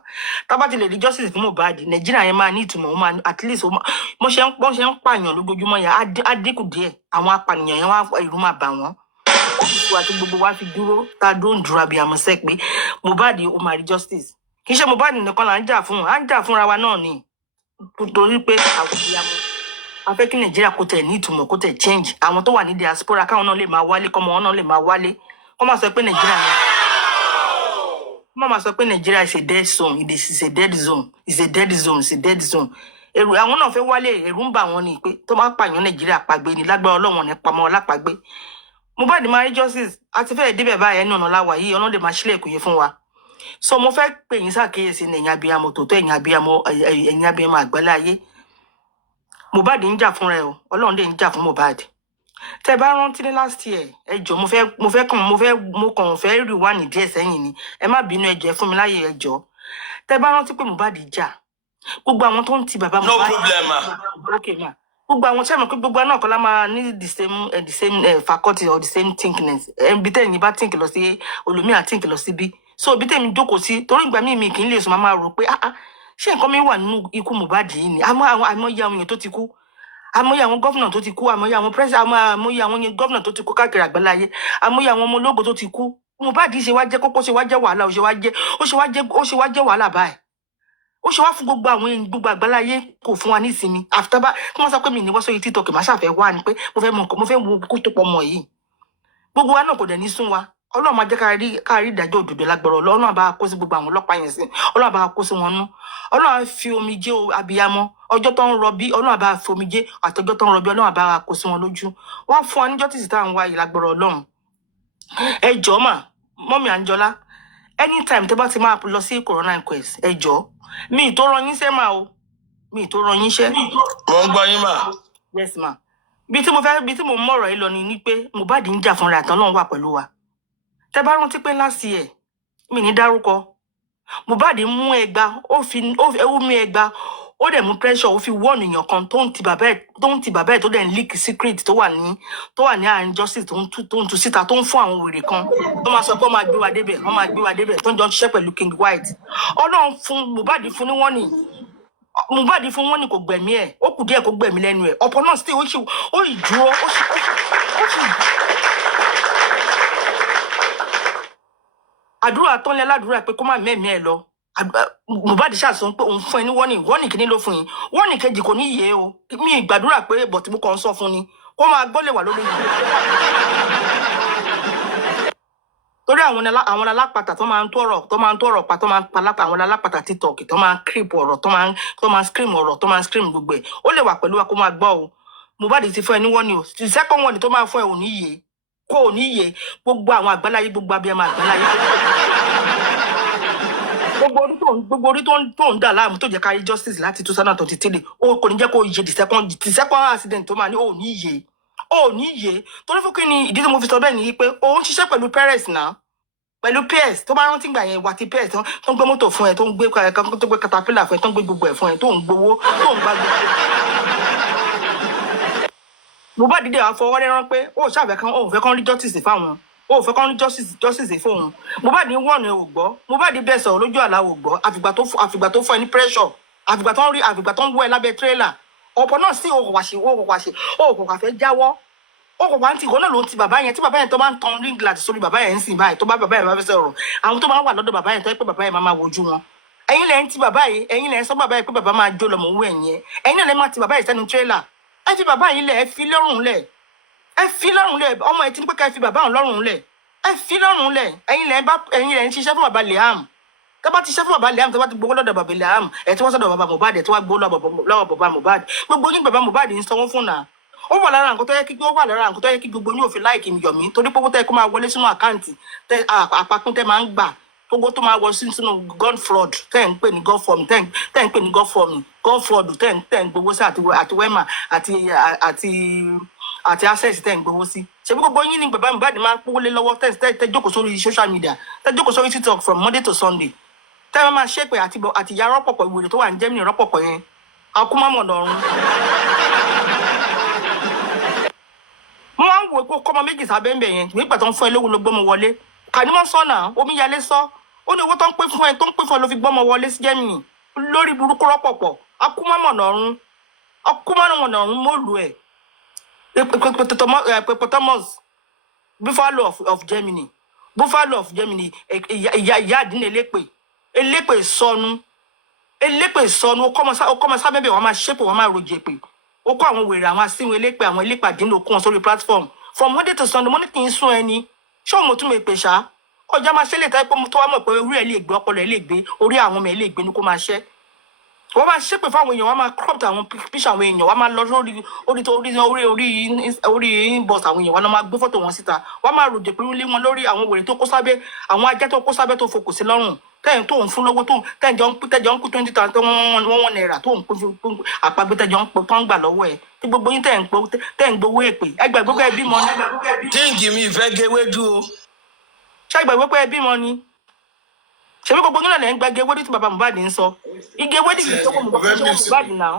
tá bá ti lè rí justice fún Mohbad Nàìjíríà yẹn máa ní ìtumọ̀ ó máa at least wọ́n ṣe ń pààyàn lójoojúmọ́ yẹn á dínkù díẹ̀ àwọn apànìyàn yẹn wá ìlú máa bà wọ́n àti gbogbo wa fi dúró tá a dúró ń dúró àbí àmọ́sẹ́ pé Mohbad ó máa rí justice kì í ṣe Mohbad nìkan là ń jà fún à ń jà fúnra wa náà ni torí pé àwọn ìyàmọ a fẹ́ kí Nàìjíríà kó tẹ̀ ní ìtumọ̀ kó tẹ̀ change àwọn tó wà ní diaspora káwọn náà lè máa wálé kọ́mọ wọn náà lè máa wálé kọ́ máa sọ pé Nàìjíríà is a dead zone it is a dead zone it's a dead zone it's a dead zone èrò àwọn náà fẹ́ wálé ẹ̀rù ń bà wọ́n ni pé tó máa pààyàn Nàìjíríà pàgbé ni lágbára Ọlọ́run ní pamọ́ lápàgbé Mohbad máa rí justice àti fẹ́ẹ̀ débẹ̀ báyẹn ní ọ̀nà láwà yìí ọlọ́dẹ máa sílẹ̀ kò yẹ fún wa so mo fẹ́ pè yín ṣàkíyèsí ní ẹ̀yin abiyamọ tòótọ́ ẹ̀yin abiyamọ àgbálá ayé Mohbad ń jà fúnra ẹ̀ o Ọlọ́run dẹ̀ ń jà fún Mohbad tẹ́ bá rántí ní last year ẹ jọ̀ọ́ mo kàn fẹ́ rí wà ní díẹ̀ sẹ́yìn ni ẹ má bínú ẹ jọ̀ọ́ ẹ fún mi láyè ẹ jọ̀ọ́ tẹ́ bá rántí pé Mohbad jà gbogbo àwọn tó ń ti bàbá Mohbad no problem ma okay ma gbogbo àwọn sẹ́mi pé gbogbo náà kọ́lá máa ní the same faculty or the same thinkness ibi tẹ́yìn bá think lọ sí olùmíà think lọ síbí so ibi tẹ́mi jókòó sí torí ìgbà míì kì í lè sùn máa rò pé ṣé nǹkan mi wà nínú ikú Mohbad yìí ni àmọ́yé àwọn èèyàn tó ti kú àmọ́yé àwọn gọ́fìnà tó ti kú àmọ́yé àwọn president àmọ́yé àwọn gọ́fìnà tó ti kú káàkiri àgbáláyé àmọ́yé àwọn ọmọ ológo tó ti kú Mohbad ṣe wá jẹ́ kókó ṣe wá jẹ́ wàhálà ó ṣe wá jẹ́ wàhálà báyìí ó ṣe wá fún gbogbo àgbáláyé kò fún wa ní ìsinmi àfitọ́bá kí wọ́n sọ pé mi ní wọ́n sórí TikTok má ṣàfẹ́ wá ni pé mo fẹ́ wo kó tó pọ̀ mọ́ yìí gbogbo wa náà kò dẹ̀ ní sún wa Ọlọ́run máa jẹ́ ká rí ìdájọ́ òdodo lágbára Ọlọ́run bá kó sí gbogbo àwọn ọlọ́pàá yẹn sí Ọlọ́run bá kó sí wọn nú Ọlọ́run fi omijé abiyamọ ọjọ́ tó ń rọbí Ọlọ́run bá fi omijé àtọjọ́ tó ń rọbí Ọlọ́run bá kó sí wọn lójú wọ́n fún wa níjọ́ tí tá à ń wá yìí lágbára Ọlọ́run ẹ jọ̀ọ́ mà mọ́mì Anjola anytime tẹ́ bá ti máa lọ sí corona inquest ẹ jọ̀ọ́ mi tó rán yín ṣẹ́ mà o mi tó rán yín ṣẹ́. mo ń gbọ́ yín mà. Yes ma bí tí mo mọ̀rọ̀ yìí lọ ni pé Mohbad ń jà fúnra àtàn náà wà pẹ̀lú wa tẹ́ bá rántí pé last year mi ní dárúkọ Mohbad mú ẹgba ó mú ẹgba ó dẹ̀ mú pressure ó fi wọ́ọ̀nù èèyàn kan tó ń ti bàbá ẹ̀ tó dẹ̀ ń leak secret tó wà ní àárín justice tó ń tu síta tó ń fún àwọn wèrè kan tó máa sọ pé wọ́n máa gbé wa débẹ̀ tó ń jọ ṣiṣẹ́ pẹ̀lú King White Ọlọ́run fún Mohbad fún ní wọ́ọ̀nì Mohbad fún wọ́ọ̀nì kò gbẹ̀mí ẹ̀ ó kù díẹ̀ kó gbẹ̀mí lẹ́nu ẹ̀ ọ̀pọ̀ náà still ó sì dúró ó sì àdúrà tó ń lẹ ládùúrà pé kó má mẹ́mí ẹ̀ lọ Mohbad ṣàṣọ pé òun fún ẹ ní wọ́ọ̀nì kìíní ló fún yín wọ́ọ̀nì kejì kò ní yé o mi ìgbàdúrà pé bọ̀tí mo kàn ń sọ fún ni kó máa gbọ́lẹ̀ wà lórí ìlú torí àwọn alápàtà tó máa ń tó ọ̀rọ̀ pa tó máa ń palápà àwọn alápàtà TikTok tó máa ń creep ọ̀rọ̀ tó máa ń scream ọ̀rọ̀ tó máa ń scream gbogbo ẹ̀ ó lè wà pẹ̀lú wa kó máa gbọ́ o Mohbad ti fún ẹ ní wọ́ọ̀nì o the second one tó máa fún ẹ ò ní yé kó ò ní yé gbogbo àwọn àgbáláyé gbogbo abiyamọ àgbáláyé gbogbo orí tó ń dà láàmú tó jẹ́ ká rí justice láti 2023 ó kò ní jẹ́ kó yé the second accident tó máa ní ò ní yé torí fún kí ni ìdí tí mo fi sọ bẹ́ẹ̀ ni pé òun ṣiṣẹ́ pẹ̀lú parents náà pẹ̀lú PS tó bá rántí gbà yẹn wà tí PS tó ń gbé mọ́tò fún ẹ tó ń gbé caterpillar fún ẹ tó ń gbé gbogbo ẹ fún ẹ tó ń gbowó tó ń gbá gbogbo Mohbad dìde wá fọwọ́ rẹ́rán pé ó ṣàfẹ́ kan ó fẹ́ kán rí justice fáwọn ó fẹ́ kán rí justice fóun Mohbad ní wọ́ọ̀nù ẹ ò gbọ́ Mohbad bẹ́ẹ̀ sọ̀rọ̀ lójú àlá ò gbọ́ àfìgbà tó fún ẹ ní pressure àfìgbà tó ń wọ́ ẹ lábẹ́ trailer ọ̀pọ̀ náà sí òkò wá fẹ́ jáwọ́ ó kò wá ń tì ìwọ náà ló ń ti bàbá yẹn tí bàbá yẹn tó bá ń tan ring light sórí bàbá yẹn ń sìn báyìí tó bá bàbá yẹn bá fẹ́ sọ̀rọ̀ àwọn tó máa ń wà lọ́dọ̀ bàbá yẹn tó yẹ pé bàbá yẹn máa wojú wọn ẹ̀yin lẹ ń ti bàbá yìí ẹ̀yin lẹ ń sọ bàbá yẹn pé bàbá máa jó lọmọ owó ẹ̀yìn ẹ̀yin náà lẹ máa ti bàbá yìí sẹ́nu tírélà ẹ fi bàbá yìí lẹ̀ ẹ fi lọ́rùn lẹ̀ ọmọ ẹ ti ní pé ká ẹ fi bàbá òun lọ́rùn lẹ̀ ẹ fi lọ́rùn lẹ̀ ẹ̀yin lẹ ń ṣiṣẹ́ fún bàbá Liam tó bá ti ṣiṣẹ́ fún bàbá Liam tó bá ti gbowó lọ́dọ̀ bàbá Liam ẹ̀ tí wọ́n sọ́dọ̀ bàbá Mohbad ẹ̀ tí wọ́n gbowó lọ́wọ́ bàbá Mohbad gbogbo yín bàbá Mohbad ń sanwó fún náà ó wà lára nǹkan tó yẹ kí gbogbo ní òfin láìkì Yomi torí pé owó tẹ́ kó máa wọlé sínú àkáǹtì àpapín tẹ́ máa ń gbà gbogbo tó máa wọ sínú gun fraud tẹ́ ń pè ní gun form tẹ́ ń pè ní gun form gun fraud tẹ́ ń gbowó sí àti wema àti access tẹ́ ń gbowó sí ṣebí gbogbo yín ní bàbá Mohbad máa ń pówó lé lọ́wọ́ tẹ́ jókòó sórí social media tẹ́ jókòó sórí TikTok from Monday to Sunday tẹ́ máa ṣépè àti ìyá rọ́pọ̀pọ̀ ìwèrè tó wà ní Germany rọ́pọ̀pọ̀ yẹn akúmọ̀mọ̀ lọ́rùn mo wá ń wo kó kọ́mọ méjì sábẹ́ ń bẹ̀ yẹn nígbà tó ń fún ẹ lówó ló gbọ́mọ wọlé kànímọ́ sọ́nà omi yalé sọ ó ní owó tó ń pín fún ẹ ló fi gbọ́mọ wọlé sí Germany lórí burúkú rọ́pọ̀pọ̀ akúmọ̀mọ̀nà ọ̀run mọ́lù ẹ̀ Hippopotamus buffalo of Germany ìyá àdínà elépè sọnù ó kọ́mọ sábẹ́bẹ̀ wọ́n máa ṣépè wọ́n máa rojì èpè ó kọ́ àwọn wèrè àwọn asínwó elépè àwọn elépè àdínà okun wọn sórí platform from Monday to Sunday money kì í sún ẹni ṣé òun mo tún mi pè ṣá ọjà máa ṣe lè tẹ́ pé tó wá mọ̀ pé orí ẹ̀ lè gbé ọpọlọ ẹ̀ lè gbé orí àwọn ọmọ ẹ̀ lè gbé ní kó máa ṣẹ́ wọ́n máa ṣépè fáwọn èèyàn wọ́n máa crop àwọn píṣà àwọn èèyàn wọ́n máa lọ orí inbox àwọn èèyàn wọ́n máa gbé fọ́tò wọn síta wọ́n máa ròjè pé lé wọn lórí àwọn wèrè tó kó sábẹ́ àwọn ajá tó kó sábẹ́ tó fokò sí lọ́rùn tẹ́yìn tó ń fún lówó tó tẹ́jọ́ ń kú 20,000 tó wọ́n náírà tó ń kún àpagbé tẹ́jọ́ ń pọ̀ tó ń gbà lọ́wọ́ ẹ̀ tí gbogbo yín tẹ́ ń gbowó èpè ẹgbẹ́ gbogbo ẹ bímọ ni. tíǹkì mi ìfẹ́ géwédú o. ṣé ẹgbẹ́ gbogbo ẹ bímọ ni ṣebí gbogbo yín náà lẹ́ ń gbàgé ewédú tí bàbá Mohbad ń sọ igi ewédú kì í ṣe owó Mohbad náà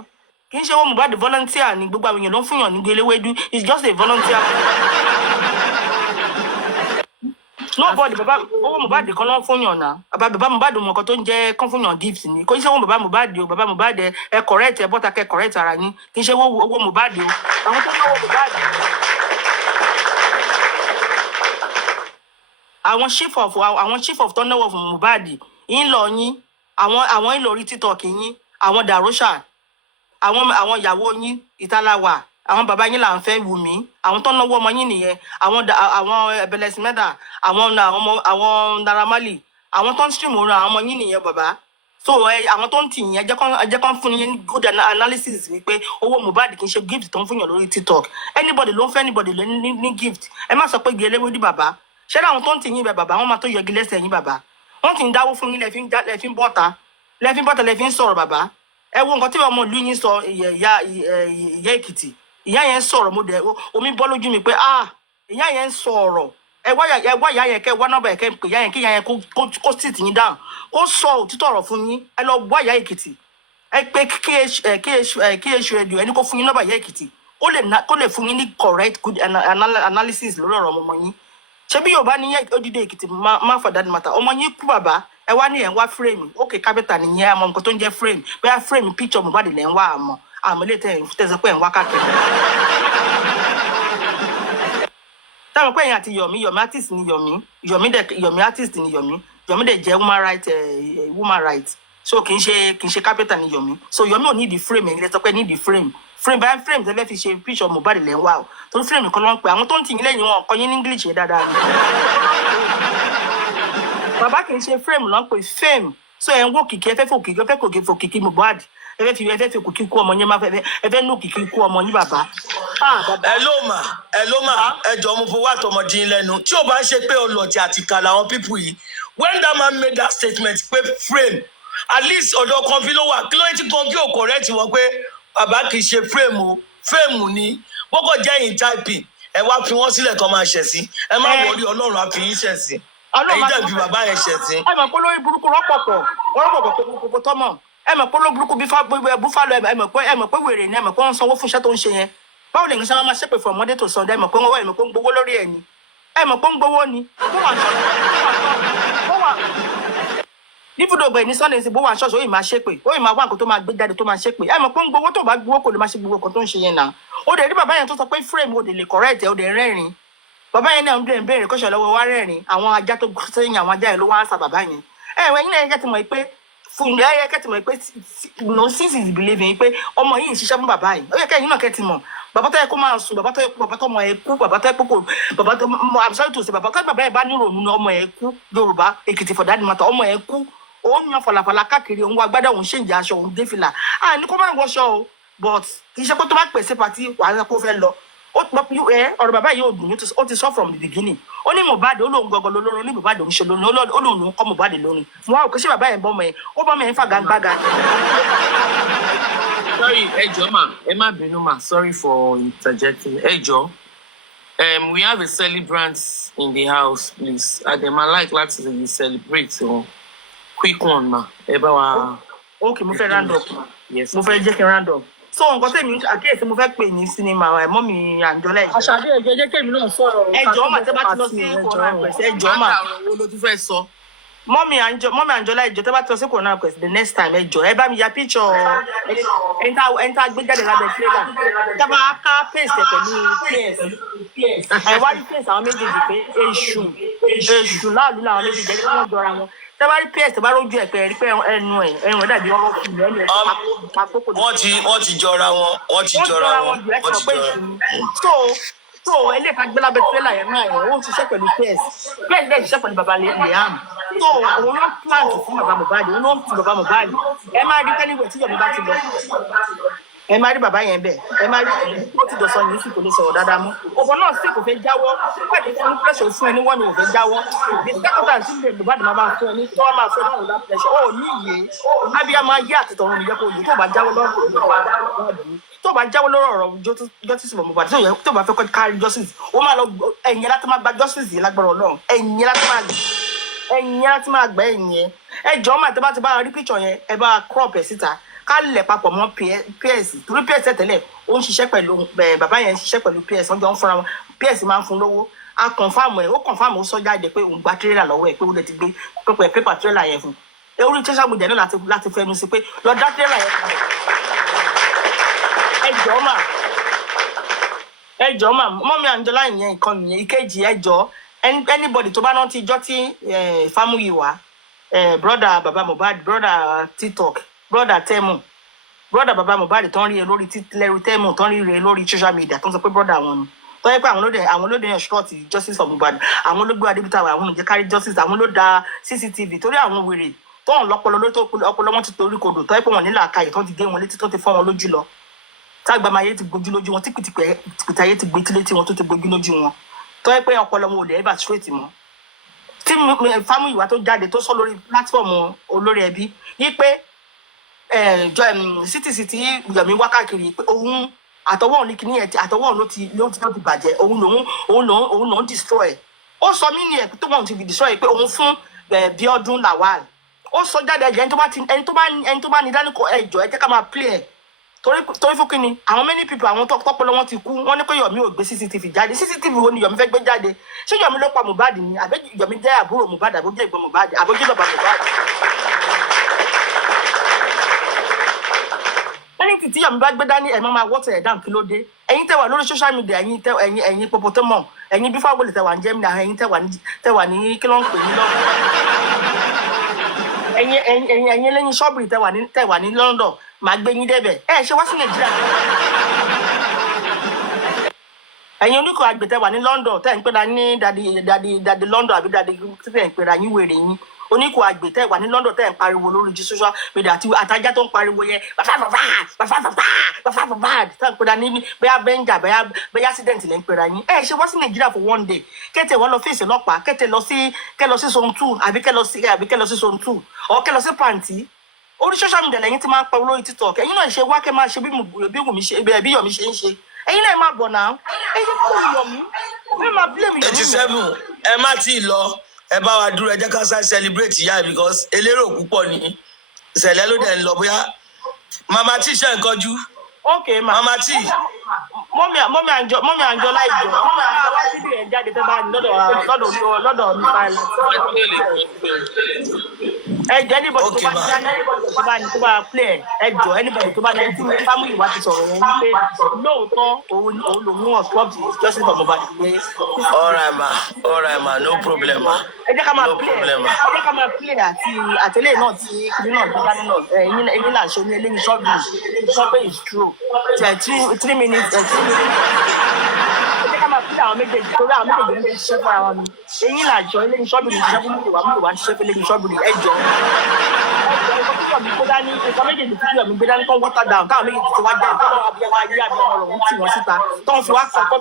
kì í ṣe owó Mohbad volunteer ni gbogbo àwọn èèyàn ló ń fún yàn ní ewédú it's just a volunteer. nobody bàbá owó Mohbad kan ló ń fún yàn náà bàbá Mohbad mọ̀ nǹkan tó ń jẹ́ kán fún yàn gift ni kò í ṣe owó bàbá Mohbad o bàbá Mohbad ẹ correct ẹ bọ́ta kẹ correct ara yín kì í ṣe owó Mohbad o àwọn tó ń lọ́wọ́ Mohbad. àwọn chief of tó náwó fún Mohbad yín lọ yín àwọn ìlọrí TikTok yín àwọn dàrósà àwọn ìyàwó yín ìtàláwà àwọn bàbá yín là ń fẹ́ Wùmí àwọn tó náwó ọmọ yín nìyẹn àwọn ẹbẹlẹsìmẹdà àwọn naramali àwọn tó ń stream orin àwọn ọmọ yín nìyẹn bàbá so àwọn tó ń tì yín ẹjẹ kan fún yín good analysis wípé owó Mohbad kì í ṣe gift tó ń fún yàn lórí TikTok anybody ló ń fẹ́ anybody ló ní gift ẹ má sọ pé igi eléwédú bàbá ṣé àwọn tó ń tì yín bẹ bàbá wọn máa tó yọgi lẹ́sẹ̀ yín bàbá wọn ti ń dáwó fún yín lẹfí ń bọ́ta lẹfí ń sọ̀rọ̀ bàbá ẹ wo nǹkan tí ọmọ ìlú yín sọ ìyá Èkìtì ìyá yẹn ń sọ̀rọ̀ mo dẹ̀ omi bọ́ lójú mi pé ìyá yẹn ń sọ̀rọ̀ ẹ wá ìyá yẹn kẹ wá nọ́mbà kẹ pé ìyá yẹn kí ìyá yẹn kó sit yín down kó sọ òtítọ́ ọ̀rọ̀ fún yín ẹ lọ wá ìyá Èkìtì ẹ pé KH radio ẹni kó fún yín nọ́mbà ìyá Èkìtì kó lè fún yín ní correct good analysis lórí ọ̀rọ̀ ọmọ yín ṣé bí Yorùbá ní Odidi Èkìtì má for that matter ọmọ yín kú bàbá ẹ wá ní ẹ̀ ń wá frame ókè kábẹ́tà nìyẹn àmọ́ nǹkan tó ń jẹ́ frame bẹ́ẹ̀ frame picture Mohbad lẹ́ ń wá àmọ́ ilé tẹ̀sán pé ẹ̀ ń wá káàkiri. táwọn pé ẹ̀yìn àti Yomi artist ni Yomi artist ni Yomi dẹ̀ jẹ́ woman right so kì í ṣe kábẹ́tà ni Yomi so Yomi ò ní ìdí frame ẹ̀yìn lẹ́sọ̀ pé ní ìdí frame by frame tẹ́lẹ̀ fi ṣe picture Mohbad lẹ́ ń wá o torí frame kan ló ń pè àwọn tó ń tì yín lẹ́yìn wọn kọ́ yín ní English yẹn dáadáa ni. bàbá kì í ṣe frame ló ń pè fame so ẹ̀ ń wò kìkì ẹ fẹ́ fò kìkì Mohbad ẹ fẹ́ fi kìkì kú ọmọ yín má ẹ fẹ́ nù kìkì kú ọmọ yín bàbá. ẹ ló mà ẹ jọ mo fowó àtọmọdé lẹ́nu tí ò bá ń ṣe pé ọlọ́tì àti kà làwọn pípù yìí when that man made that statement pé frame at least ọ̀dọ̀ kan fi ló wà kí ló ti kan fi ò correct wọn pé bàbá kì í ṣe frame ni bọ́kọ̀ jẹ́ yín typing ẹ wá fi wọ́n sílẹ̀ kan máa ṣẹ̀ sí ẹ má wọrí Ọlọ́run á fi yín ṣẹ̀ sí ẹ̀yin dẹ̀ fi bàbá yẹn ṣẹ̀ sí. ẹ mọ̀ pé lórí burúkú rọ́pọ̀pọ̀ tọ́mọ̀ ẹ mọ̀ pé lórí burúkú búfalo ẹ mọ̀ pé wèrè ni ẹ mọ̀ pé wọ́n sanwó fún iṣẹ́ tó ń ṣe yẹn báwo lè ní sọ máa ṣépè from Monday to Sunday ẹ mọ̀ pé ń gbowó lórí ẹ̀ ni ẹ mọ̀ pé ń gbowó ni níbùdó ọgbà ní Sunday sí bó wà ṣọ́ọ̀ṣì ó yìí máa ṣépè ó yìí máa wá nǹkan tó máa gbé jáde tó máa ṣépè ẹ mọ̀ pé ń gbowó tó bá gbowó kò lè máa ṣe gbogbo nǹkan tó ń ṣe yẹn náà ó dẹ̀ rí bàbá yẹn tó sọ pé frame ó dẹ̀ lè correct ẹ ó dẹ̀ rẹ́rìn bàbá yẹn náà ń dẹ̀ ń béèrè kọ́ṣọ́ lọ́wọ́ wá rẹ́rìn àwọn ajá tó sẹ́yìn àwọn ajá yẹn ló wá ń sa bàbá yẹn ẹ̀yìn náà yẹ kẹ́ ti mọ̀ pé no since is believing pé ọmọ yìí ń ṣiṣẹ́ fún bàbá yìí ó yẹ kẹ́yìn náà kẹ́ ti mọ̀ bàbá tó yẹ kó máa sùn bàbá tó ọmọ ẹ kú bàbá tó yẹ kó bàbá tó I'm sorry to say bàbá tó bàbá yẹn bá ní ìrònú ọmọ ẹ kú Yorùbá Èkìtì for that matter ọmọ ẹ kú òun yan falafala káàkiri òun wá gbádà òun ṣèǹjẹ aṣọ òun dé fìlà ní kó má wọṣọ o but kì í ṣe pé tó bá pèsè pàtí wàhálà kó fẹ́ lọ ọ̀rọ̀ bàbá yìí ò dùn ó ti sọ from the beginning ó ní Mohbad ó lóun gbọgbọ lórin ó ní Mohbad òun ṣe lórin ó lóun lòun kọ́ Mohbad lórin fún wa ò kí ṣe bàbá yẹn bọ́mọ yẹn ó bọ́mọ yẹn fàgàǹgbàgà. Sorry, ẹ jọ̀ọ́ ma, ẹ má bínú ma, sorry for interjecting. Ẹ jọ̀ọ́, we have a celebrant in the house, please. Adema like láti celebrate so quick one ma. Ẹ bá wa. Okay, mo fẹ́ round up. Yes. Mo fẹ́ jẹ́ kí n round up. so nǹkan tèmi àkíyèsí mo fẹ́ pè ní sinimá mọ́mì Anjola ẹ̀jọ̀. Àṣàbí ẹ̀jọ̀ jẹ́ kémi náà sọ̀rọ̀. Ẹ̀jọ̀ mà tẹ́ bá ti lọ sí corona quest ẹ̀jọ̀ mà. Wo ló tún fẹ́ sọ? Mọ́mì Anjola ẹ̀jọ̀ tẹ́ bá ti lọ sí corona quest the next time ẹ̀jọ̀ ẹ bá mi ya picture ẹ̀ńtà gbé jáde lábẹ́ trailer tẹ́ bá ká paste pẹ̀lú PS ẹ̀ wá rí PS àwọn méjèèjì pé èṣù láàlú làwọn méjèèjì jẹ́ kí wọ́n jọra wọn tẹ́ bá rí PS tẹ́ bá rójú ẹ̀ pé rí pé ẹnu ẹ̀ dàbí ọ̀rọ̀ kùnú ẹnu ẹ̀ pàkókò. wọ́n ti jọra wọn so eléyìí ká gbé lábẹ́ trailer yẹn náà ó ń ṣiṣẹ́ pẹ̀lú PS dẹ̀ ṣiṣẹ́ pẹ̀lú baba Liam so òun ló plant fún baba Mohbad òun ló ń ti baba Mohbad ẹ máa rí kẹ́lí ìwé tí Yomi bá ti lọ ẹ máa rí bàbá yẹn bẹ́ẹ̀ ẹ máa rí ó ti dọ̀sán yìí sì kò lè sọ̀rọ̀ dáadáa mú ọ̀bọ̀n náà sì kò fẹ́ jáwọ́ pẹ̀lú fún pressure fún ẹni wọ́n ni ò fẹ́ jáwọ́ the second time sí ilé Mohbad máa fún ẹni tó máa fẹ́ lọ́rùn láti pressure ó ní ìyè abiyamọ ayé àtìtọ̀run nìyẹn kò yẹ tó bá jáwọ́ lọ́rùn tó bá jáwọ́ lórí ọ̀rọ̀ justice for Mohbad tó bá fẹ́ kọ́ kárí justice ó máa lọ ẹ̀yìn láti máa gba justice yìí lágbára Ọlọ́run ẹ̀yìn láti máa gbẹ́ ẹ̀yìn ẹ jọ̀ọ́ mà tẹ́ bá ti bá rí picture yẹn ẹ bá crop ẹ̀ síta ká lẹ̀ papọ̀ mọ́ PS torí PS tẹ́lẹ̀ ó ń ṣiṣẹ́ pẹ̀lú bàbá yẹn ń ṣiṣẹ́ pẹ̀lú PS wọ́n jọ ń fúnra wọn PS máa ń fún lówó a confam ó sọ jáde pé òun gba trailer lọ́wọ́ ẹ̀ pé ó lè ti gbé pépà trailer yẹn fún orí social media náà láti fẹnu sí pé lọ dá trailer yẹn fún ẹ jọ̀ọ́ mà mọ́mì Anjola ìyẹn nǹkan nìyẹn ìkejì ẹ jọ̀ọ́ anybody tó bá rántí ijọ́ tí Famuyiwa brother baba Mohbad brother TikTok brother Temu brother baba Mohbad tó ń rí e lórí Temu tó ń rí e lórí social media tó ń sọ pé brother àwọn ni tó yẹ pé àwọn ló dé yẹn short justice for Mohbad àwọn ló gbé adébítà wà àwọn ò jẹ́ kárí justice àwọn ló da CCTV torí àwọn wèrè tó ń lọ́pọlọ lórí tó ọpọlọ wọn ti torí kodò tó yẹ pé wọn nílò àkàyè tó ti gé wọn létí tó ti fọ́ wọn lójú lọ tágbàmáyé ti gbójú lójú wọn tí pìtìpìtàyé ti gbé tílétí wọn tó ti gbójú lójú wọn tó yẹ pé ọpọlọ wọn ò lè ever straight mọ́ tí Famuyiwa tó jáde tó sọ lórí platform olórí ẹbí yí pé city Yomi wá káàkiri pé òun àtọwọ́ òun ní kíní ẹ̀ àtọwọ́ òun ló ti bàjẹ́ òun lòún destroy ó sọ mí ní ẹ̀ tó wọ́n ti fi destroy pé òun fún Bíọ́dún Lawal ó sọ jáde ẹ̀jẹ̀ ẹni tó bá ní dání kọ ẹ̀jọ̀ ẹ jẹ́ ká máa play ẹ̀ torí fún kíni àwọn many people àwọn tọpọlọ wọn ti kú wọn ní pé Yomi ò gbé CCTV jáde CCTV wo ni Yomi fẹ́ gbé jáde ṣé Yomi ló pa Mohbad ni àbí Yomi jẹ́ àbúrò Mohbad àbí jẹ́ ẹ̀gbọ́n Mohbad àbí jẹ́ bàbá Mohbad. ẹni tí Yomi bá gbé dání ẹ̀ máa wọ́tẹ̀ ẹ̀ dáhùn kí ló dé ẹ̀yin tẹ́ wà lórí social media ẹ̀yin popotomo ẹ̀yin bí fáwọlì tẹ́ wà ní Germany ẹ̀yin tẹ́ wà ní kí ló ń pè ní lọ́wọ́ ẹ̀yin lẹ́yìn ṣọ́ọ̀bù tẹ́ wà ní London màá gbé yín débẹ̀ ṣe wá sí Nàìjíríà ẹ̀yin oníkọ̀ àgbẹ̀tẹ̀ wà ní London tẹ́ ń pera ní dadi London àbí dadi tẹ́ ń pera yín wèrè yín oníkọ̀ àgbẹ̀tẹ̀ wà ní London tẹ́ ń pariwo lórí social media àti àtajá tó ń pariwo yẹn bàbá tẹ́ ń pera ní bẹ́ẹ̀ benja bẹ́ẹ̀ accident lẹ́ ń pera yín ṣe wá sí Nàìjíríà for one day kẹ́tẹ̀ wọ́n lọ fèsì ọlọ́pàá kẹ́tẹ̀ lọ sí zone 2 àbí kẹ́ lọ sí zone 2 ọ̀ kẹ́ lọ sí pàǹtí orí social media lẹ́yìn tí máa ń pa olórí TikTok ẹ̀yin náà ṣe wá kẹ́ máa ṣe bí Yomi ṣe ń ṣe ẹ̀yin náà máa bọ̀ náà ẹ̀yin kò Yomi ẹ máa blame Yomi. 87 ẹ má tí ì lọ ẹ bá wa dúró ẹ jẹ́ ká sáré celebrate ìyá because elérò púpọ̀ ní ìṣẹ̀lẹ̀ ló dẹ̀ ń lọ bóyá mama tí ṣe nǹkan jú. ok ma mama tí. mọ́mí Anjola ìjọ wá síbi ẹ̀ jáde tẹ́ bá ní lọ́dọ̀ mi báyìí ẹjọ anybody tó bá ní tó bá play ẹjọ anybody tó bá ní tí Famuyiwa ti sọ̀rọ̀ yẹn wípé lóòótọ́ òun ló mú ọ̀pọ̀ justice for Mohbad pé. all right ma no problem ma. ẹ jẹ́ ká máa play àtẹlẹ́ náà tí kìnìún náà gbé dání náà ẹ̀yin là ń ṣe ní eléyìí ṣọ́ọ̀bù sọ pé it's true 3 minutes ẹ jẹ́ ká máa play àwọn méjèèjì torí àwọn méjèèjì ń ṣiṣẹ́ fún ara wọn ẹ̀yin là ń ṣe eléyìí ṣọ́ọ̀bù ní ìṣẹ́ fún Famuyiwa ń ṣiṣẹ́ fún eléyìí ṣọ́ọ̀bù ní ẹjọ́ nǹkan méjèèjì tí Yomi gbé dání tó ń water down táwọn méjèèjì ti wá jẹ́ tọ́lọ́ abiyamọ ayé abiyamọ ọ̀rọ̀ ń tì wọ́n síta tó ń fi wá kọ́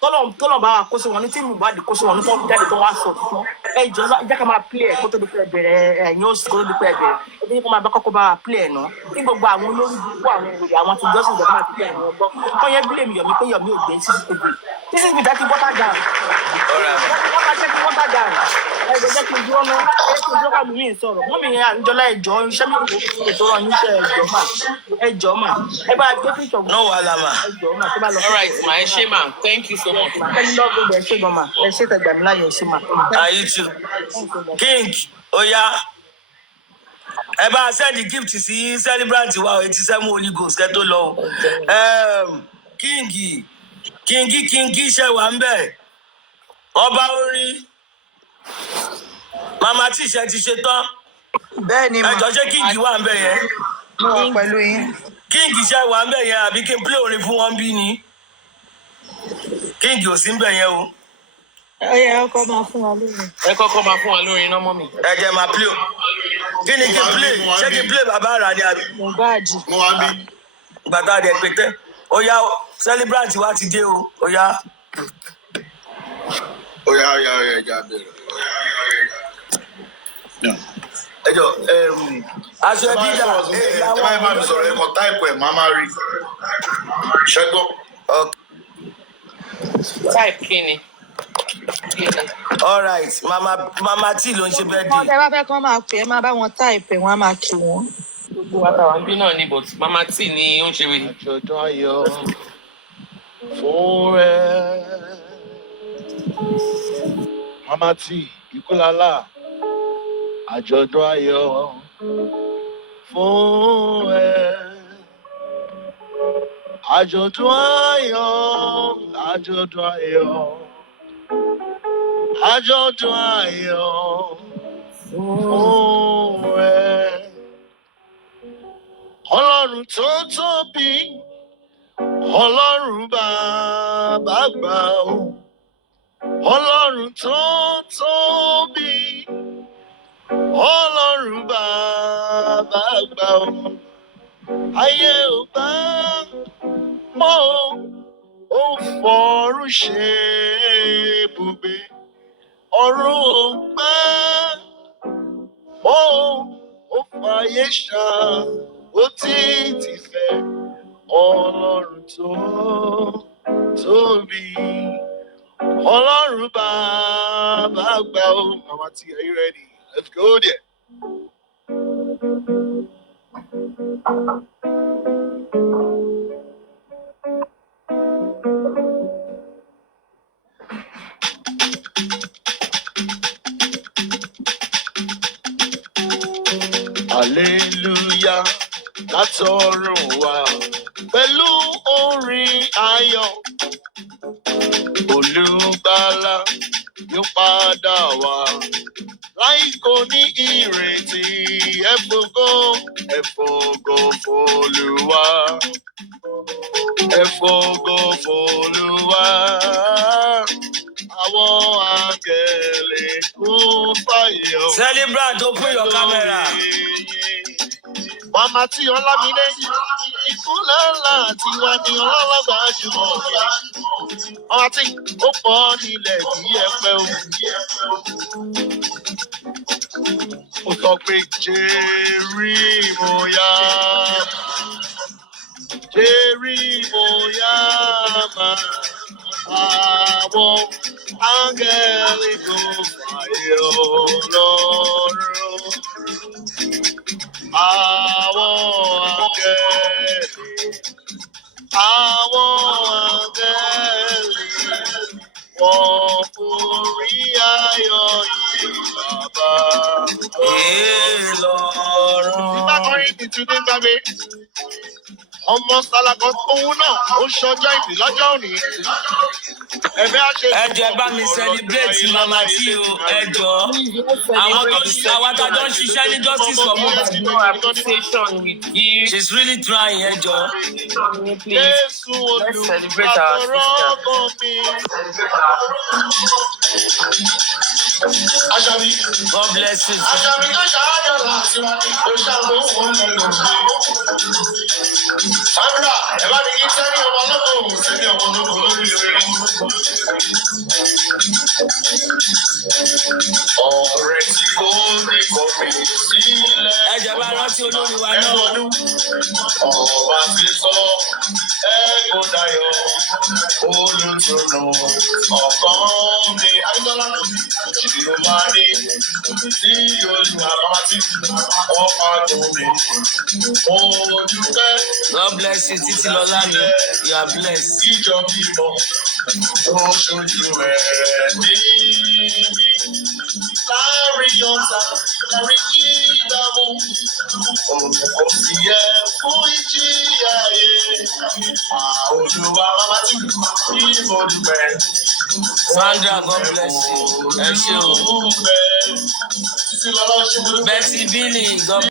tọ́lọ̀ bá wa kó sí wọn ní tí Mohbad kó sí wọn ní tó ń jáde tó wá sọ tuntun ẹjọ́ jẹ́ ká máa play ẹ̀ kó tó di pé bẹ̀rẹ̀ ẹ̀yìn òsì kó tó di pé bẹ̀rẹ̀ ẹbí kó máa bá kọ́kọ́ bá wa play ẹ̀ náà kí gbogbo àwọn olórí gbogbo àwọn èrè àwọn ti jọ́sìn ìjọba máa ti play àwọn ọgbọ́n kọ́ yẹn blame Yomi pé Yomi ò gbé cctv dákì water down dákì water down ẹ̀jẹ̀ jẹ́ kí n dúró náà ẹ̀jẹ̀ kí n dúró káàmù yìí sọ̀rọ̀ mọ́ mi yẹn àníjọ́lá ẹ̀jọ́ iṣẹ́ mi kò tó rán yín iṣẹ́ ẹ̀jọ́ mà ẹ bá gbé píṣọ̀ no wahala ma. ẹ̀jọ́ mà tó bá lọ. All right ma ẹ ṣé ma thank you so much. kẹ́ni lọ́gbọ̀n ẹ ṣé gan ma ẹ ṣé tẹ̀gbàmí láyé ẹ ṣé ma. ayi tu king oya ẹ bá sẹ́ẹ̀dì gift sí celebrant wa 87 holy ghost kẹ́ tó lọ king ṣe wà ń bẹ̀ ọba orin mama tíṣẹ ti ṣe tán bẹ́ẹ̀ni ma ẹjọ ṣé king wà ń bẹ̀ yẹn mo wà pẹ̀lú yín. king ṣe wà ń bẹ̀ yẹn àbí kí n play orin fún wọn bí ni king ò sí ń bẹ̀ yẹn o. ẹ kọ́kọ́ máa fún wa lórí. ẹ kọ́kọ́ máa fún wa lórí iná mọ́ mi. ẹ jẹ́ máa play o kí ni kí n play ṣé kí n play bàbá àrà ni àbí. mo bá jì. mo wá bí. gbàtà dẹ̀ pété ó yá celebrant wa ti dé o ó yá. ó yá ẹja bẹ̀rẹ̀. ẹjọ aṣọ ẹbí dà ẹ máa mi sọ̀rọ̀ ẹ̀kọ́ táìpù ẹ̀ máa máa rí ṣẹ́gbọ́n. type kí ni. all right mama tí ló ń ṣe bẹ́ẹ̀ ẹ dé. bá fẹ́ kán máa pè é máa bá wọn táìpì wọn á máa kí wọn. gbogbo àtàwọn bí náà ni but mama tí ni ó ń ṣe wí. àjọ̀dún ayọ̀ fún ẹ mama tí ikúlálà àjọ̀dún ayọ̀ fún ẹ àjọ̀dún ayọ̀ àjọ̀dún ayọ̀ àjọ̀dún ayọ̀ fún ẹ ọlọ́run tó tóbi ọlọ́run bàbá gbà ó ọlọ́run tó tóbi ọlọ́run bàbá gbà ó ayé ò bá mọ́ ó fọ́rùn ṣe ibùgbé ọ̀run ò gbà mọ́ ó fàyè ṣá ó ti fẹ́ ọlọ́run tó tóbi ọlọ́run bàbá gbà ó. Mama T, are you ready? Let's go there. Hallelujah, látọ̀run wá pẹ̀lú orin ayọ̀ olùgbàlà yóò padà wá láìkò ní ìrètí ẹ̀fọ́gọ́ f'Olúwa ẹ̀fọ́gọ́ f'Olúwa àwọn àgẹ̀lẹ̀ kún fàyọ̀. Celebrant, open your camera. Mama tí Ọlámídé ìkúnlẹ̀ ńlá tiwa ni ọlọ́lọ́gbà jùmọ̀ mi. Mama tí ó pọ̀ nílẹ̀ kí ẹ pẹ́ o. Ó sọ pé Jerímóyámà àwọn áńgẹ́lì tó fàyè Ọlọ́run. Àwọn áńgẹ́lì wọ́n forí ayọ̀ yìí bàbá Ọlọ́run. Nígbà kan rí ìtúndé gbàgbé, ọmọ Sàlàkọ́ òun náà ó ṣọjọ́ ìbí lọ́jọ́ òní. Ẹjọ́ ẹ bá mi celebrate Mama T o, ẹjọ́. Àwọn tó àwa tá a jọ ń ṣiṣẹ́ ní Justice for Mohbad. No appreciation with you. She's really trying, ẹjọ́. Please, let's celebrate our sister. God bless you. Sandra, ẹ bá mi kí sẹ́ni ọmọ ọlọ́gbọ̀n sẹ́ni ọmọ ológun lórí rẹ̀. Ọ̀rẹ́ tí kò ní kọ̀mí sílẹ̀. Ẹ̀jẹ̀ bá rántí olórí wa náà. Ọba ti sọ ẹ̀kọ́ dayọ̀ olùtùnú ọ̀kan mi. Ayọ́lá tí o máa ní tí olùwà bàbá tí ọ̀pá dùn mí. Mo dúpẹ́. God bless you, Títí Lọ́lá mi. You are blessed. Ìjọ bímọ tó ṣojú ẹ̀ ní mi. Láàrin ọ̀tá, láàrin ìdààmú, òun kò sì yẹ fún ìjìyà yé. Olúwa bàbá tí mo dúpẹ́. Sandra, God bless you. Ẹ ṣé o. Betty Billy, God